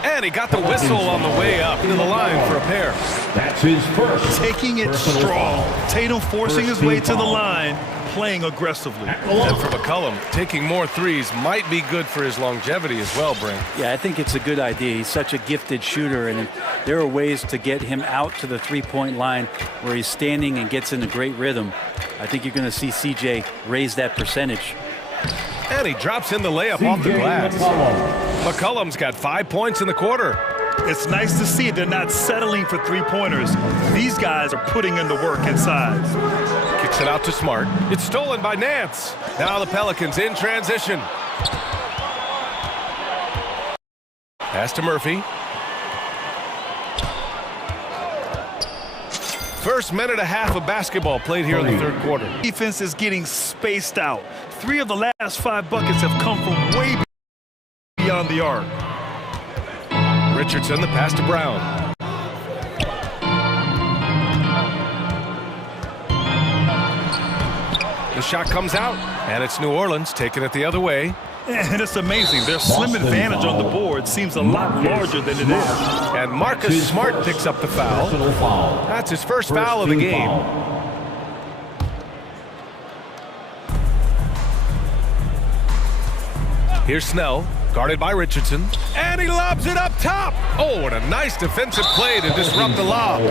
And he got the whistle on the way up to the line for a pair. That's his first. Taking it strong. Tatum forcing his way to the line, playing aggressively. And for McCollum, taking more threes might be good for his longevity as well, Brent. Yeah, I think it's a good idea. He's such a gifted shooter, and there are ways to get him out to the three-point line where he's standing and gets in a great rhythm. I think you're going to see CJ raise that percentage. And he drops in the layup off the glass. McCollum's got 5 points in the quarter. It's nice to see they're not settling for three-pointers. These guys are putting in the work inside. Kicks it out to Smart. It's stolen by Nance. Now the Pelicans in transition. Pass to Murphy. First minute and a half of basketball played here in the third quarter. Defense is getting spaced out. 3 of the last 5 buckets have come from way beyond the arc. Richardson, the pass to Brown. The shot comes out, and it's New Orleans taking it the other way. And it's amazing. Their slim advantage on the board seems a lot larger than it is. And Marcus Smart picks up the foul. That's his first foul of the game. Here's Snell, guarded by Richardson, and he lobs it up top. Oh, and a nice defensive play to disrupt the lob.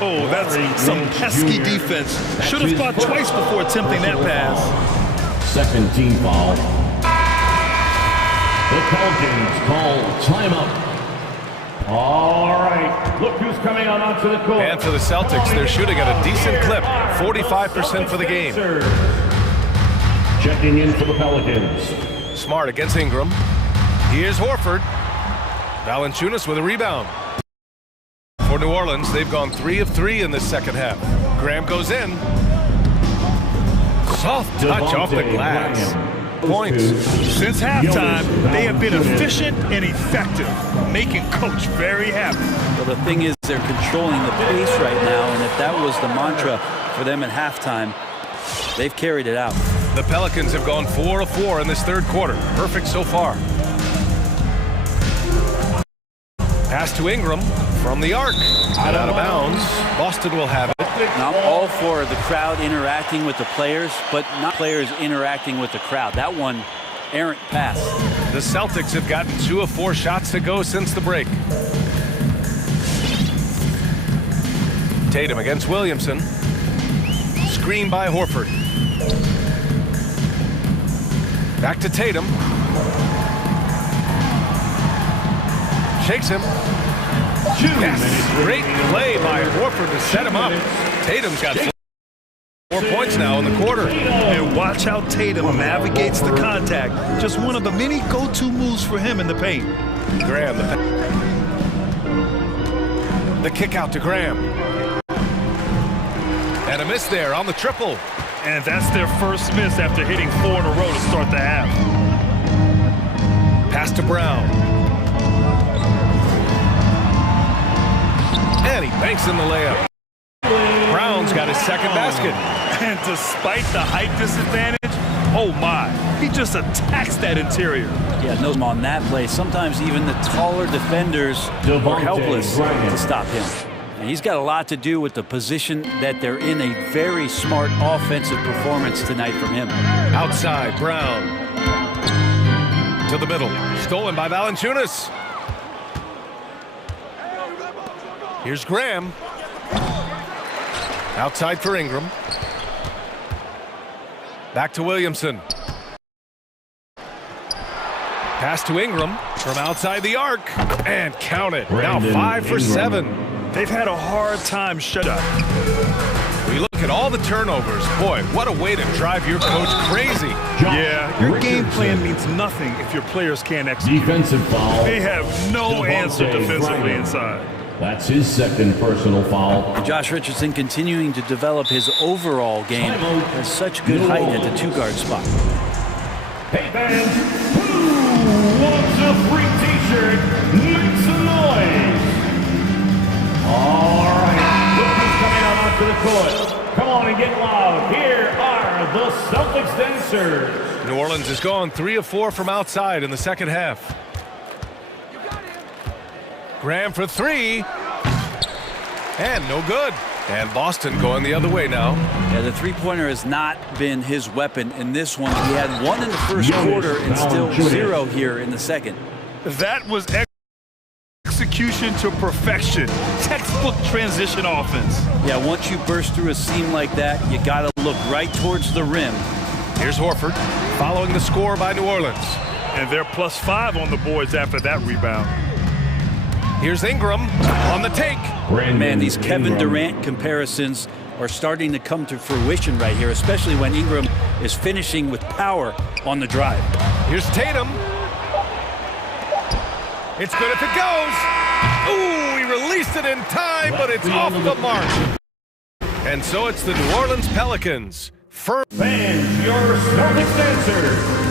Oh, that's some pesky defense. Should have thought twice before attempting that pass. Second team foul. The Pelicans call timeout. All right, look who's coming on onto the court. And for the Celtics, they're shooting at a decent clip, 45% for the game. Checking in for the Pelicans. Smart against Ingram. Here's Horford. Valanciunas with a rebound. For New Orleans, they've gone 3 of 3 in this second half. Graham goes in. Soft touch off the glass. Points. Since halftime, they have been efficient and effective, making Coach very happy. Well, the thing is, they're controlling the pace right now, and if that was the mantra for them at halftime, they've carried it out. The Pelicans have gone 4 of 4 in this third quarter. Perfect so far. Pass to Ingram from the arc. And out of bounds. Boston will have it. Now, I'm all for the crowd interacting with the players, but not players interacting with the crowd. That one, errant pass. The Celtics have gotten 2 of 4 shots to go since the break. Tatum against Williamson. Screen by Horford. Back to Tatum. Shakes him. Yes, great play by Horford to set him up. Tatum's got 4 points now in the quarter. And watch how Tatum navigates the contact. Just one of the many go-to moves for him in the paint. Graham, the kick out to Graham. And a miss there on the triple. And that's their first miss after hitting 4 in a row to start the half. Pass to Brown. And he banks in the layup. Brown's got his second basket. And despite the height disadvantage, oh my, he just attacks that interior. Yeah, no on that play. Sometimes even the taller defenders are helpless to stop him. And he's got a lot to do with the position that they're in. A very smart offensive performance tonight from him. Outside, Brown. To the middle. Stolen by Valanciunas. Here's Graham. Outside for Ingram. Back to Williamson. Pass to Ingram from outside the arc. And count it. Now 5 for 7. They've had a hard time shut up. We look at all the turnovers. Boy, what a way to drive your coach crazy. Yeah, your game plan means nothing if your players can't execute. Defensive foul. They have no answer defensively inside. That's his second personal foul. Josh Richardson continuing to develop his overall game. Has such good height at the 2-guard spot. Hey fans, who wants a free t-shirt? Make some noise. All right, look who's coming out onto the court. Come on and get loud. Here are the Celtics dancers. New Orleans has gone 3 of 4 from outside in the second half. Graham for 3. And no good. And Boston going the other way now. Yeah, the three-pointer has not been his weapon in this one. He had 1 in the first quarter and still 0 here in the second. That was execution to perfection. Textbook transition offense. Yeah, once you burst through a seam like that, you got to look right towards the rim. Here's Horford following the score by New Orleans. And they're +5 on the boards after that rebound. Here's Ingram on the take. Man, these Kevin Durant comparisons are starting to come to fruition right here, especially when Ingram is finishing with power on the drive. Here's Tatum. It's good if it goes. Ooh, he released it in time, but it's off the mark. And so it's the New Orleans Pelicans. Fans, your Celtics dancers.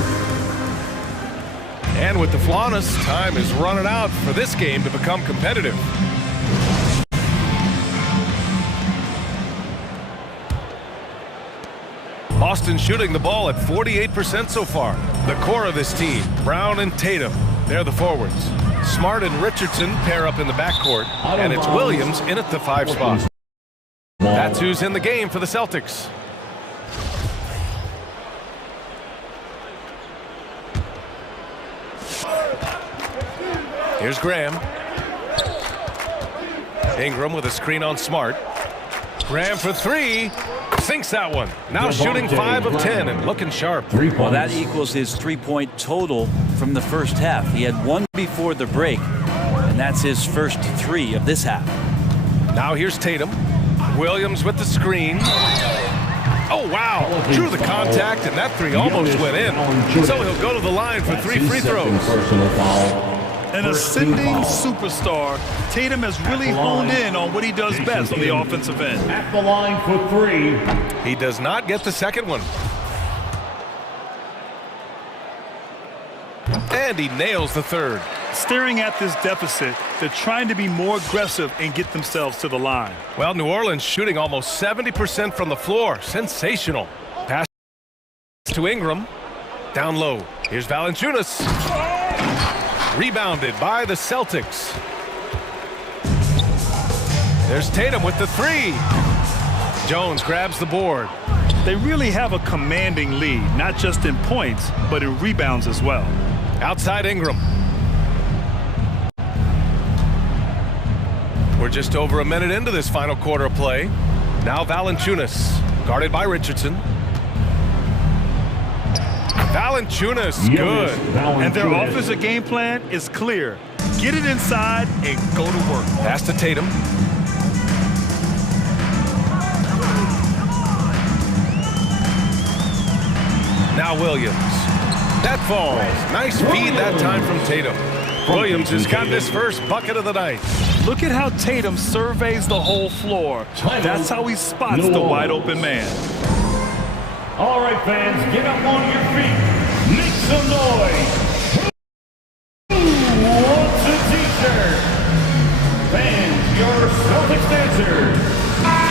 And with the Flaunis, time is running out for this game to become competitive. Boston shooting the ball at 48% so far. The core of this team, Brown and Tatum, they're the forwards. Smart and Richardson pair up in the backcourt, and it's Williams in at the 5 spot. That's who's in the game for the Celtics. Here's Graham. Ingram with a screen on Smart. Graham for three. Sinks that one. Now shooting 5 of 10 and looking sharp. Well, that equals his three-point total from the first half. He had one before the break, and that's his first 3 of this half. Now here's Tatum. Williams with the screen. Oh, wow. Drew the contact, and that 3 almost went in. So he'll go to the line for 3 free throws. An ascending superstar, Tatum has really honed in on what he does best on the offensive end. At the line for 3. He does not get the second one. And he nails the third. Staring at this deficit, they're trying to be more aggressive and get themselves to the line. Well, New Orleans shooting almost 70% from the floor. Sensational. Pass to Ingram. Down low. Here's Valanciunas. Rebounded by the Celtics. There's Tatum with the 3. Jones grabs the board. They really have a commanding lead, not just in points, but in rebounds as well. Outside Ingram. We're just over a minute into this final quarter of play. Now Valanciunas, guarded by Richardson. Valanciunas, good. And their offensive game plan is clear. Get it inside and go to work. Pass to Tatum. Now Williams. That falls. Nice feed that time from Tatum. Williams has got this first bucket of the night. Look at how Tatum surveys the whole floor. That's how he spots the wide open man. All right, fans, get up on your feet. Make some noise. Who wants a t-shirt? Fans, your Celtics dancers.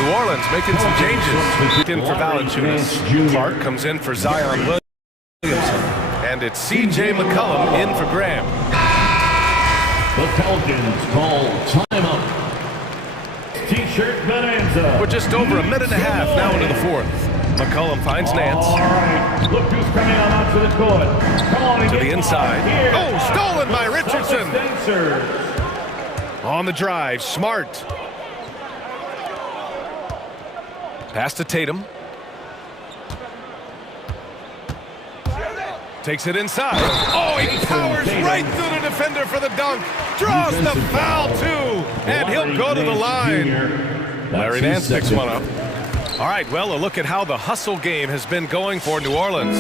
New Orleans making some changes. In for Valanciunas. Clark comes in for Zion Williamson. And it's C.J. McCollum in for Graham. The Pelicans call timeout. T-shirt bonanza. We're just over a minute and a half now into the fourth. McCollum finds Nance. All right, look who's coming out to the court. Come on, to the inside. Oh, stolen by Richardson. On the drive, Smart. Pass to Tatum. Takes it inside. Oh, he powers right through the defender for the dunk. Draws the foul, too. And he'll go to the line. Larry Nance picks one up. All right, well, a look at how the hustle game has been going for New Orleans.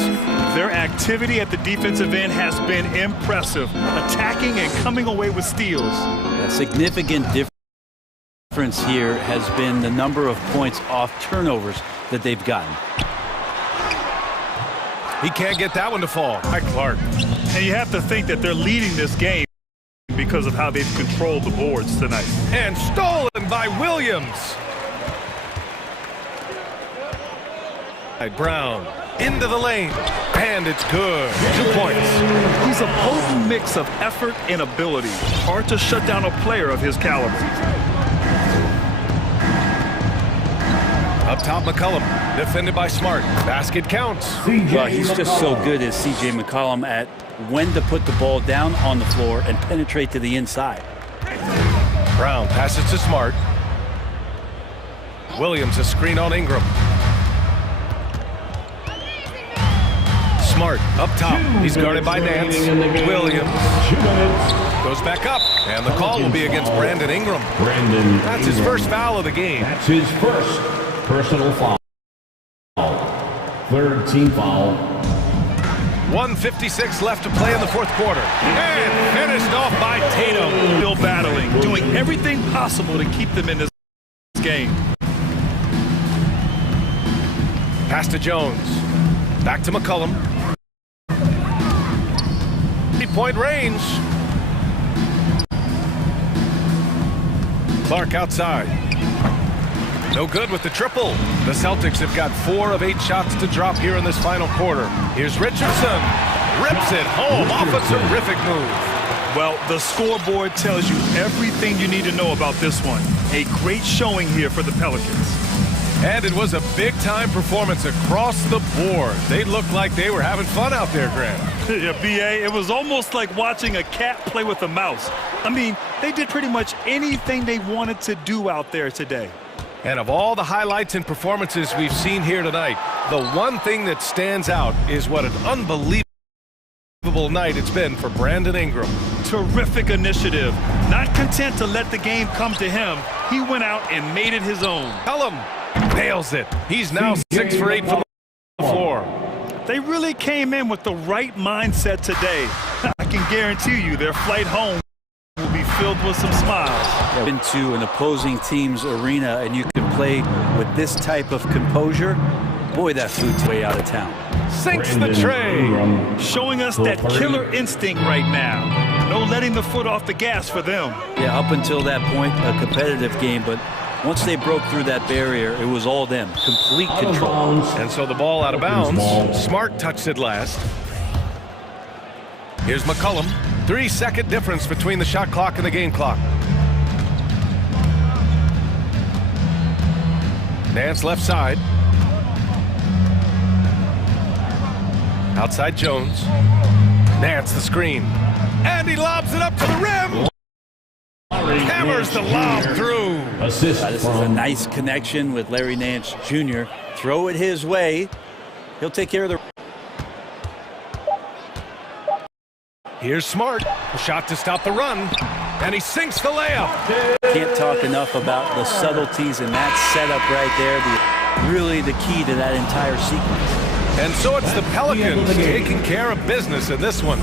Their activity at the defensive end has been impressive, attacking and coming away with steals. A significant difference here has been the number of points off turnovers that they've gotten. He can't get that one to fall. By Clark. And you have to think that they're leading this game because of how they've controlled the boards tonight. And stolen by Williams. Brown into the lane, and it's good. 2 points. He's a potent mix of effort and ability. Hard to shut down a player of his caliber. Up top, McCollum, defended by Smart. Basket counts. Well, he's just so good as C.J. McCollum at when to put the ball down on the floor and penetrate to the inside. Brown passes to Smart. Williams a screen on Ingram. Smart up top. He's guarded by Nance. Williams goes back up, and the call will be against Brandon Ingram. That's his first foul of the game. That's his first personal foul. Third team foul. 1:56 left to play in the fourth quarter. And finished off by Tatum. Still battling, doing everything possible to keep them in this game. Pass to Jones. Back to McCollum. 3-point range. Clark outside. No good with the triple. The Celtics have got 4 of 8 shots to drop here in this final quarter. Here's Richardson. Rips it home off a terrific move. Well, the scoreboard tells you everything you need to know about this one. A great showing here for the Pelicans. And it was a big-time performance across the board. They looked like they were having fun out there, Grant. Yeah, BA, it was almost like watching a cat play with a mouse. I mean, they did pretty much anything they wanted to do out there today. And of all the highlights and performances we've seen here tonight, the one thing that stands out is what an unbelievable night it's been for Brandon Ingram. Terrific initiative. Not content to let the game come to him, he went out and made it his own. Pelham nails it. He's now 6 for 8 from the floor. They really came in with the right mindset today. I can guarantee you their flight home will be filled with some smiles. Into an opposing team's arena and you can play with this type of composure, boy, that food's way out of town. Sinks the tray. Showing us that killer instinct right now. No letting the foot off the gas for them. Yeah, up until that point, a competitive game, but once they broke through that barrier, it was all them. Complete control. And so the ball out of bounds. Smart touched it last. Here's McCollum. 3-second difference between the shot clock and the game clock. Nance left side. Outside Jones. Nance the screen. And he lobs it up to the rim. Hammers the lob through. This is a nice connection with Larry Nance Jr. Throw it his way. He'll take care of the... Here's Smart. A shot to stop the run. And he sinks the layup. Can't talk enough about the subtleties in that setup right there. Really the key to that entire sequence. And so it's the Pelicans taking care of business in this one.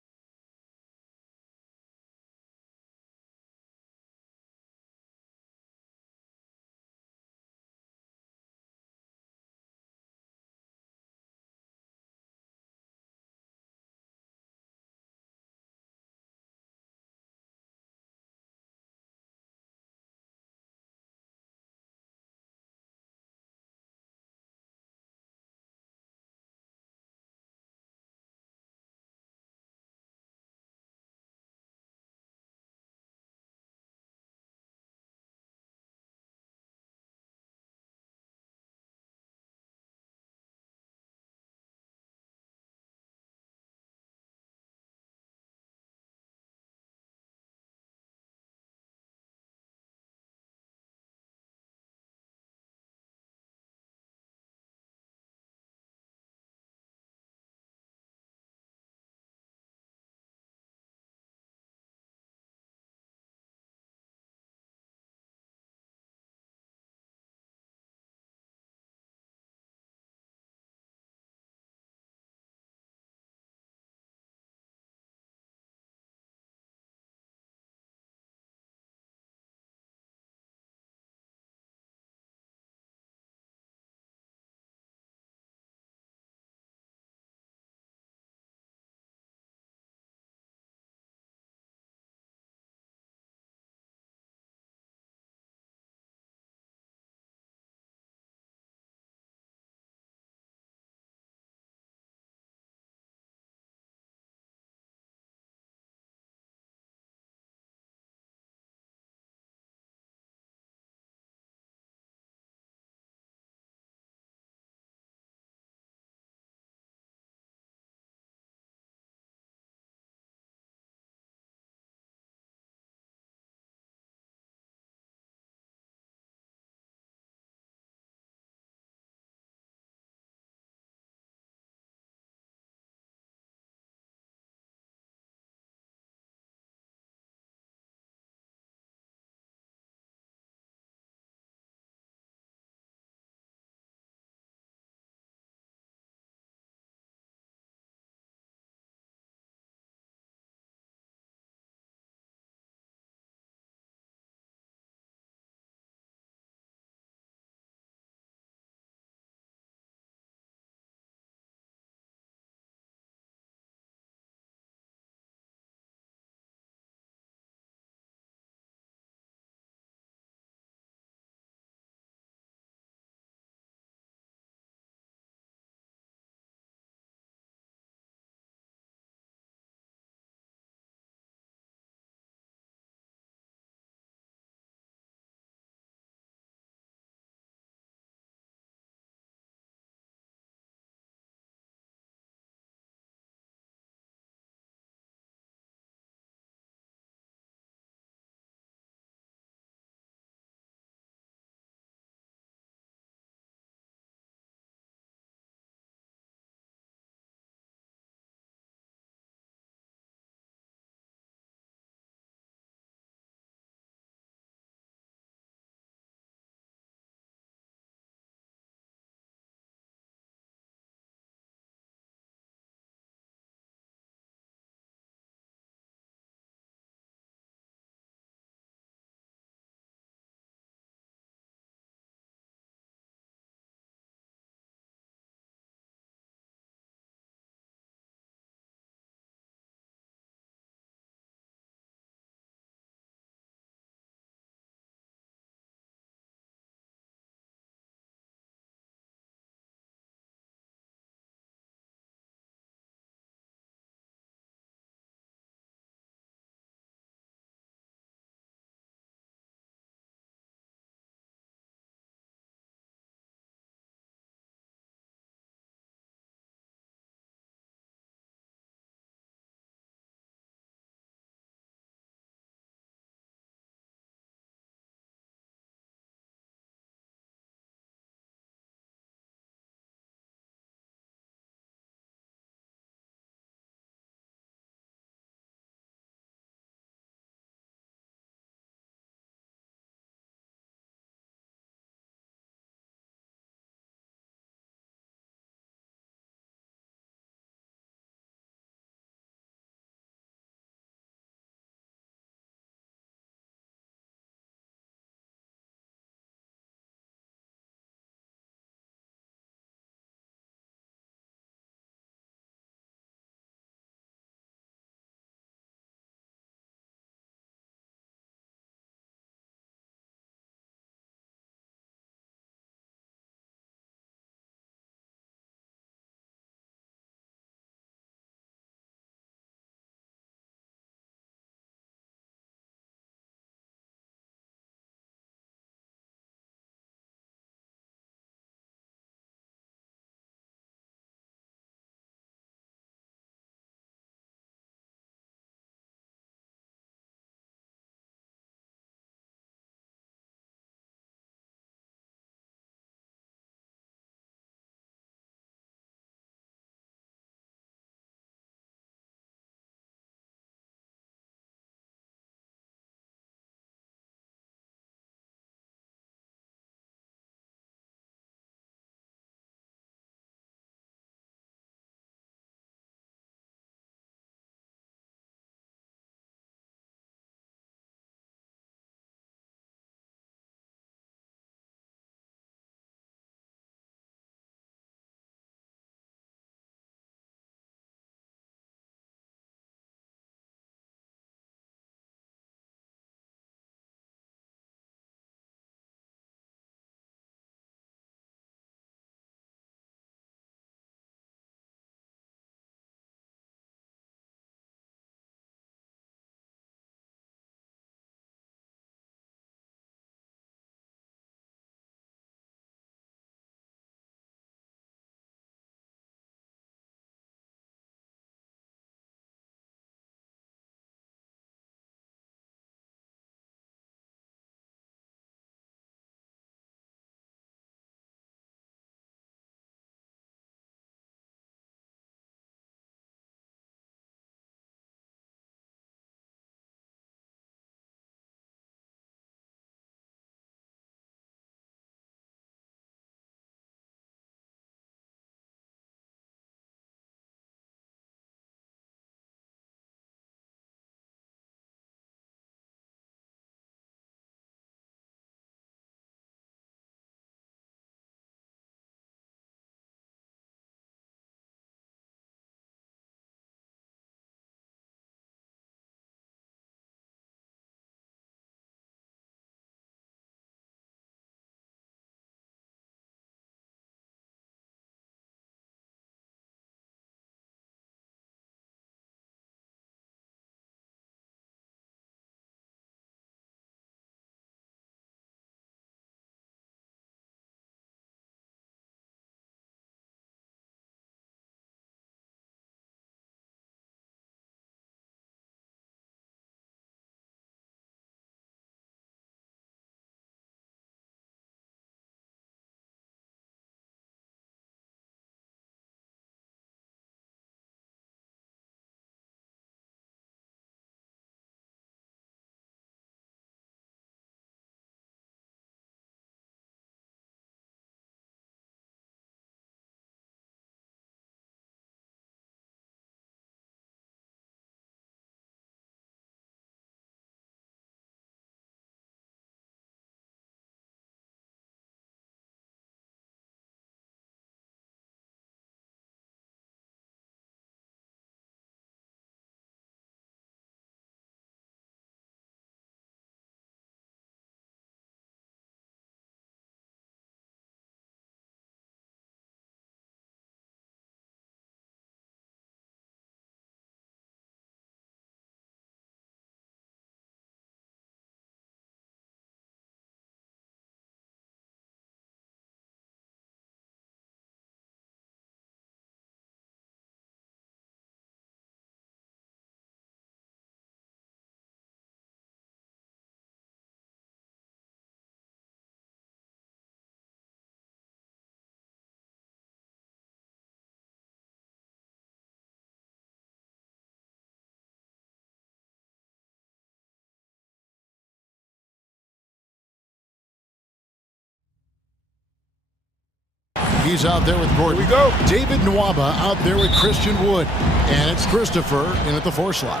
He's out there with Gordon. Here we go. David Nwaba out there with Christian Wood. And it's Christopher in at the 4 slot.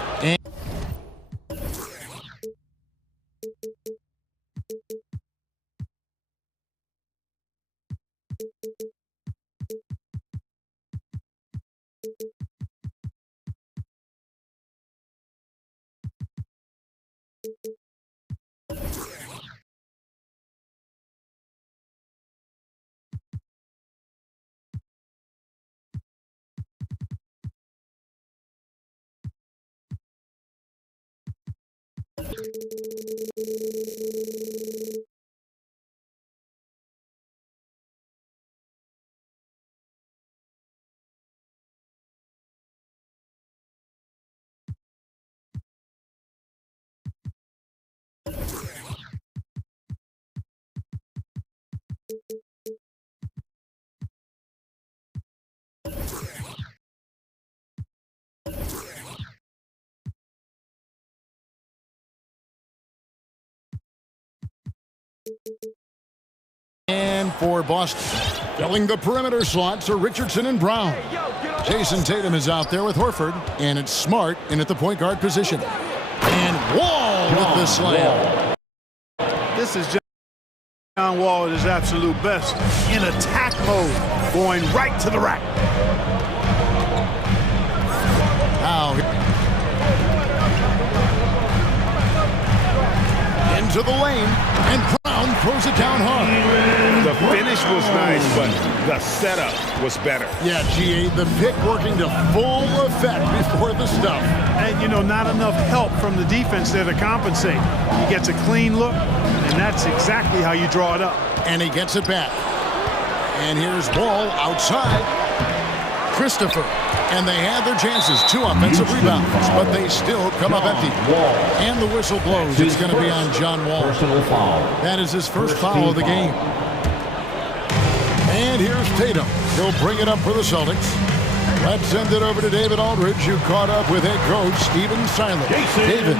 And for Boston, filling the perimeter slots are Richardson and Brown. Jason Tatum is out there with Horford, and it's Smart in at the point guard position. And Wall with the slam. This is John Wall at his absolute best. In attack mode, going right to the rack. Now, into the lane, and Brown throws it down hard. The finish was nice, but the setup was better. Yeah, GA, the pick working to full effect before the stuff. And, you know, not enough help from the defense there to compensate. He gets a clean look, and that's exactly how you draw it up. And he gets it back. And here's Wall outside. Christopher. And they had their chances. 2 offensive rebounds, but they still come up empty. And the whistle blows. It's going to be on John Wall. That is his first foul of the game. And here's Tatum. He'll bring it up for the Celtics. Let's send it over to David Aldridge, who caught up with head coach Stephen Silas. David.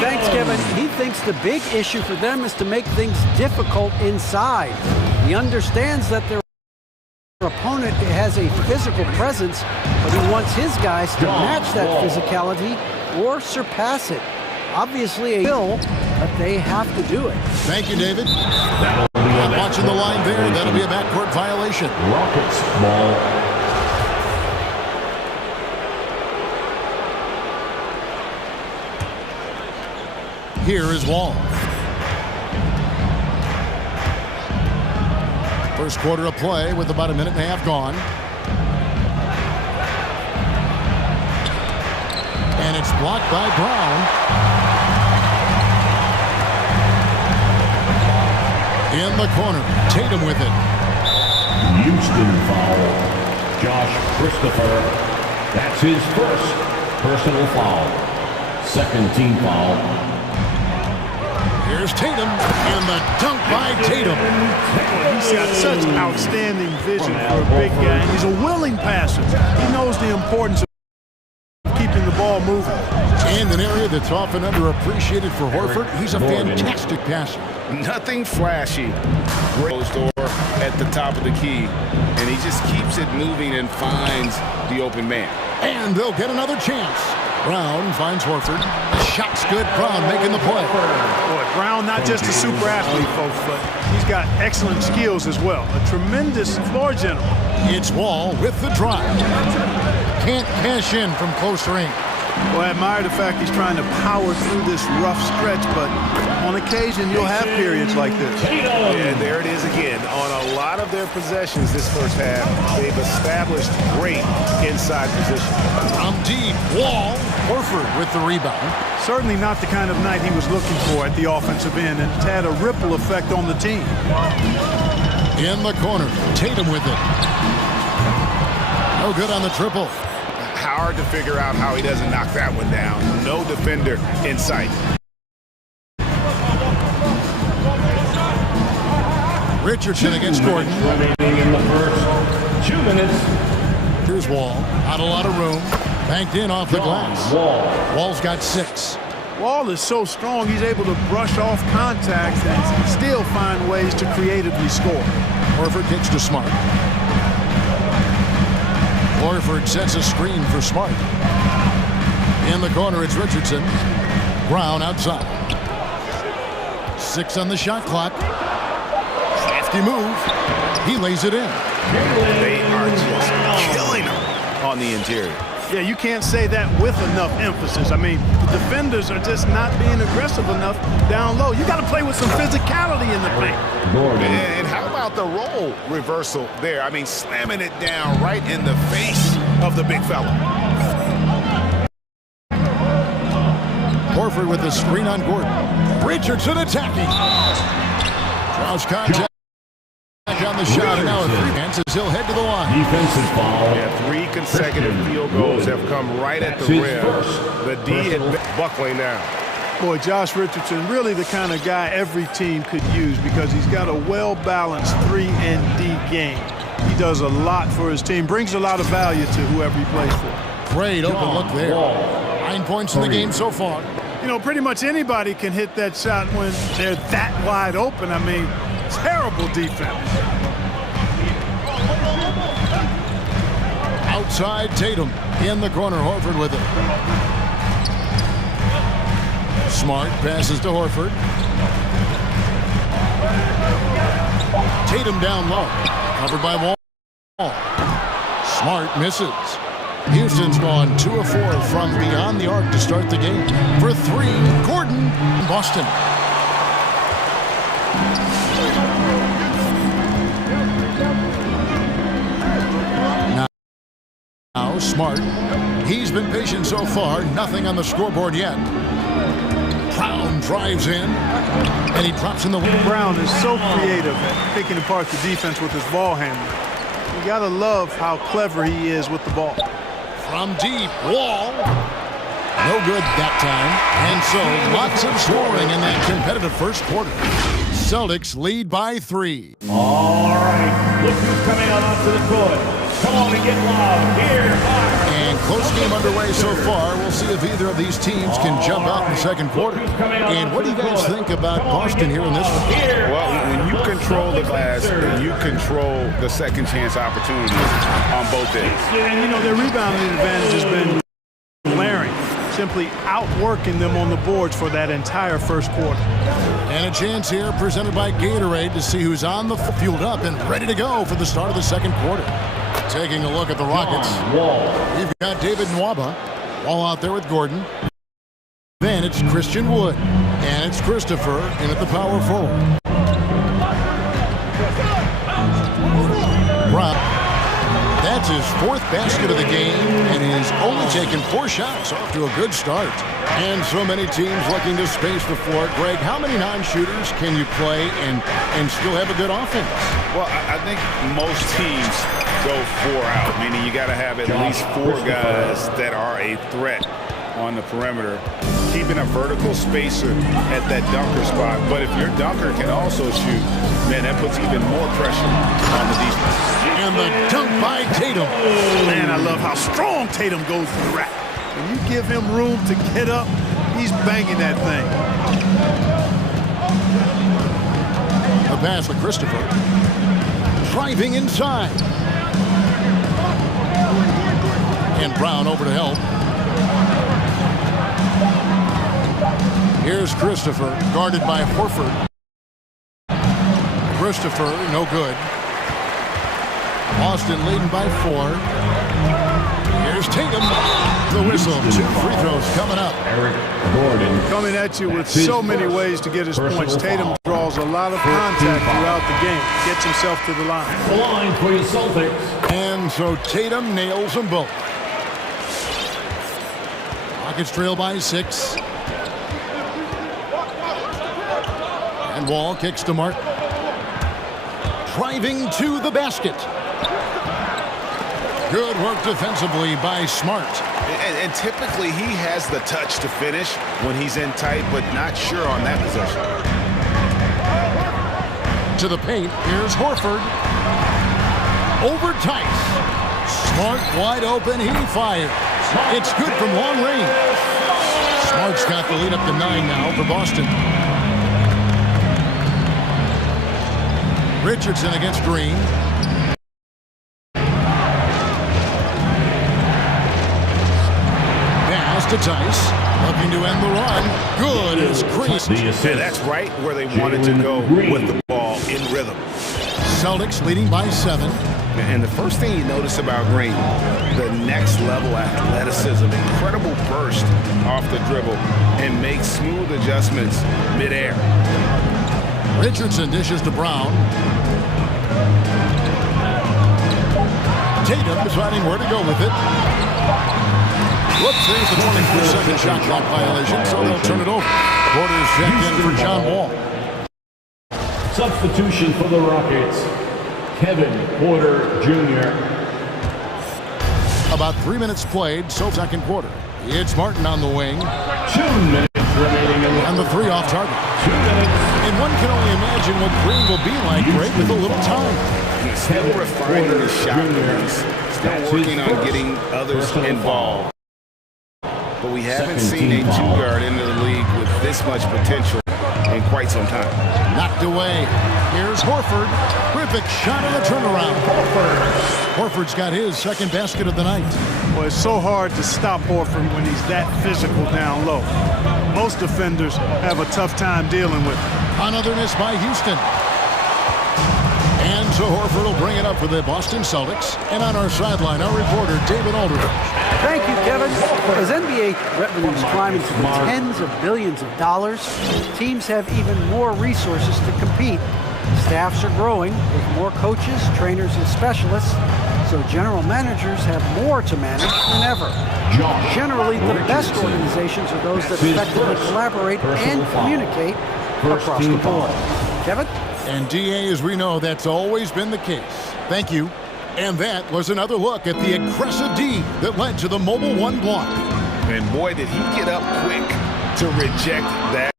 Thanks, Kevin. He thinks the big issue for them is to make things difficult inside. He understands that their opponent has a physical presence, but he wants his guys to match that physicality or surpass it. Obviously a skill, but they have to do it. Thank you, David. Watching the line there, that'll be a backcourt violation. Rockets ball. Here is Wall. First quarter of play with about a minute and a half gone. And it's blocked by Brown. In the corner, Tatum with it. Houston foul. Josh Christopher. That's his first personal foul. Second team foul. Here's Tatum, and the dunk by Tatum. He's got such outstanding vision for a big guy, and he's a willing passer. He knows the importance of keeping the ball moving. And an area that's often underappreciated for Horford, he's a fantastic passer. Nothing flashy. Closed door at the top of the key, and he just keeps it moving and finds the open man. And they'll get another chance. Brown finds Horford. The shot's good. Brown making the play. Boy, Brown not just a super athlete, folks, but he's got excellent skills as well. A tremendous floor general. It's Wall with the drive. Can't cash in from close range. Well, I admire the fact he's trying to power through this rough stretch, but on occasion you'll have periods like this. And there it is again. On a lot of their possessions this first half, they've established great inside position. From deep, Wall. Horford with the rebound. Certainly not the kind of night he was looking for at the offensive end, and it's had a ripple effect on the team. In the corner, Tatum with it. No good on the triple. Hard to figure out how he doesn't knock that one down. No defender in sight. Richardson against Gordon. Remaining in the first 2 minutes. Here's Wall. Not a lot of room. Banked in off the glass. Wall's got 6. Wall is so strong, he's able to brush off contact and still find ways to creatively score. Horford kicks to Smart. Horford sets a screen for Smart. In the corner, it's Richardson. Brown outside. 6 on the shot clock. Crafty move. He lays it in. They are just killing him on the interior. Yeah, you can't say that with enough emphasis. I mean, the defenders are just not being aggressive enough down low. You got to play with some physicality in the paint. And how about the role reversal there? I mean, slamming it down right in the face of the big fella. Horford with the screen on Gordon. Richardson attacking. Draws contact on the shot, and now a three-pointer as he'll head to the line. Defensive foul. Yeah, 3 consecutive field goals have come right at the rim. The D had been buckling down. Boy, Josh Richardson, really the kind of guy every team could use because he's got a well-balanced 3 and D game. He does a lot for his team, brings a lot of value to whoever he plays for. Great open look there. 9 points in the game so far. You know, pretty much anybody can hit that shot when they're that wide open. I mean, terrible defense. Outside Tatum. In the corner, Horford with it. Smart passes to Horford. Tatum down low. Covered by Wall. Smart misses. Houston's gone 2 of 4 from beyond the arc to start the game. For 3, Gordon, Boston. Now Smart. He's been patient so far. Nothing on the scoreboard yet. Brown drives in, and he drops in the wing. Brown is so creative at picking apart the defense with his ball handling. You gotta love how clever he is with the ball. From deep, Wall. No good that time. And so lots of scoring in that competitive first quarter. Celtics lead by 3. All right, look who's coming out onto the court. Come on and get loud. Here, and close game underway so far. We'll see if either of these teams can jump out in the second quarter. And what do you guys think about Boston here in this one? Well, when you control the glass, you control the second chance opportunities on both ends. And, you know, their rebounding advantage has been glaring. Simply outworking them on the boards for that entire first quarter. And a chance here presented by Gatorade to see who's on the fueled up and ready to go for the start of the second quarter. Taking a look at the Rockets. We've got David Nwaba. Wall out there with Gordon. Then it's Christian Wood. And it's Christopher in at the power forward. Brown. That's his 4th basket of the game, and he's only taken 4 shots. Off to a good start. And so many teams looking to space the floor. Greg, how many non-shooters can you play and still have a good offense? Well, I think most teams go 4 out, meaning you got to have at least 4 guys that are a threat on the perimeter, keeping a vertical spacer at that dunker spot. But if your dunker can also shoot, man, that puts even more pressure on the defense. And the dunk by Tatum. Man, I love how strong Tatum goes to the rack. When you give him room to get up, he's banging that thing. A pass to Christopher. Driving inside. And Brown over to help. Here's Christopher, guarded by Horford. Christopher, no good. Boston leading by 4. Here's Tatum. The whistle. 2 free throws coming up. Coming at you with so many ways to get his points. Tatum draws a lot of contact throughout the game. Gets himself to the line. The line for your Celtics. And so Tatum nails them both. Rockets trail by 6. And Wall kicks to Martin. Driving to the basket. Good work defensively by Smart. And typically he has the touch to finish when he's in tight, but not sure on that possession. To the paint, here's Horford. Over Tice. Smart wide open, he fires. It's good from long range. Smart's got the lead up to 9 now for Boston. Richardson against Green. to Tice. Looking to end the run. Good as creased. Yeah, that's right where they wanted to go with the ball in rhythm. Celtics leading by 7. And the first thing you notice about Green, the next level athleticism, incredible burst off the dribble, and makes smooth adjustments midair. Richardson dishes to Brown. Tatum deciding where to go with it. Whoops, there's the 24-second shot clock violation, so they'll turn it over. Quarters checked in for John Wall. Substitution for the Rockets, Kevin Porter Jr. About 3 minutes played, so second quarter. It's Martin on the wing. 2 minutes remaining. And the 3 off target. 2 minutes. And one can only imagine what Green will be like right with a little time. He's still refining his shot release, still working on getting others involved. But we haven't seen a two-guard into the league with this much potential in quite some time. Knocked away. Here's Horford. Terrific shot on the turnaround. Horford's got his second basket of the night. Well, it's so hard to stop Horford when he's that physical down low. Most defenders have a tough time dealing with him. Another miss by Houston. And so Horford will bring it up for the Boston Celtics. And on our sideline, our reporter, David Aldridge. Thank you, Kevin. As NBA revenues climb into the tens of billions of dollars, teams have even more resources to compete. Staffs are growing with more coaches, trainers, and specialists, so general managers have more to manage than ever. Generally, the best organizations are those that effectively collaborate and communicate across the board. Kevin? And DA, as we know, that's always been the case. Thank you. And that was another look at the aggressive D that led to the Mobile One block. And boy, did he get up quick to reject that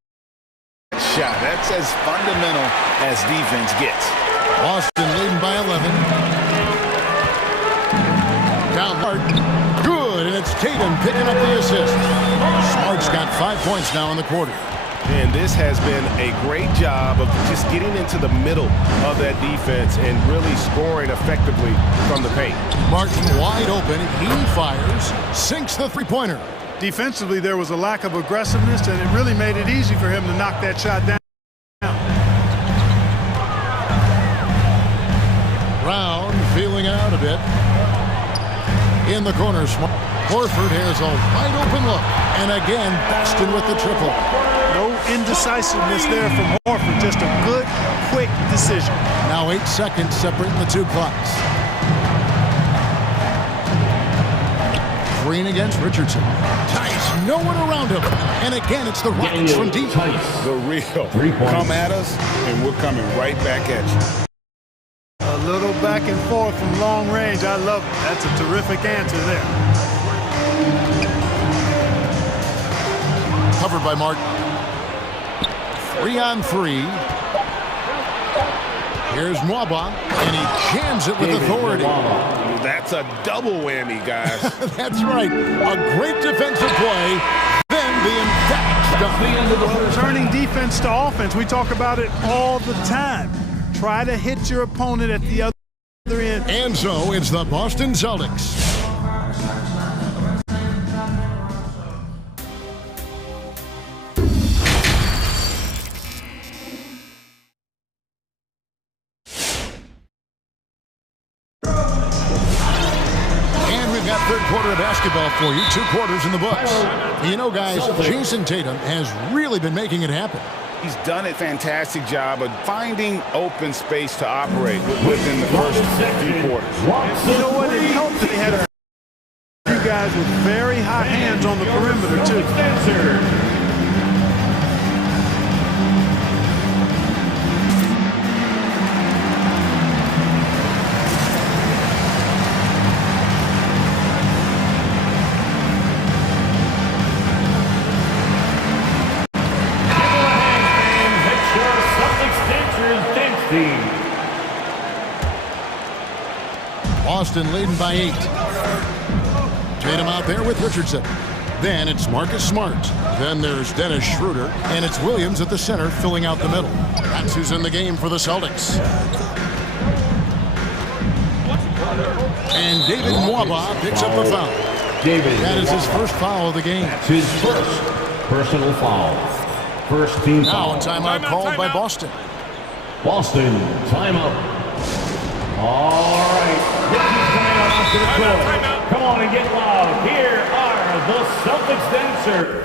shot. That's as fundamental as defense gets. Boston leading by 11. Down hard. Good, and it's Tatum picking up the assist. Smart's got 5 points now in the quarter. And this has been a great job of just getting into the middle of that defense and really scoring effectively from the paint. Martin wide open. He fires, sinks the three-pointer. Defensively, there was a lack of aggressiveness, and it really made it easy for him to knock that shot down. Brown feeling out a bit. In the corner, Smart. Horford has a wide open look. And again, Boston with the triple. No indecisiveness there from Horford. Just a good, quick decision. Now 8 seconds separating the two clocks. Green against Richardson. Tice, no one around him. And again, it's the Rockets from deep. The real. Come at us, and we're coming right back at you. A little back and forth from long range. I love it. That's a terrific answer there. Covered by Martin. 3-on-3. Here's Nwaba, and he jams it with authority. That's a double whammy, guys. That's right. A great defensive play, then the emphatic stuff. Well, turning defense to offense, we talk about it all the time. Try to hit your opponent at the other end. And so it's the Boston Celtics. Third quarter of basketball for you. 2 quarters in the books. You know, guys, Jason Tatum has really been making it happen. He's done a fantastic job of finding open space to operate within the first few quarters. You know what? It helped that he had a few guys with very hot hands on the perimeter, too. Boston leading by 8. Tatum out there with Richardson. Then it's Marcus Smart. Then there's Dennis Schroeder. And it's Williams at the center filling out the middle. That's who's in the game for the Celtics. And David Nwaba picks up the foul. That is his first foul of the game. That's his first personal foul. First team foul. Now a timeout called by Boston. Boston, timeout. All right. Rookies coming out onto the court. Come on and get loud. Here are the Celtics dancers.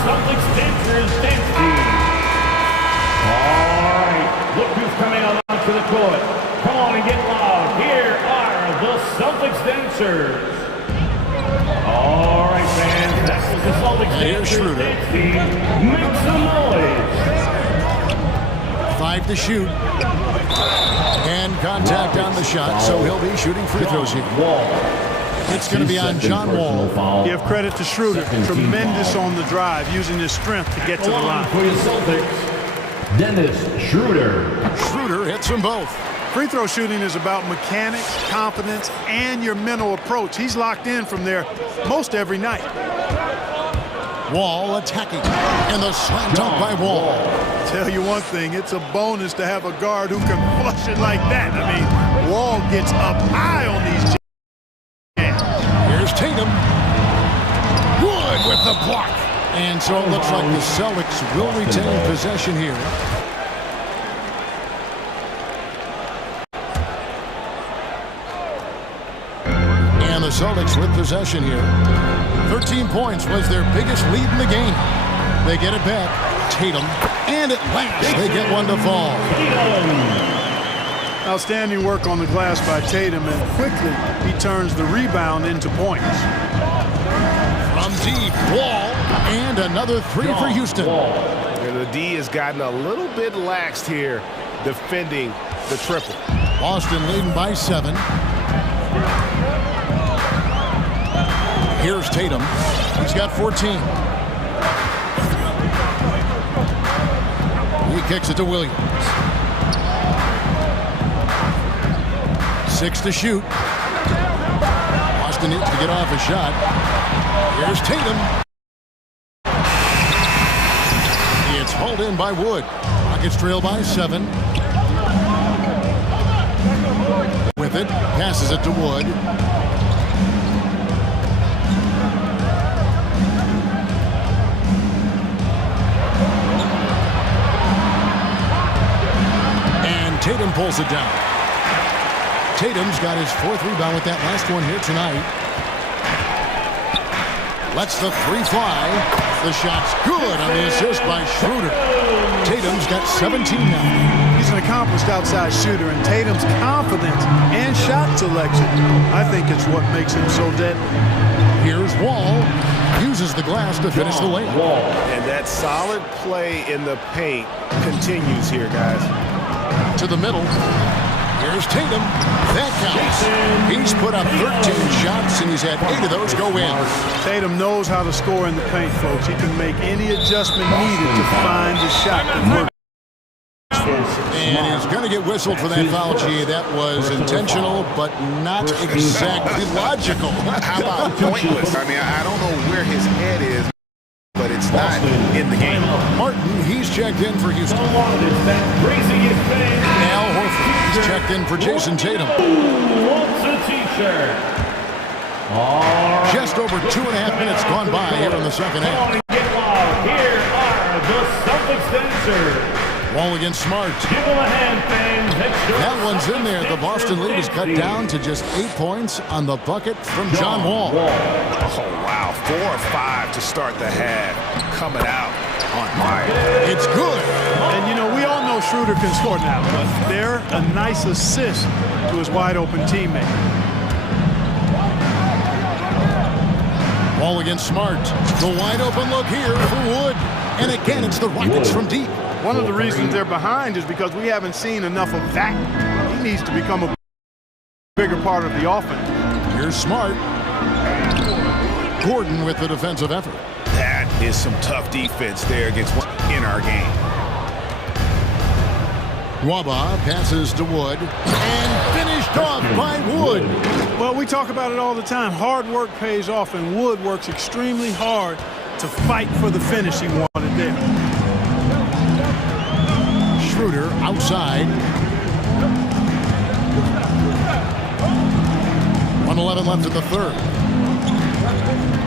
Celtics dancers dance team. All right, look who's coming out onto the court. Come on and get loud. Here are the Celtics dancers. All right, fans, that was the Celtics dancers dance team. Make some noise. 5 to shoot. And contact on the shot, so he'll be shooting free throws here. It's going to be on John Wall. Give credit to Schroeder. Tremendous on the drive, using his strength to get to the line. For your Celtics, Dennis Schroeder. Schroeder hits them both. Free throw shooting is about mechanics, confidence, and your mental approach. He's locked in from there most every night. Wall attacking. And the slam dunk by Wall. Tell you one thing, it's a bonus to have a guard who can flush it like that. I mean, Wall gets up high on these. Here's Tatum. Wood with the block. And so it looks like the Celtics will retain possession here. And the Celtics with possession here. 13 points was their biggest lead in the game. They get it back. Tatum. And at last, they get one to fall. Outstanding work on the glass by Tatum, and quickly he turns the rebound into points. From deep, Wall, and another three for Houston. And the D has gotten a little bit laxed here defending the triple. Boston leading by 7. Here's Tatum. He's got 14. He kicks it to Williams. 6 to shoot. Boston needs to get off a shot. Here's Tatum. It's hauled in by Wood. Rockets trail by 7. With it, passes it to Wood. And Tatum pulls it down. Tatum's got his 4th rebound with that last one here tonight. Lets the 3 fly. The shot's good on the assist by Schroeder. Tatum's got 17 now. He's an accomplished outside shooter, and Tatum's confidence and shot selection, I think it's what makes him so deadly. Here's Wall. Uses the glass to finish the layup. And that solid play in the paint continues here, guys. To the middle. Here's Tatum. That counts. He's put up 13 shots, and he's had 8 of those go in. Tatum knows how to score in the paint, folks. He can make any adjustment needed to find the shot that works. And he's going to get whistled for that foul, G. That was intentional, but not exactly logical. How about pointless? I mean, I don't know where his head is, but it's not in the game. Martin, he's checked in for Houston. Al Horford is checked in for Jason Tatum. Wants a t-shirt. Just over 2.5 minutes gone by here in the second half. Here are the Celtics dancers. Wall against Smart. Give him a hand, fans. That one's in there. The Boston lead is cut down to just 8 points on the bucket from John Wall. Oh, wow. 4 or 5 to start the half. Coming out on fire. It's good. And, you know, we all know Schroeder can score now, but they're a nice assist to his wide-open teammate. Wall against Smart. The wide-open look here for Wood. And again, it's the Rockets from deep. One of the reasons they're behind is because we haven't seen enough of that. He needs to become a bigger part of the offense. Here's Smart. Gordon with the defensive effort. That is some tough defense there against in our game. Nwaba passes to Wood. And finished off by Wood. Well, we talk about it all the time. Hard work pays off, and Wood works extremely hard to fight for the finish he wanted there. Schroeder outside. 1:11 left in the third.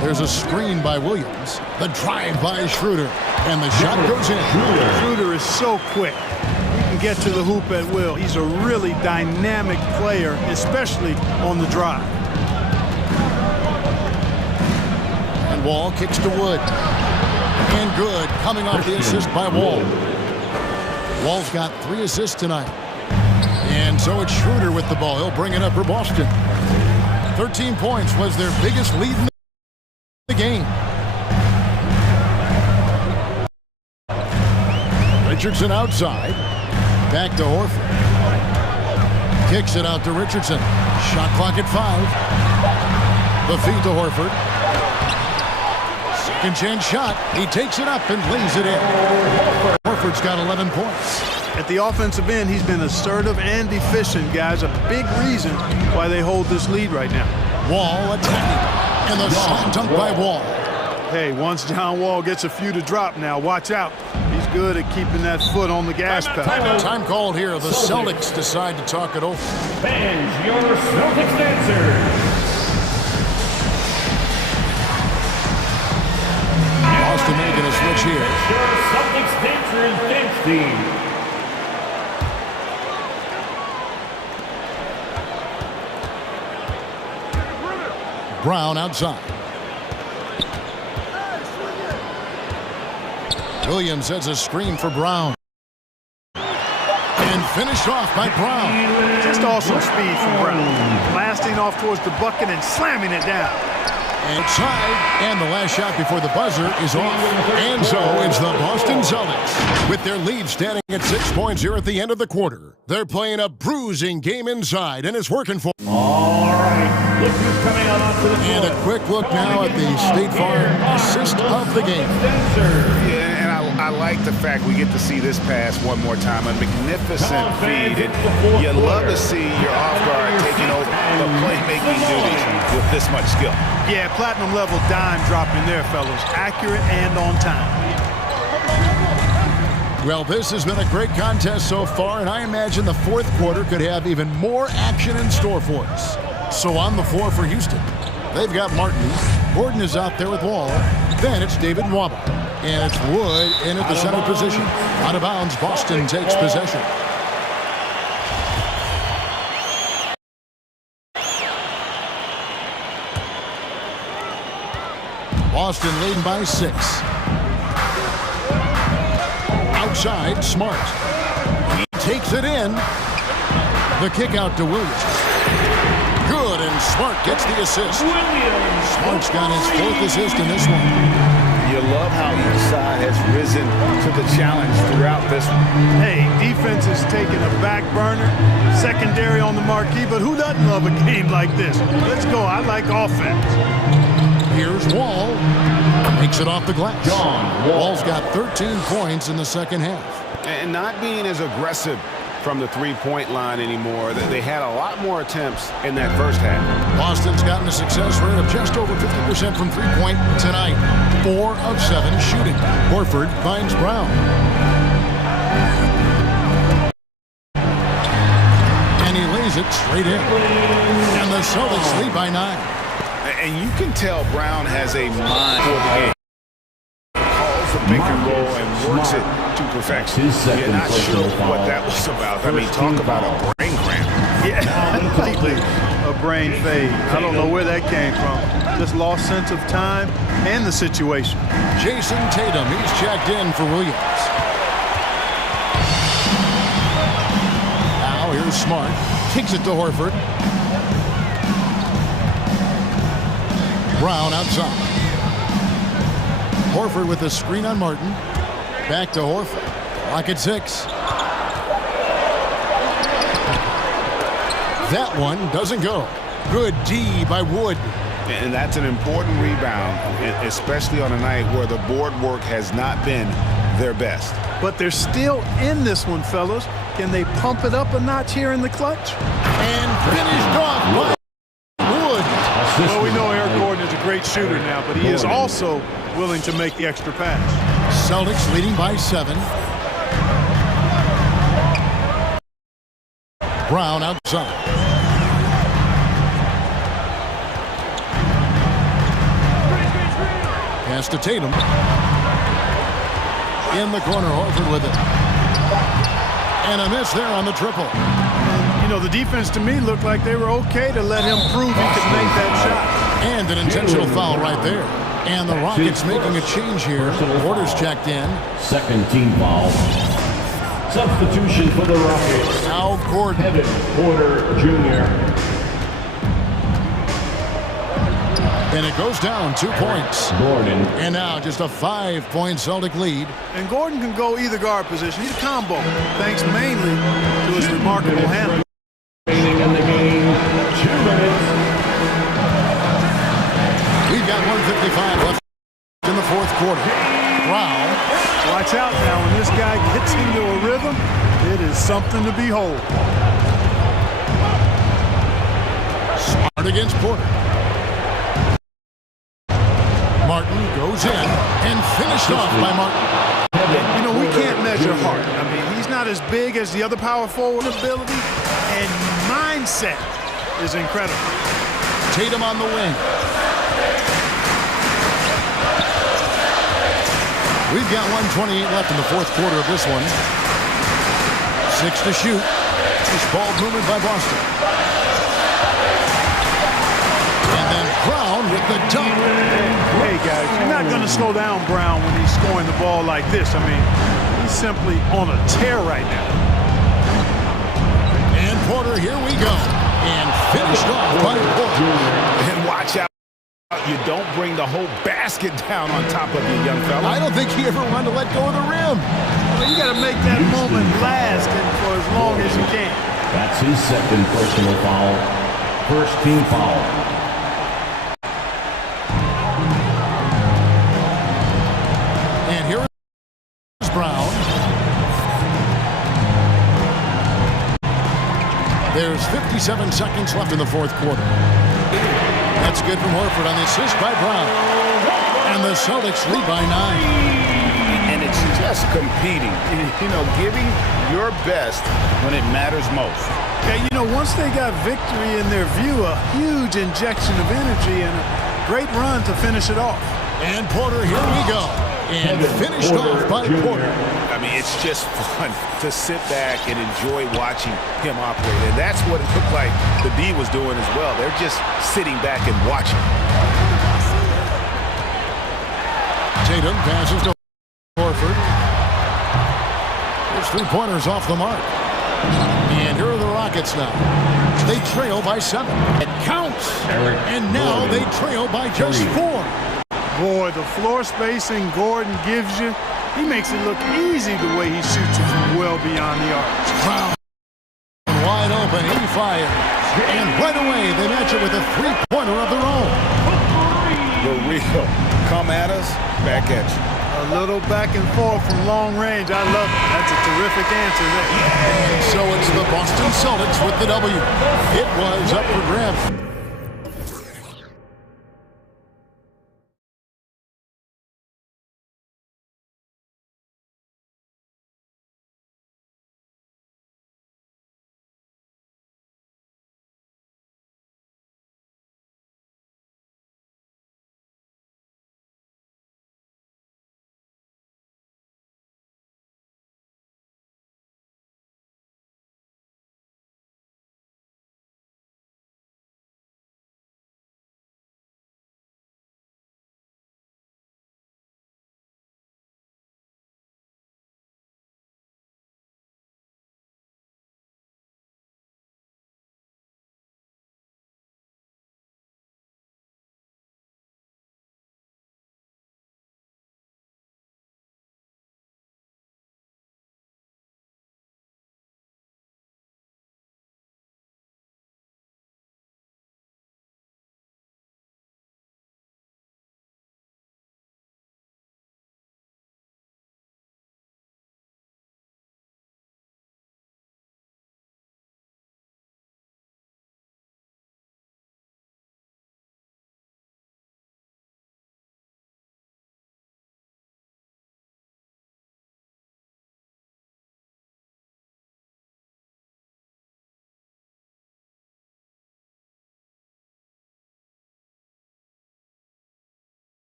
There's a screen by Williams. The drive by Schroeder. And the shot goes in. Schroeder is so quick. He can get to the hoop at will. He's a really dynamic player, especially on the drive. And Wall kicks to Wood. And good. Coming off the assist by Wall. Wall's got 3 assists tonight. And so it's Schroeder with the ball. He'll bring it up for Boston. 13 points was their biggest lead in the game. Richardson outside. Back to Horford. Kicks it out to Richardson. Shot clock at 5. The feed to Horford. Second chance shot. He takes it up and lays it in. Horford's got 11 points. At the offensive end, he's been assertive and efficient, guys. A big reason why they hold this lead right now. Wall attacking. And the slam dunk by Wall. Hey, once John Wall gets a few to drop now, watch out. He's good at keeping that foot on the gas pedal. Time called here. The Celtics decide to talk it over. Fans, your Celtics dancers. Boston making a switch here. Your Celtics dancers dance team. Brown outside. Williams sets a screen for Brown. And finished off by Brown. Just awesome speed from Brown. Blasting off towards the bucket and slamming it down. Outside, and the last shot before the buzzer is off. And so it's the Boston Celtics with their lead standing at 6 points here at the end of the quarter. They're playing a bruising game inside, and it's working for them. All right, look who's coming out onto the floor. And a quick look now at the State Farm assist of the game. Yeah, and I like the fact we get to see this pass one more time. A magnificent feed. And you love to see your off guard taking over the playmaking duties with this much skill. Yeah, platinum level dime dropping there, fellas. Accurate and on time. Well, this has been a great contest so far, and I imagine the fourth quarter could have even more action in store for us. So on the floor for Houston, they've got Martin. Gordon is out there with Wall. Then it's David Nwaba. And it's Wood in at the center position. Out of bounds, Boston takes possession. Boston leading by 6. Outside, Smart. He takes it in. The kick out to Williams. Good, and Smart gets the assist. Smart's got his 4th assist in this one. You love how each side has risen to the challenge throughout this one. Hey, defense is taking a back burner, secondary on the marquee, but who doesn't love a game like this? Let's go. I like offense. Here's Wall. Makes it off the glass. Wall's got 13 points in the second half. And not being as aggressive from the three-point line anymore. They had a lot more attempts in that first half. Boston's gotten a success rate of just over 50% from three-point tonight. 4 of 7 shooting. Horford finds Brown. And he lays it straight in. And the Celtics lead by 9. And you can tell Brown has a mind for the game. Calls the pick and roll and works it to perfection. You're not sure what that was about. I mean, talk about a brain cramp. Yeah, completely a brain fade. I don't know where that came from. Just lost sense of time and the situation. Jason Tatum, he's checked in for Williams. Now here's Smart. Kicks it to Horford. Brown outside. Horford with a screen on Martin. Back to Horford. Clock at 6. That one doesn't go. Good D by Wood. And that's an important rebound, especially on a night where the board work has not been their best. But they're still in this one, fellas. Can they pump it up a notch here in the clutch? And finished off by Wood. Well, we know Eric Gordon is a great shooter now, but he is also willing to make the extra pass. Celtics leading by 7. Brown outside. Pass to Tatum. In the corner, Horford with it. And a miss there on the triple. You know, the defense to me looked like they were okay to let him prove he could make that shot. And an intentional foul right there. And the Rockets making a change here. Porter's checked in. Second team foul. Substitution for the Rockets. Now Gordon. Kevin Porter Jr. And it goes down 2 points. Gordon. And now just a 5-point Celtic lead. And Gordon can go either guard position. He's a combo, thanks mainly to his remarkable handling. Remaining in the game, 2 minutes. We've got 1:55 left in the fourth quarter. Brown. Watch out now. When this guy gets into a rhythm, it is something to behold. Smart against Porter. Martin goes in and finished off by Martin. You know, we can't measure heart. I mean, he's not as big as the other power forward ability, and mindset is incredible. Tatum on the wing. We've got 1:28 left in the fourth quarter of this one. 6 to shoot. This ball movement by Boston. And then Brown with the dunk. Hey, guys, you're not going to slow down Brown when he's scoring the ball like this. I mean, he's simply on a tear right now. And Porter, here we go. And finished off by Porter. And watch out. You don't bring the whole basket down on top of you, young fella. I don't think he ever wanted to let go of the rim. Well, you got to make that moment last and for as long as you can. That's his second personal foul. First team foul. And here is Brown. There's 57 seconds left in the fourth quarter. That's good from Horford on the assist by Brown. And the Celtics lead by 9. And it's just competing. You know, giving your best when it matters most. Yeah, you know, once they got victory in their view, a huge injection of energy and a great run to finish it off. And Porter, here we go. And finished off by Porter. I mean, it's just fun to sit back and enjoy watching him operate. And that's what it looked like the D was doing as well. They're just sitting back and watching. Tatum passes to Horford. There's 3-pointers off the mark. And here are the Rockets now. They trail by 7. It counts. And now they trail by just 4. Boy, the floor spacing Gordon gives you, he makes it look easy the way he shoots it from well beyond the arc. Brown wide open, he fires. And right away, they match it with a 3-pointer of their own. The real come at us, back at you. A little back and forth from long range. I love it. That's a terrific answer there. And so it's the Boston Celtics with the W. It was up for grabs.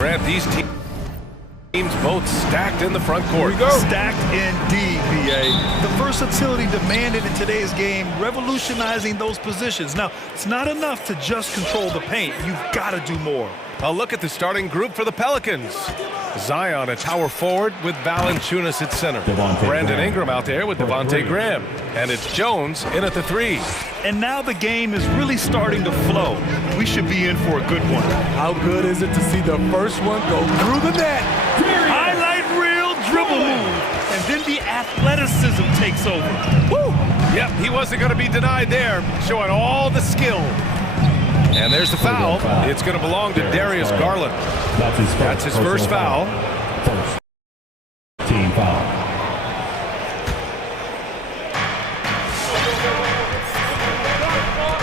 Grant, these teams both stacked in the front court. Stacked indeed, BA. The versatility demanded in today's game, revolutionizing those positions. Now, it's not enough to just control the paint. You've got to do more. A look at the starting group for the Pelicans. Zion at power forward with Valanciunas at center. Brandon Ingram out there with Devontae Graham. And it's Jones in at the 3. And now the game is really starting to flow. We should be in for a good one. How good is it to see the first one go through the net? Highlight reel dribble move. And then the athleticism takes over. Woo! Yep, he wasn't going to be denied there, showing all the skill. And there's the foul. It's going to belong to Darius Garland. That's his first foul. Team foul.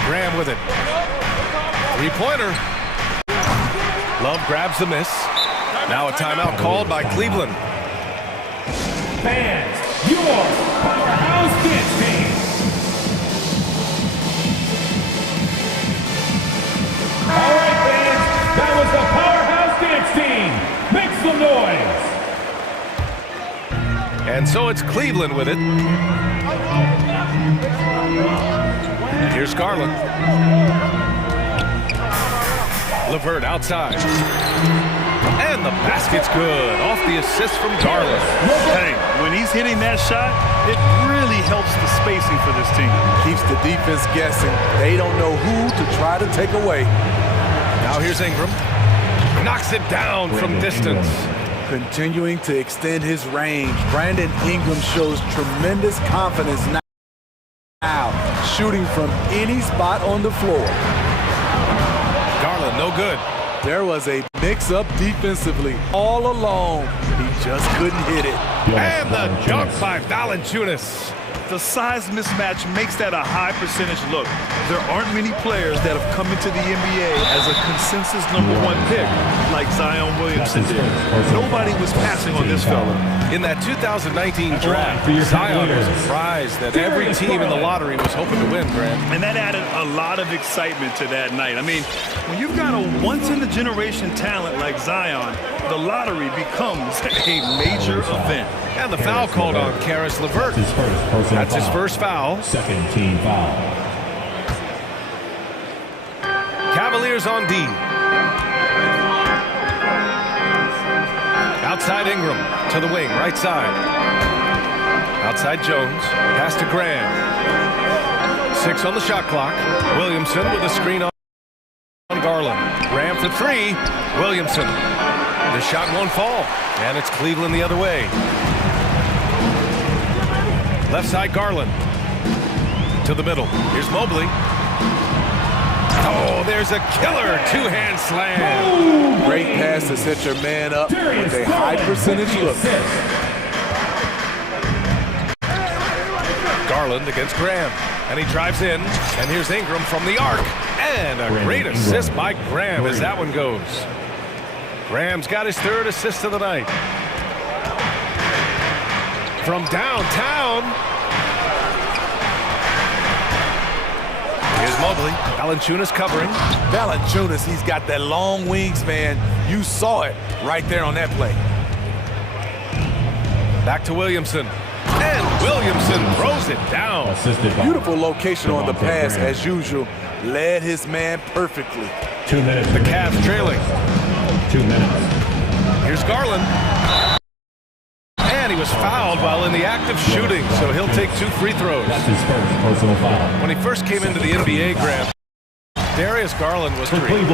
Graham with it. Three-pointer. Love grabs the miss. Now a timeout called by Cleveland. Fans, your powerhouse dance team. All right, fans, that was the powerhouse dance team. Make some noise. And so it's Cleveland with it. Here's Garland. LeVert outside. And the basket's good. Off the assist from Garland. Hey, when he's hitting that shot, it really helps the spacing for this team. Keeps the defense guessing. They don't know who to try to take away. Now here's Ingram. Knocks it down from distance. Continuing to extend his range. Brandon Ingram shows tremendous confidence now, shooting from any spot on the floor. Garland, no good. There was a mix-up defensively all along. He just couldn't hit it. And the dunk by Valanciunas. The size mismatch makes that a high percentage look. There aren't many players that have come into the NBA as a consensus #1 pick like Zion Williamson did. Nobody was passing on this fella. In that 2019 draft, Zion was a prize that every team in the lottery was hoping to win, Grant. And that added a lot of excitement to that night. I mean, when you've got a once-in-a-generation talent like Zion, the lottery becomes a major event. And the foul called on Caris LeVert. That's his first foul. Second team foul. Cavaliers on D. Outside Ingram to the wing, right side. Outside Jones, pass to Graham. 6 on the shot clock. Williamson with a screen on Garland. Graham for 3. Williamson. The shot won't fall, and it's Cleveland the other way. Left side Garland. To the middle. Here's Mobley. Oh, there's a killer two-hand slam. Great pass to set your man up with a high percentage look. Garland against Graham. And he drives in. And here's Ingram from the arc. And a great assist by Graham as that one goes. Graham's got his 3rd assist of the night. From downtown. Here's Mobley. Valanciunas covering. Valanciunas, he's got that long wings, man. You saw it right there on that play. Back to Williamson. And Williamson throws it down. Beautiful location on the pass as usual. Led his man perfectly. 2 minutes. The Cavs trailing. 2 minutes. Here's Garland. And he was fouled while in the act of shooting, so he'll take 2 free throws. That's his first personal foul. When he first came into the NBA, Graham, Darius Garland was great.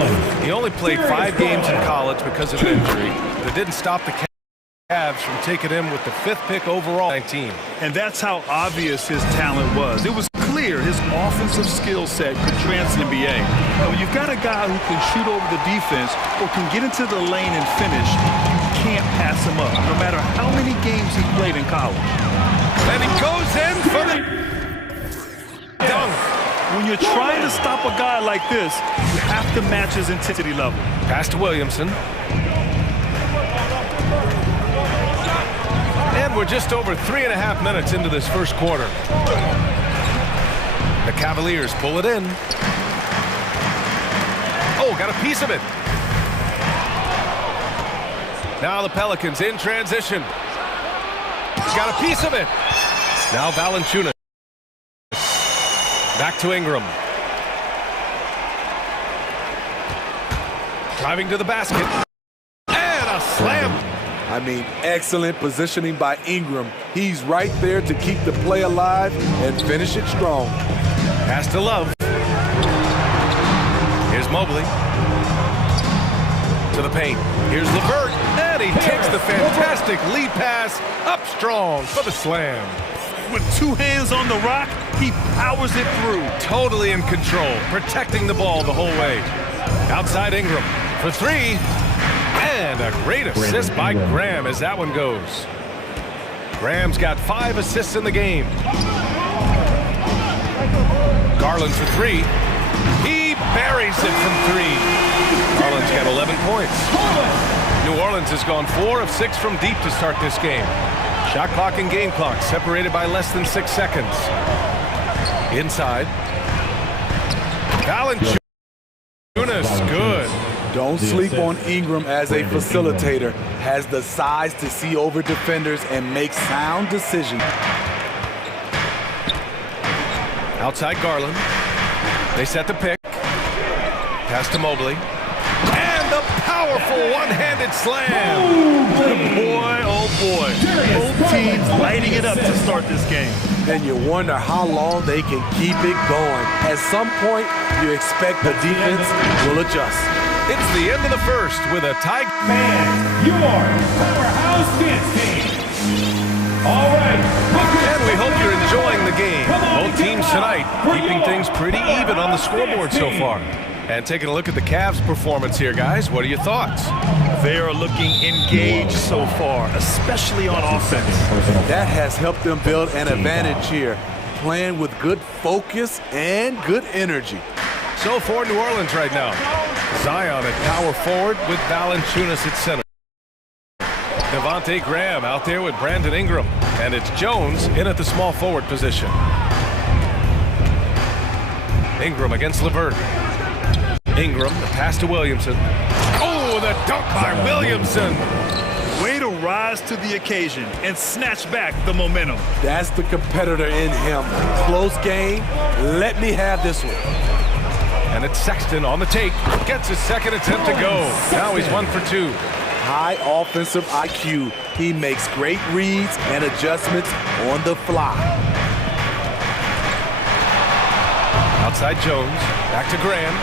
He only played 5 games in college because of an injury, but it didn't stop the Cavs from taking him with the 5th pick overall. 19. And that's how obvious his talent was. It was clear his offensive skill set could translate NBA. And when you've got a guy who can shoot over the defense or can get into the lane and finish, you can't pass him up, no matter how many games he played in college. And he goes in for the dunk. When you're trying to stop a guy like this, you have to match his intensity level. Pass to Williamson. And we're just over 3.5 minutes into this first quarter. The Cavaliers pull it in. Oh, got a piece of it. Now the Pelicans in transition. He's got a piece of it. Now Valanciunas. Back to Ingram. Driving to the basket. And a slam. I mean, excellent positioning by Ingram. He's right there to keep the play alive and finish it strong. Pass to Love. Here's Mobley. To the paint. Here's LeVert. And he takes the fantastic lead pass up strong for the slam. With two hands on the rock, he powers it through. Totally in control, protecting the ball the whole way. Outside Ingram for three. And a great assist by Graham as that one goes. Graham's got 5 assists in the game. Garland for three. He buries it from three. Garland's got 11 points. New Orleans has gone 4 of 6 from deep to start this game. Shot clock and game clock separated by less than 6 seconds. Inside. Valanciunas, good. Don't sleep on Ingram as a facilitator. Has the size to see over defenders and make sound decisions. Outside Garland. They set the pick. Pass to Mobley. And the powerful one-handed slam. Boy, oh boy. Both teams lighting it up to start this game. Then you wonder how long they can keep it going. At some point, you expect the defense will adjust. It's the end of the first with a tie. Fans, your powerhouse dance team. All right. And we hope you're enjoying the game. Both teams tonight keeping things pretty even on the scoreboard so far. And taking a look at the Cavs' performance here, guys. What are your thoughts? They are looking engaged so far, especially on offense. That has helped them build an advantage here, playing with good focus and good energy. So for New Orleans right now, Zion at power forward with Valanciunas at center. Devontae Graham out there with Brandon Ingram. And it's Jones in at the small forward position. Ingram against LeVert. Ingram, the pass to Williamson. Oh, the dunk by Williamson. Way to rise to the occasion and snatch back the momentum. That's the competitor in him. Close game. Let me have this one. And it's Sexton on the take. Gets his second attempt to go. Now he's 1 for 2. High offensive IQ. He makes great reads and adjustments on the fly. Outside Jones. Back to Graham.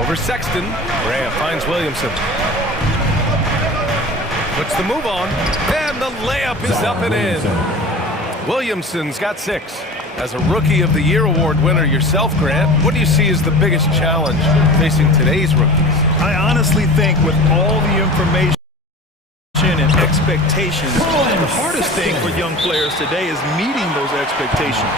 Over Sexton. Graham finds Williamson. Puts the move on. And the layup is up and in. Williamson's got 6. As a Rookie of the Year award winner yourself, Grant, what do you see as the biggest challenge facing today's rookies? I honestly think with all the information and expectations, the hardest thing for young players today is meeting those expectations.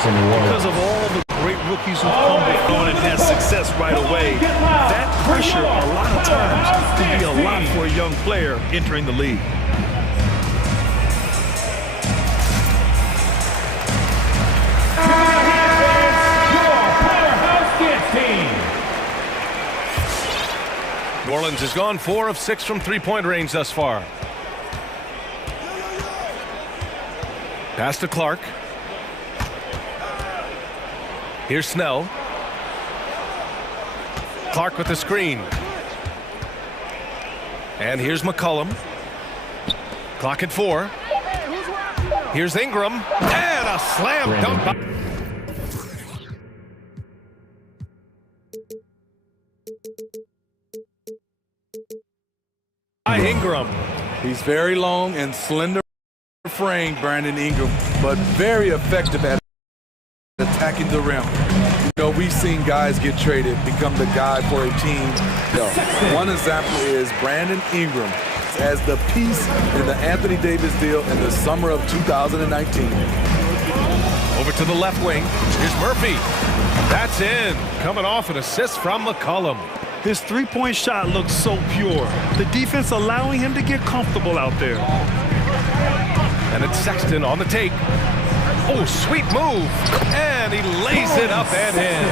Because of all the great rookies who come before and had success right away, that pressure a lot of times can be a lot for a young player entering the league. New Orleans has gone 4 of 6 from three-point range thus far. Pass to Clark. Here's Snell. Clark with the screen. And here's McCollum. Clock at 4. Here's Ingram. And a slam dunk by Ingram. He's very long and slender frame, Brandon Ingram, but very effective at attacking the rim. You know, we've seen guys get traded, become the guy for a team. One example is Brandon Ingram as the piece in the Anthony Davis deal in the summer of 2019. Over to the left wing. Here's Murphy. That's in. Coming off an assist from McCollum. His three-point shot looks so pure. The defense allowing him to get comfortable out there. And it's Sexton on the take. Oh, sweet move. And he lays it up and in.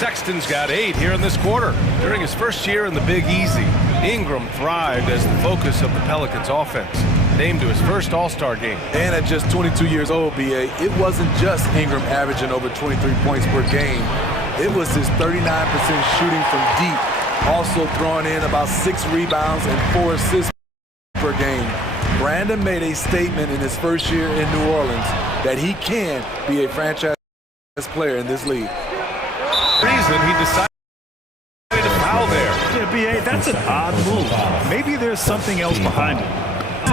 Sexton's got 8 here in this quarter. During his first year in the Big Easy, Ingram thrived as the focus of the Pelicans offense. Named to his first All-Star game. And at just 22 years old, BA, it wasn't just Ingram averaging over 23 points per game. It was his 39% shooting from deep, also throwing in about 6 rebounds and 4 assists per game. Brandon made a statement in his first year in New Orleans that he can be a franchise player in this league. Reason he decided to foul there. Yeah, BA, that's an odd move. Maybe there's something else behind it.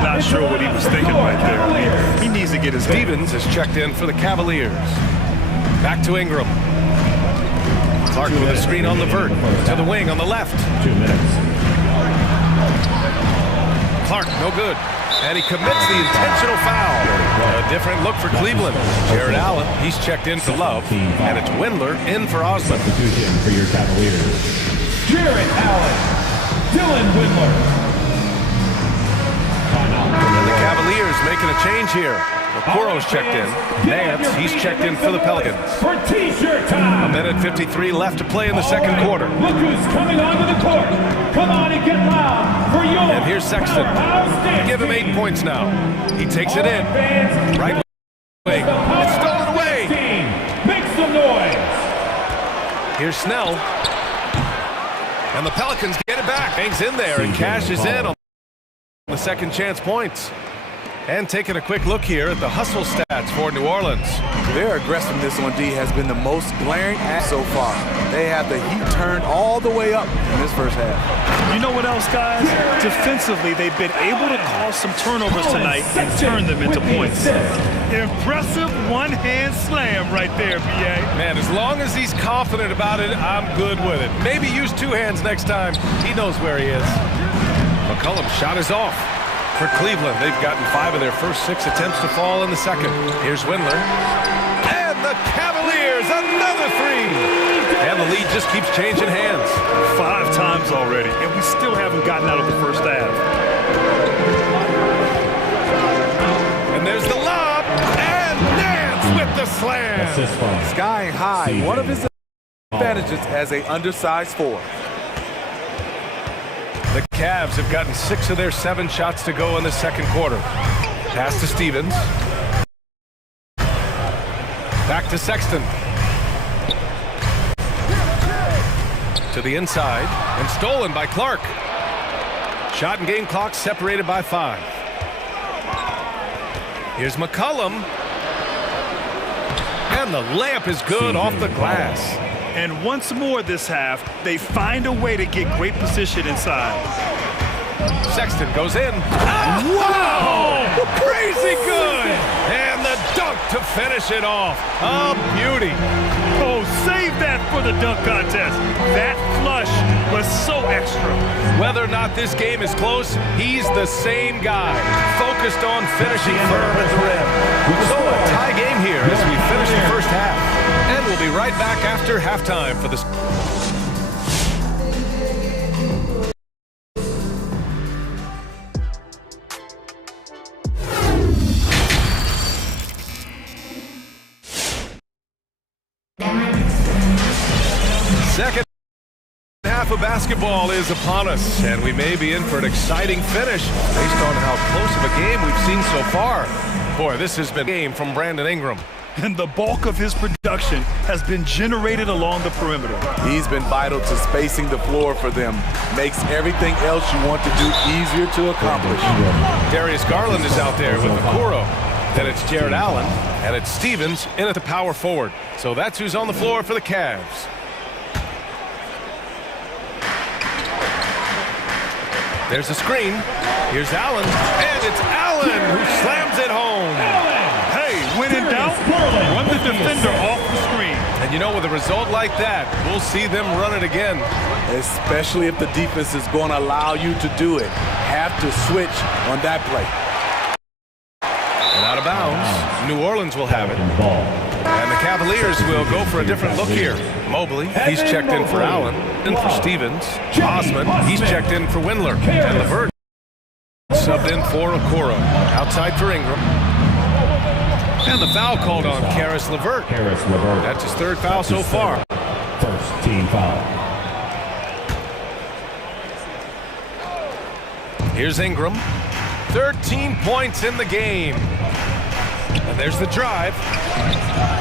Not sure what he was thinking right there. He needs to get his Stevens is checked in for the Cavaliers. Back to Ingram. Clark with a screen on Levert to the wing on the left. 2 minutes. Clark, no good. And he commits the intentional foul. A different look for Cleveland. Jared Allen, he's checked in for Love. And it's Windler in for Osmond. Substitution for your Cavaliers. Jared Allen. Dylan Windler. And the Cavaliers making a change here. Okoro's checked in. Nance, he's checked in for the Pelicans. For t-shirt time. 1:53 left to play in the second quarter. Look who's coming onto the court. Come on and get loud for your And here's Sexton. Give him 8 points now. He takes it in. Right wing. It's stolen away. Make some noise. Here's Snell. And the Pelicans get it back. Hangs in there and cashes in on the second chance points. And taking a quick look here at the hustle stats for New Orleans. Their aggressiveness on D has been the most glaring so far. They have the heat turned all the way up in this first half. You know what else, guys? Defensively, they've been able to cause some turnovers tonight and turn them into points. Impressive one-hand slam right there, BA. Man, as long as he's confident about it, I'm good with it. Maybe use 2 hands next time. He knows where he is. McCollum's shot is off. For Cleveland, they've gotten 5 of their first 6 attempts to fall in the second. Here's Windler. And the Cavaliers, another 3. And the lead just keeps changing hands. 5 times already, and we still haven't gotten out of the first half. And there's the lob. And Nance with the slam. Skying high, one of his advantages as an undersized 4. The Cavs have gotten 6 of their 7 shots to go in the second quarter. Pass to Stevens. Back to Sexton. To the inside and stolen by Clark. Shot and game clock separated by 5. Here's McCollum. And the layup is good off the glass. And once more this half, they find a way to get great position inside. Sexton goes in. Wow! Crazy good! And the dunk to finish it off. A beauty. Oh, save that for the dunk contest. That flush was so extra. Whether or not this game is close, he's the same guy. Focused on finishing firm at the rim. So a tie game here as we finish the first half. And we'll be right back after halftime for this. Second half of basketball is upon us, and we may be in for an exciting finish based on how close of a game we've seen so far. Boy, this has been a game from Brandon Ingram. And the bulk of his production has been generated along the perimeter. He's been vital to spacing the floor for them. Makes everything else you want to do easier to accomplish. Darius Garland is out there with Okoro. Then it's Jared Allen, and it's Stevens in at the power forward. So that's who's on the floor for the Cavs. There's a screen. Here's Allen, and it's Allen who slams it home. Hey, when in doubt, run the defender off the screen. And you know, with a result like that, we'll see them run it again. Especially if the defense is going to allow you to do it. Have to switch on that play. And out of bounds, New Orleans will have it. And the Cavaliers will go for a different look here. Mobley, he's checked in for Allen, in for Stevens. Osmond, he's checked in for Windler. And Levert subbed in for Okoro. Outside for Ingram. And the foul called on Karis Levert. That's his 3rd foul so far. First team foul. Here's Ingram. 13 points in the game. And there's the drive.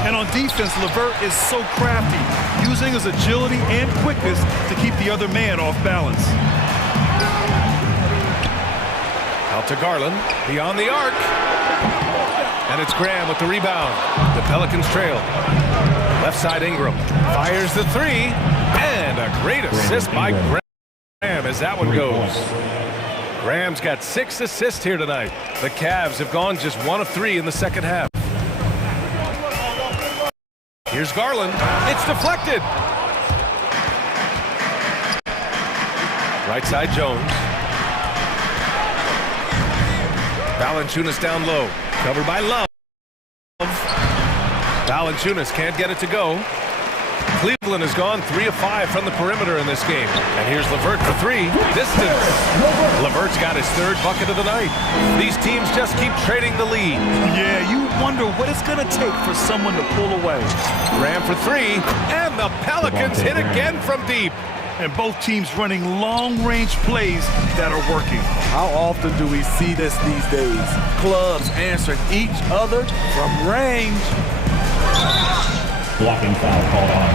And on defense, LeVert is so crafty, using his agility and quickness to keep the other man off balance. Out to Garland, beyond the arc. And it's Graham with the rebound. The Pelicans trail. Left side Ingram fires the three. And a great assist by Graham as that one goes. Graham's got 6 assists here tonight. The Cavs have gone just 1 of 3 in the second half. Here's Garland. It's deflected. Right side Jones. Valanciunas down low. Covered by Love. Valanciunas can't get it to go. Cleveland has gone 3 of 5 from the perimeter in this game. And here's LeVert for 3. Distance. LeVert's got his 3rd bucket of the night. These teams just keep trading the lead. Yeah, you wonder what it's going to take for someone to pull away. Graham for 3. And the Pelicans hit again from deep. And both teams running long-range plays that are working. How often do we see this these days? Clubs answering each other from range. Blocking foul called on.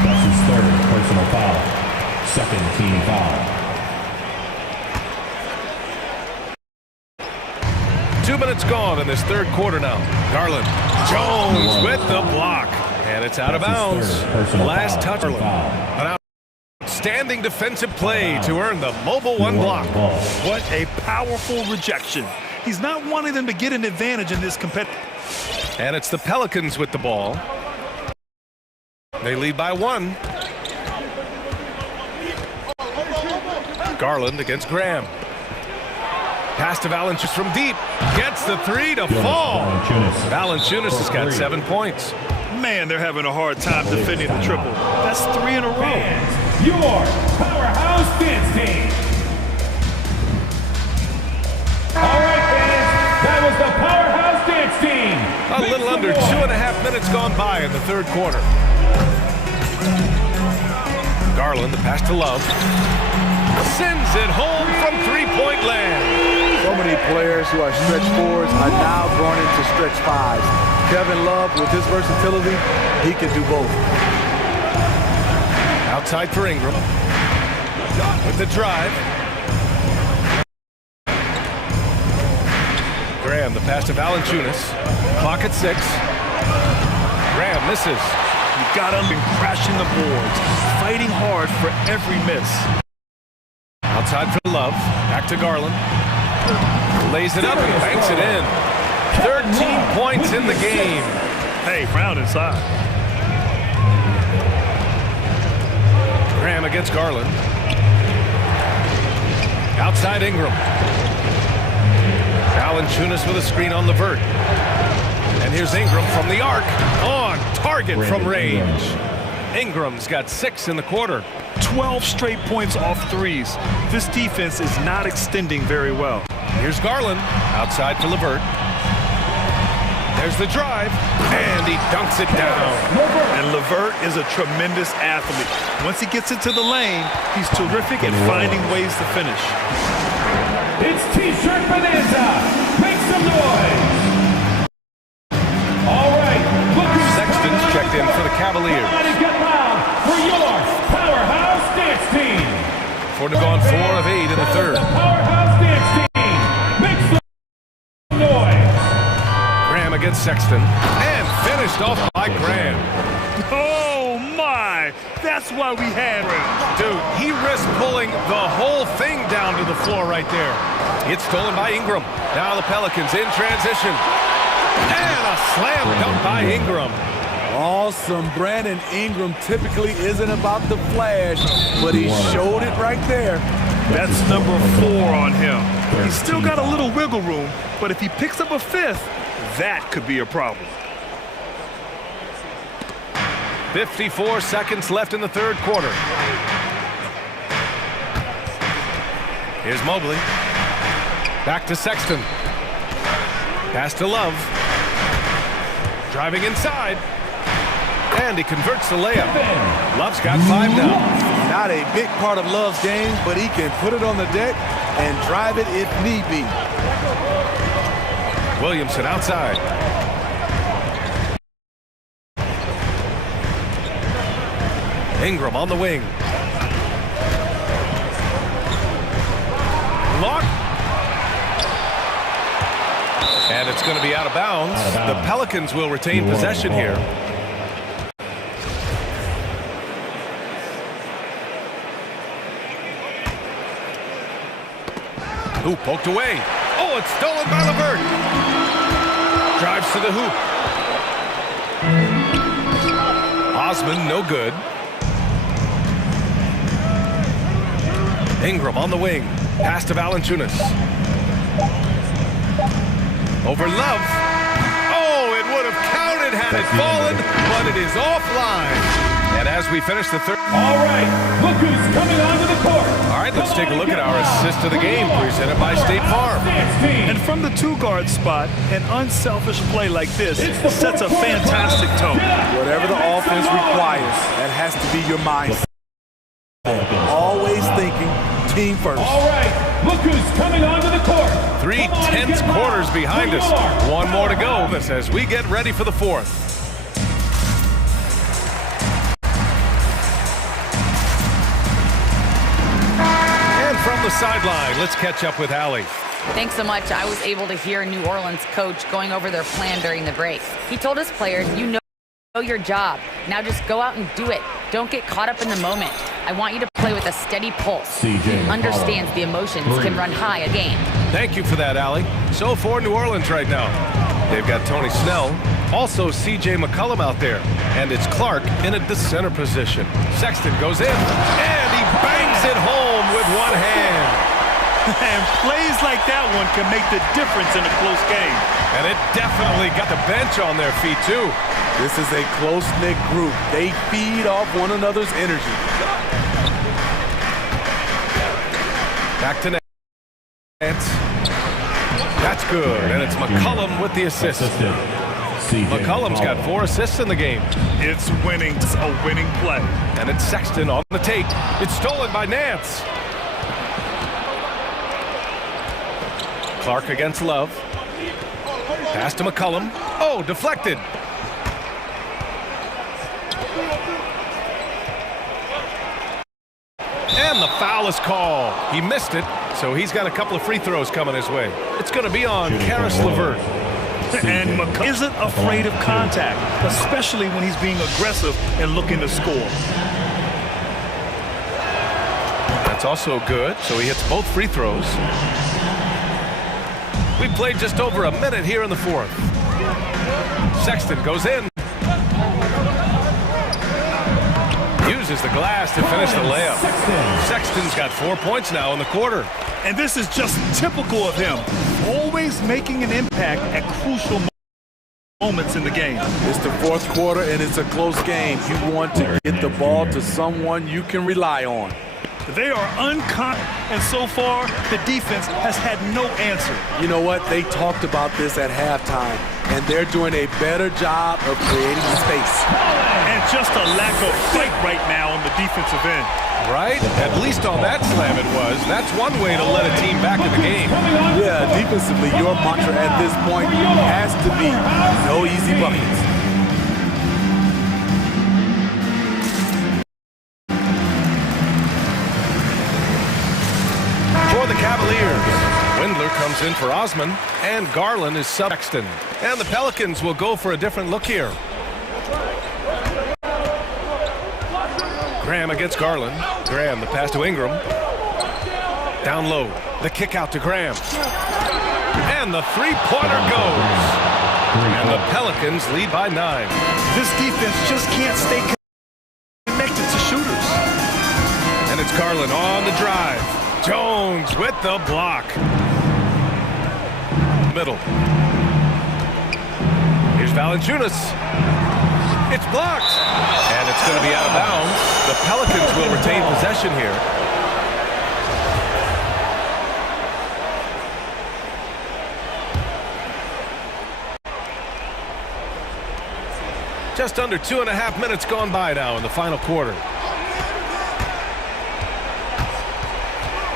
That's his 3rd personal foul. 2nd team foul. 2 minutes gone in this 3rd quarter now. Garland. Jones with the block. And it's out of bounds. Last touch. An outstanding defensive play to earn the mobile 1 block. What a powerful rejection. He's not wanting them to get an advantage in this competitive. And it's the Pelicans with the ball. They lead by 1. Garland against Graham. Pass to Valanciunas from deep. Gets the 3 to fall. Valanciunas has got 7 points. Man, they're having a hard time defending the triple. That's 3 in a row. Your powerhouse dance team. All right, fans, that was the powerhouse dance team. A little under 2.5 minutes gone by in the 3rd quarter. Garland, the pass to Love. Sends it home from 3-point land. So many players who are stretch 4s are now going into stretch 5s. Kevin Love, with his versatility, he can do both. Outside for Ingram. With the drive. Graham, the pass to Valanciunas. Clock at 6. Graham misses. You got him crashing the boards, fighting hard for every miss. Outside for Love. Back to Garland. Lays it up and banks it in. 13 points in the game. Hey, Brown inside. Graham against Garland. Outside Ingram. Valanciunas with a screen on LeVert. And here's Ingram from the arc. On target from range. Ingram's got 6 in the quarter. 12 straight points off 3s. This defense is not extending very well. Here's Garland. Outside for LeVert. There's the drive. And he dunks it down. And LeVert is a tremendous athlete. Once he gets into the lane, he's terrific at finding ways to finish. It's T-shirt Bonanza. Make some noise. All right. Sexton's checked in for the Cavaliers. Get loud for your powerhouse dance team. Ford have gone 4 of 8 in the 3rd. Powerhouse dance team. Make some noise. Graham against Sexton. And finished off by Graham. Oh, my. That's why we had him. Dude, he risked pulling the whole thing down to the floor right there. It's stolen by Ingram. Now the Pelicans in transition. And a slam dunk by Ingram. Awesome. Brandon Ingram typically isn't about the flash, but he showed it right there. That's number 4 on him. He's still got a little wiggle room, but if he picks up a 5th, that could be a problem. 54 seconds left in the 3rd quarter. Here's Mobley. Back to Sexton. Pass to Love. Driving inside. And he converts the layup. Love's got 5 now. Not a big part of Love's game, but he can put it on the deck and drive it if need be. Williamson outside. Ingram on the wing. Lock. And it's going to be out of bounds. The Pelicans will retain possession here. Hoop poked away. Oh, it's stolen by LeVert. Drives to the hoop. Osman, no good. Ingram on the wing. Pass to Valanciunas. Over Love. Oh, it would have counted had it fallen, but it is offline. And as we finish the third... All right, look who's coming onto the court. All right, let's take a look at our assist of the game presented by State Farm. And from the two-guard spot, an unselfish play like this sets a fantastic tone. Whatever the offense requires, that has to be your mindset. Always thinking team first. All right, look who's coming onto the court. 3 tense quarters behind us. One more to go as we get ready for the fourth. From the sideline, let's catch up with Allie. Thanks so much. I was able to hear New Orleans coach going over their plan during the break. He told his players, you know your job. Now just go out and do it. Don't get caught up in the moment. I want you to play with a steady pulse. He understands the emotions can run high a game. Thank you for that, Allie. So for New Orleans right now, they've got Tony Snell, also CJ McCollum out there, and it's Clark in at the center position. Sexton goes in, and he bangs it home with one hand. And plays like that one can make the difference in a close game. And it definitely got the bench on their feet, too. This is a close-knit group. They feed off one another's energy. Back to Nance. That's good, and it's McCollum with the assist. McCollum's got 4 assists in the game. It's winning. It's a winning play. And it's Sexton on the take. It's stolen by Nance. Clark against Love. Pass to McCollum. Oh, deflected. And the foul is called. He missed it, so he's got a couple of free throws coming his way. It's going to be on Karis LeVert. And McCollum isn't afraid of contact, especially when he's being aggressive and looking to score. That's also good, so he hits both free throws. We played just over a minute here in the fourth. Sexton goes in. Uses the glass to finish the layup. Sexton's got 4 points now in the quarter. And this is just typical of him. Always making an impact at crucial moments in the game. It's the fourth quarter and it's a close game. You want to get the ball to someone you can rely on. They are and so far, the defense has had no answer. You know what? They talked about this at halftime, and they're doing a better job of creating space. And just a lack of fight right now on the defensive end. Right? At least on that slam it was. That's one way to let a team back in the game. Yeah, defensively, your mantra at this point has to be no easy buckets. The Cavaliers. Windler comes in for Osman, and Garland is Sexton. And the Pelicans will go for a different look here. Graham against Garland. Graham, the pass to Ingram. Down low, the kick out to Graham. And the three-pointer goes. And the Pelicans lead by 9. This defense just can't stay connected to shooters. And it's Garland on the drive. Jones with the block. Middle. Here's Valanciunas. It's blocked. And it's going to be out of bounds. The Pelicans will retain possession here. Just under 2.5 minutes gone by now in the final quarter.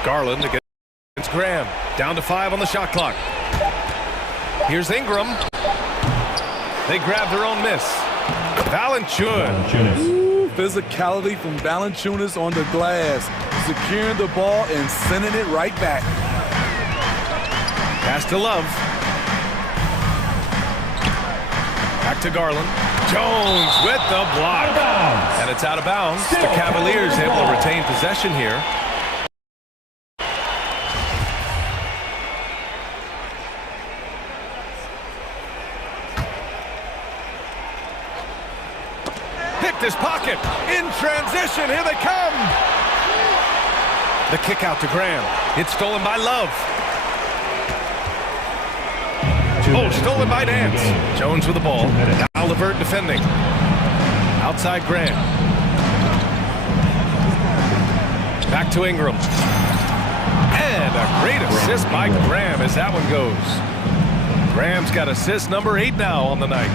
Garland against Graham. Down to 5 on the shot clock. Here's Ingram. They grab their own miss. Valanciunas. Ooh, physicality from Valanciunas on the glass. Securing the ball and sending it right back. Pass to Love. Back to Garland. Jones with the block. And it's out of bounds. The Cavaliers able to retain possession here. His pocket in transition. Here they come. The kick out to Graham. It's stolen by Love. Oh, stolen by Nance. Jones with the ball. Now LeVert defending. Outside Graham. Back to Ingram. And a great assist by Graham as that one goes. Graham's got assist number 8 now on the night.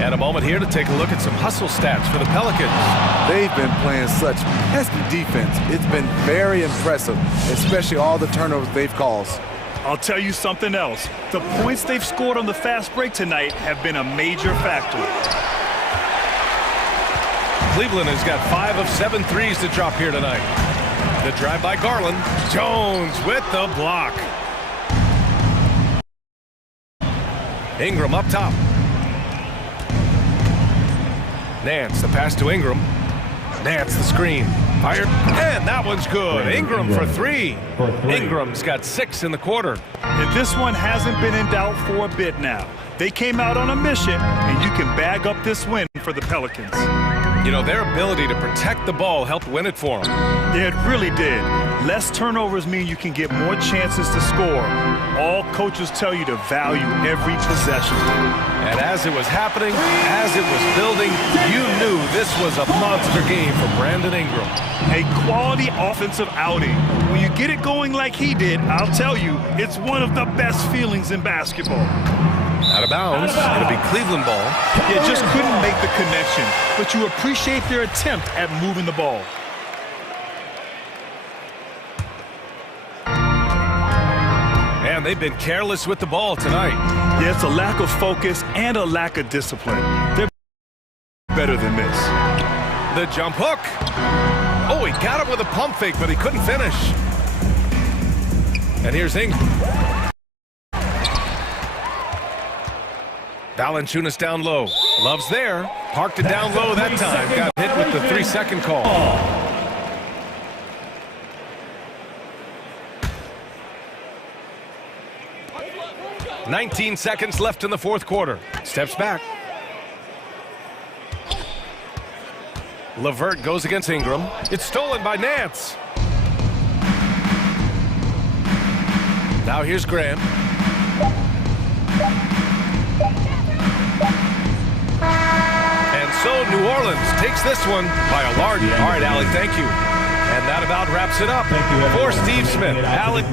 And a moment here to take a look at some hustle stats for the Pelicans. They've been playing such pesky defense. It's been very impressive, especially all the turnovers they've caused. I'll tell you something else. The points they've scored on the fast break tonight have been a major factor. Cleveland has got 5 of 7 threes to drop here tonight. The drive by Garland. Jones with the block. Ingram up top. Nance, the pass to Ingram. Nance, the screen. Fired, and that one's good. Ingram for 3. Ingram's got 6 in the quarter. And this one hasn't been in doubt for a bit now. They came out on a mission, and you can bag up this win for the Pelicans. You know, their ability to protect the ball helped win it for them. Yeah, it really did. Less turnovers mean you can get more chances to score. All coaches tell you to value every possession. And as it was happening, as it was building, you knew this was a monster game for Brandon Ingram. A quality offensive outing. When you get it going like he did, I'll tell you, it's one of the best feelings in basketball. Out of bounds. It'll be Cleveland ball. Yeah, just couldn't make the connection, but you appreciate their attempt at moving the ball. Man, they've been careless with the ball tonight. Yeah, it's a lack of focus and a lack of discipline. They're better than this. The jump hook. Oh, he got him with a pump fake, but he couldn't finish. And here's Ingram. Valanciunas down low. Love's there. Parked it down low that time. Got hit with the 3-second call. 19 seconds left in the fourth quarter. Steps back. LeVert goes against Ingram. It's stolen by Nance. Now here's Graham. And so New Orleans takes this one by a large. All right, Alec, thank you. And that about wraps it up. For Steve Smith, Alec,